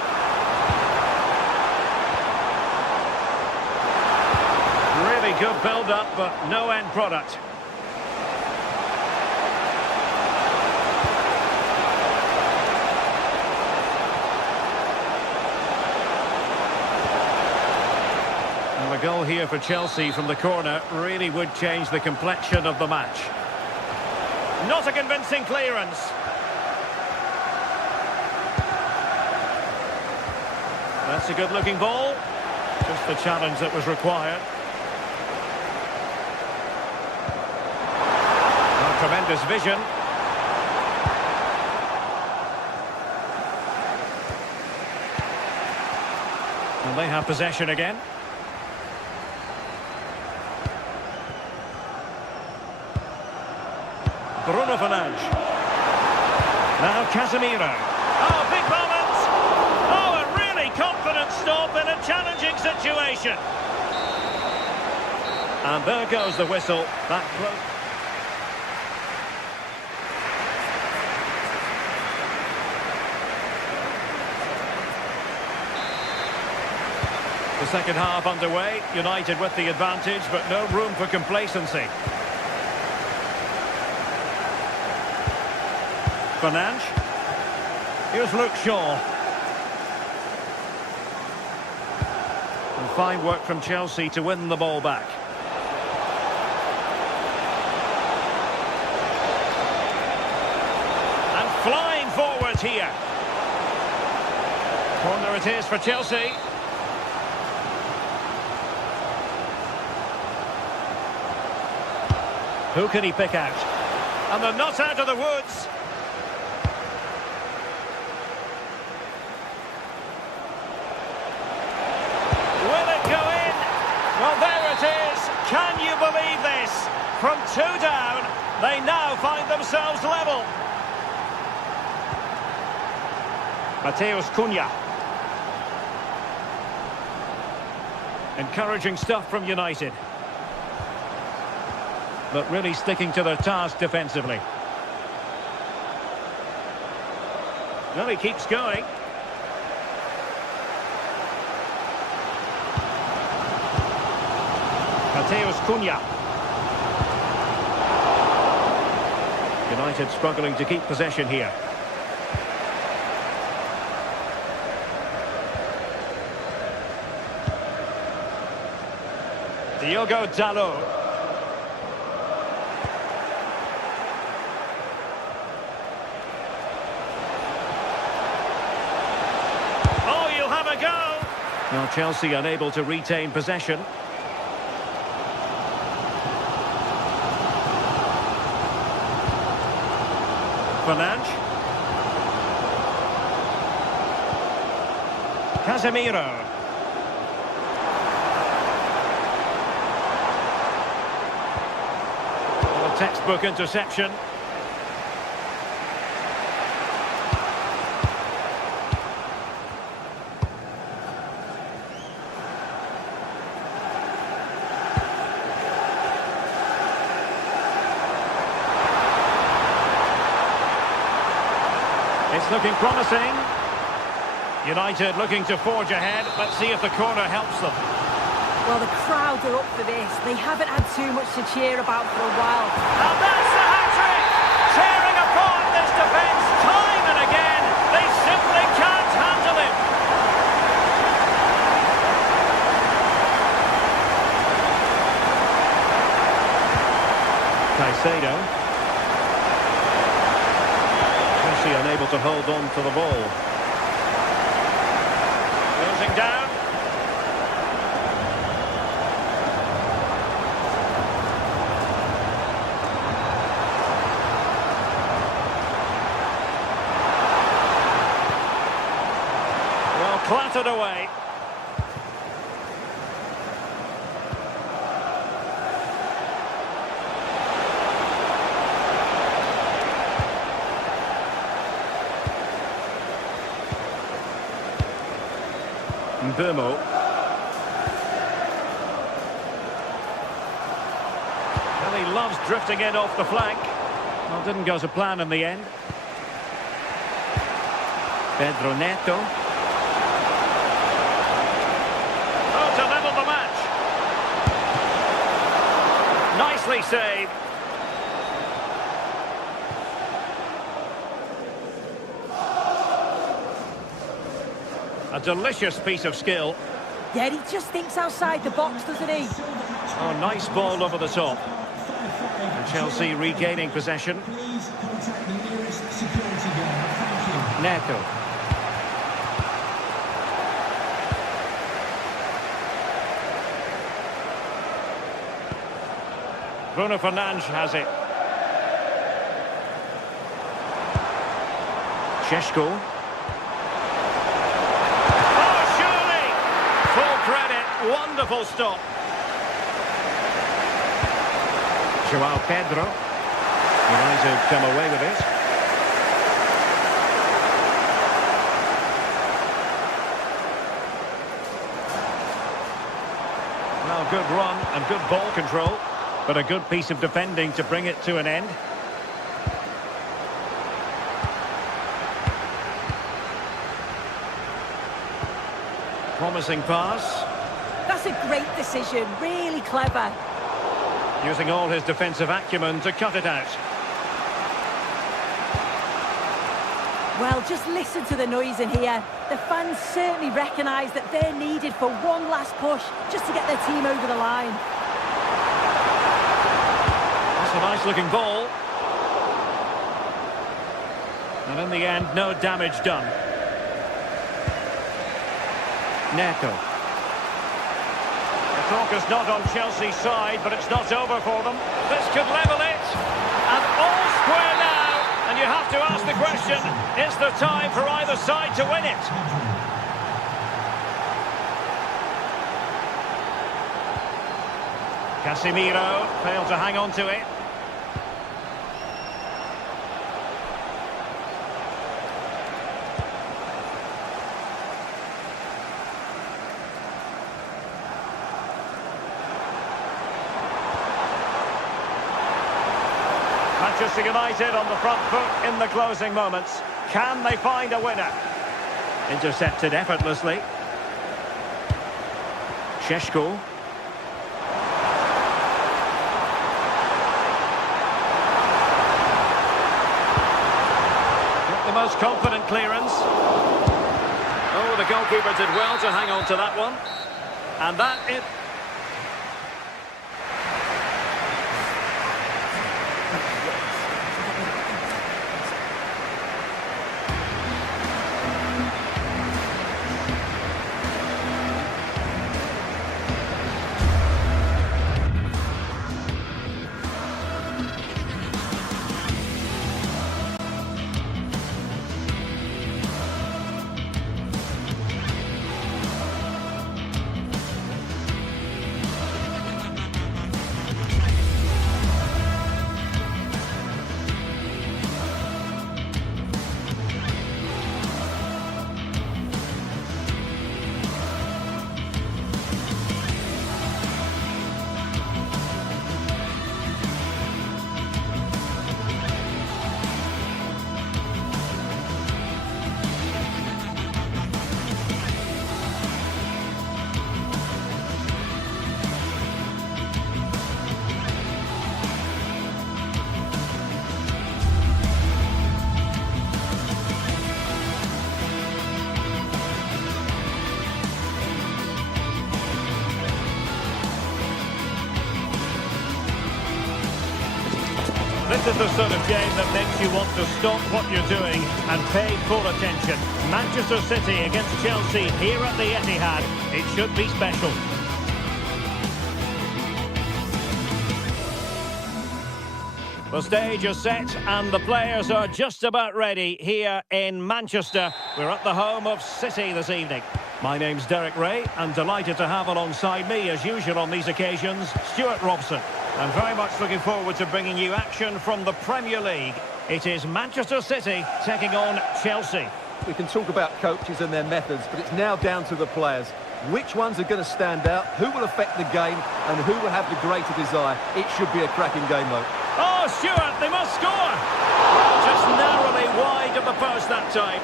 Really good build-up, but no end product. And the goal here for Chelsea from the corner really would change the complexion of the match. Not a convincing clearance. That's a good-looking ball. Just the challenge that was required. Oh, tremendous vision. And they have possession again. Bruno Fernandes. Now Casemiro. Oh, big moment! Oh, a really confident stop in a challenging situation. And there goes the whistle. That close. The second half underway. United with the advantage, but no room for complacency. Fernandes. Here's Luke Shaw. And fine work from Chelsea to win the ball back. And flying forward here. Corner it is for Chelsea. Who can he pick out? And they're not out of the woods. Well, there it is. Can you believe this? From 2 down, they now find themselves level. Mateus Cunha. Encouraging stuff from United. But really sticking to their task defensively. Well, he keeps going. Mateus Cunha. United struggling to keep possession here. Diogo Dalot. Oh, you'll have a go! Now Chelsea unable to retain possession. Fernandes. Casemiro. Well, a textbook interception. It's looking promising. United looking to forge ahead. Let's see if the corner helps them. Well, the crowd are up for this. They haven't had too much to cheer about for a while. And that's the hat-trick! Tearing apart this defence time and again. They simply can't handle it. Caicedo. Unable to hold on to the ball. Closing down. Well, clattered away. Burmo. loves drifting in off the flank. Well, didn't go to plan in the end. Pedro Neto. Oh, to level the match. Nicely saved. A delicious piece of skill. Yeah, he just thinks outside the box, doesn't he? Oh, nice ball over the top. And Chelsea regaining possession. Please contact the nearest security guard. Thank you. Neto. Bruno Fernandes has it. Šeško. Oh, surely! Full credit. Wonderful stop. João Pedro. United come away with it. Well, good run and good ball control, but a good piece of defending to bring it to an end. Promising pass. That's a great decision, really clever. Using all his defensive acumen to cut it out. Well, just listen to the noise in here. The fans certainly recognise that they're needed for one last push just to get their team over the line. That's a nice-looking ball. And in the end, no damage done. Neto. The talk is not on Chelsea's side, but it's not over for them. This could level it. And all square now. And you have to ask the question, is there time for either side to win it? Casemiro failed to hang on to it. Manchester United on the front foot in the closing moments. Can they find a winner? Intercepted effortlessly. Šeško. Not the most confident clearance. Oh, the goalkeeper did well to hang on to that one. And that is... This is the sort of game that makes you want to stop what you're doing and pay full attention. Manchester City against Chelsea here at the Etihad. It should be special. The stage is set and the players are just about ready here in Manchester. We're at the home of City this evening. My name's Derek Ray and delighted to have alongside me, as usual on these occasions, Stuart Robson. I'm very much looking forward to bringing you action from the Premier League. It is Manchester City taking on Chelsea. We can talk about coaches and their methods, but it's now down to the players. Which ones are going to stand out, who will affect the game, and who will have the greater desire? It should be a cracking game, though. Oh, Stuart, they must score! Just narrowly wide of the post that time.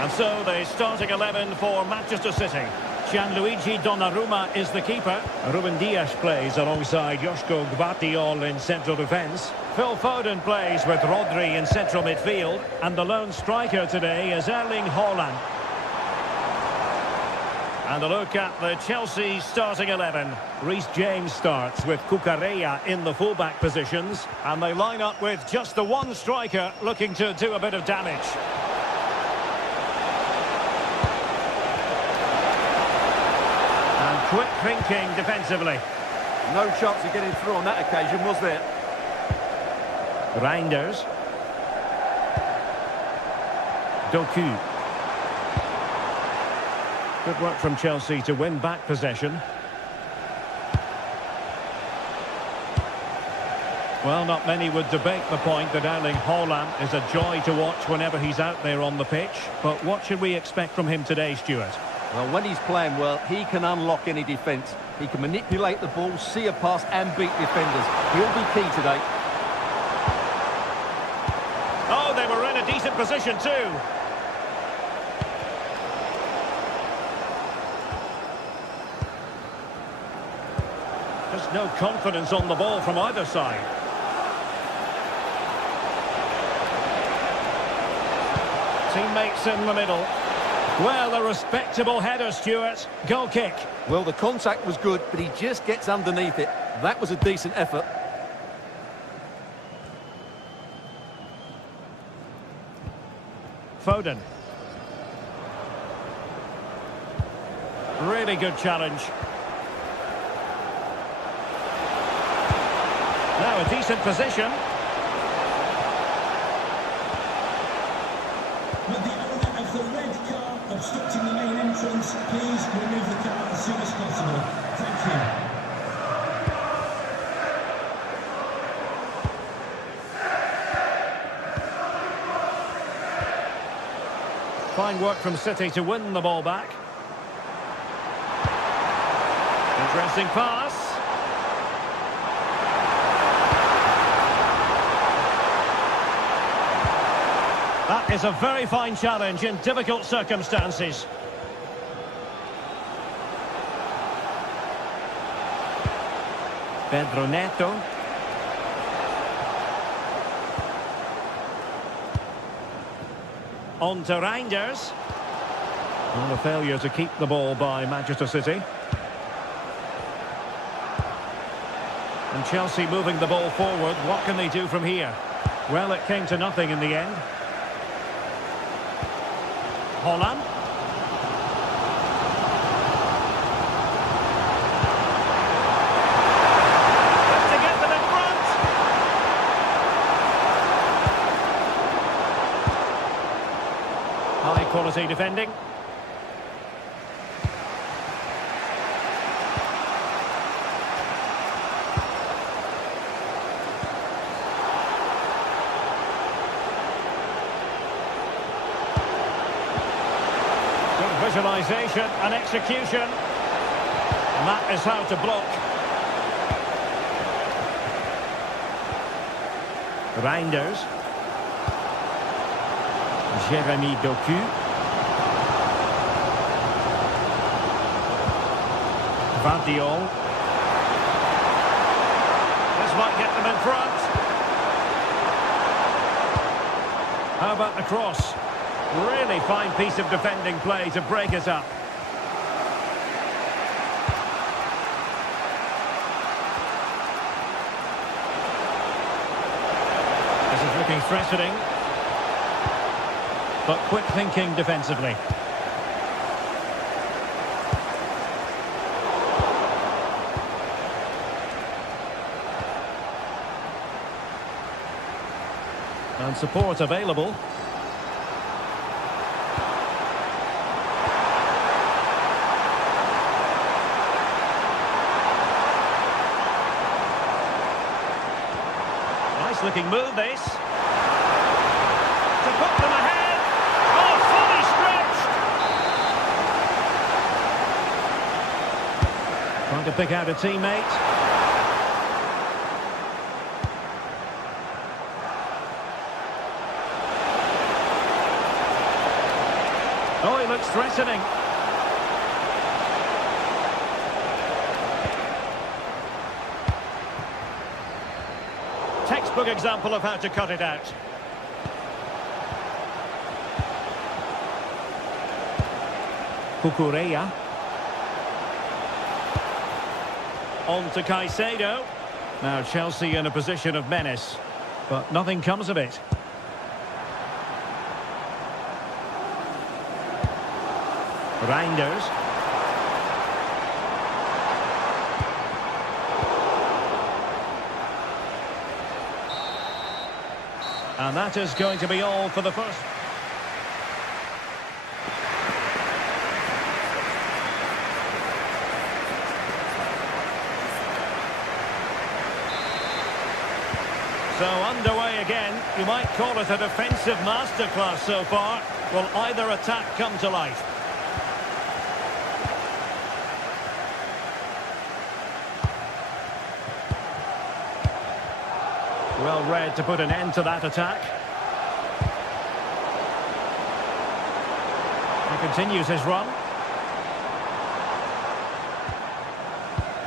And so the starting 11 for Manchester City. Gianluigi Donnarumma is the keeper. Ruben Dias plays alongside Joško Gvardiol in central defence. Phil Foden plays with Rodri in central midfield. And the lone striker today is Erling Haaland. And a look at the Chelsea starting 11. Reece James starts with Cucurella in the fullback positions. And they line up with just the one striker looking to do a bit of damage. And quick thinking defensively. No chance of getting through on that occasion, was there? Reinders. Doku. Good work from Chelsea to win back possession. Well, not many would debate the point that Erling Haaland is a joy to watch whenever he's out there on the pitch. But what should we expect from him today, Stuart? Well, when he's playing well, he can unlock any defence. He can manipulate the ball, see a pass and beat defenders. He'll be key today. Oh, they were in a decent position too. Just no confidence on the ball from either side. Teammates in the middle. Well, a respectable header, Stuart. Goal kick. Well, the contact was good, but he just gets underneath it. That was a decent effort. Foden. Really good challenge. Now a decent position. With the owner of the red car obstructing the main entrance, please remove the car as soon as possible. Thank you. Fine work from City to win the ball back. Interesting pass. That is a very fine challenge in difficult circumstances. Pedro Neto. On to Reinders. Well, a failure to keep the ball by Manchester City. And Chelsea moving the ball forward. What can they do from here? Well, it came to nothing in the end. Haaland. Has to get them in front. High quality defending. Visualisation and execution. And that is how to block. Reinders. Jeremy Doku. Gvardiol. This might get them in front. How about the cross? Really fine piece of defending play to break it up. This is looking threatening, but quick thinking defensively. And support available. Looking move this. To put them ahead. Oh, fully stretched. Trying to pick out a teammate. Oh, he looks threatening. Textbook example of how to cut it out. Cucurella. On to Caicedo. Now Chelsea in a position of menace, but nothing comes of it. Reinders. And that is going to be all for the first. So underway again. You might call it a defensive masterclass so far. Will either attack come to life? Well read to put an end to that attack. He continues his run.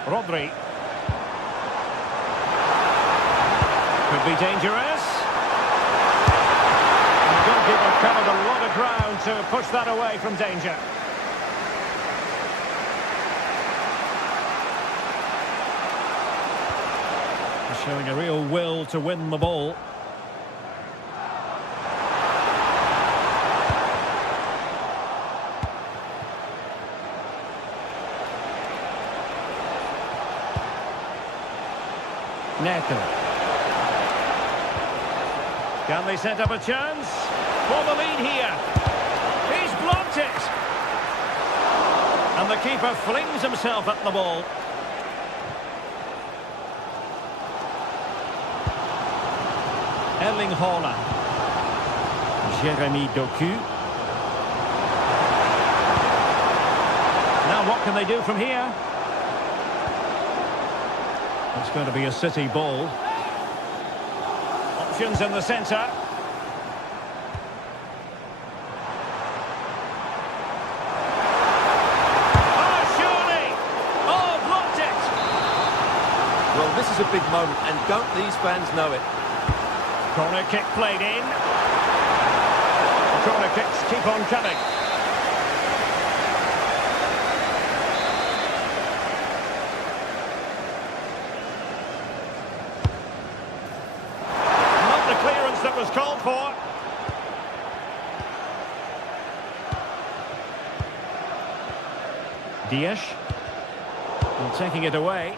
Rodri. Could be dangerous. And the goalkeeper covered a lot of ground to push that away from danger. Showing a real will to win the ball. Neto. Can they set up a chance for the lead here? He's blocked it. And the keeper flings himself at the ball. Erling Haaland. Jeremy Doku. Now what can they do from here? It's going to be a City ball. Options in the centre. Oh, surely! Oh, blocked it! Well, this is a big moment, and don't these fans know it? Corner kick played in. Corner kicks keep on coming. Not the clearance that was called for. Dias. And taking it away.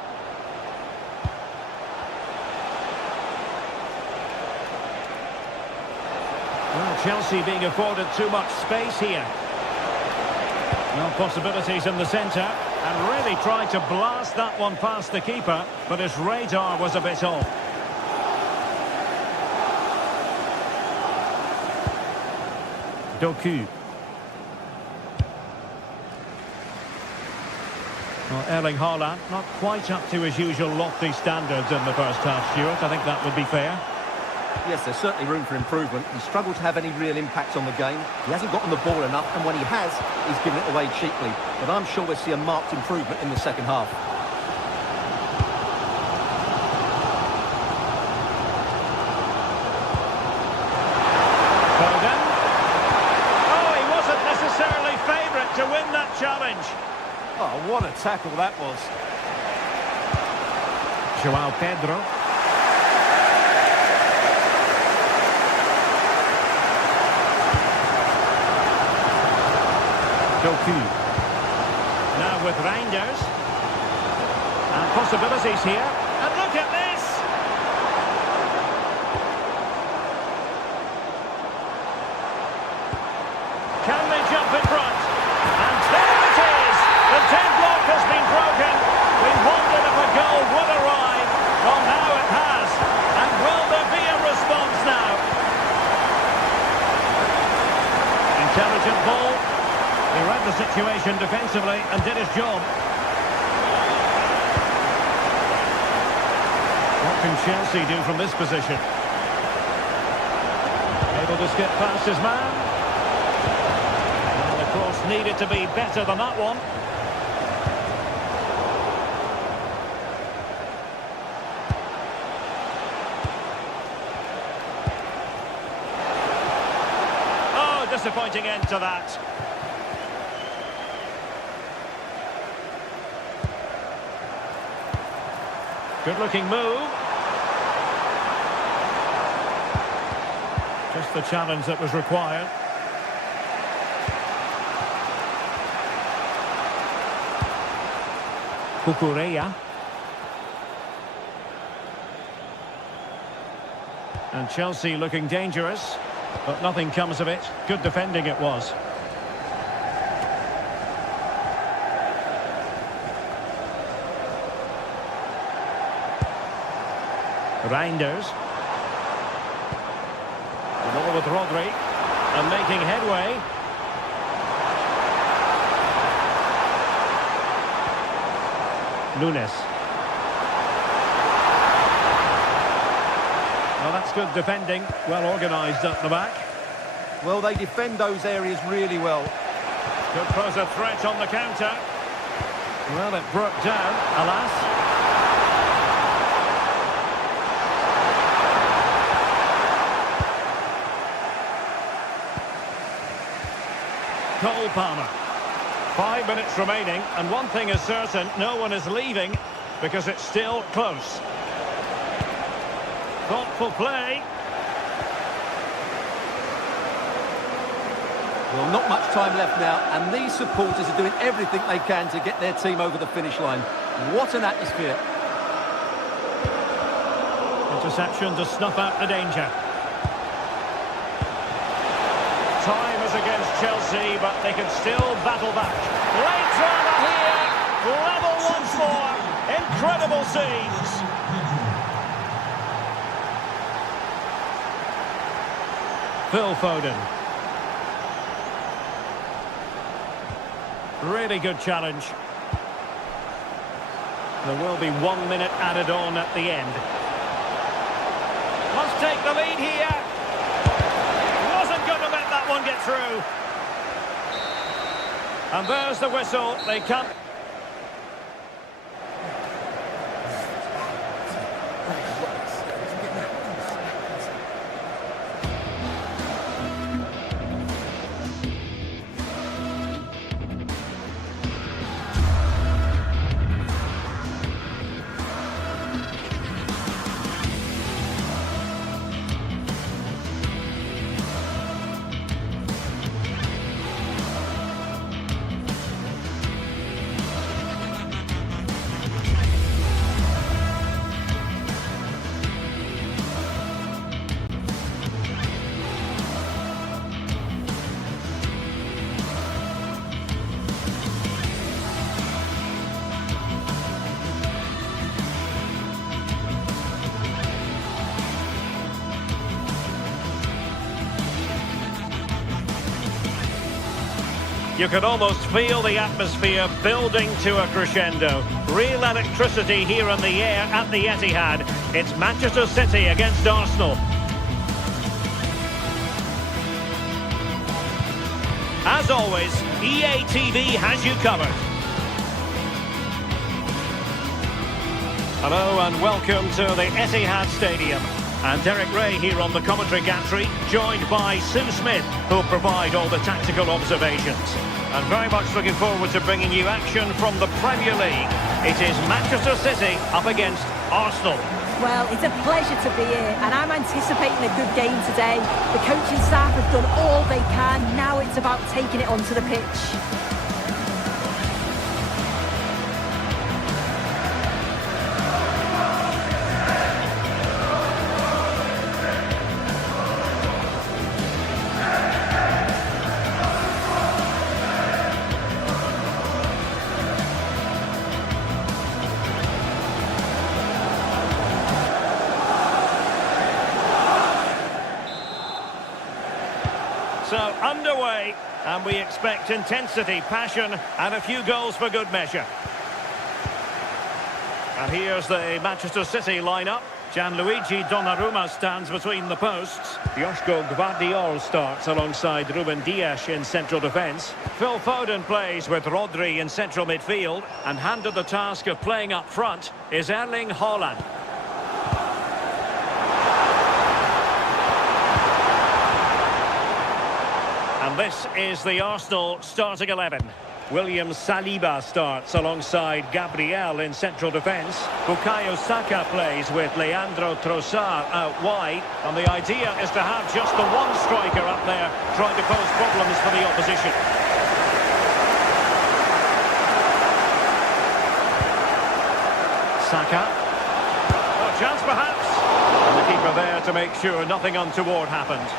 Well, Chelsea being afforded too much space here. No possibilities in the centre. And really tried to blast that one past the keeper, but his radar was a bit off. Doku. Well, Erling Haaland not quite up to his usual lofty standards in the first half, Stuart. I think that would be fair. Yes, there's certainly room for improvement. He's struggled to have any real impact on the game. He hasn't gotten the ball enough, and when he has, he's given it away cheaply. But I'm sure we'll see a marked improvement in the second half. Foden. Oh, he wasn't necessarily favourite to win that challenge. Oh, what a tackle that was. João Pedro. Doku. Now with Reinders. And possibilities here. And look at this! Can they jump in front? And there it is! The deadlock has been broken. We wondered if a goal would arrive. Well, now it has. And will there be a response now? Intelligent ball. He read the situation defensively and did his job. can Chelsea do from this position? Able to skip past his man. And the cross needed to be better than that one. Oh, disappointing end to that. Good-looking move. Just the challenge that was required. Cucurella. And Chelsea looking dangerous, but nothing comes of it. Good defending it was. Reinders. The ball with Rodri. And making headway. Nunes. Well, that's good defending. Well organised up the back. Well, they defend those areas really well. Could pose a threat on the counter. Well, it broke down, alas. Cole Palmer. 5 minutes remaining, and one thing is certain, no one is leaving because it's still close. Thoughtful play. Well, not much time left now, and these supporters are doing everything they can to get their team over the finish line. What an atmosphere. Interception to snuff out the danger. Time is against Chelsea, but they can still battle back. Late drama here. Level once more. Incredible scenes. Phil Foden. Really good challenge. There will be 1 minute added on at the end. Must take the lead here. Wasn't going to let that one get through. And there's the whistle. They come. You can almost feel the atmosphere building to a crescendo. Real electricity here in the air at the Etihad. It's Manchester City against Arsenal. As always, EA TV has you covered. Hello and welcome to the Etihad Stadium. And Derek Ray here on the commentary gantry, joined by Sue Smith, who'll provide all the tactical observations. And very much looking forward to bringing you action from the Premier League. It is Manchester City up against Arsenal. Well, it's a pleasure to be here, and I'm anticipating a good game today. The coaching staff have done all they can. Now it's about taking it onto the pitch. So, underway, and we expect intensity, passion, and a few goals for good measure. And here's the Manchester City lineup. Gianluigi Donnarumma stands between the posts. Joško Gvardiol starts alongside Ruben Dias in central defence. Phil Foden plays with Rodri in central midfield. And handed the task of playing up front is Erling Haaland. And this is the Arsenal starting 11. William Saliba starts alongside Gabriel in central defence. Bukayo Saka plays with Leandro Trossard out wide. And the idea is to have just the one striker up there trying to cause problems for the opposition. Saka. Oh, chance perhaps. And the keeper there to make sure nothing untoward happened.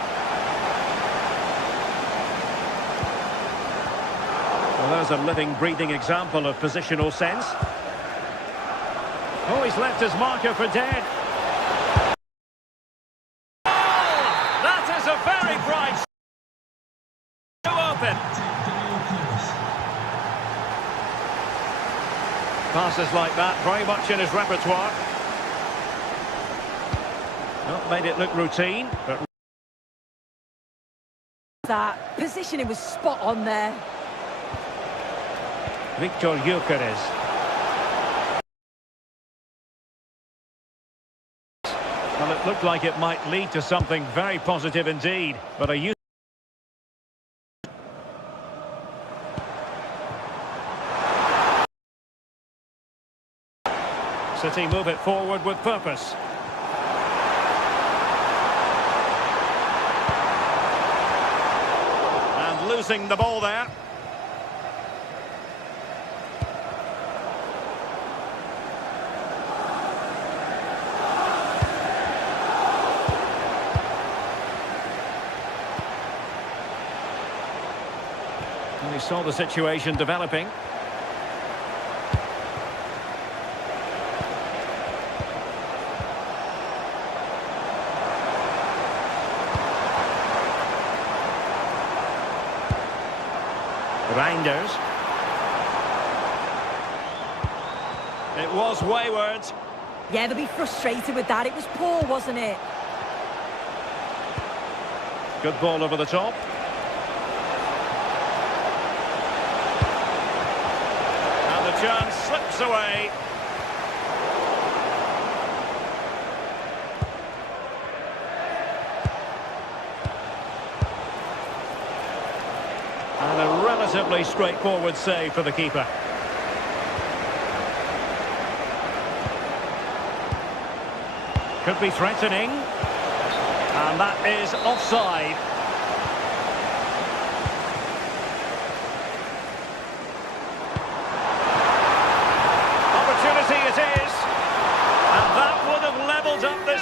Well, there's a living, breathing example of positional sense. Oh, he's left his marker for dead. Oh, that is a very bright shot. Open. Passes like that, very much in his repertoire. Not made it look routine, but... That positioning was spot on there. Victor Gyökeres. Well, it looked like it might lead to something very positive indeed, but a use. City move it forward with purpose. And losing the ball there. We saw the situation developing. Reinders. It was wayward. Yeah, they'll be frustrated with that. It was poor, wasn't it? Good ball over the top. Chance slips away. And a relatively straightforward save for the keeper. Could be threatening. And that is offside.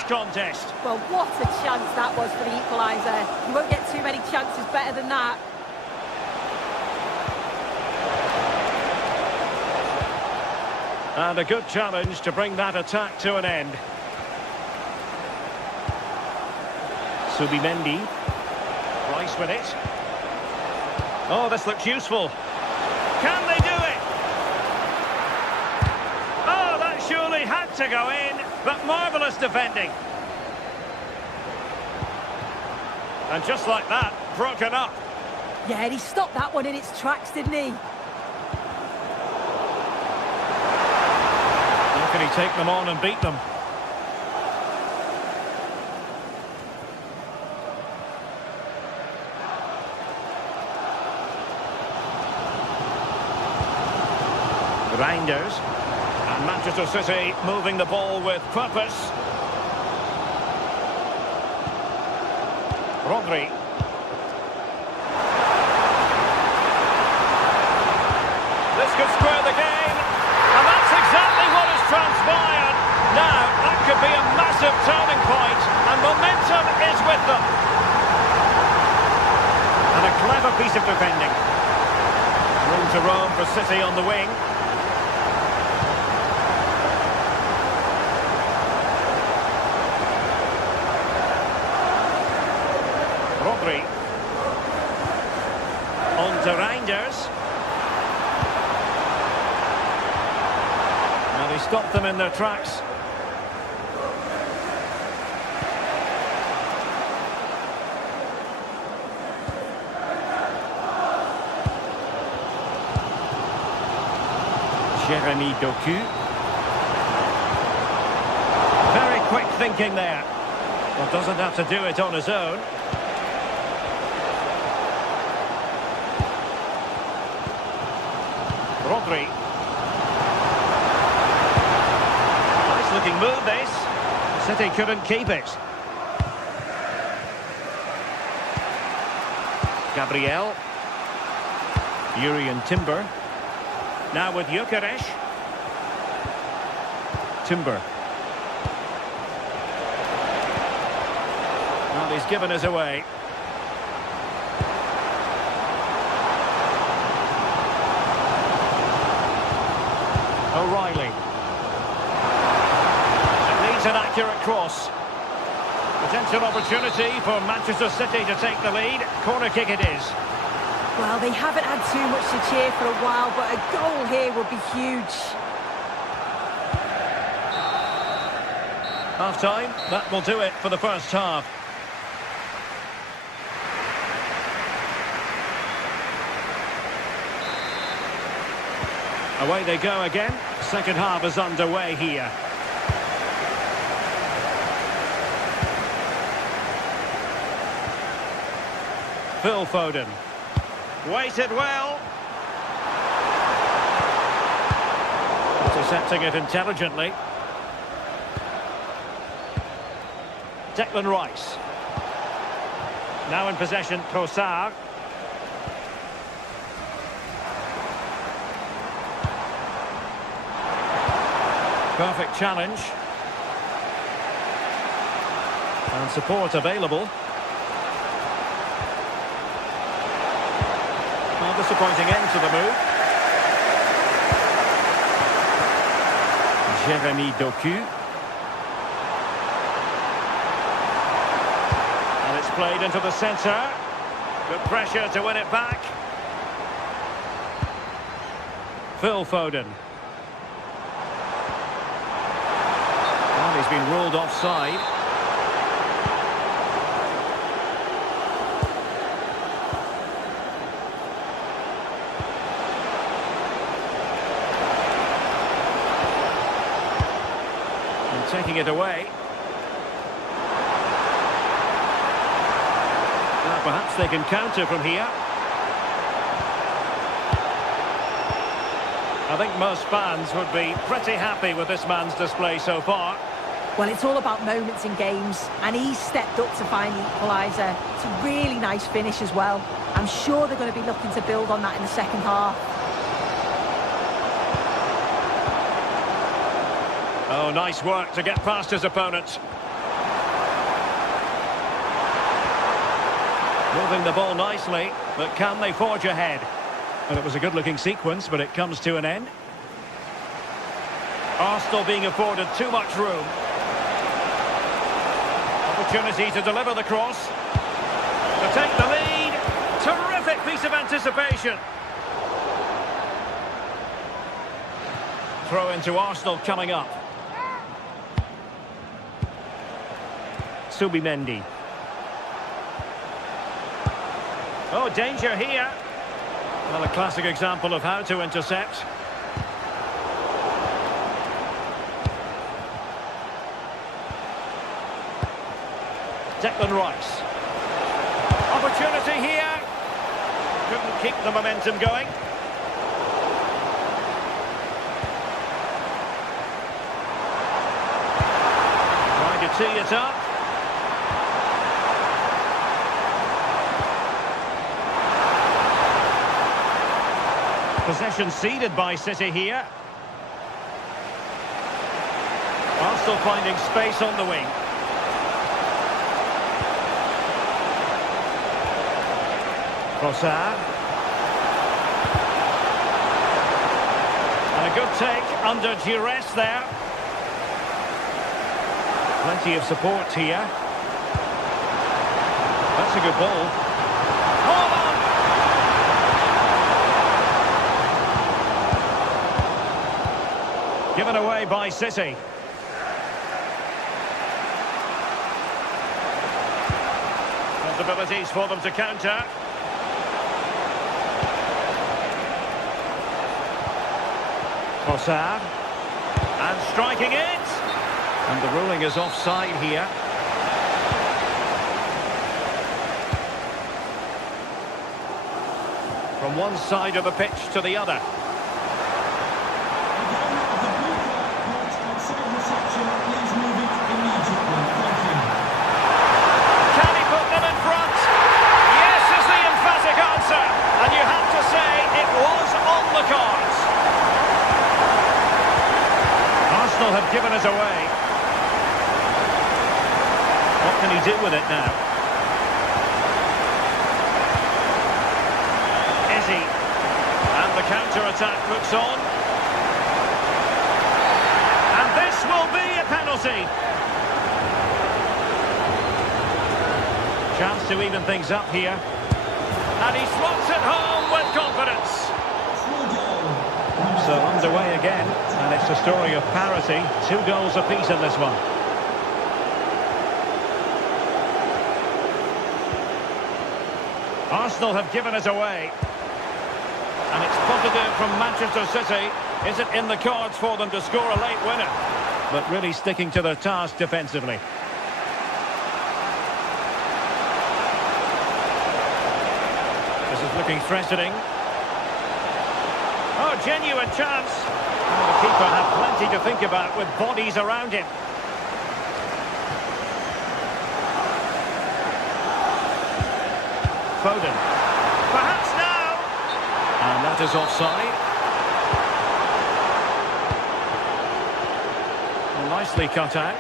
Contest. Well, what a chance that was for the equaliser. You won't get too many chances better than that. And a good challenge to bring that attack to an end. Subimendi. Rice with it. Oh, this looks useful. Can they do it? Oh, that surely had to go in. But marvellous defending. And just like that, broken up. Yeah, he stopped that one in its tracks, didn't he? How can he take them on and beat them? Reinders. And Manchester City moving the ball with purpose. Rodri. This could square the game. And that's exactly what has transpired. Now, that could be a massive turning point. And momentum is with them. And a clever piece of defending. Room to roam for City on the wing. Rodri. On to Reinders. Now they stopped them in their tracks. Jeremy Doku. Very quick thinking there. Well, doesn't have to do it on his own. Rodri. Nice looking move this. City couldn't keep it. Gabriel. Jurriën Timber. Now with Gyökeres. Timber. Well, he's given us away. O'Reilly. It needs an accurate cross. Potential opportunity for Manchester City to take the lead. Corner kick it is. Well, they haven't had too much to cheer for a while, but a goal here would be huge. Half-time, that will do it for the first half. Away they go again. Second half is underway here. Phil Foden. Waited well. Intercepting it intelligently. Declan Rice. Now in possession, Trossard. Perfect challenge. And support available. Well, disappointing end to the move. Jeremy Doku. And it's played into the centre. Good pressure to win it back. Phil Foden. Well, he's been ruled offside. Taking it away. Now perhaps they can counter from here. I think most fans would be pretty happy with this man's display so far. Well, it's all about moments in games, and he's stepped up to find the equaliser. It's a really nice finish as well. I'm sure they're going to be looking to build on that in the second half. Oh, nice work to get past his opponent. Moving the ball nicely, but can they forge ahead? And it was a good-looking sequence, but it comes to an end. Arsenal being afforded too much room. Opportunity to deliver the cross. To take the lead. Terrific piece of anticipation. Throw into Arsenal coming up. Subimendi. Oh, danger here. Well, a classic example of how to intercept. Declan Rice. Opportunity here. Couldn't keep the momentum going. Trying to tee it up. Possession ceded by City here. Arsenal finding space on the wing. Trossard. And a good take under duress there. Plenty of support here. That's a good ball. Given away by City. Possibilities for them to counter. Trossard. And striking it. And the ruling is offside here. From one side of the pitch to the other. Can he put them in front? Yes is the emphatic answer. And you have to say it was on the cards. Arsenal have given us away. What can he do with it now? And the counter-attack looks on. And this will be a penalty. Chance to even things up here. And he slots it home with confidence. So underway again. And it's a story of parity. 2 goals apiece in this one. Arsenal have given us away. And it's positive from Manchester City. Is it in the cards for them to score a late winner? But really sticking to their task defensively. This is looking threatening. Oh, genuine chance. Oh, the keeper had plenty to think about with bodies around him. Foden. Perhaps now. And that is offside. Well, nicely cut out.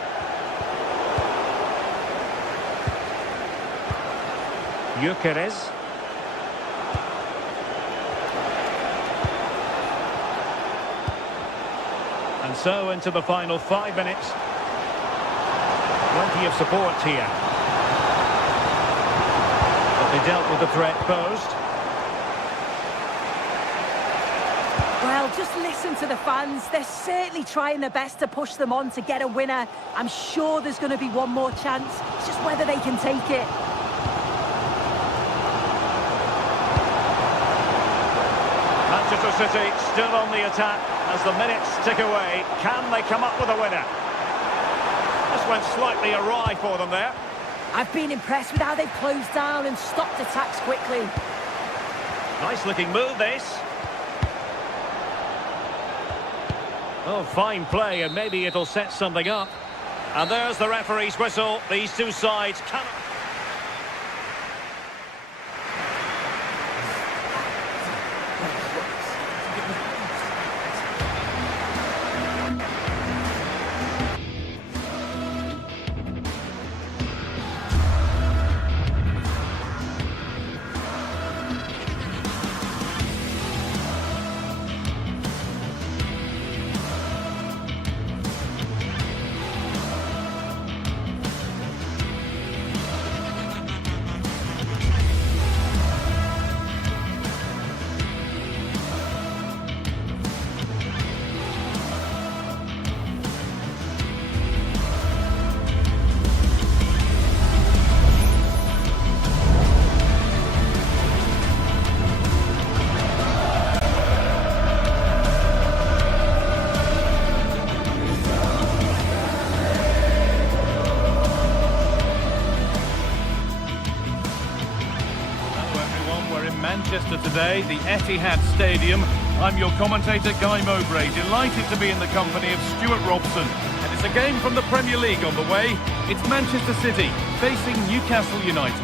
Gyökeres. And so into the final 5 minutes. Plenty of support here. But they dealt with the threat posed. Well, just listen to the fans. They're certainly trying their best to push them on to get a winner. I'm sure there's going to be one more chance. It's just whether they can take it. Manchester City still on the attack as the minutes tick away. Can they come up with a winner? This went slightly awry for them there. I've been impressed with how they've closed down and stopped attacks quickly. Nice looking move, this. Oh, fine play, and maybe it'll set something up. And there's the referee's whistle. These two sides cannot... Manchester today, the Etihad Stadium. I'm your commentator, Guy Mowbray, delighted to be in the company of Stuart Robson. And it's a game from the Premier League on the way. It's Manchester City facing Newcastle United.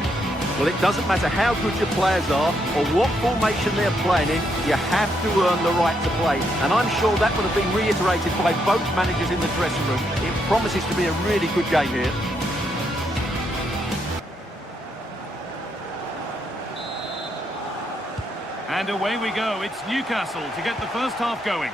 Well, it doesn't matter how good your players are or what formation they're playing in, you have to earn the right to play. And I'm sure that would have been reiterated by both managers in the dressing room. It promises to be a really good game here. And away we go. It's Newcastle to get the first half going.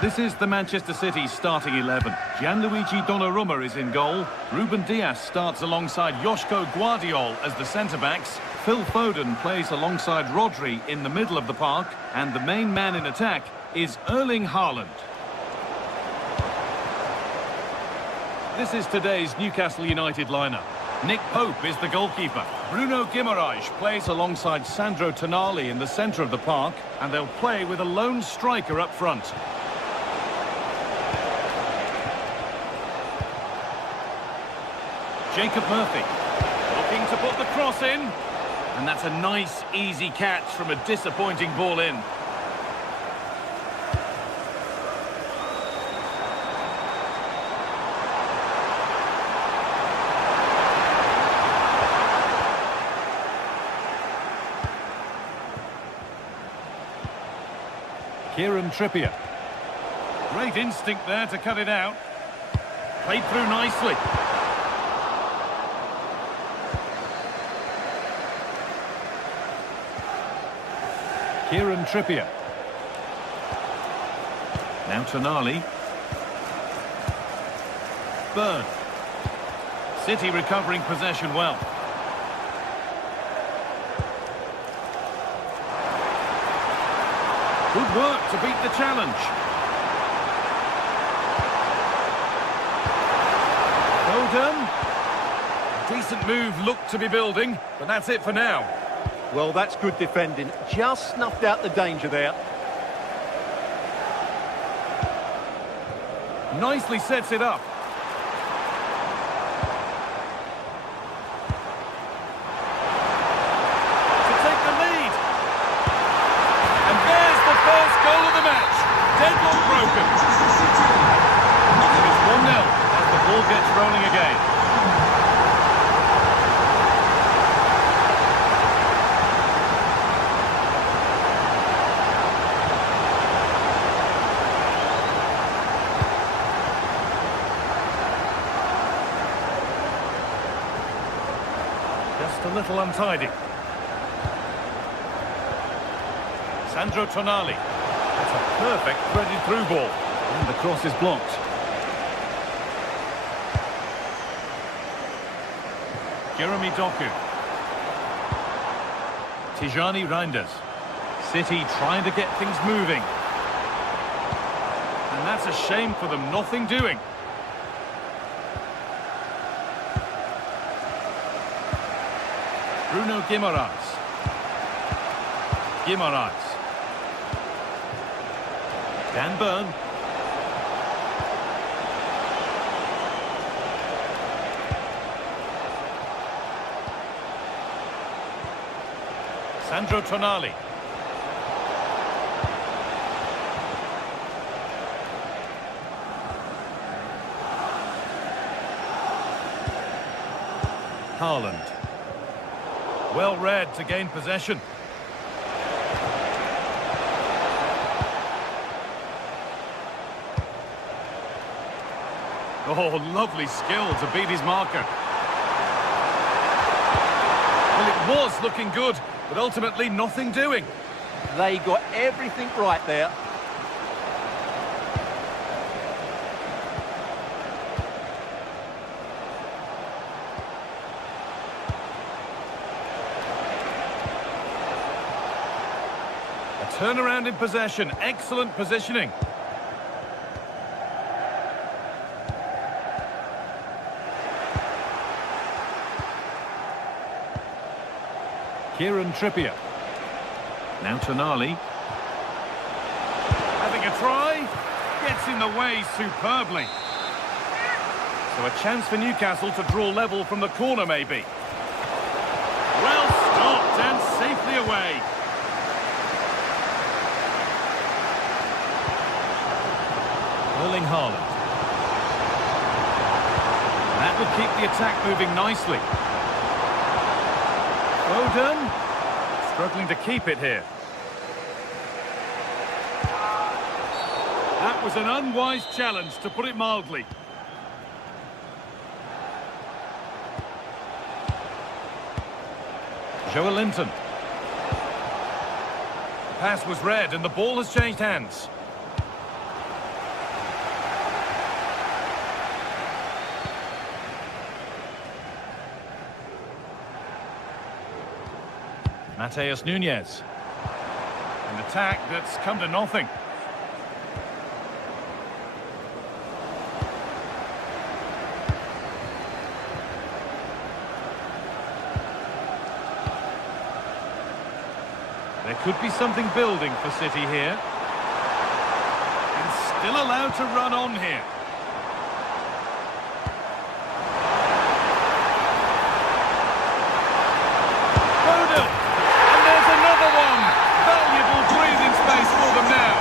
This is the Manchester City starting 11. Gianluigi Donnarumma is in goal. Ruben Dias starts alongside Joško Guardiol as the centre-backs. Phil Foden plays alongside Rodri in the middle of the park. And the main man in attack is Erling Haaland. This is today's Newcastle United lineup. Nick Pope is the goalkeeper. Bruno Guimaraes plays alongside Sandro Tonali in the centre of the park, and they'll play with a lone striker up front. Jacob Murphy looking to put the cross in, and that's a nice, easy catch from a disappointing ball in. Kieran Trippier. Great instinct there to cut it out. Played through nicely. Kieran Trippier. Now Tonali. Burn. City recovering possession well. Good work to beat the challenge. Foden. Decent move looked to be building, but that's it for now. Well, that's good defending. Just snuffed out the danger there. Nicely sets it up. To take the lead. And there's the first goal of the match. Deadlock broken. It's 1-0 as the ball gets rolling again. Just a little untidy. Sandro Tonali. That's a perfect threaded through ball. And the cross is blocked. Jeremy Doku. Tijani Reinders. City trying to get things moving. And that's a shame for them, nothing doing. Bruno Guimaraes. Guimaraes. Dan Burn. Sandro Tonali. Haaland. Well read to gain possession. Oh, lovely skill to beat his marker. Well, it was looking good, but ultimately nothing doing. They got everything right there. Turnaround in possession, excellent positioning. Kieran Trippier. Now Tonali. Having a try. Gets in the way superbly. So a chance for Newcastle to draw level from the corner maybe. Well stopped and safely away. Erling Haaland. That would keep the attack moving nicely. Foden struggling to keep it here. That was an unwise challenge, to put it mildly. Joelinton. The pass was read and the ball has changed hands. Mateus Nunes. An attack that's come to nothing. Could be something building for City here. And still allowed to run on here. Foden! And there's another one! Valuable breathing space for them now.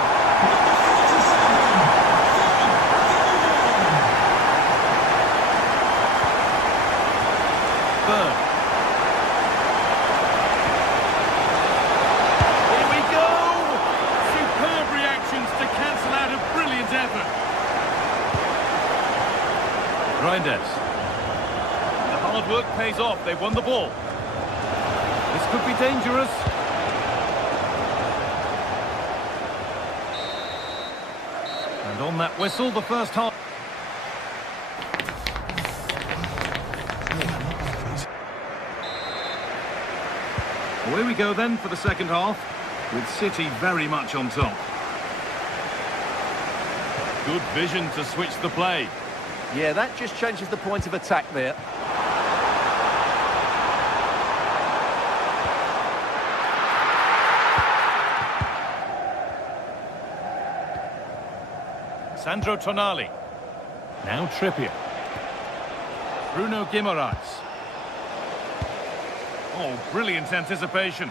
Burn. Here we go! Superb reactions to cancel out a brilliant effort. Reinders. The hard work pays off. They've won the ball. This could be dangerous. And on that whistle, the first half. Away we go then for the second half, with City very much on top. Good vision to switch the play. Yeah, that just changes the point of attack there. Sandro Tonali. Now Trippier. Bruno Guimaraes. Oh, brilliant anticipation.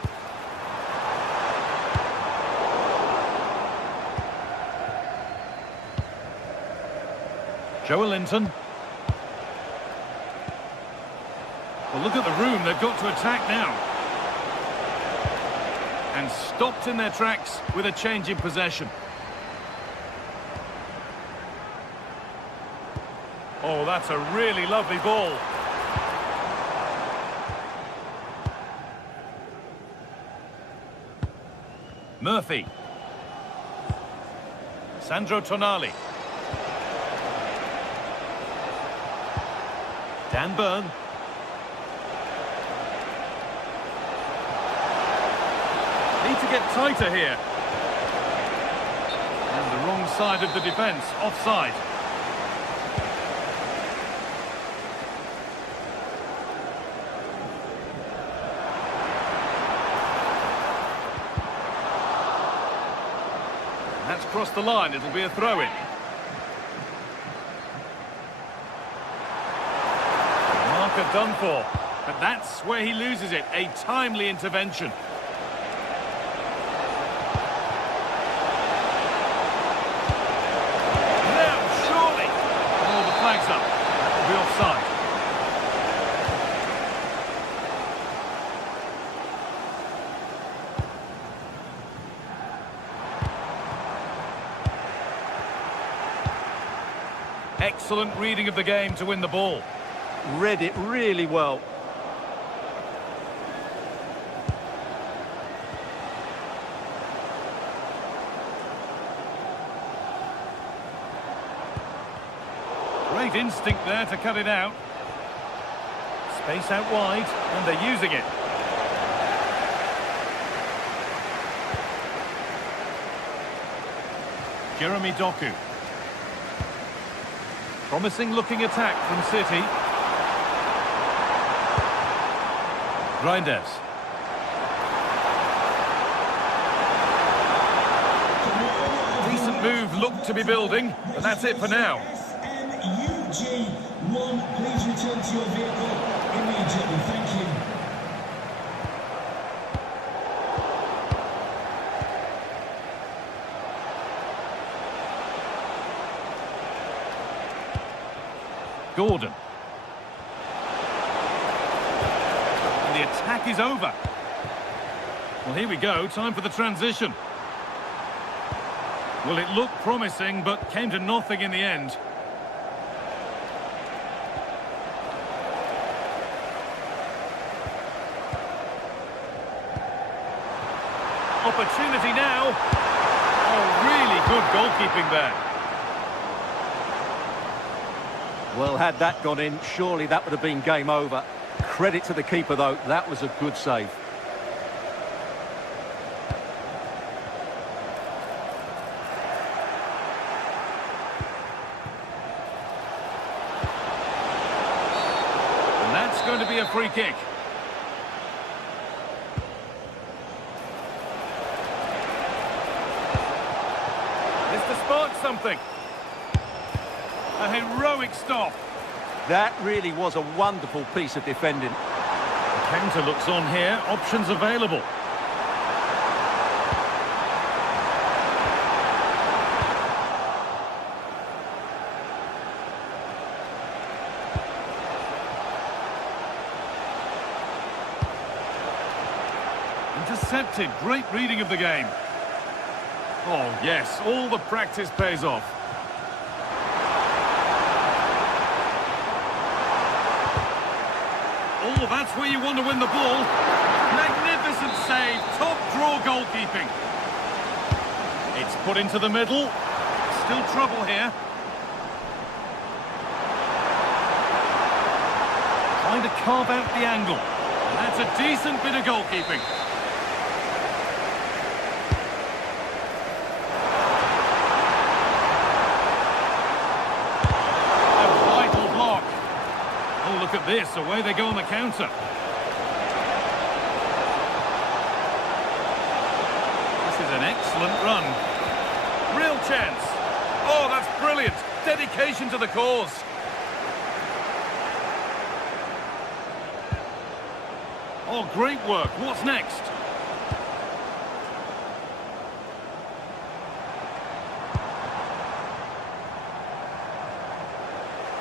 Joelinton. Well, look at the room they've got to attack now. And stopped in their tracks with a change in possession. Oh, that's a really lovely ball. Murphy. Sandro Tonali. Dan Burn. Need to get tighter here. And the wrong side of the defence, offside. That's crossed the line, it'll be a throw-in. Marker done for, but that's where he loses it, a timely intervention. Now, surely! Oh, the flag's up, it'll be offside. Excellent reading of the game to win the ball. Read it really well. Great instinct there to cut it out. Space out wide, and they're using it. Jeremy Doku. Promising looking attack from City. Reinders. Decent move looked to be building, but that's it for now. UG1, please return to your vehicle immediately. Thank you. Gordon. And the attack is over. Well, here we go, time for the transition. Well, it looked promising, but came to nothing in the end. Opportunity now. Oh, really good goalkeeping there. Well, had that gone in, surely that would have been game over. Credit to the keeper, though. That was a good save. And that's going to be a free kick. It's to spark something. A heroic stop. That really was a wonderful piece of defending. The counter looks on here. Options available. Intercepted. Great reading of the game. Oh, yes. All the practice pays off. Oh, that's where you want to win the ball. Magnificent save. Top draw goalkeeping. It's put into the middle. Still trouble here. Trying to carve out the angle. That's a decent bit of goalkeeping. Look at this, away they go on the counter. This is an excellent run. Real chance. Oh, that's brilliant. Dedication to the cause. Oh, great work. What's next?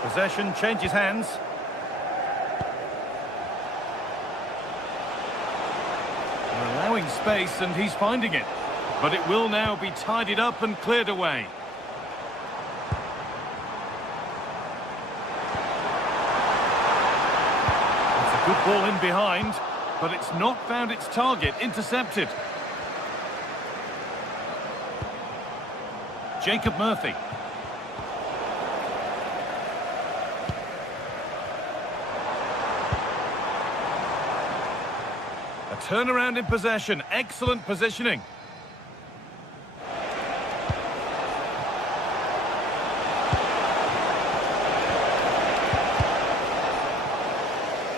Possession changes hands. Allowing space, and he's finding it. But it will now be tidied up and cleared away. It's a good ball in behind, but it's not found its target. Intercepted. Jacob Murphy. A turnaround in possession. Excellent positioning.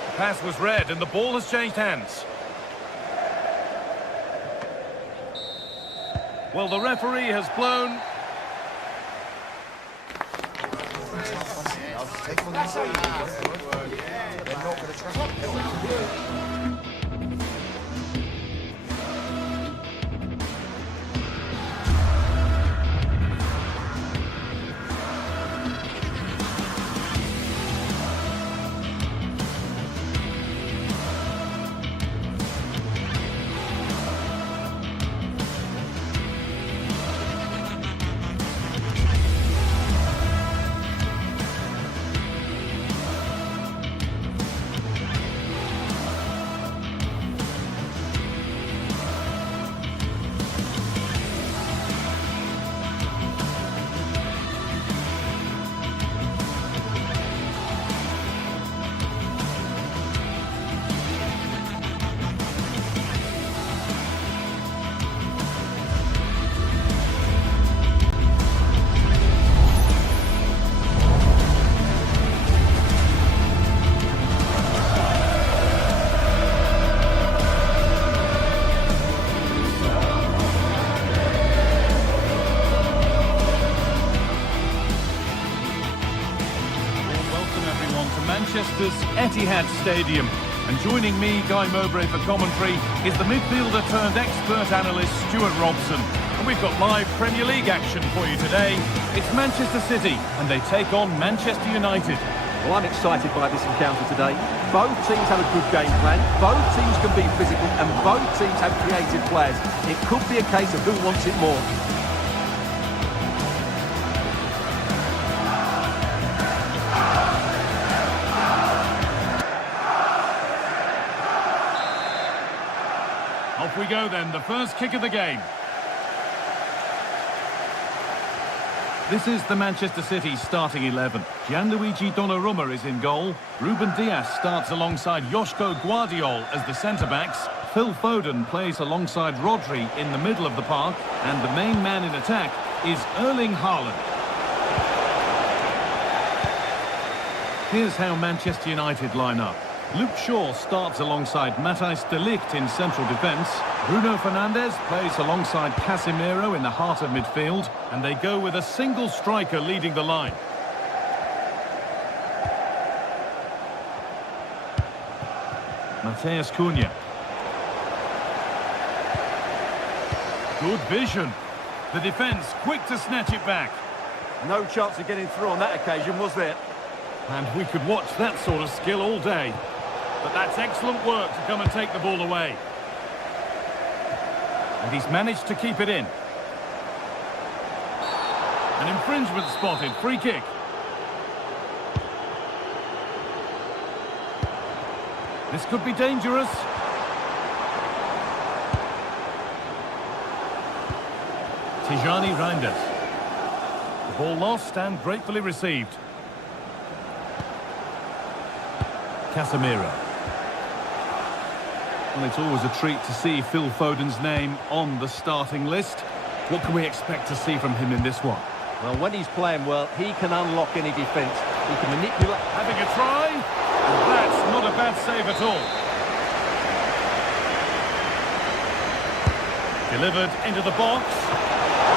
The pass was read and the ball has changed hands. Well, the referee has blown. Manchester's Etihad Stadium. And joining me, Guy Mowbray, for commentary is the midfielder turned expert analyst Stuart Robson. And we've got live Premier League action for you today. It's Manchester City and they take on Manchester United. Well, I'm excited by this encounter today. Both teams have a good game plan, both teams can be physical and both teams have creative players. It could be a case of who wants it more. Off we go then, the first kick of the game. This is the Manchester City starting 11. Gianluigi Donnarumma is in goal. Ruben Dias starts alongside Joško Guardiol as the centre-backs. Phil Foden plays alongside Rodri in the middle of the park. And the main man in attack is Erling Haaland. Here's how Manchester United line up. Luke Shaw starts alongside Matthijs de Ligt in central defence. Bruno Fernandes plays alongside Casemiro in the heart of midfield. And they go with a single striker leading the line. Matheus Cunha. Good vision. The defence quick to snatch it back. No chance of getting through on that occasion, was there? And we could watch that sort of skill all day. But that's excellent work to come and take the ball away. And he's managed to keep it in. An infringement spotted. Free kick. This could be dangerous. Tijani Reinders. The ball lost and gratefully received. Casemiro. Well, it's always a treat to see Phil Foden's name on the starting list. What can we expect to see from him in this one? Well, when he's playing well, he can unlock any defence. He can manipulate. Having a try? And that's not a bad save at all. Delivered into the box.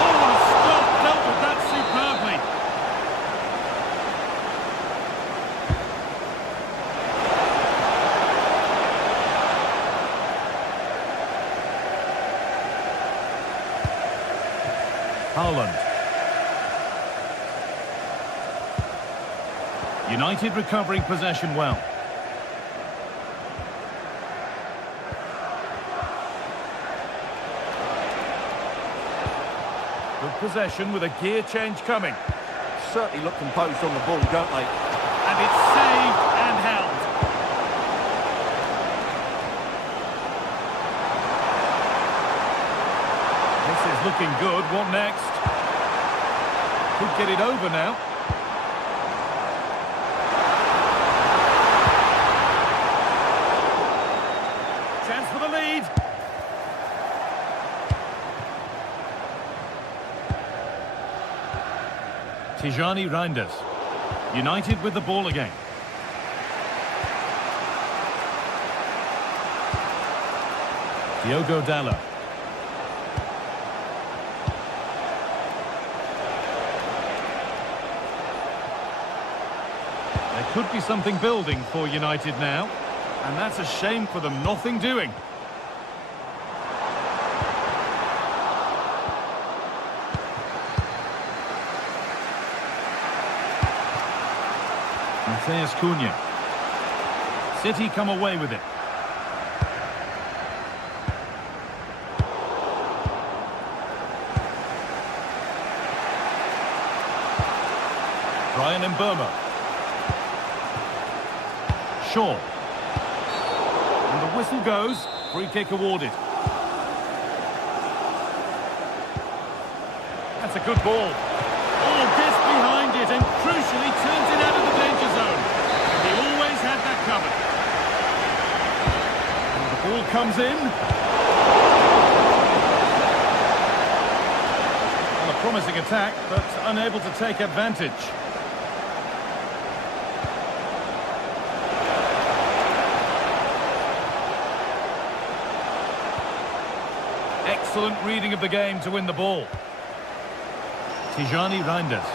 Oh, and stop! Dealt with that superbly. Haaland. United recovering possession well. Good possession with a gear change coming. Certainly look composed on the ball, don't they? And it's saved and held. This is looking good. What next? Could get it over now. Chance for the lead. Tijani Reinders. United with the ball again. Diogo Dalot. There could be something building for United now. And that's a shame for them, nothing doing. Matheus Cunha. City come away with it. Brian Mbeumo. Shaw. And the whistle goes. Free kick awarded. That's a good ball. Oh, gets behind it and crucially turns it out of the danger zone. And he always had that covered. And the ball comes in. Well, a promising attack, but unable to take advantage. Excellent reading of the game to win the ball. Tijani Reinders.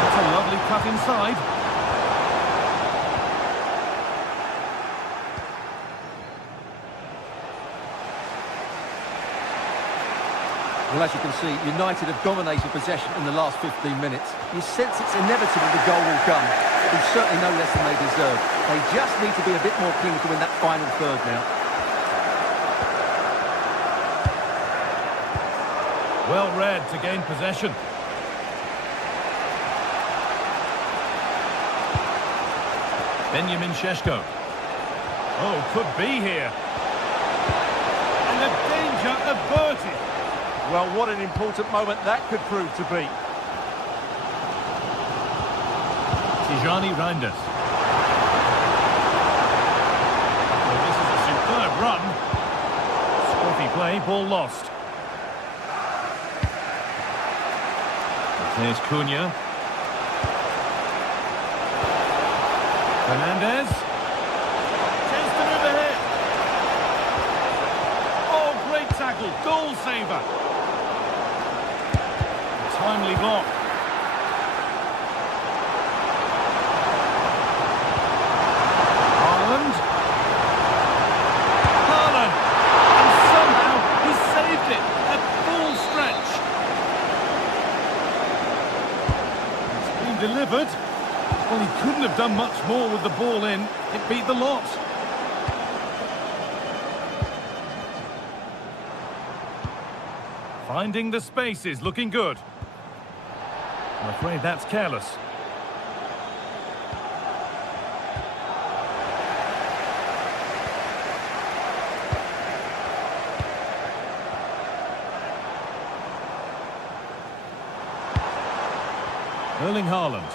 That's a lovely cut inside. Well, as you can see, United have dominated possession in the last 15 minutes. You sense it's inevitable the goal will come. It's certainly no less than they deserve. They just need to be a bit more clinical in that final third now. Well read to gain possession. Benjamin Šeško. Oh, could be here. And the danger averted. Well, what an important moment that could prove to be. Tijani Reinders. Well, this is a superb run. Scruffy play, ball lost. There's Cunha. Fernandez. Chance to move ahead. Oh, great tackle. Goal saver. Timely block. Haaland. And somehow he saved it at full stretch. It's been delivered. Well, he couldn't have done much more with the ball in. It beat the lot. Finding the spaces, looking good. I'm afraid that's careless. Erling Haaland.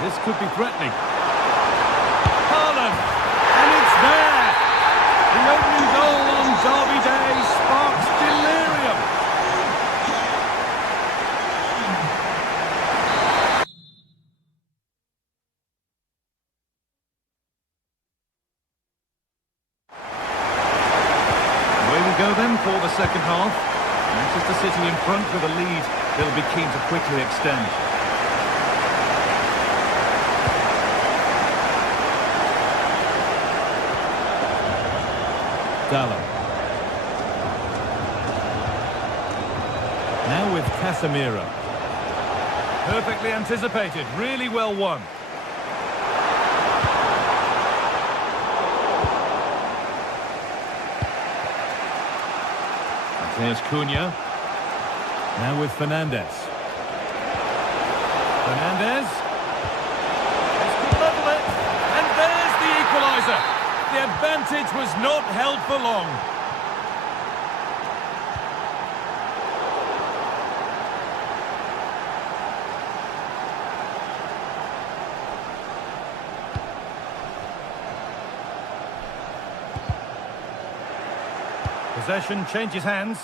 This could be threatening. Haaland! And it's there! The opening goal on Derby Day sparks delirium. Away we go then for the second half. Manchester City in front with a lead they'll be keen to quickly extend. Dalla. Now with Casemiro. Perfectly anticipated, really well won. There's Cunha. Now with Fernandez. Fernandez. This could level it. And there's the equaliser. The advantage was not held for long. Possession changes hands.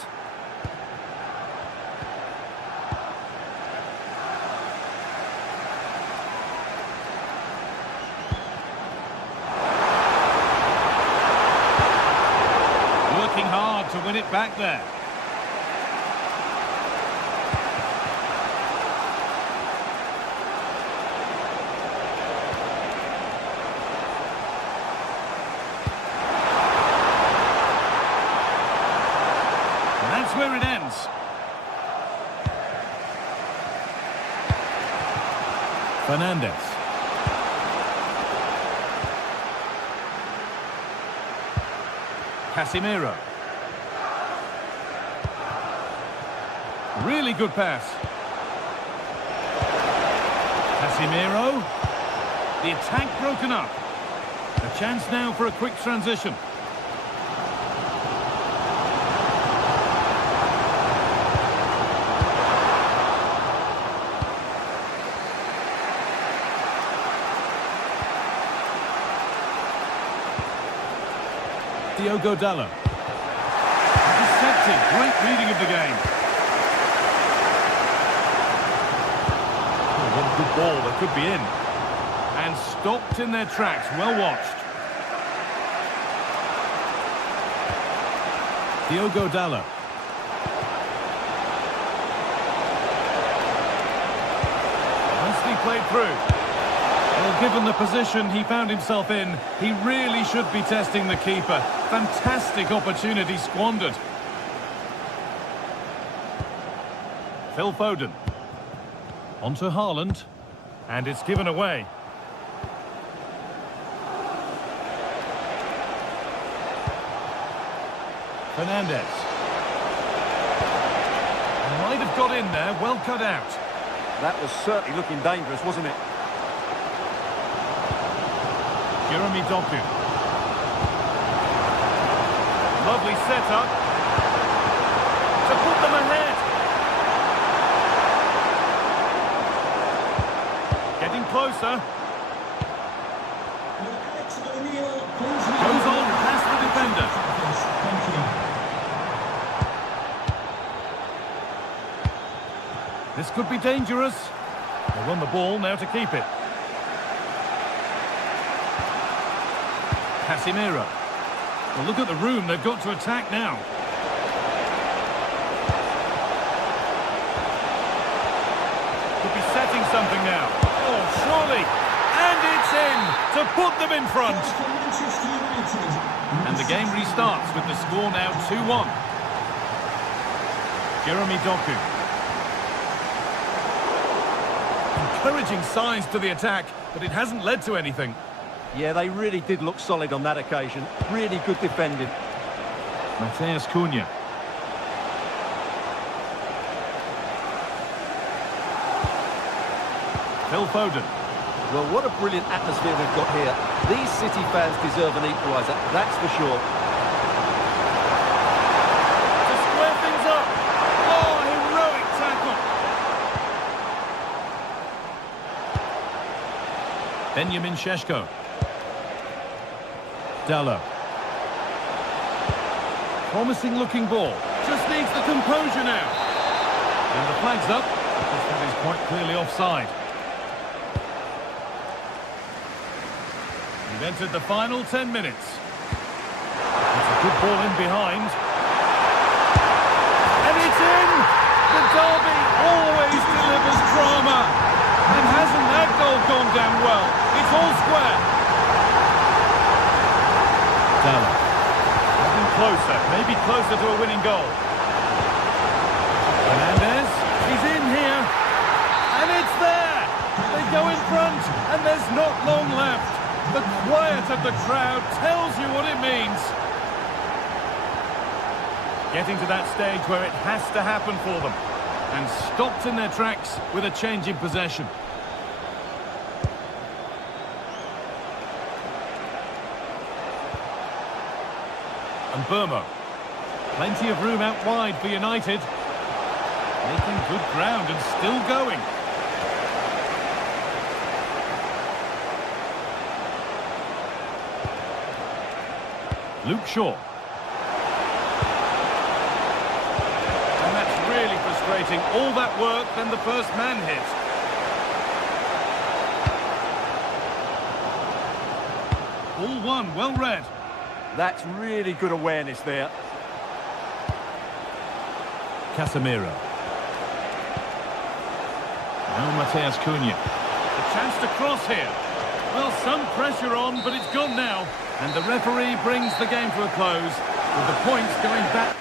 Working hard to win it back there. Where it ends. Fernandez. Casemiro. Really good pass. Casemiro. The attack broken up. A chance now for a quick transition. Diogo Dalla. Deceptive, great reading of the game. Oh, what a good ball, that could be in. And stopped in their tracks, well watched. Diogo Dalla. Nicely played through. Well, given the position he found himself in, he really should be testing the keeper. Fantastic opportunity squandered. Phil Foden. On to Haaland. And it's given away. Fernandez. Might have got in there, well cut out. That was certainly looking dangerous, wasn't it? Jeremy Doku. Lovely setup to put them ahead. Getting closer. Goes on past the defender. This could be dangerous. They won the ball, now to keep it. Casemiro. Well, look at the room they've got to attack now. Could be setting something now. Oh, surely. And it's in to put them in front. And the game restarts with the score now 2-1. Jeremy Doku. Encouraging signs to the attack, but it hasn't led to anything. Yeah, they really did look solid on that occasion. Really good defending. Matheus Cunha. Phil Foden. Well, what a brilliant atmosphere we've got here. These City fans deserve an equaliser, that's for sure. To square things up. Oh, heroic tackle. Benjamin Šeško. Dallo. Promising looking ball. Just needs the composure now. And the flag's up, because that is quite clearly offside. We've entered the final 10 minutes. It's a good ball in behind. And it's in! The derby always delivers drama. And hasn't that goal gone down well? It's all square. Dallo. Getting closer, maybe closer to a winning goal. Fernandez, he's in here. And it's there! They go in front, and there's not long left. The quiet of the crowd tells you what it means. Getting to that stage where it has to happen for them. And stopped in their tracks with a change in possession. And Burmo. Plenty of room out wide for United. Making good ground and still going. Luke Shaw. And that's really frustrating. All that work, then the first man hit. All one, well read. That's really good awareness there. Casemiro. Now Matheus Cunha. A chance to cross here. Well, some pressure on, but it's gone now. And the referee brings the game to a close, with the points going back.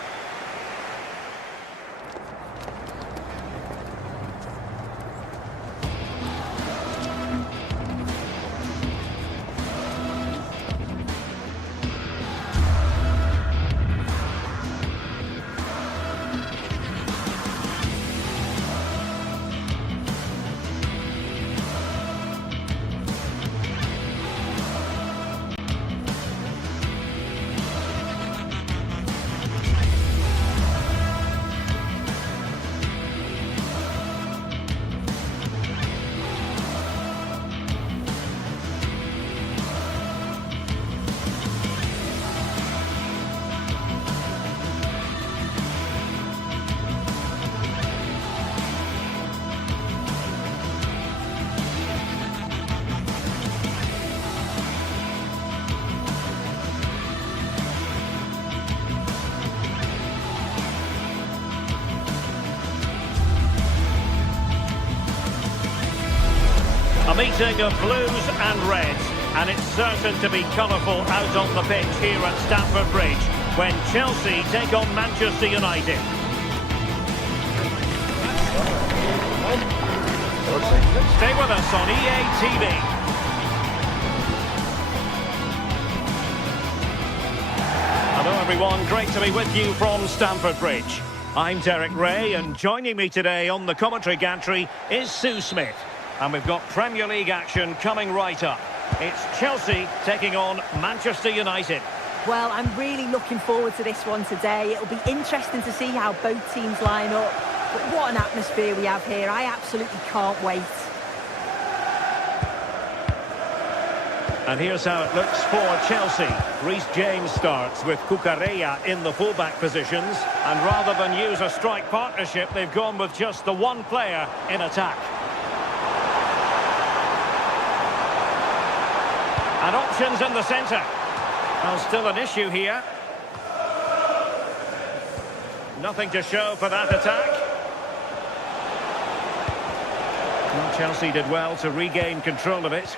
A meeting of blues and reds, and it's certain to be colourful out on the pitch here at Stamford Bridge when Chelsea take on Manchester United. Stay with us on EA TV. Hello everyone, great to be with you from Stamford Bridge. I'm Derek Ray, and joining me today on the commentary gantry is Sue Smith. And we've got Premier League action coming right up. It's Chelsea taking on Manchester United. Well, I'm really looking forward to this one today. It'll be interesting to see how both teams line up. But what an atmosphere we have here. I absolutely can't wait. And here's how it looks for Chelsea. Reece James starts with Cucurella in the fullback positions. And rather than use a strike partnership, they've gone with just the one player in attack. And options in the centre. Well, still an issue here. Nothing to show for that attack. Well, Chelsea did well to regain control of it.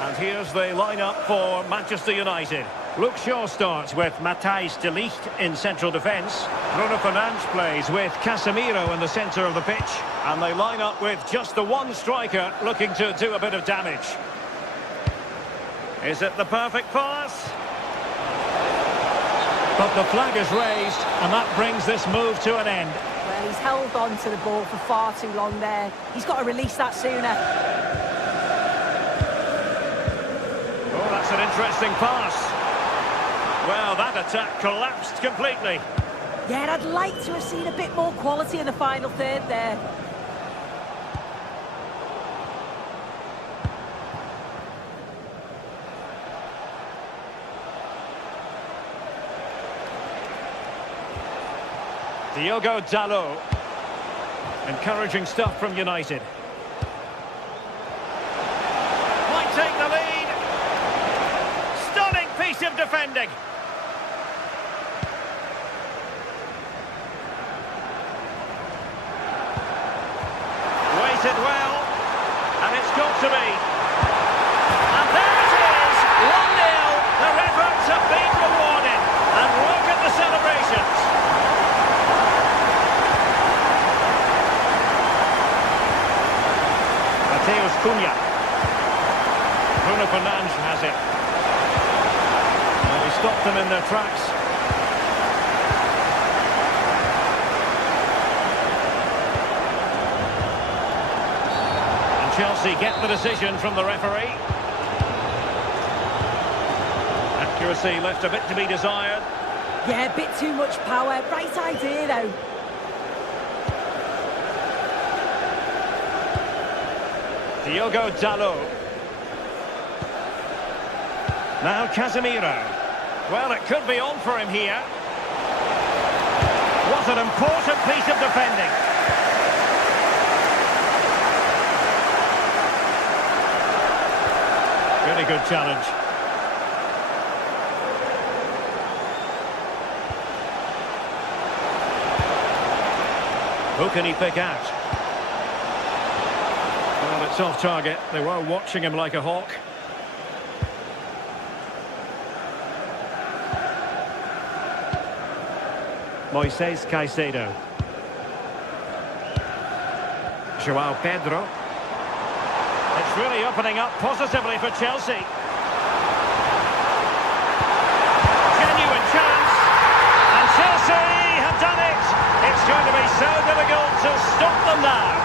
And here's the lineup for Manchester United. Luke Shaw starts with Matthijs de Ligt in central defence. Bruno Fernandes plays with Casemiro in the centre of the pitch. And they line up with just the one striker looking to do a bit of damage. Is it the perfect pass? But the flag is raised, and that brings this move to an end. Well, he's held on to the ball for far too long there. He's got to release that sooner. Oh, that's an interesting pass. Well, that attack collapsed completely. Yeah, and I'd like to have seen a bit more quality in the final third there. Diogo Dalot. Encouraging stuff from United. Might take the lead. Stunning piece of defending. Waited well. And it's got to be. And there it is. 1-0. Their efforts have been rewarded. And look at the celebrations. Cunha. Bruno Fernandes has it. Well, he stopped them in their tracks. And Chelsea get the decision from the referee. Accuracy left a bit to be desired. Yeah, a bit too much power. Right idea, though. Diogo Dalot. Now Casemiro. Well, it could be on for him here. What an important piece of defending. Really good challenge. Who can he pick out? Well, it's off target. They were watching him like a hawk. Moises Caicedo. João Pedro. It's really opening up positively for Chelsea. Genuine chance. And Chelsea have done it. It's going to be so difficult to stop them now.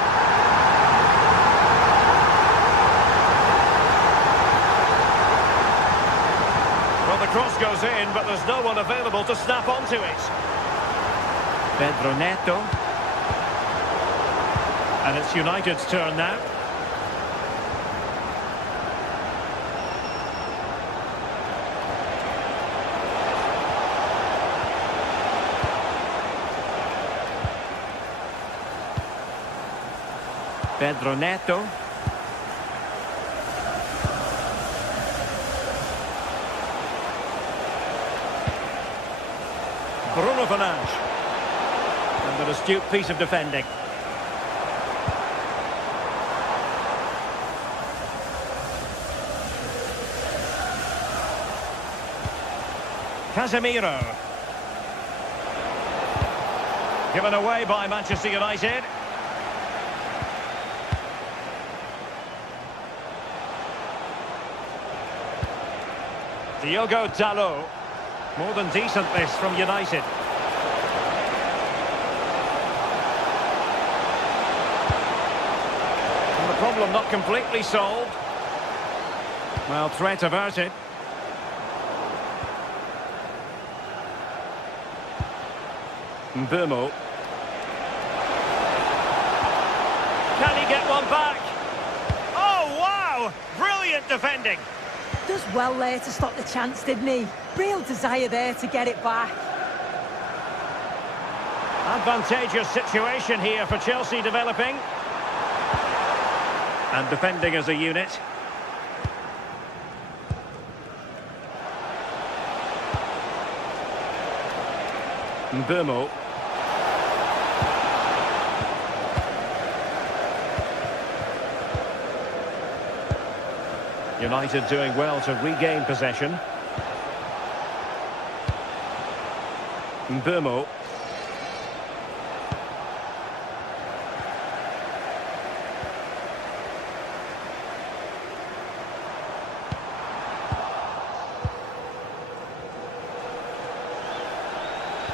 Well, the cross goes in, but there's no one available to snap onto it. Pedro Neto. And it's United's turn now. Pedro Neto. Bruno Fernandes. And an astute piece of defending. Casemiro. Given away by Manchester United. Diogo Dalot. More than decent this from United. And the problem not completely solved. Well, threat averted. Mbeumo. Can he get one back? Oh, wow! Brilliant defending. Does well there to stop the chance, didn't he? Real desire there to get it back. Advantageous situation here for Chelsea developing. And defending as a unit. Mbumo. United doing well to regain possession. Mbumo.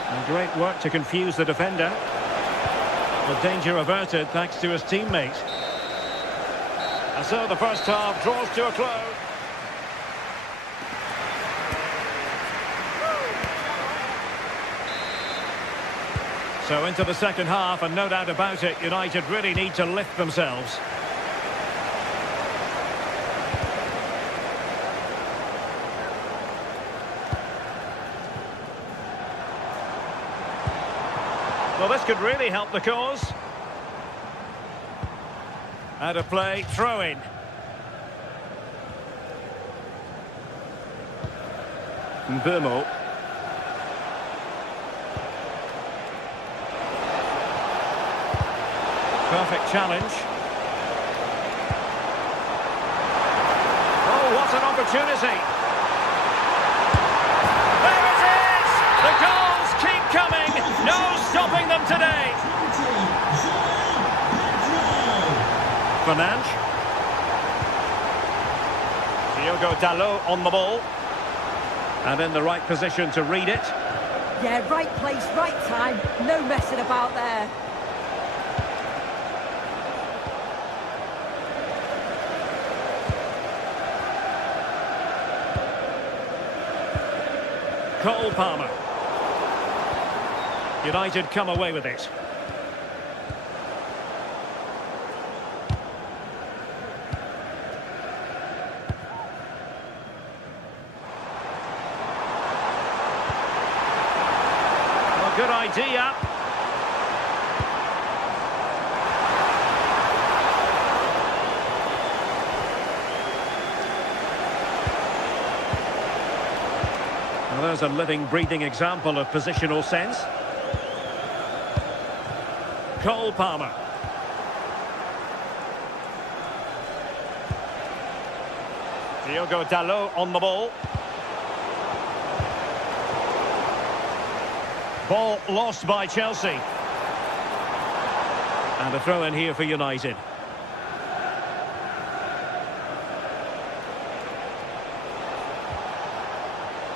And great work to confuse the defender. The danger averted thanks to his teammate. And so the first half draws to a close. So into the second half, and no doubt about it, United really need to lift themselves. Well, this could really help the cause. Out of play, throw in. Mbumo. Perfect challenge. Oh, what an opportunity. There it is! The goals keep coming. No stopping them today. Fernandes. Diogo Dalot on the ball. And in the right position to read it. Yeah, right place, right time. No messing about there. Cole Palmer. United come away with it. Well, good idea. Well, there's a living, breathing example of positional sense. Cole Palmer. Diogo Dalot on the ball. Ball lost by Chelsea. And a throw in here for United.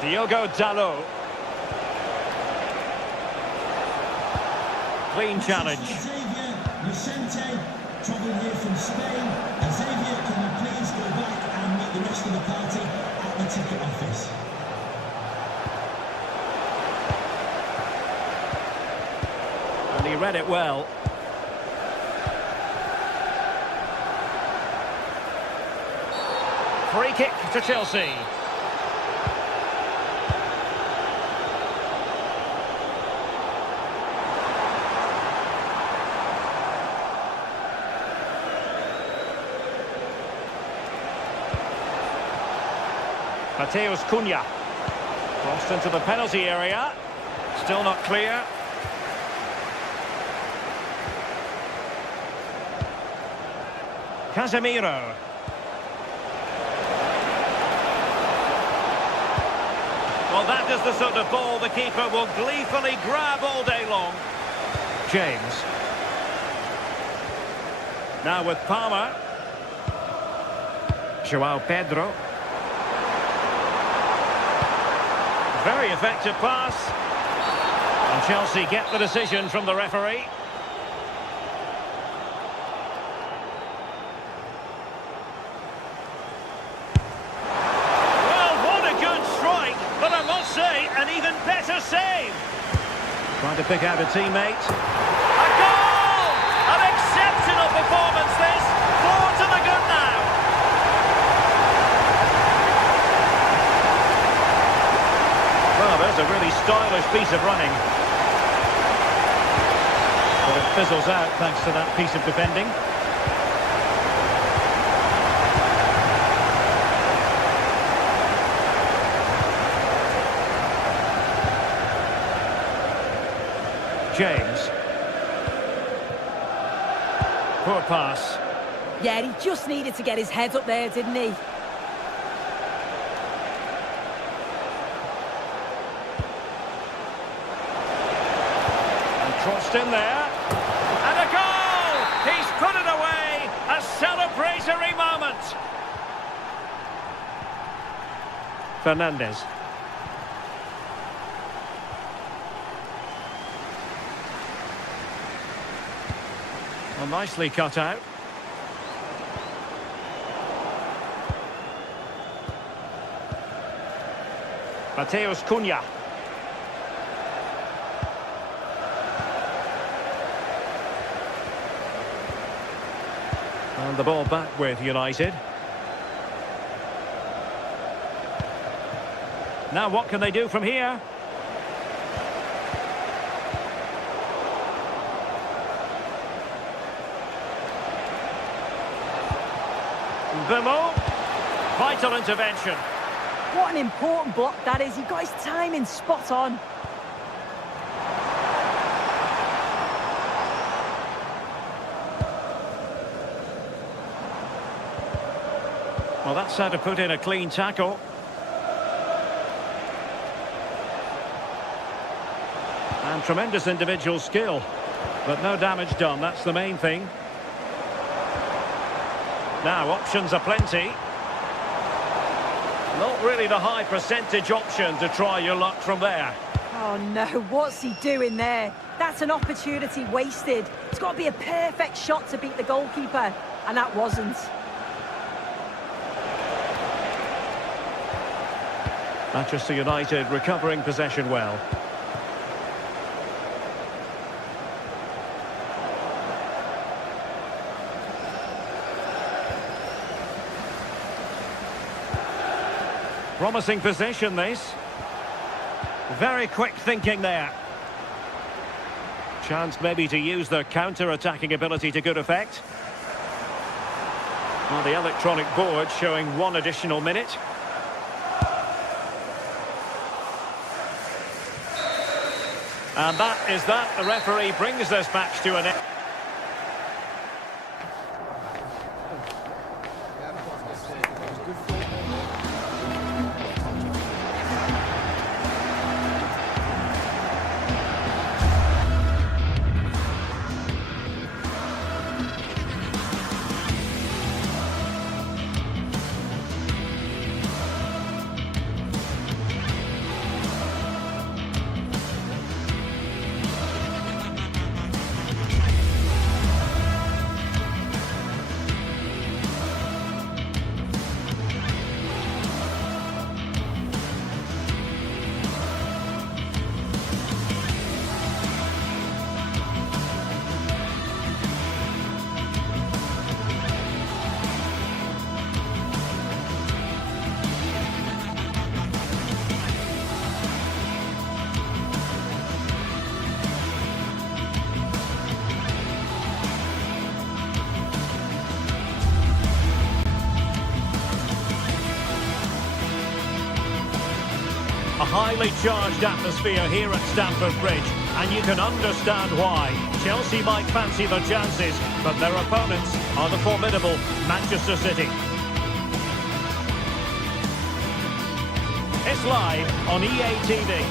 Diogo Dalot. Clean challenge. Vicente, travelling here from Spain. Xavier, can you please go back and meet the rest of the party at the ticket office? And he read it well. Free kick to Chelsea. Mateus Cunha. Crossed into the penalty area. Still not clear. Casemiro. Well, that is the sort of ball the keeper will gleefully grab all day long. James. Now with Palmer. João Pedro. Very effective pass. And Chelsea get the decision from the referee. Well, what a good strike, but I must say, an even better save. Trying to pick out a teammate. A goal! An exceptional performance this. 4 to the good now. Well, there's a really stylish piece of running. But it fizzles out thanks to that piece of defending. James. Poor pass. Yeah, he just needed to get his head up there, didn't he? And crossed in there. And a goal! He's put it away! A celebratory moment! Fernandez. Well, nicely cut out. Mateus Cunha. And the ball back with United. Now what can they do from here? Bimo. Vital intervention. What an important block that is. He got his timing spot on. Well, that's how to put in a clean tackle. And tremendous individual skill. But no damage done, that's the main thing. Now, options are plenty. Not really the high percentage option to try your luck from there. Oh no, what's he doing there? That's an opportunity wasted. It's got to be a perfect shot to beat the goalkeeper, and that wasn't. Manchester United recovering possession well. Promising position, this. Very quick thinking there. Chance maybe to use their counter-attacking ability to good effect. Well, the electronic board showing 1 additional minute. And that is that. The referee brings this match to an end. A highly charged atmosphere here at Stamford Bridge, and you can understand why. Chelsea might fancy their chances, but their opponents are the formidable Manchester City. It's live on EA TV.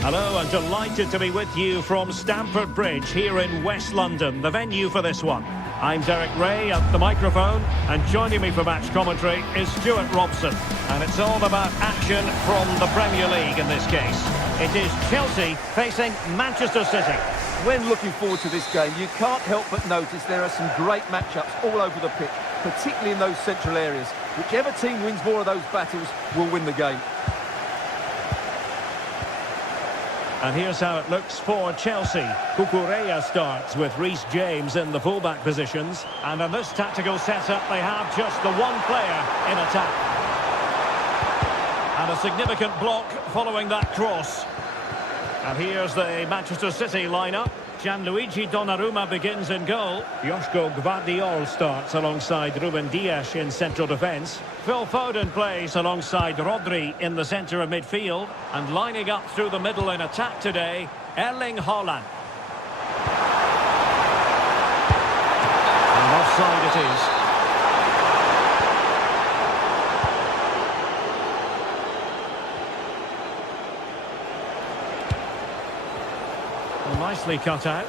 Hello, and delighted to be with you from Stamford Bridge here in West London, the venue for this one. I'm Derek Ray at the microphone, and joining me for match commentary is Stuart Robson. And it's all about action from the Premier League in this case. It is Chelsea facing Manchester City. When looking forward to this game, you can't help but notice there are some great matchups all over the pitch, particularly in those central areas. Whichever team wins more of those battles will win the game. And here's how it looks for Chelsea. Cucurella starts with Reece James in the fullback positions. And in this tactical setup, they have just the one player in attack. And a significant block following that cross. And here's the Manchester City lineup. Gianluigi Donnarumma begins in goal. Joško Gvardiol starts alongside Ruben Dias in central defence. Phil Foden plays alongside Rodri in the centre of midfield. And lining up through the middle in attack today, Erling Haaland. And offside it is. Well, nicely cut out.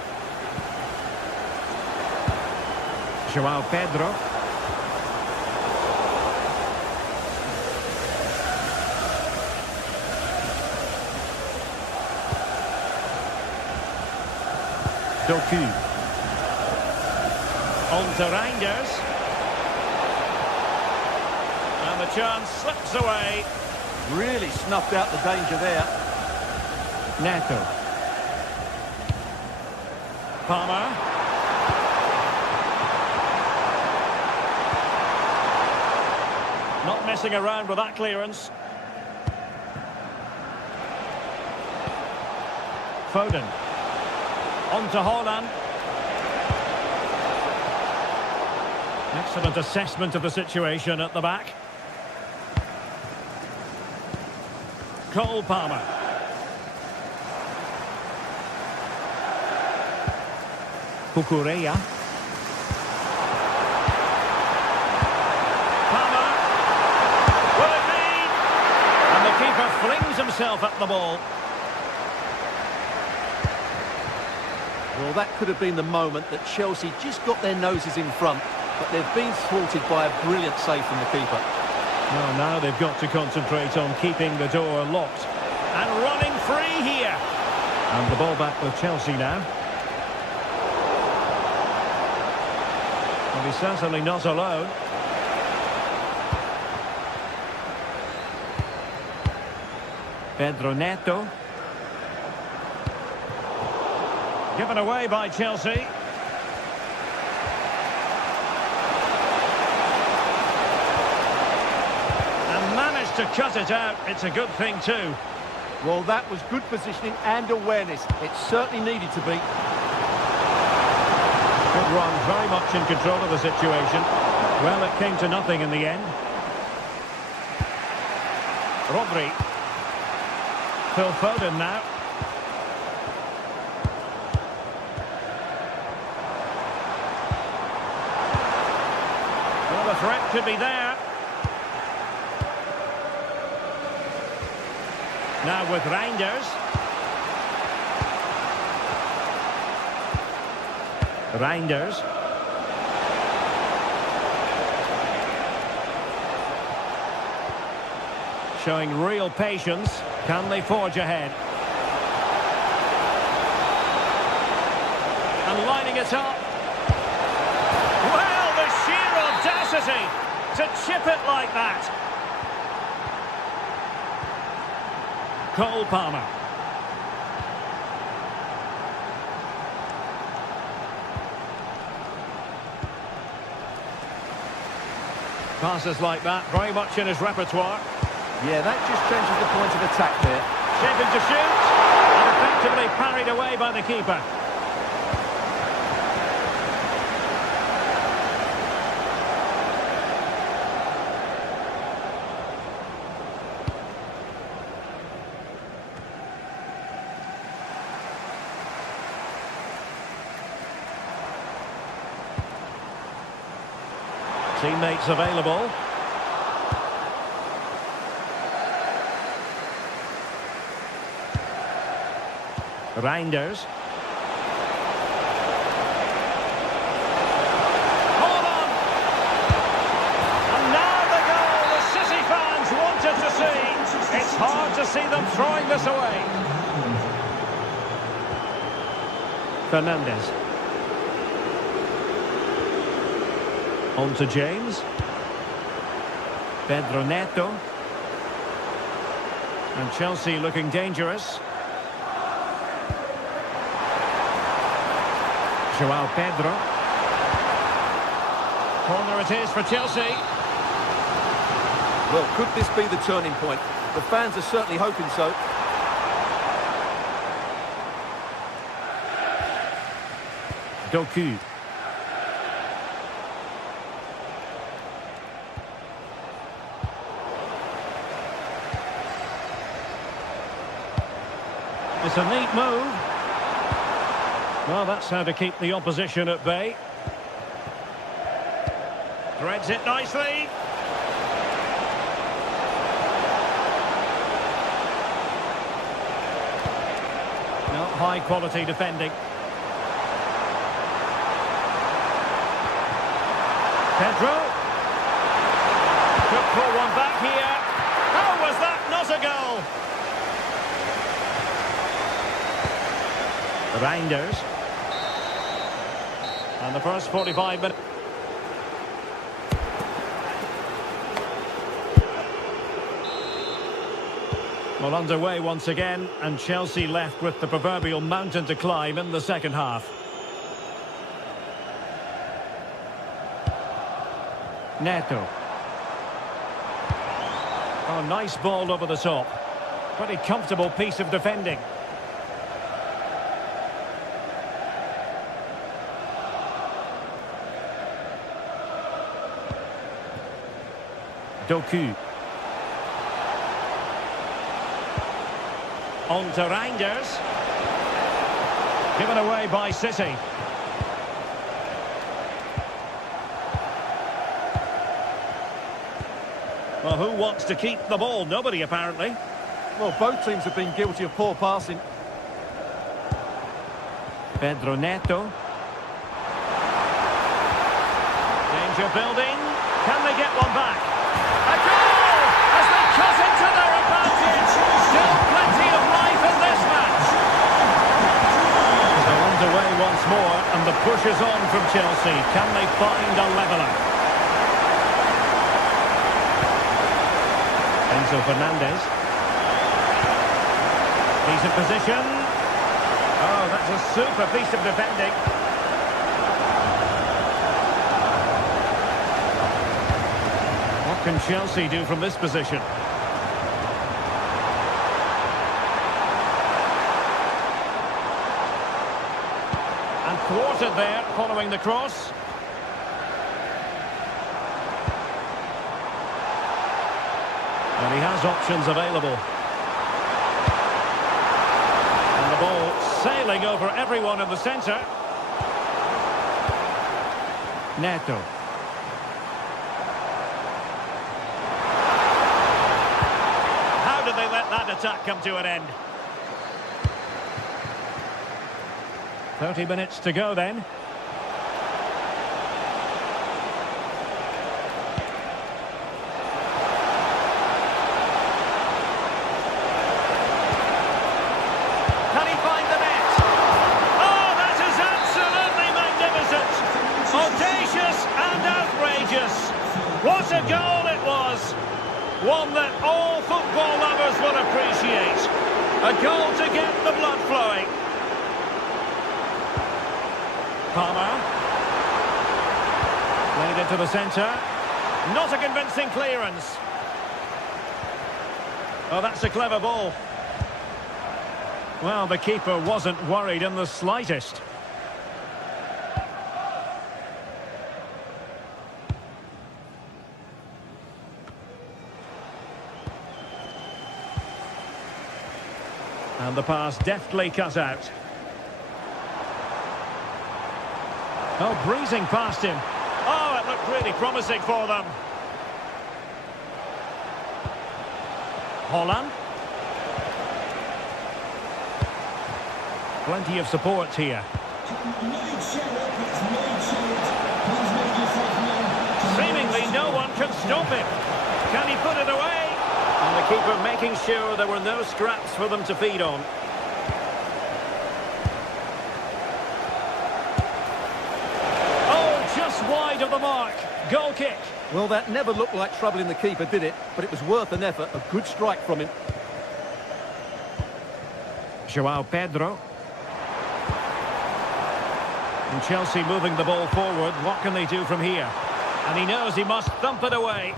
João Pedro. Doku. On to Reinders. And the chance slips away. Really snuffed out the danger there. Neto. Palmer. Not messing around with that clearance. Foden. On to Haaland. Excellent assessment of the situation at the back. Cole Palmer. Cucurella. Palmer. Will it be? And the keeper flings himself at the ball. Well, that could have been the moment that Chelsea just got their noses in front, but they've been thwarted by a brilliant save from the keeper. Well, now they've got to concentrate on keeping the door locked. And running free here. And the ball back with Chelsea now. Well, he's certainly not alone. Pedro Neto. Given away by Chelsea. And managed to cut it out. It's a good thing too. Well, that was good positioning and awareness. It certainly needed to be. Good run, very much in control of the situation. Well, it came to nothing in the end. Rodri. Phil Foden now. Well, the threat could be there. Now with Reinders. Reinders. Showing real patience. Can they forge ahead? And lining it up. Well, the sheer audacity to chip it like that. Cole Palmer. Passes like that, very much in his repertoire. Yeah, that just changes the point of attack there. Shaping to shoot, and effectively parried away by the keeper. Teammates available. Reinders. Hold on! And now the goal the City fans wanted to see. It's hard to see them throwing this away. Fernandes. On to James. Pedro Neto. And Chelsea looking dangerous. João Pedro. Corner it is for Chelsea. Well, could this be the turning point? The fans are certainly hoping so. Doku. It's a neat move. Well, that's how to keep the opposition at bay. Threads it nicely. No, high quality defending. Pedro. Could pull one back here. How was that not a goal? Reinders. And the first 45 minutes. Well, underway once again, and Chelsea left with the proverbial mountain to climb in the second half. Neto. Oh, nice ball over the top. Pretty comfortable piece of defending. Doku. On to Reinders. Given away by City. Well, who wants to keep the ball? Nobody, apparently. Well, both teams have been guilty of poor passing. Pedro Neto. Danger building. Can they get one back? A goal! As they cut into their advantage. Still plenty of life in this match. They're underway once more, and the push is on from Chelsea. Can they find a leveller? Enzo Fernandez. Decent position. Oh, that's a super piece of defending. What can Chelsea do from this position? And thwarted there, following the cross. And he has options available. And the ball sailing over everyone in the centre. Neto. How did they let that attack come to an end? 30 minutes to go then. Can he find the net? Oh, that is absolutely magnificent. Audacious and outrageous. What a goal it was. One that all football lovers will appreciate. A goal to get the blood flowing. Palmer. Played into the centre. Not a convincing clearance. Oh, that's a clever ball. Well, the keeper wasn't worried in the slightest. And the pass deftly cut out. Oh, breezing past him. Oh, it looked really promising for them. Holland. Plenty of support here. Seemingly no one can stop him. Can he put it away? And the keeper making sure there were no scraps for them to feed on. Oh, just wide of the mark. Goal kick. Well, that never looked like troubling the keeper, did it? But it was worth an effort. A good strike from him. João Pedro. And Chelsea moving the ball forward. What can they do from here? And he knows he must thump it away.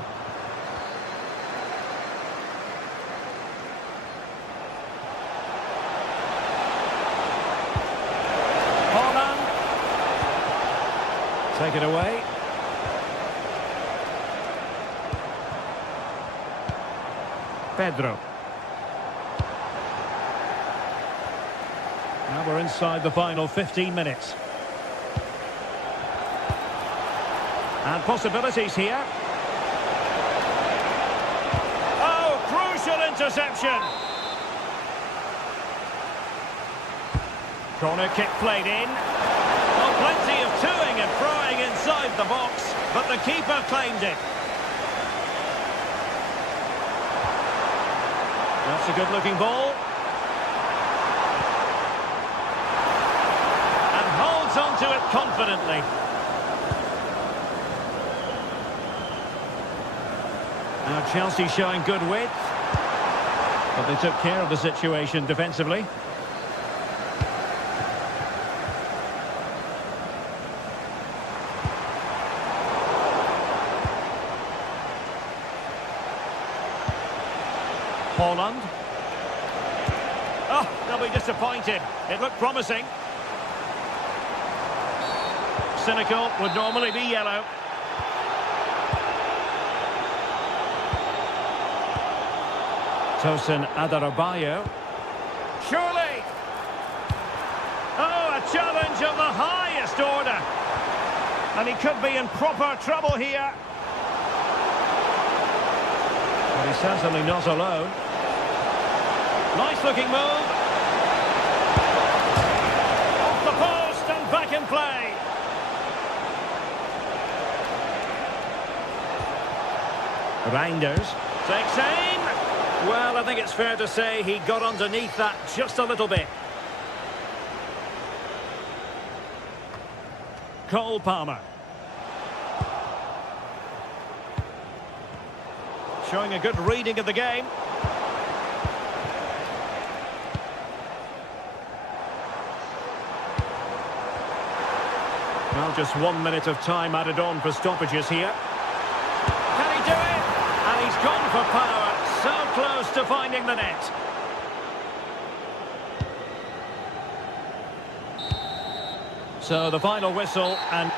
Holland. Take it away. Pedro. Now we're inside the final 15 minutes. And possibilities here. Oh, crucial interception. Corner kick played in. Oh, plenty of toing and throwing inside the box, but the keeper claimed it. That's a good-looking ball. And holds on to it confidently. Now Chelsea showing good width. But they took care of the situation defensively. Holland. Oh, they'll be disappointed. It looked promising. Cynical would normally be yellow. Tosin Adarabioyo. Surely! Oh, a challenge of the highest order. And he could be in proper trouble here. But he's certainly not alone. Nice looking move. Off the post and back in play. Reinders takes aim. Well, I think it's fair to say he got underneath that just a little bit. Cole Palmer. Showing a good reading of the game. Well, just 1 minute of time added on for stoppages here. Can he do it? And he's gone for power. So close to finding the net. So the final whistle and...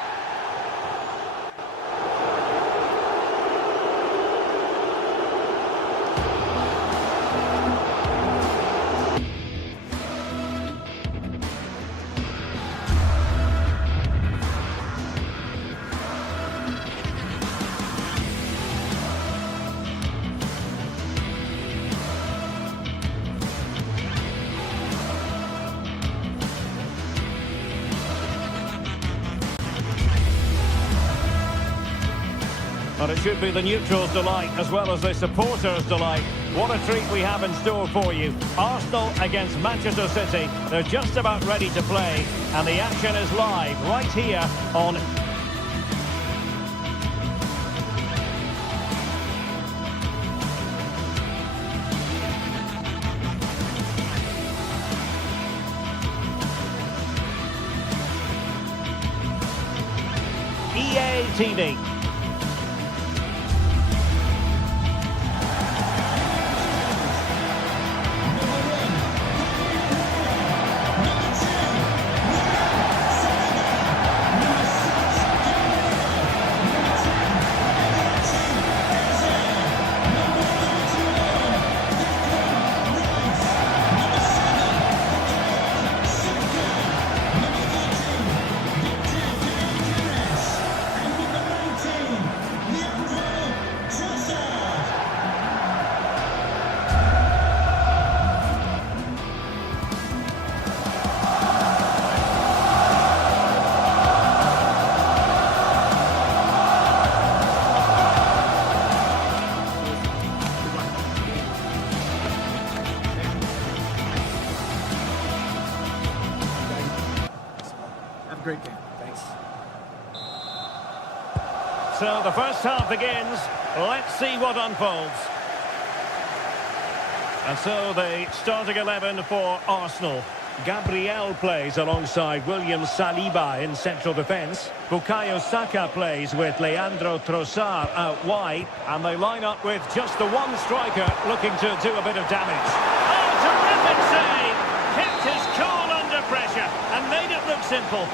But it should be the neutrals' delight as well as the supporters' delight. What a treat we have in store for you. Arsenal against Manchester City. They're just about ready to play. And the action is live right here on... EA TV. Great game. Thanks. So the first half begins. Let's see what unfolds. And so the starting 11 for Arsenal. Gabriel plays alongside William Saliba in central defence. Bukayo Saka plays with Leandro Trossard out wide. And they line up with just the one striker looking to do a bit of damage. Oh, terrific save! Kept his cool under pressure and made it look simple.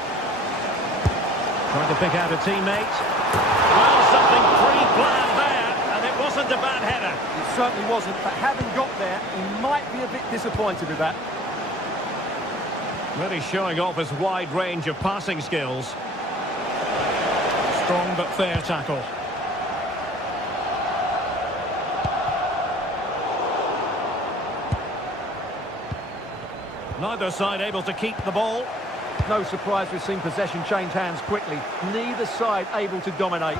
Trying to pick out a teammate. Well, something pre-planned there, and it wasn't a bad header. It certainly wasn't, but having got there, he might be a bit disappointed with that. Really showing off his wide range of passing skills. Strong but fair tackle. Neither side able to keep the ball. No surprise we've seen possession change hands quickly. Neither side able to dominate.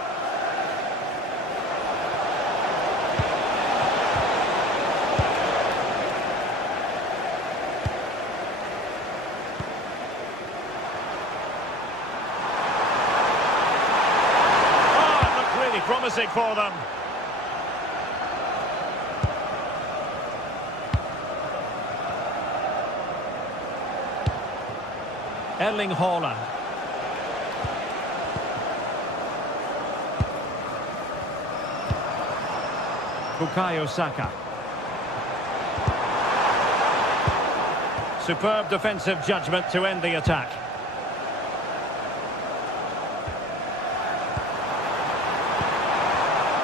Oh, it looked really promising for them. Erling Haaland. Bukayo Saka. Superb defensive judgment to end the attack.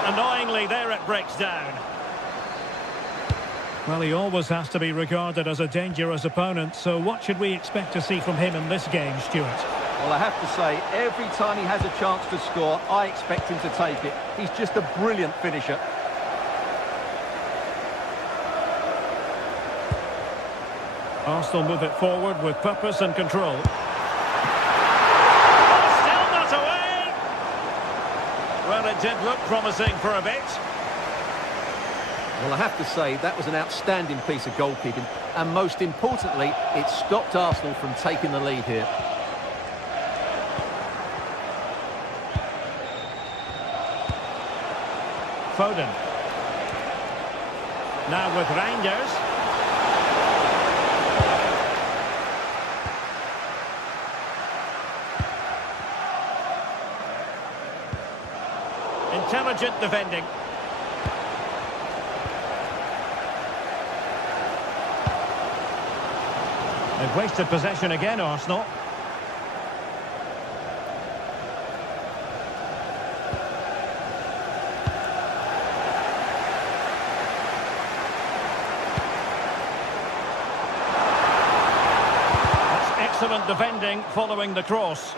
Annoyingly, there it breaks down. Well, he always has to be regarded as a dangerous opponent, so what should we expect to see from him in this game, Stuart? Well, I have to say, every time he has a chance to score, I expect him to take it. He's just a brilliant finisher. Arsenal move it forward with purpose and control. Still not away! Well, it did look promising for a bit. Well, I have to say, that was an outstanding piece of goalkeeping. And most importantly, it stopped Arsenal from taking the lead here. Foden. Now with Reinders. Intelligent defending. They've wasted possession again, Arsenal. That's excellent defending following the cross.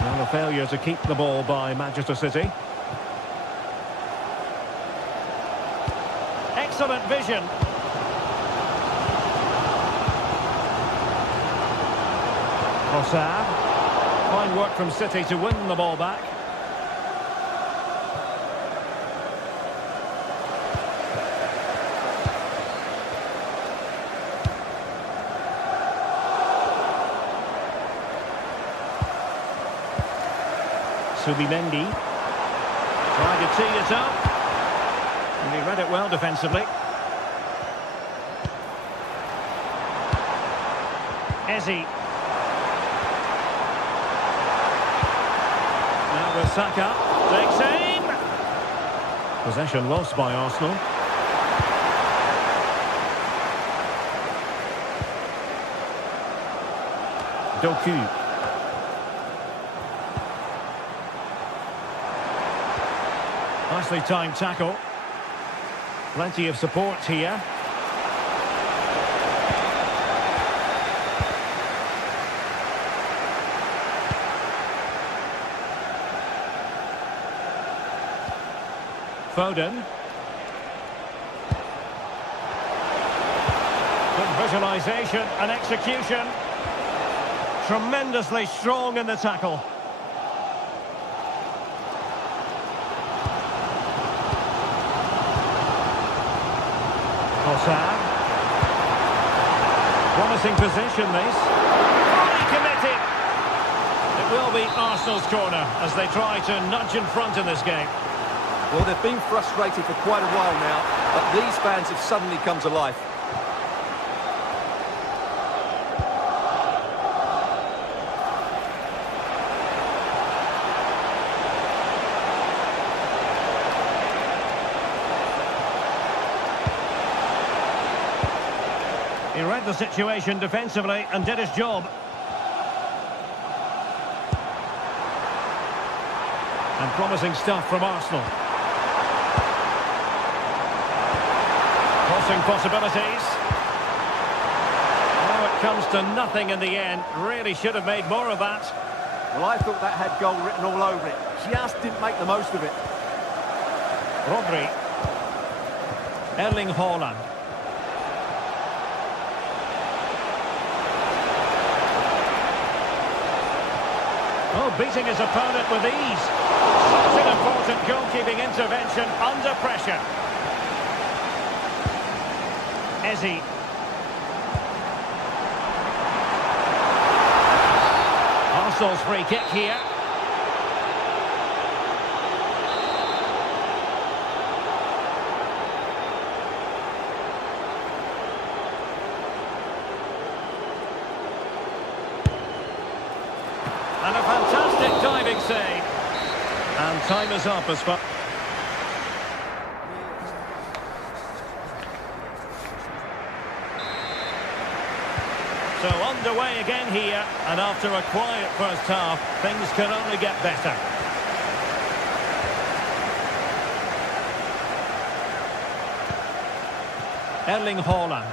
Well, a failure to keep the ball by Manchester City. Excellent vision. Trossard. Fine work from City to win the ball back. Subimendi. Trying to tee it up. And he read it well defensively. Eze. Now with Saka. Takes aim. Possession lost by Arsenal. Doku. Nicely timed tackle. Plenty of support here. Foden. Good visualisation and execution. Tremendously strong in the tackle. Trossard. Promising position, this. Fully committed. It will be Arsenal's corner as they try to nudge in front in this game. Well, they've been frustrated for quite a while now, but these fans have suddenly come to life. He read the situation defensively and did his job. And promising stuff from Arsenal. Crossing possibilities. Oh, it comes to nothing in the end. Really should have made more of that. Well, I thought that had goal written all over it. Just didn't make the most of it. Rodri. Erling Haaland. Oh, beating his opponent with ease. Such an important goalkeeping intervention under pressure. Eze. Arsenal's free kick here. And a fantastic diving save. And time is up as far... So underway again here, and after a quiet first half, things can only get better. Erling Haaland.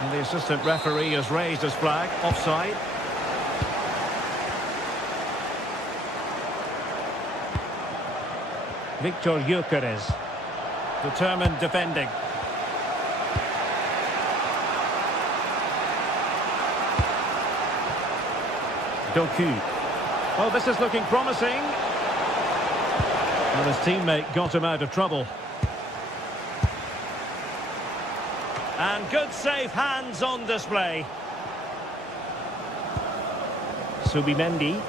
And the assistant referee has raised his flag, offside. Victor Gyökeres, determined defending. Doku. Oh, this is looking promising. And his teammate got him out of trouble. And good safe hands on display. Subimendi.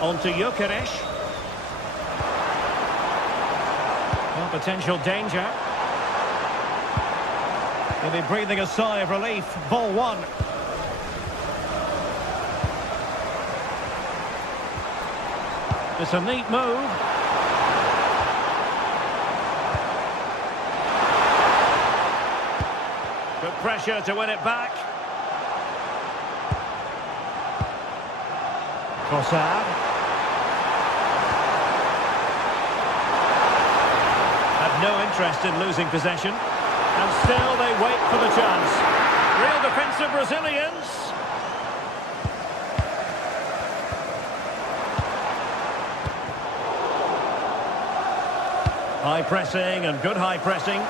On to Gyökeres. Well, potential danger. He'll be breathing a sigh of relief. Ball one. It's a neat move. Good pressure to win it back. Trossard. Had no interest in losing possession. And still they wait for the chance. Real defensive resilience. High pressing and good high pressing.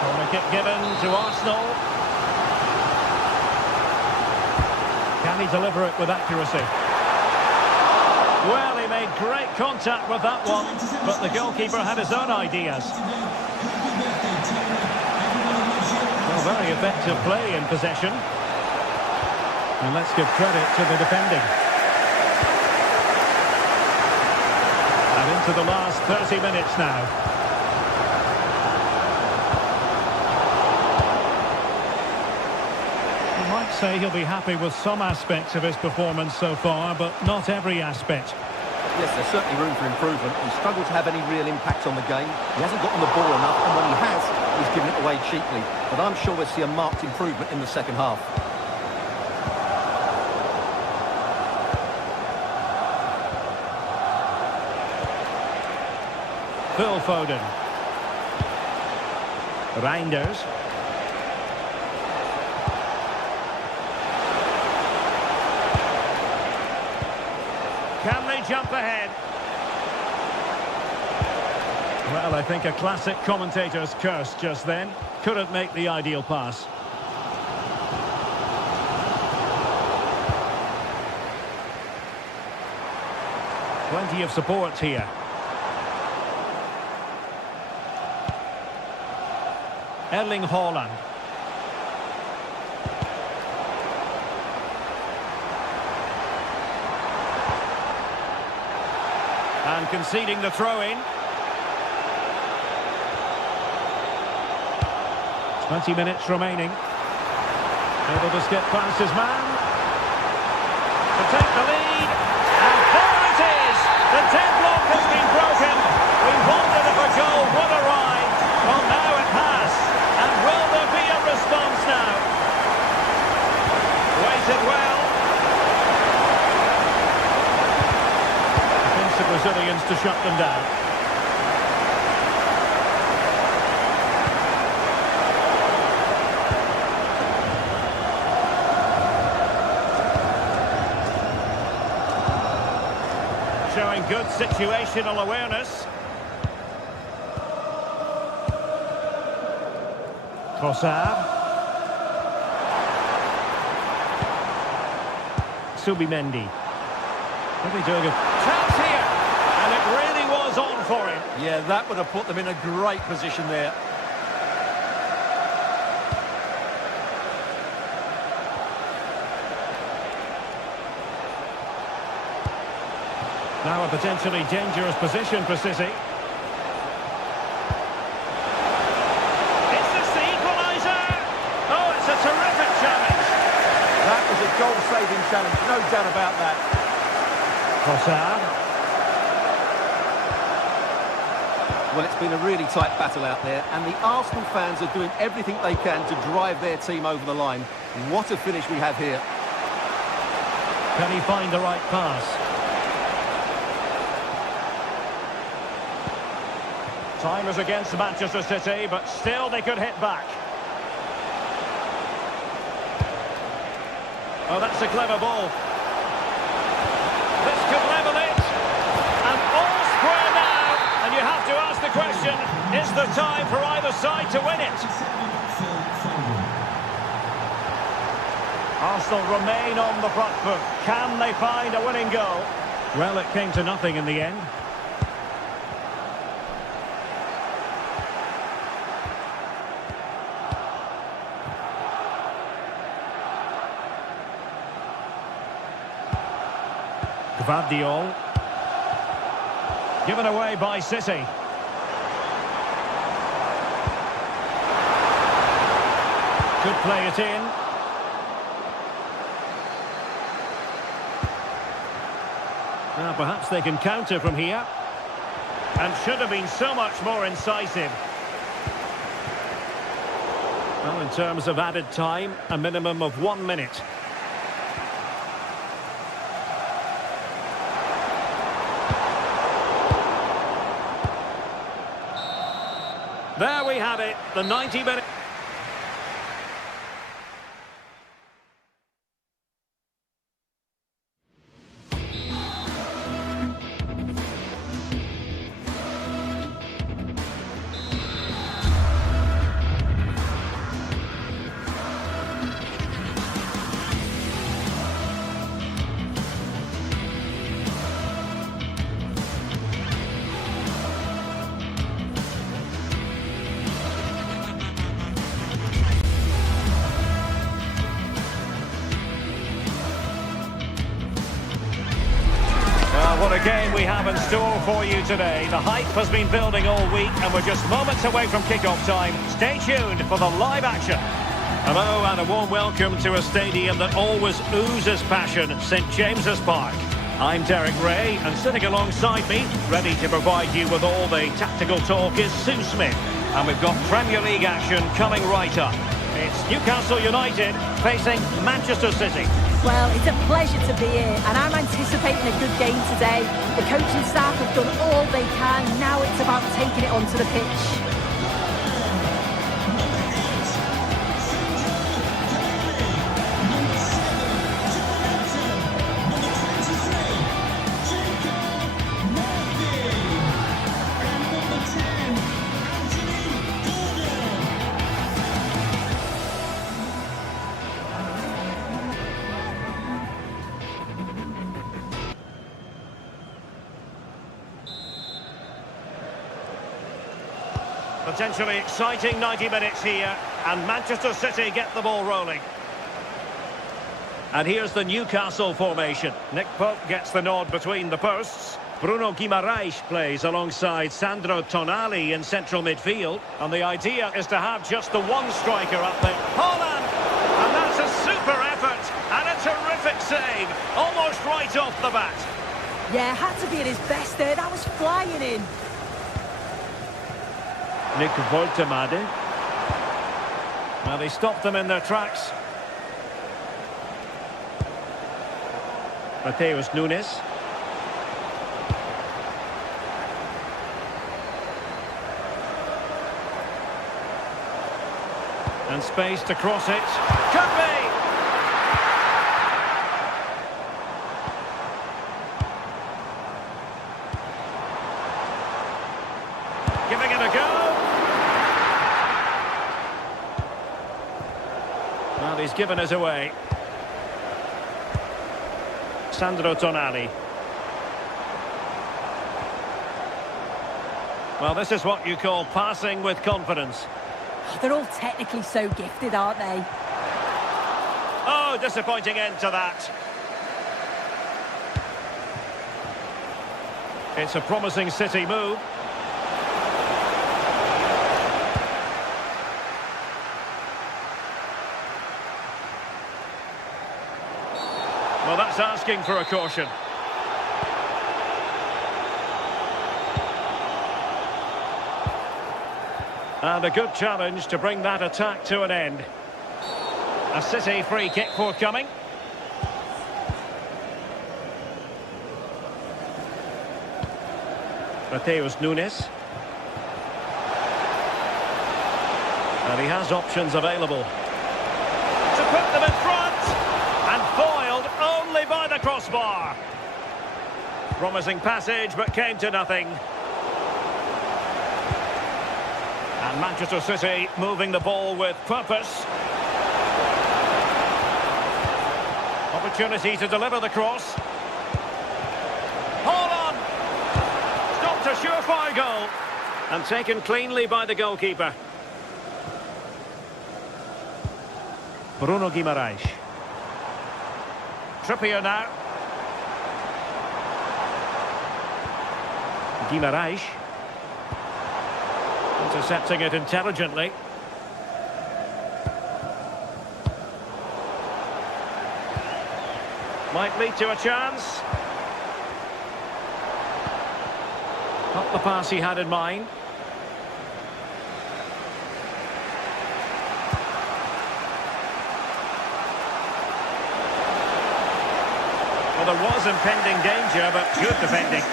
Corner kick given to Arsenal. Can he deliver it with accuracy? Well, he made great contact with that one, but the goalkeeper had his own ideas. Well, very effective play in possession. And let's give credit to the defending. And into the last 30 minutes now. You might say he'll be happy with some aspects of his performance so far, but not every aspect. Yes, there's certainly room for improvement. He struggled to have any real impact on the game. He hasn't gotten the ball enough, and when he has, he's given it away cheaply. But I'm sure we'll see a marked improvement in the second half. Phil Foden. Reinders. Can they jump ahead? Well, I think a classic commentator's curse just then. Couldn't make the ideal pass. Plenty of support here. Erling Haaland. And conceding the throw-in. 20 minutes remaining. Able to skip past his man. To take the lead. And there it is! The deadlock has been broken. goal, what a ride. Well, now it has. And will there be a response now? Waited well. Defensive Brazilians to shut them down. Showing good situational awareness. Trossard. Subimendi. Really doing a chance here. And it really was on for him. Yeah, that would have put them in a great position there. Now a potentially dangerous position for City. Is this the equaliser? Oh, it's a terrific challenge. That was a goal-saving challenge, no doubt about that. Trossard. Well, it's been a really tight battle out there, and the Arsenal fans are doing everything they can to drive their team over the line. What a finish we have here. Can he find the right pass? Time is against Manchester City, but still they could hit back. Oh, that's a clever ball. This could level it. And all square now. And you have to ask the question, is there time for either side to win it? Arsenal remain on the front foot. Can they find a winning goal? Well, it came to nothing in the end. Gvardiol. Given away by City. Could play it in. Now perhaps they can counter from here. And should have been so much more incisive. Well, in terms of added time, a minimum of 1 minute. There we have it, the 90-minute... What a game we have in store for you today. The hype has been building all week and we're just moments away from kick-off time. Stay tuned for the live action. Hello and a warm welcome to a stadium that always oozes passion, St James's Park. I'm Derek Ray and sitting alongside me, ready to provide you with all the tactical talk, is Sue Smith. And we've got Premier League action coming right up. It's Newcastle United facing Manchester City. Well, it's a pleasure to be here, and I'm anticipating a good game today. The coaching staff have done all they can. Now it's about taking it onto the pitch. Potentially exciting 90 minutes here, and Manchester City get the ball rolling. And here's the Newcastle formation. Nick Pope gets the nod between the posts. Bruno Guimaraes plays alongside Sandro Tonali in central midfield. And the idea is to have just the one striker up there. Haaland! And that's a super effort and a terrific save. Almost right off the bat. Yeah, had to be at his best there. That was flying in. Nick Woltemade. Well, they stopped them in their tracks. Mateus Nunes. And space to cross it. Could be! Giving it a go. Well, he's given us away. Sandro Tonali. Well, this is what you call passing with confidence. They're all technically so gifted, aren't they? Oh, disappointing end to that. It's a promising City move. Well, that's asking for a caution. And a good challenge to bring that attack to an end. A City free kick forthcoming. Mateus Nunes. And he has options available. To put them in front! And foiled only by the crossbar. Promising passage, but came to nothing. And Manchester City moving the ball with purpose. Opportunity to deliver the cross. Hold on! Stopped a surefire goal. And taken cleanly by the goalkeeper. Bruno Guimaraes. Trippier now. Guimaraes. Intercepting it intelligently. Might lead to a chance. Not the pass he had in mind. Well, there was impending danger, but good defending.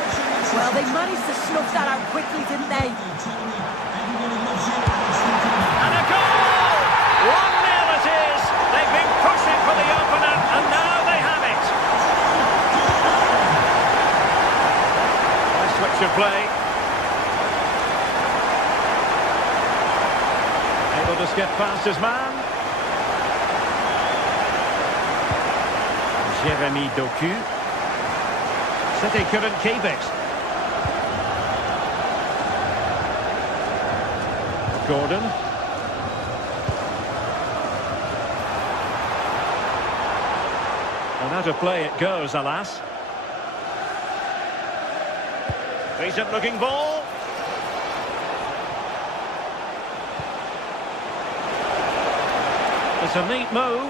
Well, they managed to snuff that out quickly, didn't they? And a goal! 1-0 it is. They've been pushing for the opener, and now they have it. Nice switch of play. Able to skip past his man. Jeremy Doku. City couldn't keep it. Gordon. And out of play it goes, alas. Decent looking ball. It's a neat move.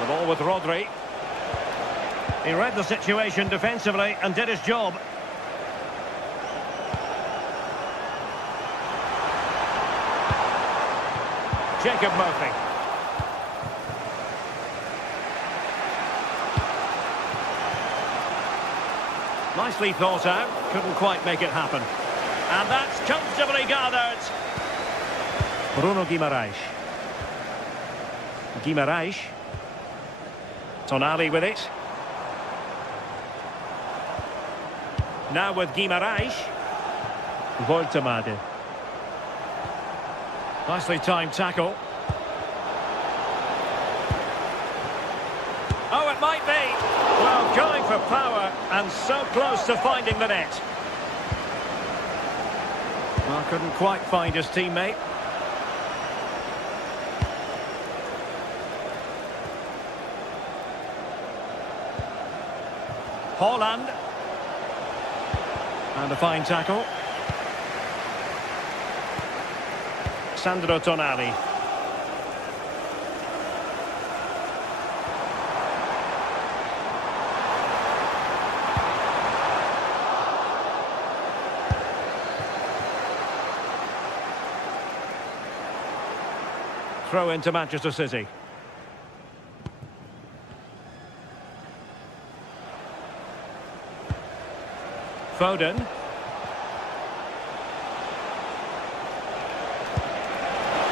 The ball with Rodri. He read the situation defensively and did his job. Jacob Murphy. Nicely thought out, couldn't quite make it happen. And that's comfortably gathered. Bruno Guimaraes. Guimaraes. Tonali with it. Now with Guimaraes. Woltemade. Nicely timed tackle. Oh, it might be. Well, going for power and so close to finding the net. Well, couldn't quite find his teammate. Haaland. And a fine tackle. Sandro Tonali. Throw into Manchester City. Foden.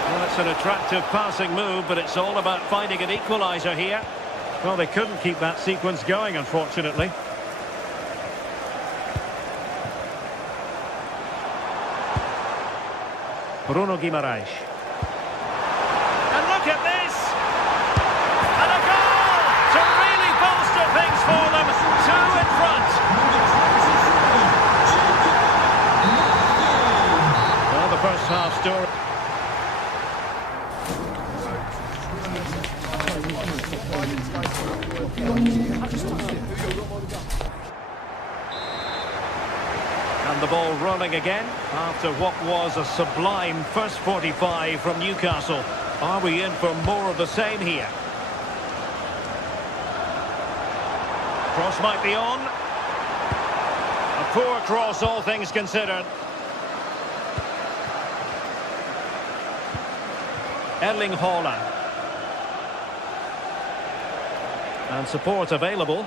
Well, it's an attractive passing move, but it's all about finding an equaliser here. Well, they couldn't keep that sequence going, unfortunately. Bruno Guimaraes. And look at this! And a goal to really bolster things for them. 2 in front. Well, the first half story. And the ball rolling again after what was a sublime first 45 from Newcastle. Are we in for more of the same here? Cross might be on. A poor cross, all things considered. Erling Haaland. And support available.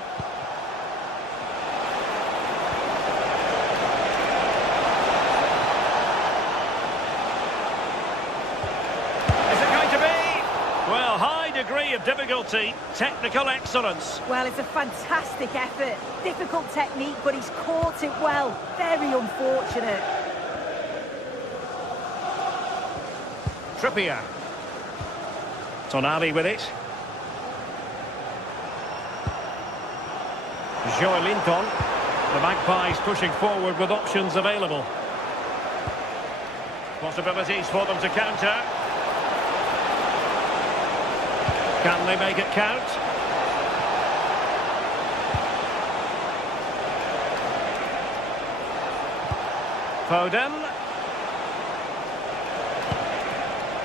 Degree of difficulty, technical excellence. Well, it's a fantastic effort. Difficult technique, but he's caught it well. Very unfortunate. Trippier. Tonali with it. Joelinton. The Magpies pushing forward with options available. Possibilities for them to counter. Can they make it count? Foden.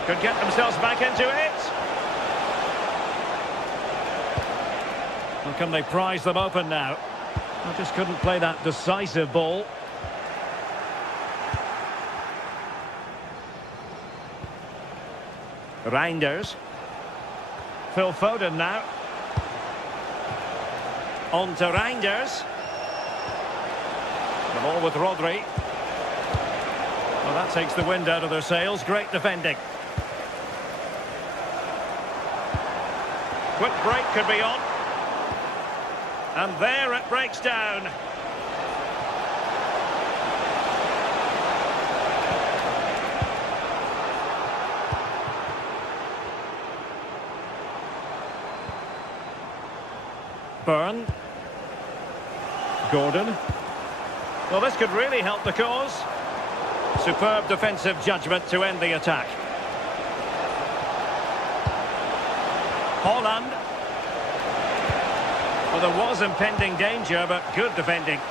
Could get themselves back into it. Well, can they prise them open now? I just couldn't play that decisive ball. Reinders. Phil Foden now. On to Reinders. The ball with Rodri. Well, that takes the wind out of their sails. Great defending. Quick break could be on. And there it breaks down. Burn. Gordon. Well, this could really help the cause. Superb defensive judgment to end the attack. Haaland. Well, there was impending danger, but good defending.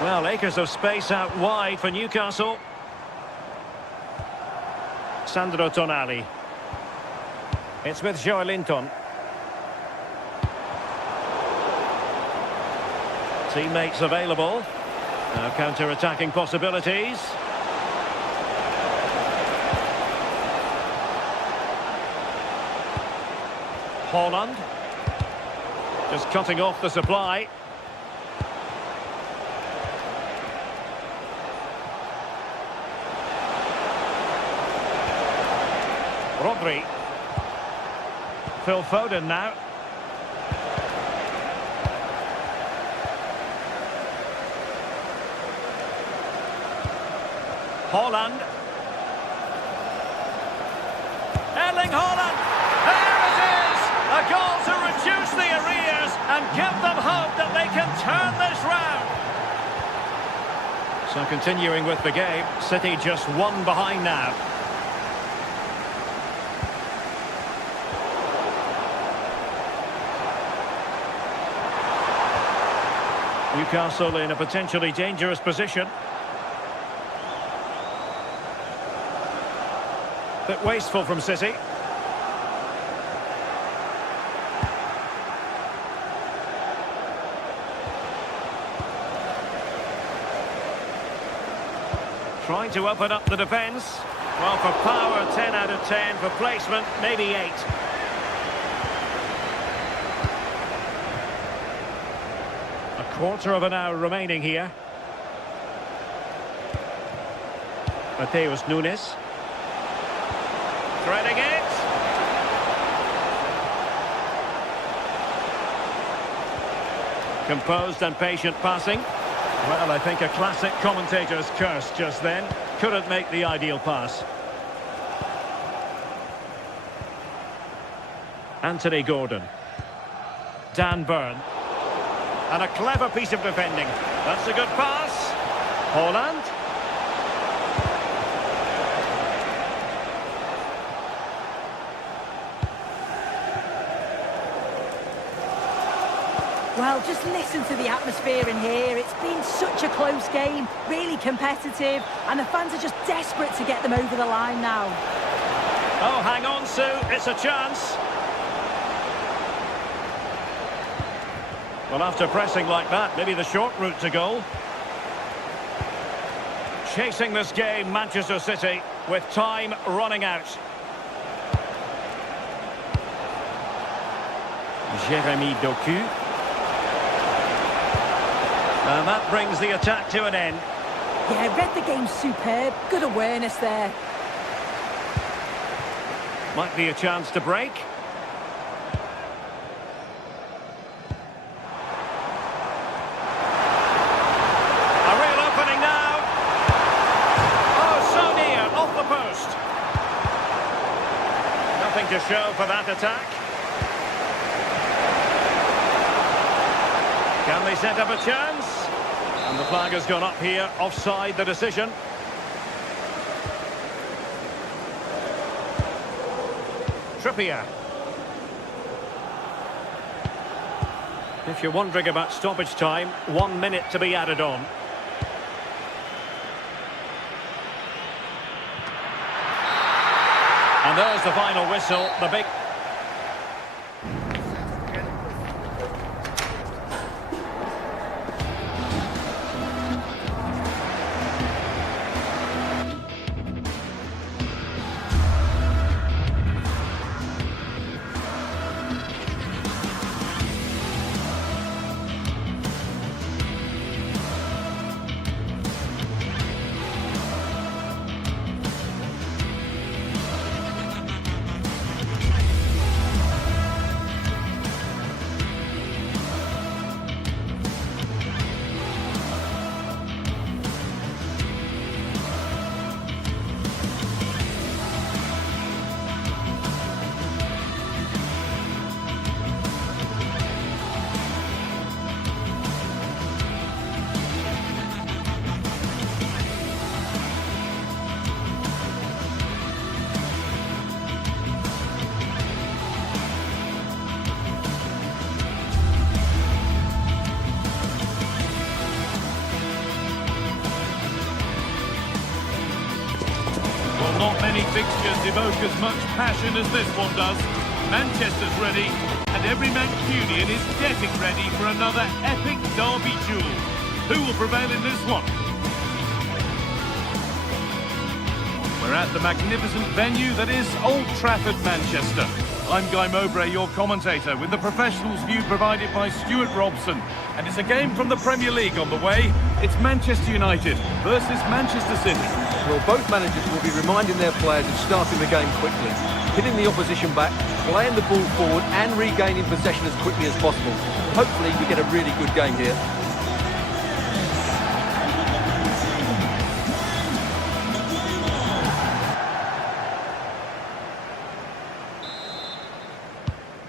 Well, acres of space out wide for Newcastle. Sandro Tonali. It's with Joelinton. Teammates available. Now counter-attacking possibilities. Haaland. Just cutting off the supply. Rodri. Phil Foden now. Haaland. Erling Haaland. There it is! A goal to reduce the arrears and give them hope that they can turn this round. So continuing with the game, City just one behind now. Newcastle in a potentially dangerous position. Bit wasteful from City. Trying to open up the defence. Well, for power, 10 out of 10. For placement, maybe 8. A quarter of an hour remaining here. Mateus Nunes. Threading it. Composed and patient passing. Well, I think a classic commentator's curse just then. Couldn't make the ideal pass. Anthony Gordon. Dan Burn. And a clever piece of defending. That's a good pass. Holland. Well, just listen to the atmosphere in here. It's been such a close game, really competitive, and the fans are just desperate to get them over the line now. Oh, hang on, Sue. It's a chance. Well, after pressing like that, maybe the short route to goal. Chasing this game, Manchester City, with time running out. Jérémy Doku. And that brings the attack to an end. Yeah, read the game superb. Good awareness there. Might be a chance to break. A real opening now. Oh, so near, off the post. Nothing to show for that attack. Can they set up a chance? And the flag has gone up here, offside the decision. Trippier. If you're wondering about stoppage time, 1 minute to be added on. And there's the final whistle, the big... Not many fixtures evoke as much passion as this one does. Manchester's ready, and every Mancunian is getting ready for another epic derby duel. Who will prevail in this one? We're at the magnificent venue that is Old Trafford, Manchester. I'm Guy Mowbray, your commentator, with the professionals' view provided by Stuart Robson. And it's a game from the Premier League on the way. It's Manchester United versus Manchester City. Well, both managers will be reminding their players of starting the game quickly, hitting the opposition back, playing the ball forward and regaining possession as quickly as possible. Hopefully we get a really good game here.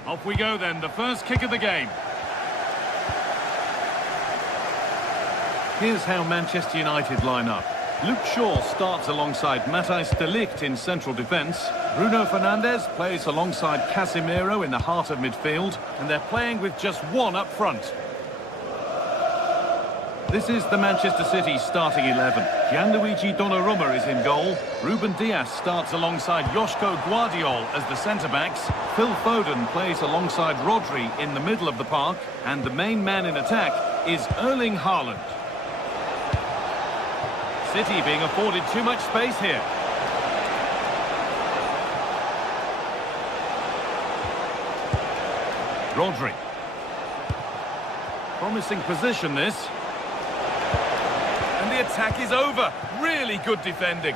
Off we go then, the first kick of the game. Here's how Manchester United line up. Luke Shaw starts alongside Matthijs de Ligt in central defence. Bruno Fernandes plays alongside Casemiro in the heart of midfield. And they're playing with just one up front. This is the Manchester City starting 11. Gianluigi Donnarumma is in goal. Ruben Dias starts alongside Joško Guardiol as the centre-backs. Phil Foden plays alongside Rodri in the middle of the park. And the main man in attack is Erling Haaland. City being afforded too much space here. Rodri. Promising position, this. And the attack is over. Really good defending.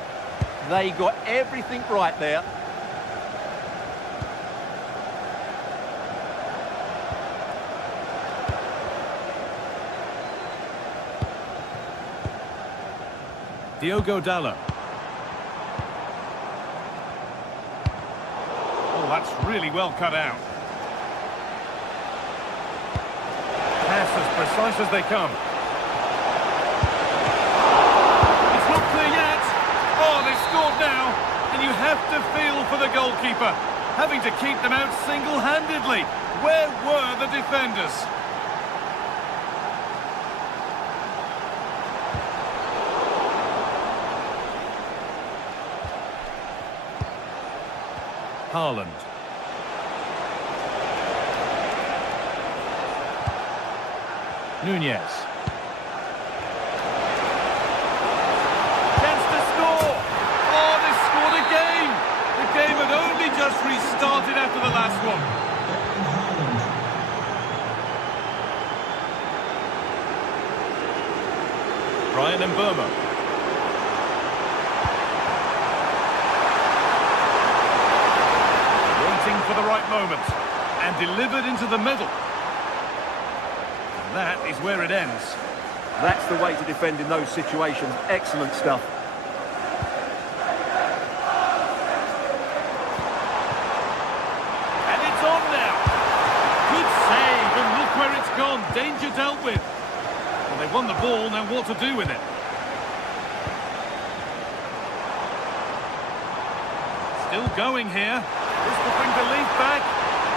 They got everything right there. Diogo Dalot. Oh, that's really well cut out. Pass as precise as they come. It's not clear yet. Oh, they've scored now. And you have to feel for the goalkeeper, having to keep them out single-handedly. Where were the defenders? Haaland. Nunez. Chance to score! Oh, they scored again! The game had only just restarted after the last one. Brian Mbeumo. For the right moment, and delivered into the middle. And that is where it ends. That's the way to defend in those situations. Excellent stuff. And it's on now. Good save, and look where it's gone. Danger dealt with. Well, they've won the ball, now what to do with it? Still going here. This will bring belief back.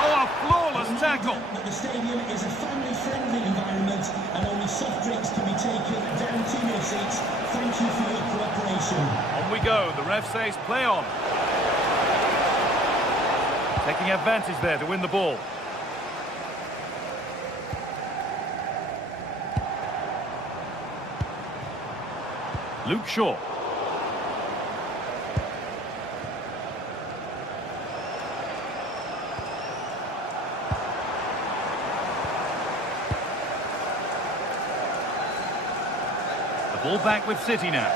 Oh, a flawless tackle. The stadium is a family-friendly environment and only soft drinks can be taken down to your seats. Thank you for your cooperation. On we go. The ref says play on. Taking advantage there to win the ball. Luke Shaw. Ball back with City now.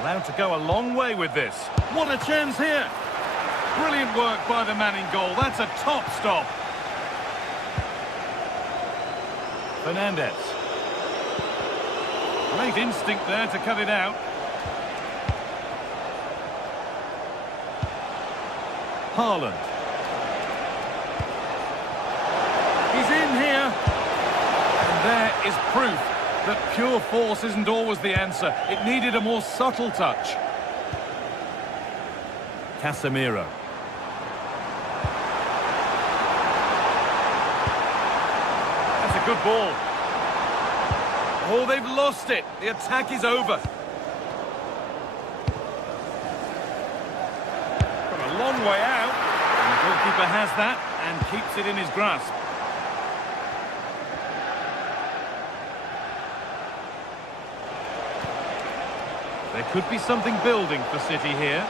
Allowed to go a long way with this. What a chance here. Brilliant work by the man in goal. That's a top stop. Fernandez. Great instinct there to cut it out. Haaland. He's in here. There is proof that pure force isn't always the answer. It needed a more subtle touch. Casemiro. That's a good ball. Oh, they've lost it. The attack is over. From a long way out. And the goalkeeper has that and keeps it in his grasp. There could be something building for City here.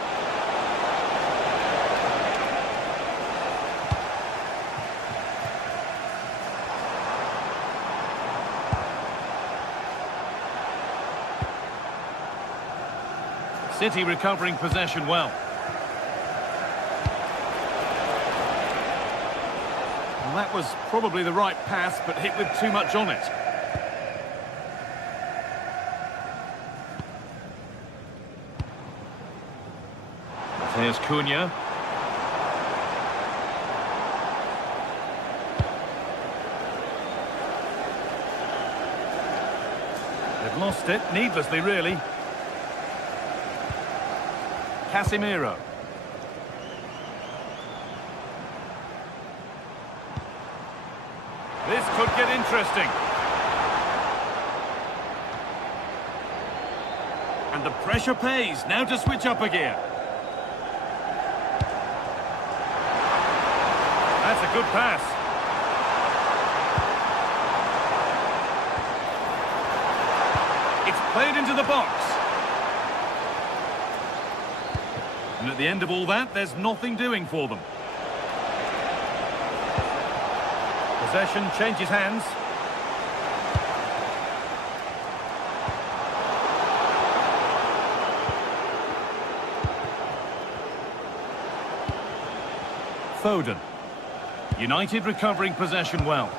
City recovering possession well. Well, that was probably the right pass, but hit with too much on it. There's Cunha. They've lost it, needlessly, really. Casemiro. This could get interesting. And the pressure pays. Now to switch up a gear. That's a good pass. Played into the box. And at the end of all that, there's nothing doing for them. Possession changes hands. Foden. United recovering possession well.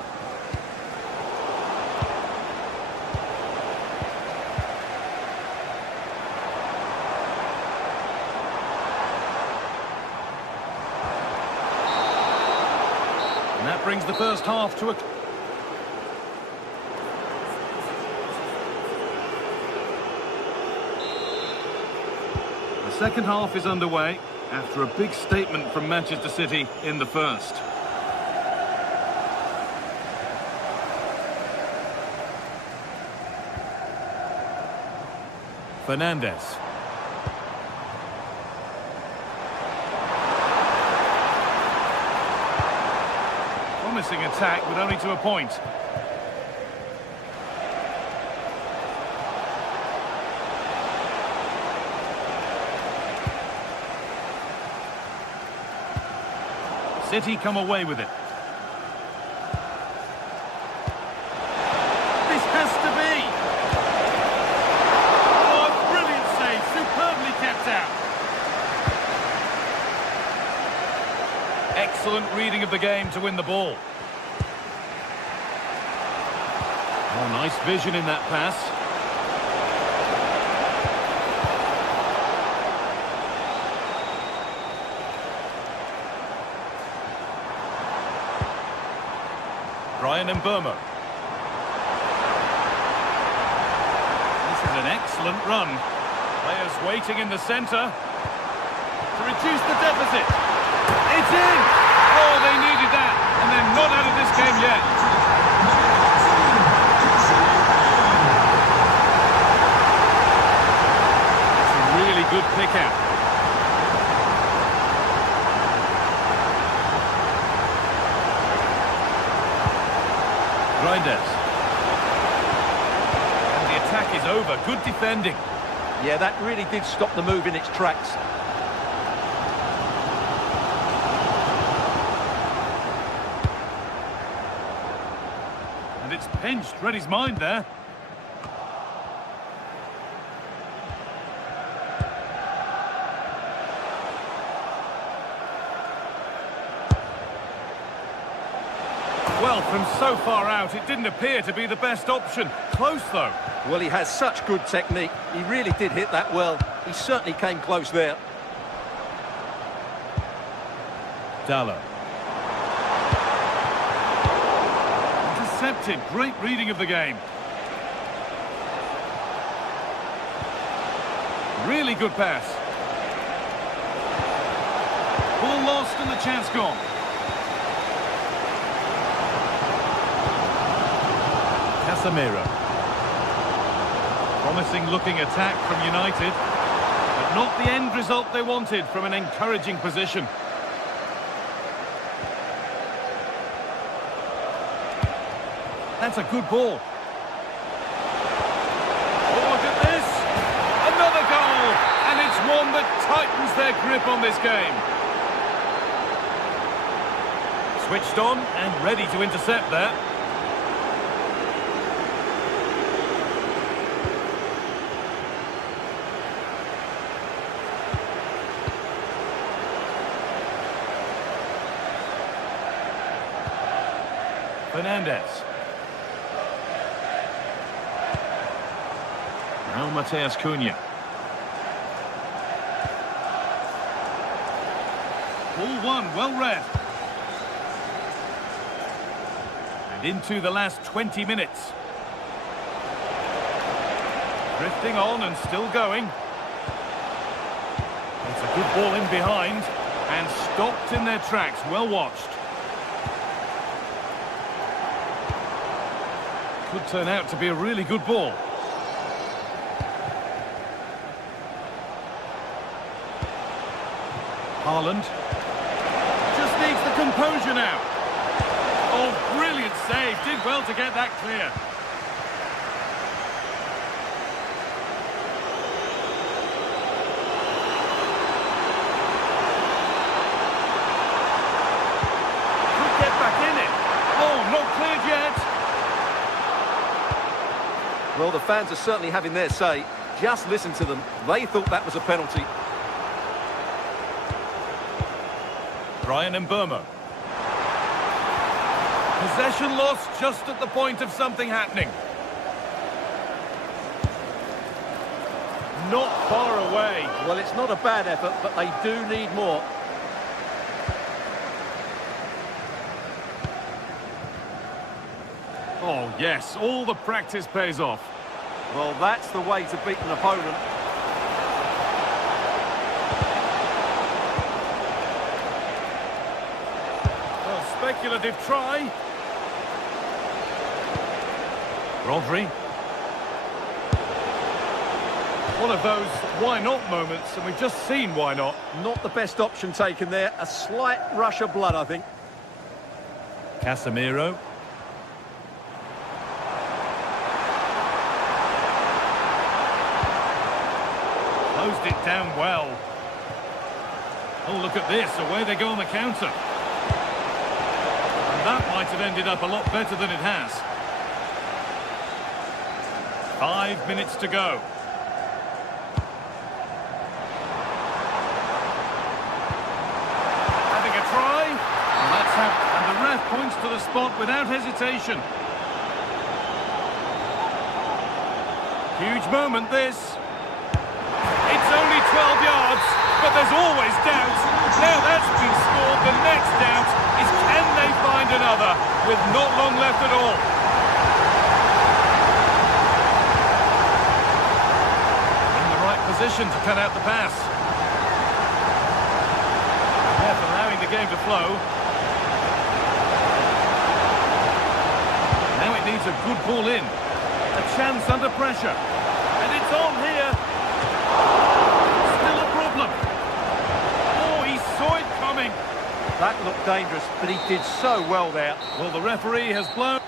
And that brings the first half to a... The second half is underway after a big statement from Manchester City in the first. Fernandes. Promising attack, but only to a point. City come away with it. This has to be! Oh, a brilliant save, superbly kept out. Excellent reading of the game to win the ball. Oh, nice vision in that pass. Brian Mbeumo. This is an excellent run. Players waiting in the centre to reduce the deficit. It's in! Oh, they needed that, and they're not out of this game yet. It's a really good pick out. Reinders. And the attack is over. Good defending. Yeah, that really did stop the move in its tracks. And it's pinched. Read his mind there. Well, from so far out, it didn't appear to be the best option. Close, though. Well, he has such good technique. He really did hit that well. He certainly came close there. Dallo. Intercepted. Great reading of the game. Really good pass. Ball lost and the chance gone. Casemiro. Promising looking attack from United, but not the end result they wanted from an encouraging position. That's a good ball. Oh, look at this! Another goal! And it's one that tightens their grip on this game. Switched on and ready to intercept there. Fernandes. Now Mateus Cunha. Ball one, well read. And into the last 20 minutes. Drifting on and still going. It's a good ball in behind and stopped in their tracks. Well watched. Could turn out to be a really good ball. Haaland. Just needs the composure now. Oh, brilliant save. Did well to get that clear. not cleared yet. Well, the fans are certainly having their say. Just listen to them. They thought that was a penalty. Brian Mbeumo. Possession lost just at the point of something happening. Not far away. Well, it's not a bad effort, but they do need more. Oh, yes, all the practice pays off. Well, that's the way to beat an opponent. Well, speculative try. Rodri. One of those why not moments, and we've just seen why not. Not the best option taken there. A slight rush of blood, I think. Casemiro. Closed it down well. Oh, look at this. Away they go on the counter. And that might have ended up a lot better than it has. 5 minutes to go. Having a try. And that's how. And the ref points to the spot without hesitation. Huge moment, this. It's only 12 yards, but there's always doubt. Now that's been scored, the next doubt is can they find another with not long left at all. In the right position to cut out the pass. Ref allowing the game to flow. Now it needs a good ball in. A chance under pressure. And it's on here. Still a problem. Oh, he saw it coming. That looked dangerous, but he did so well there. Well, the referee has blown.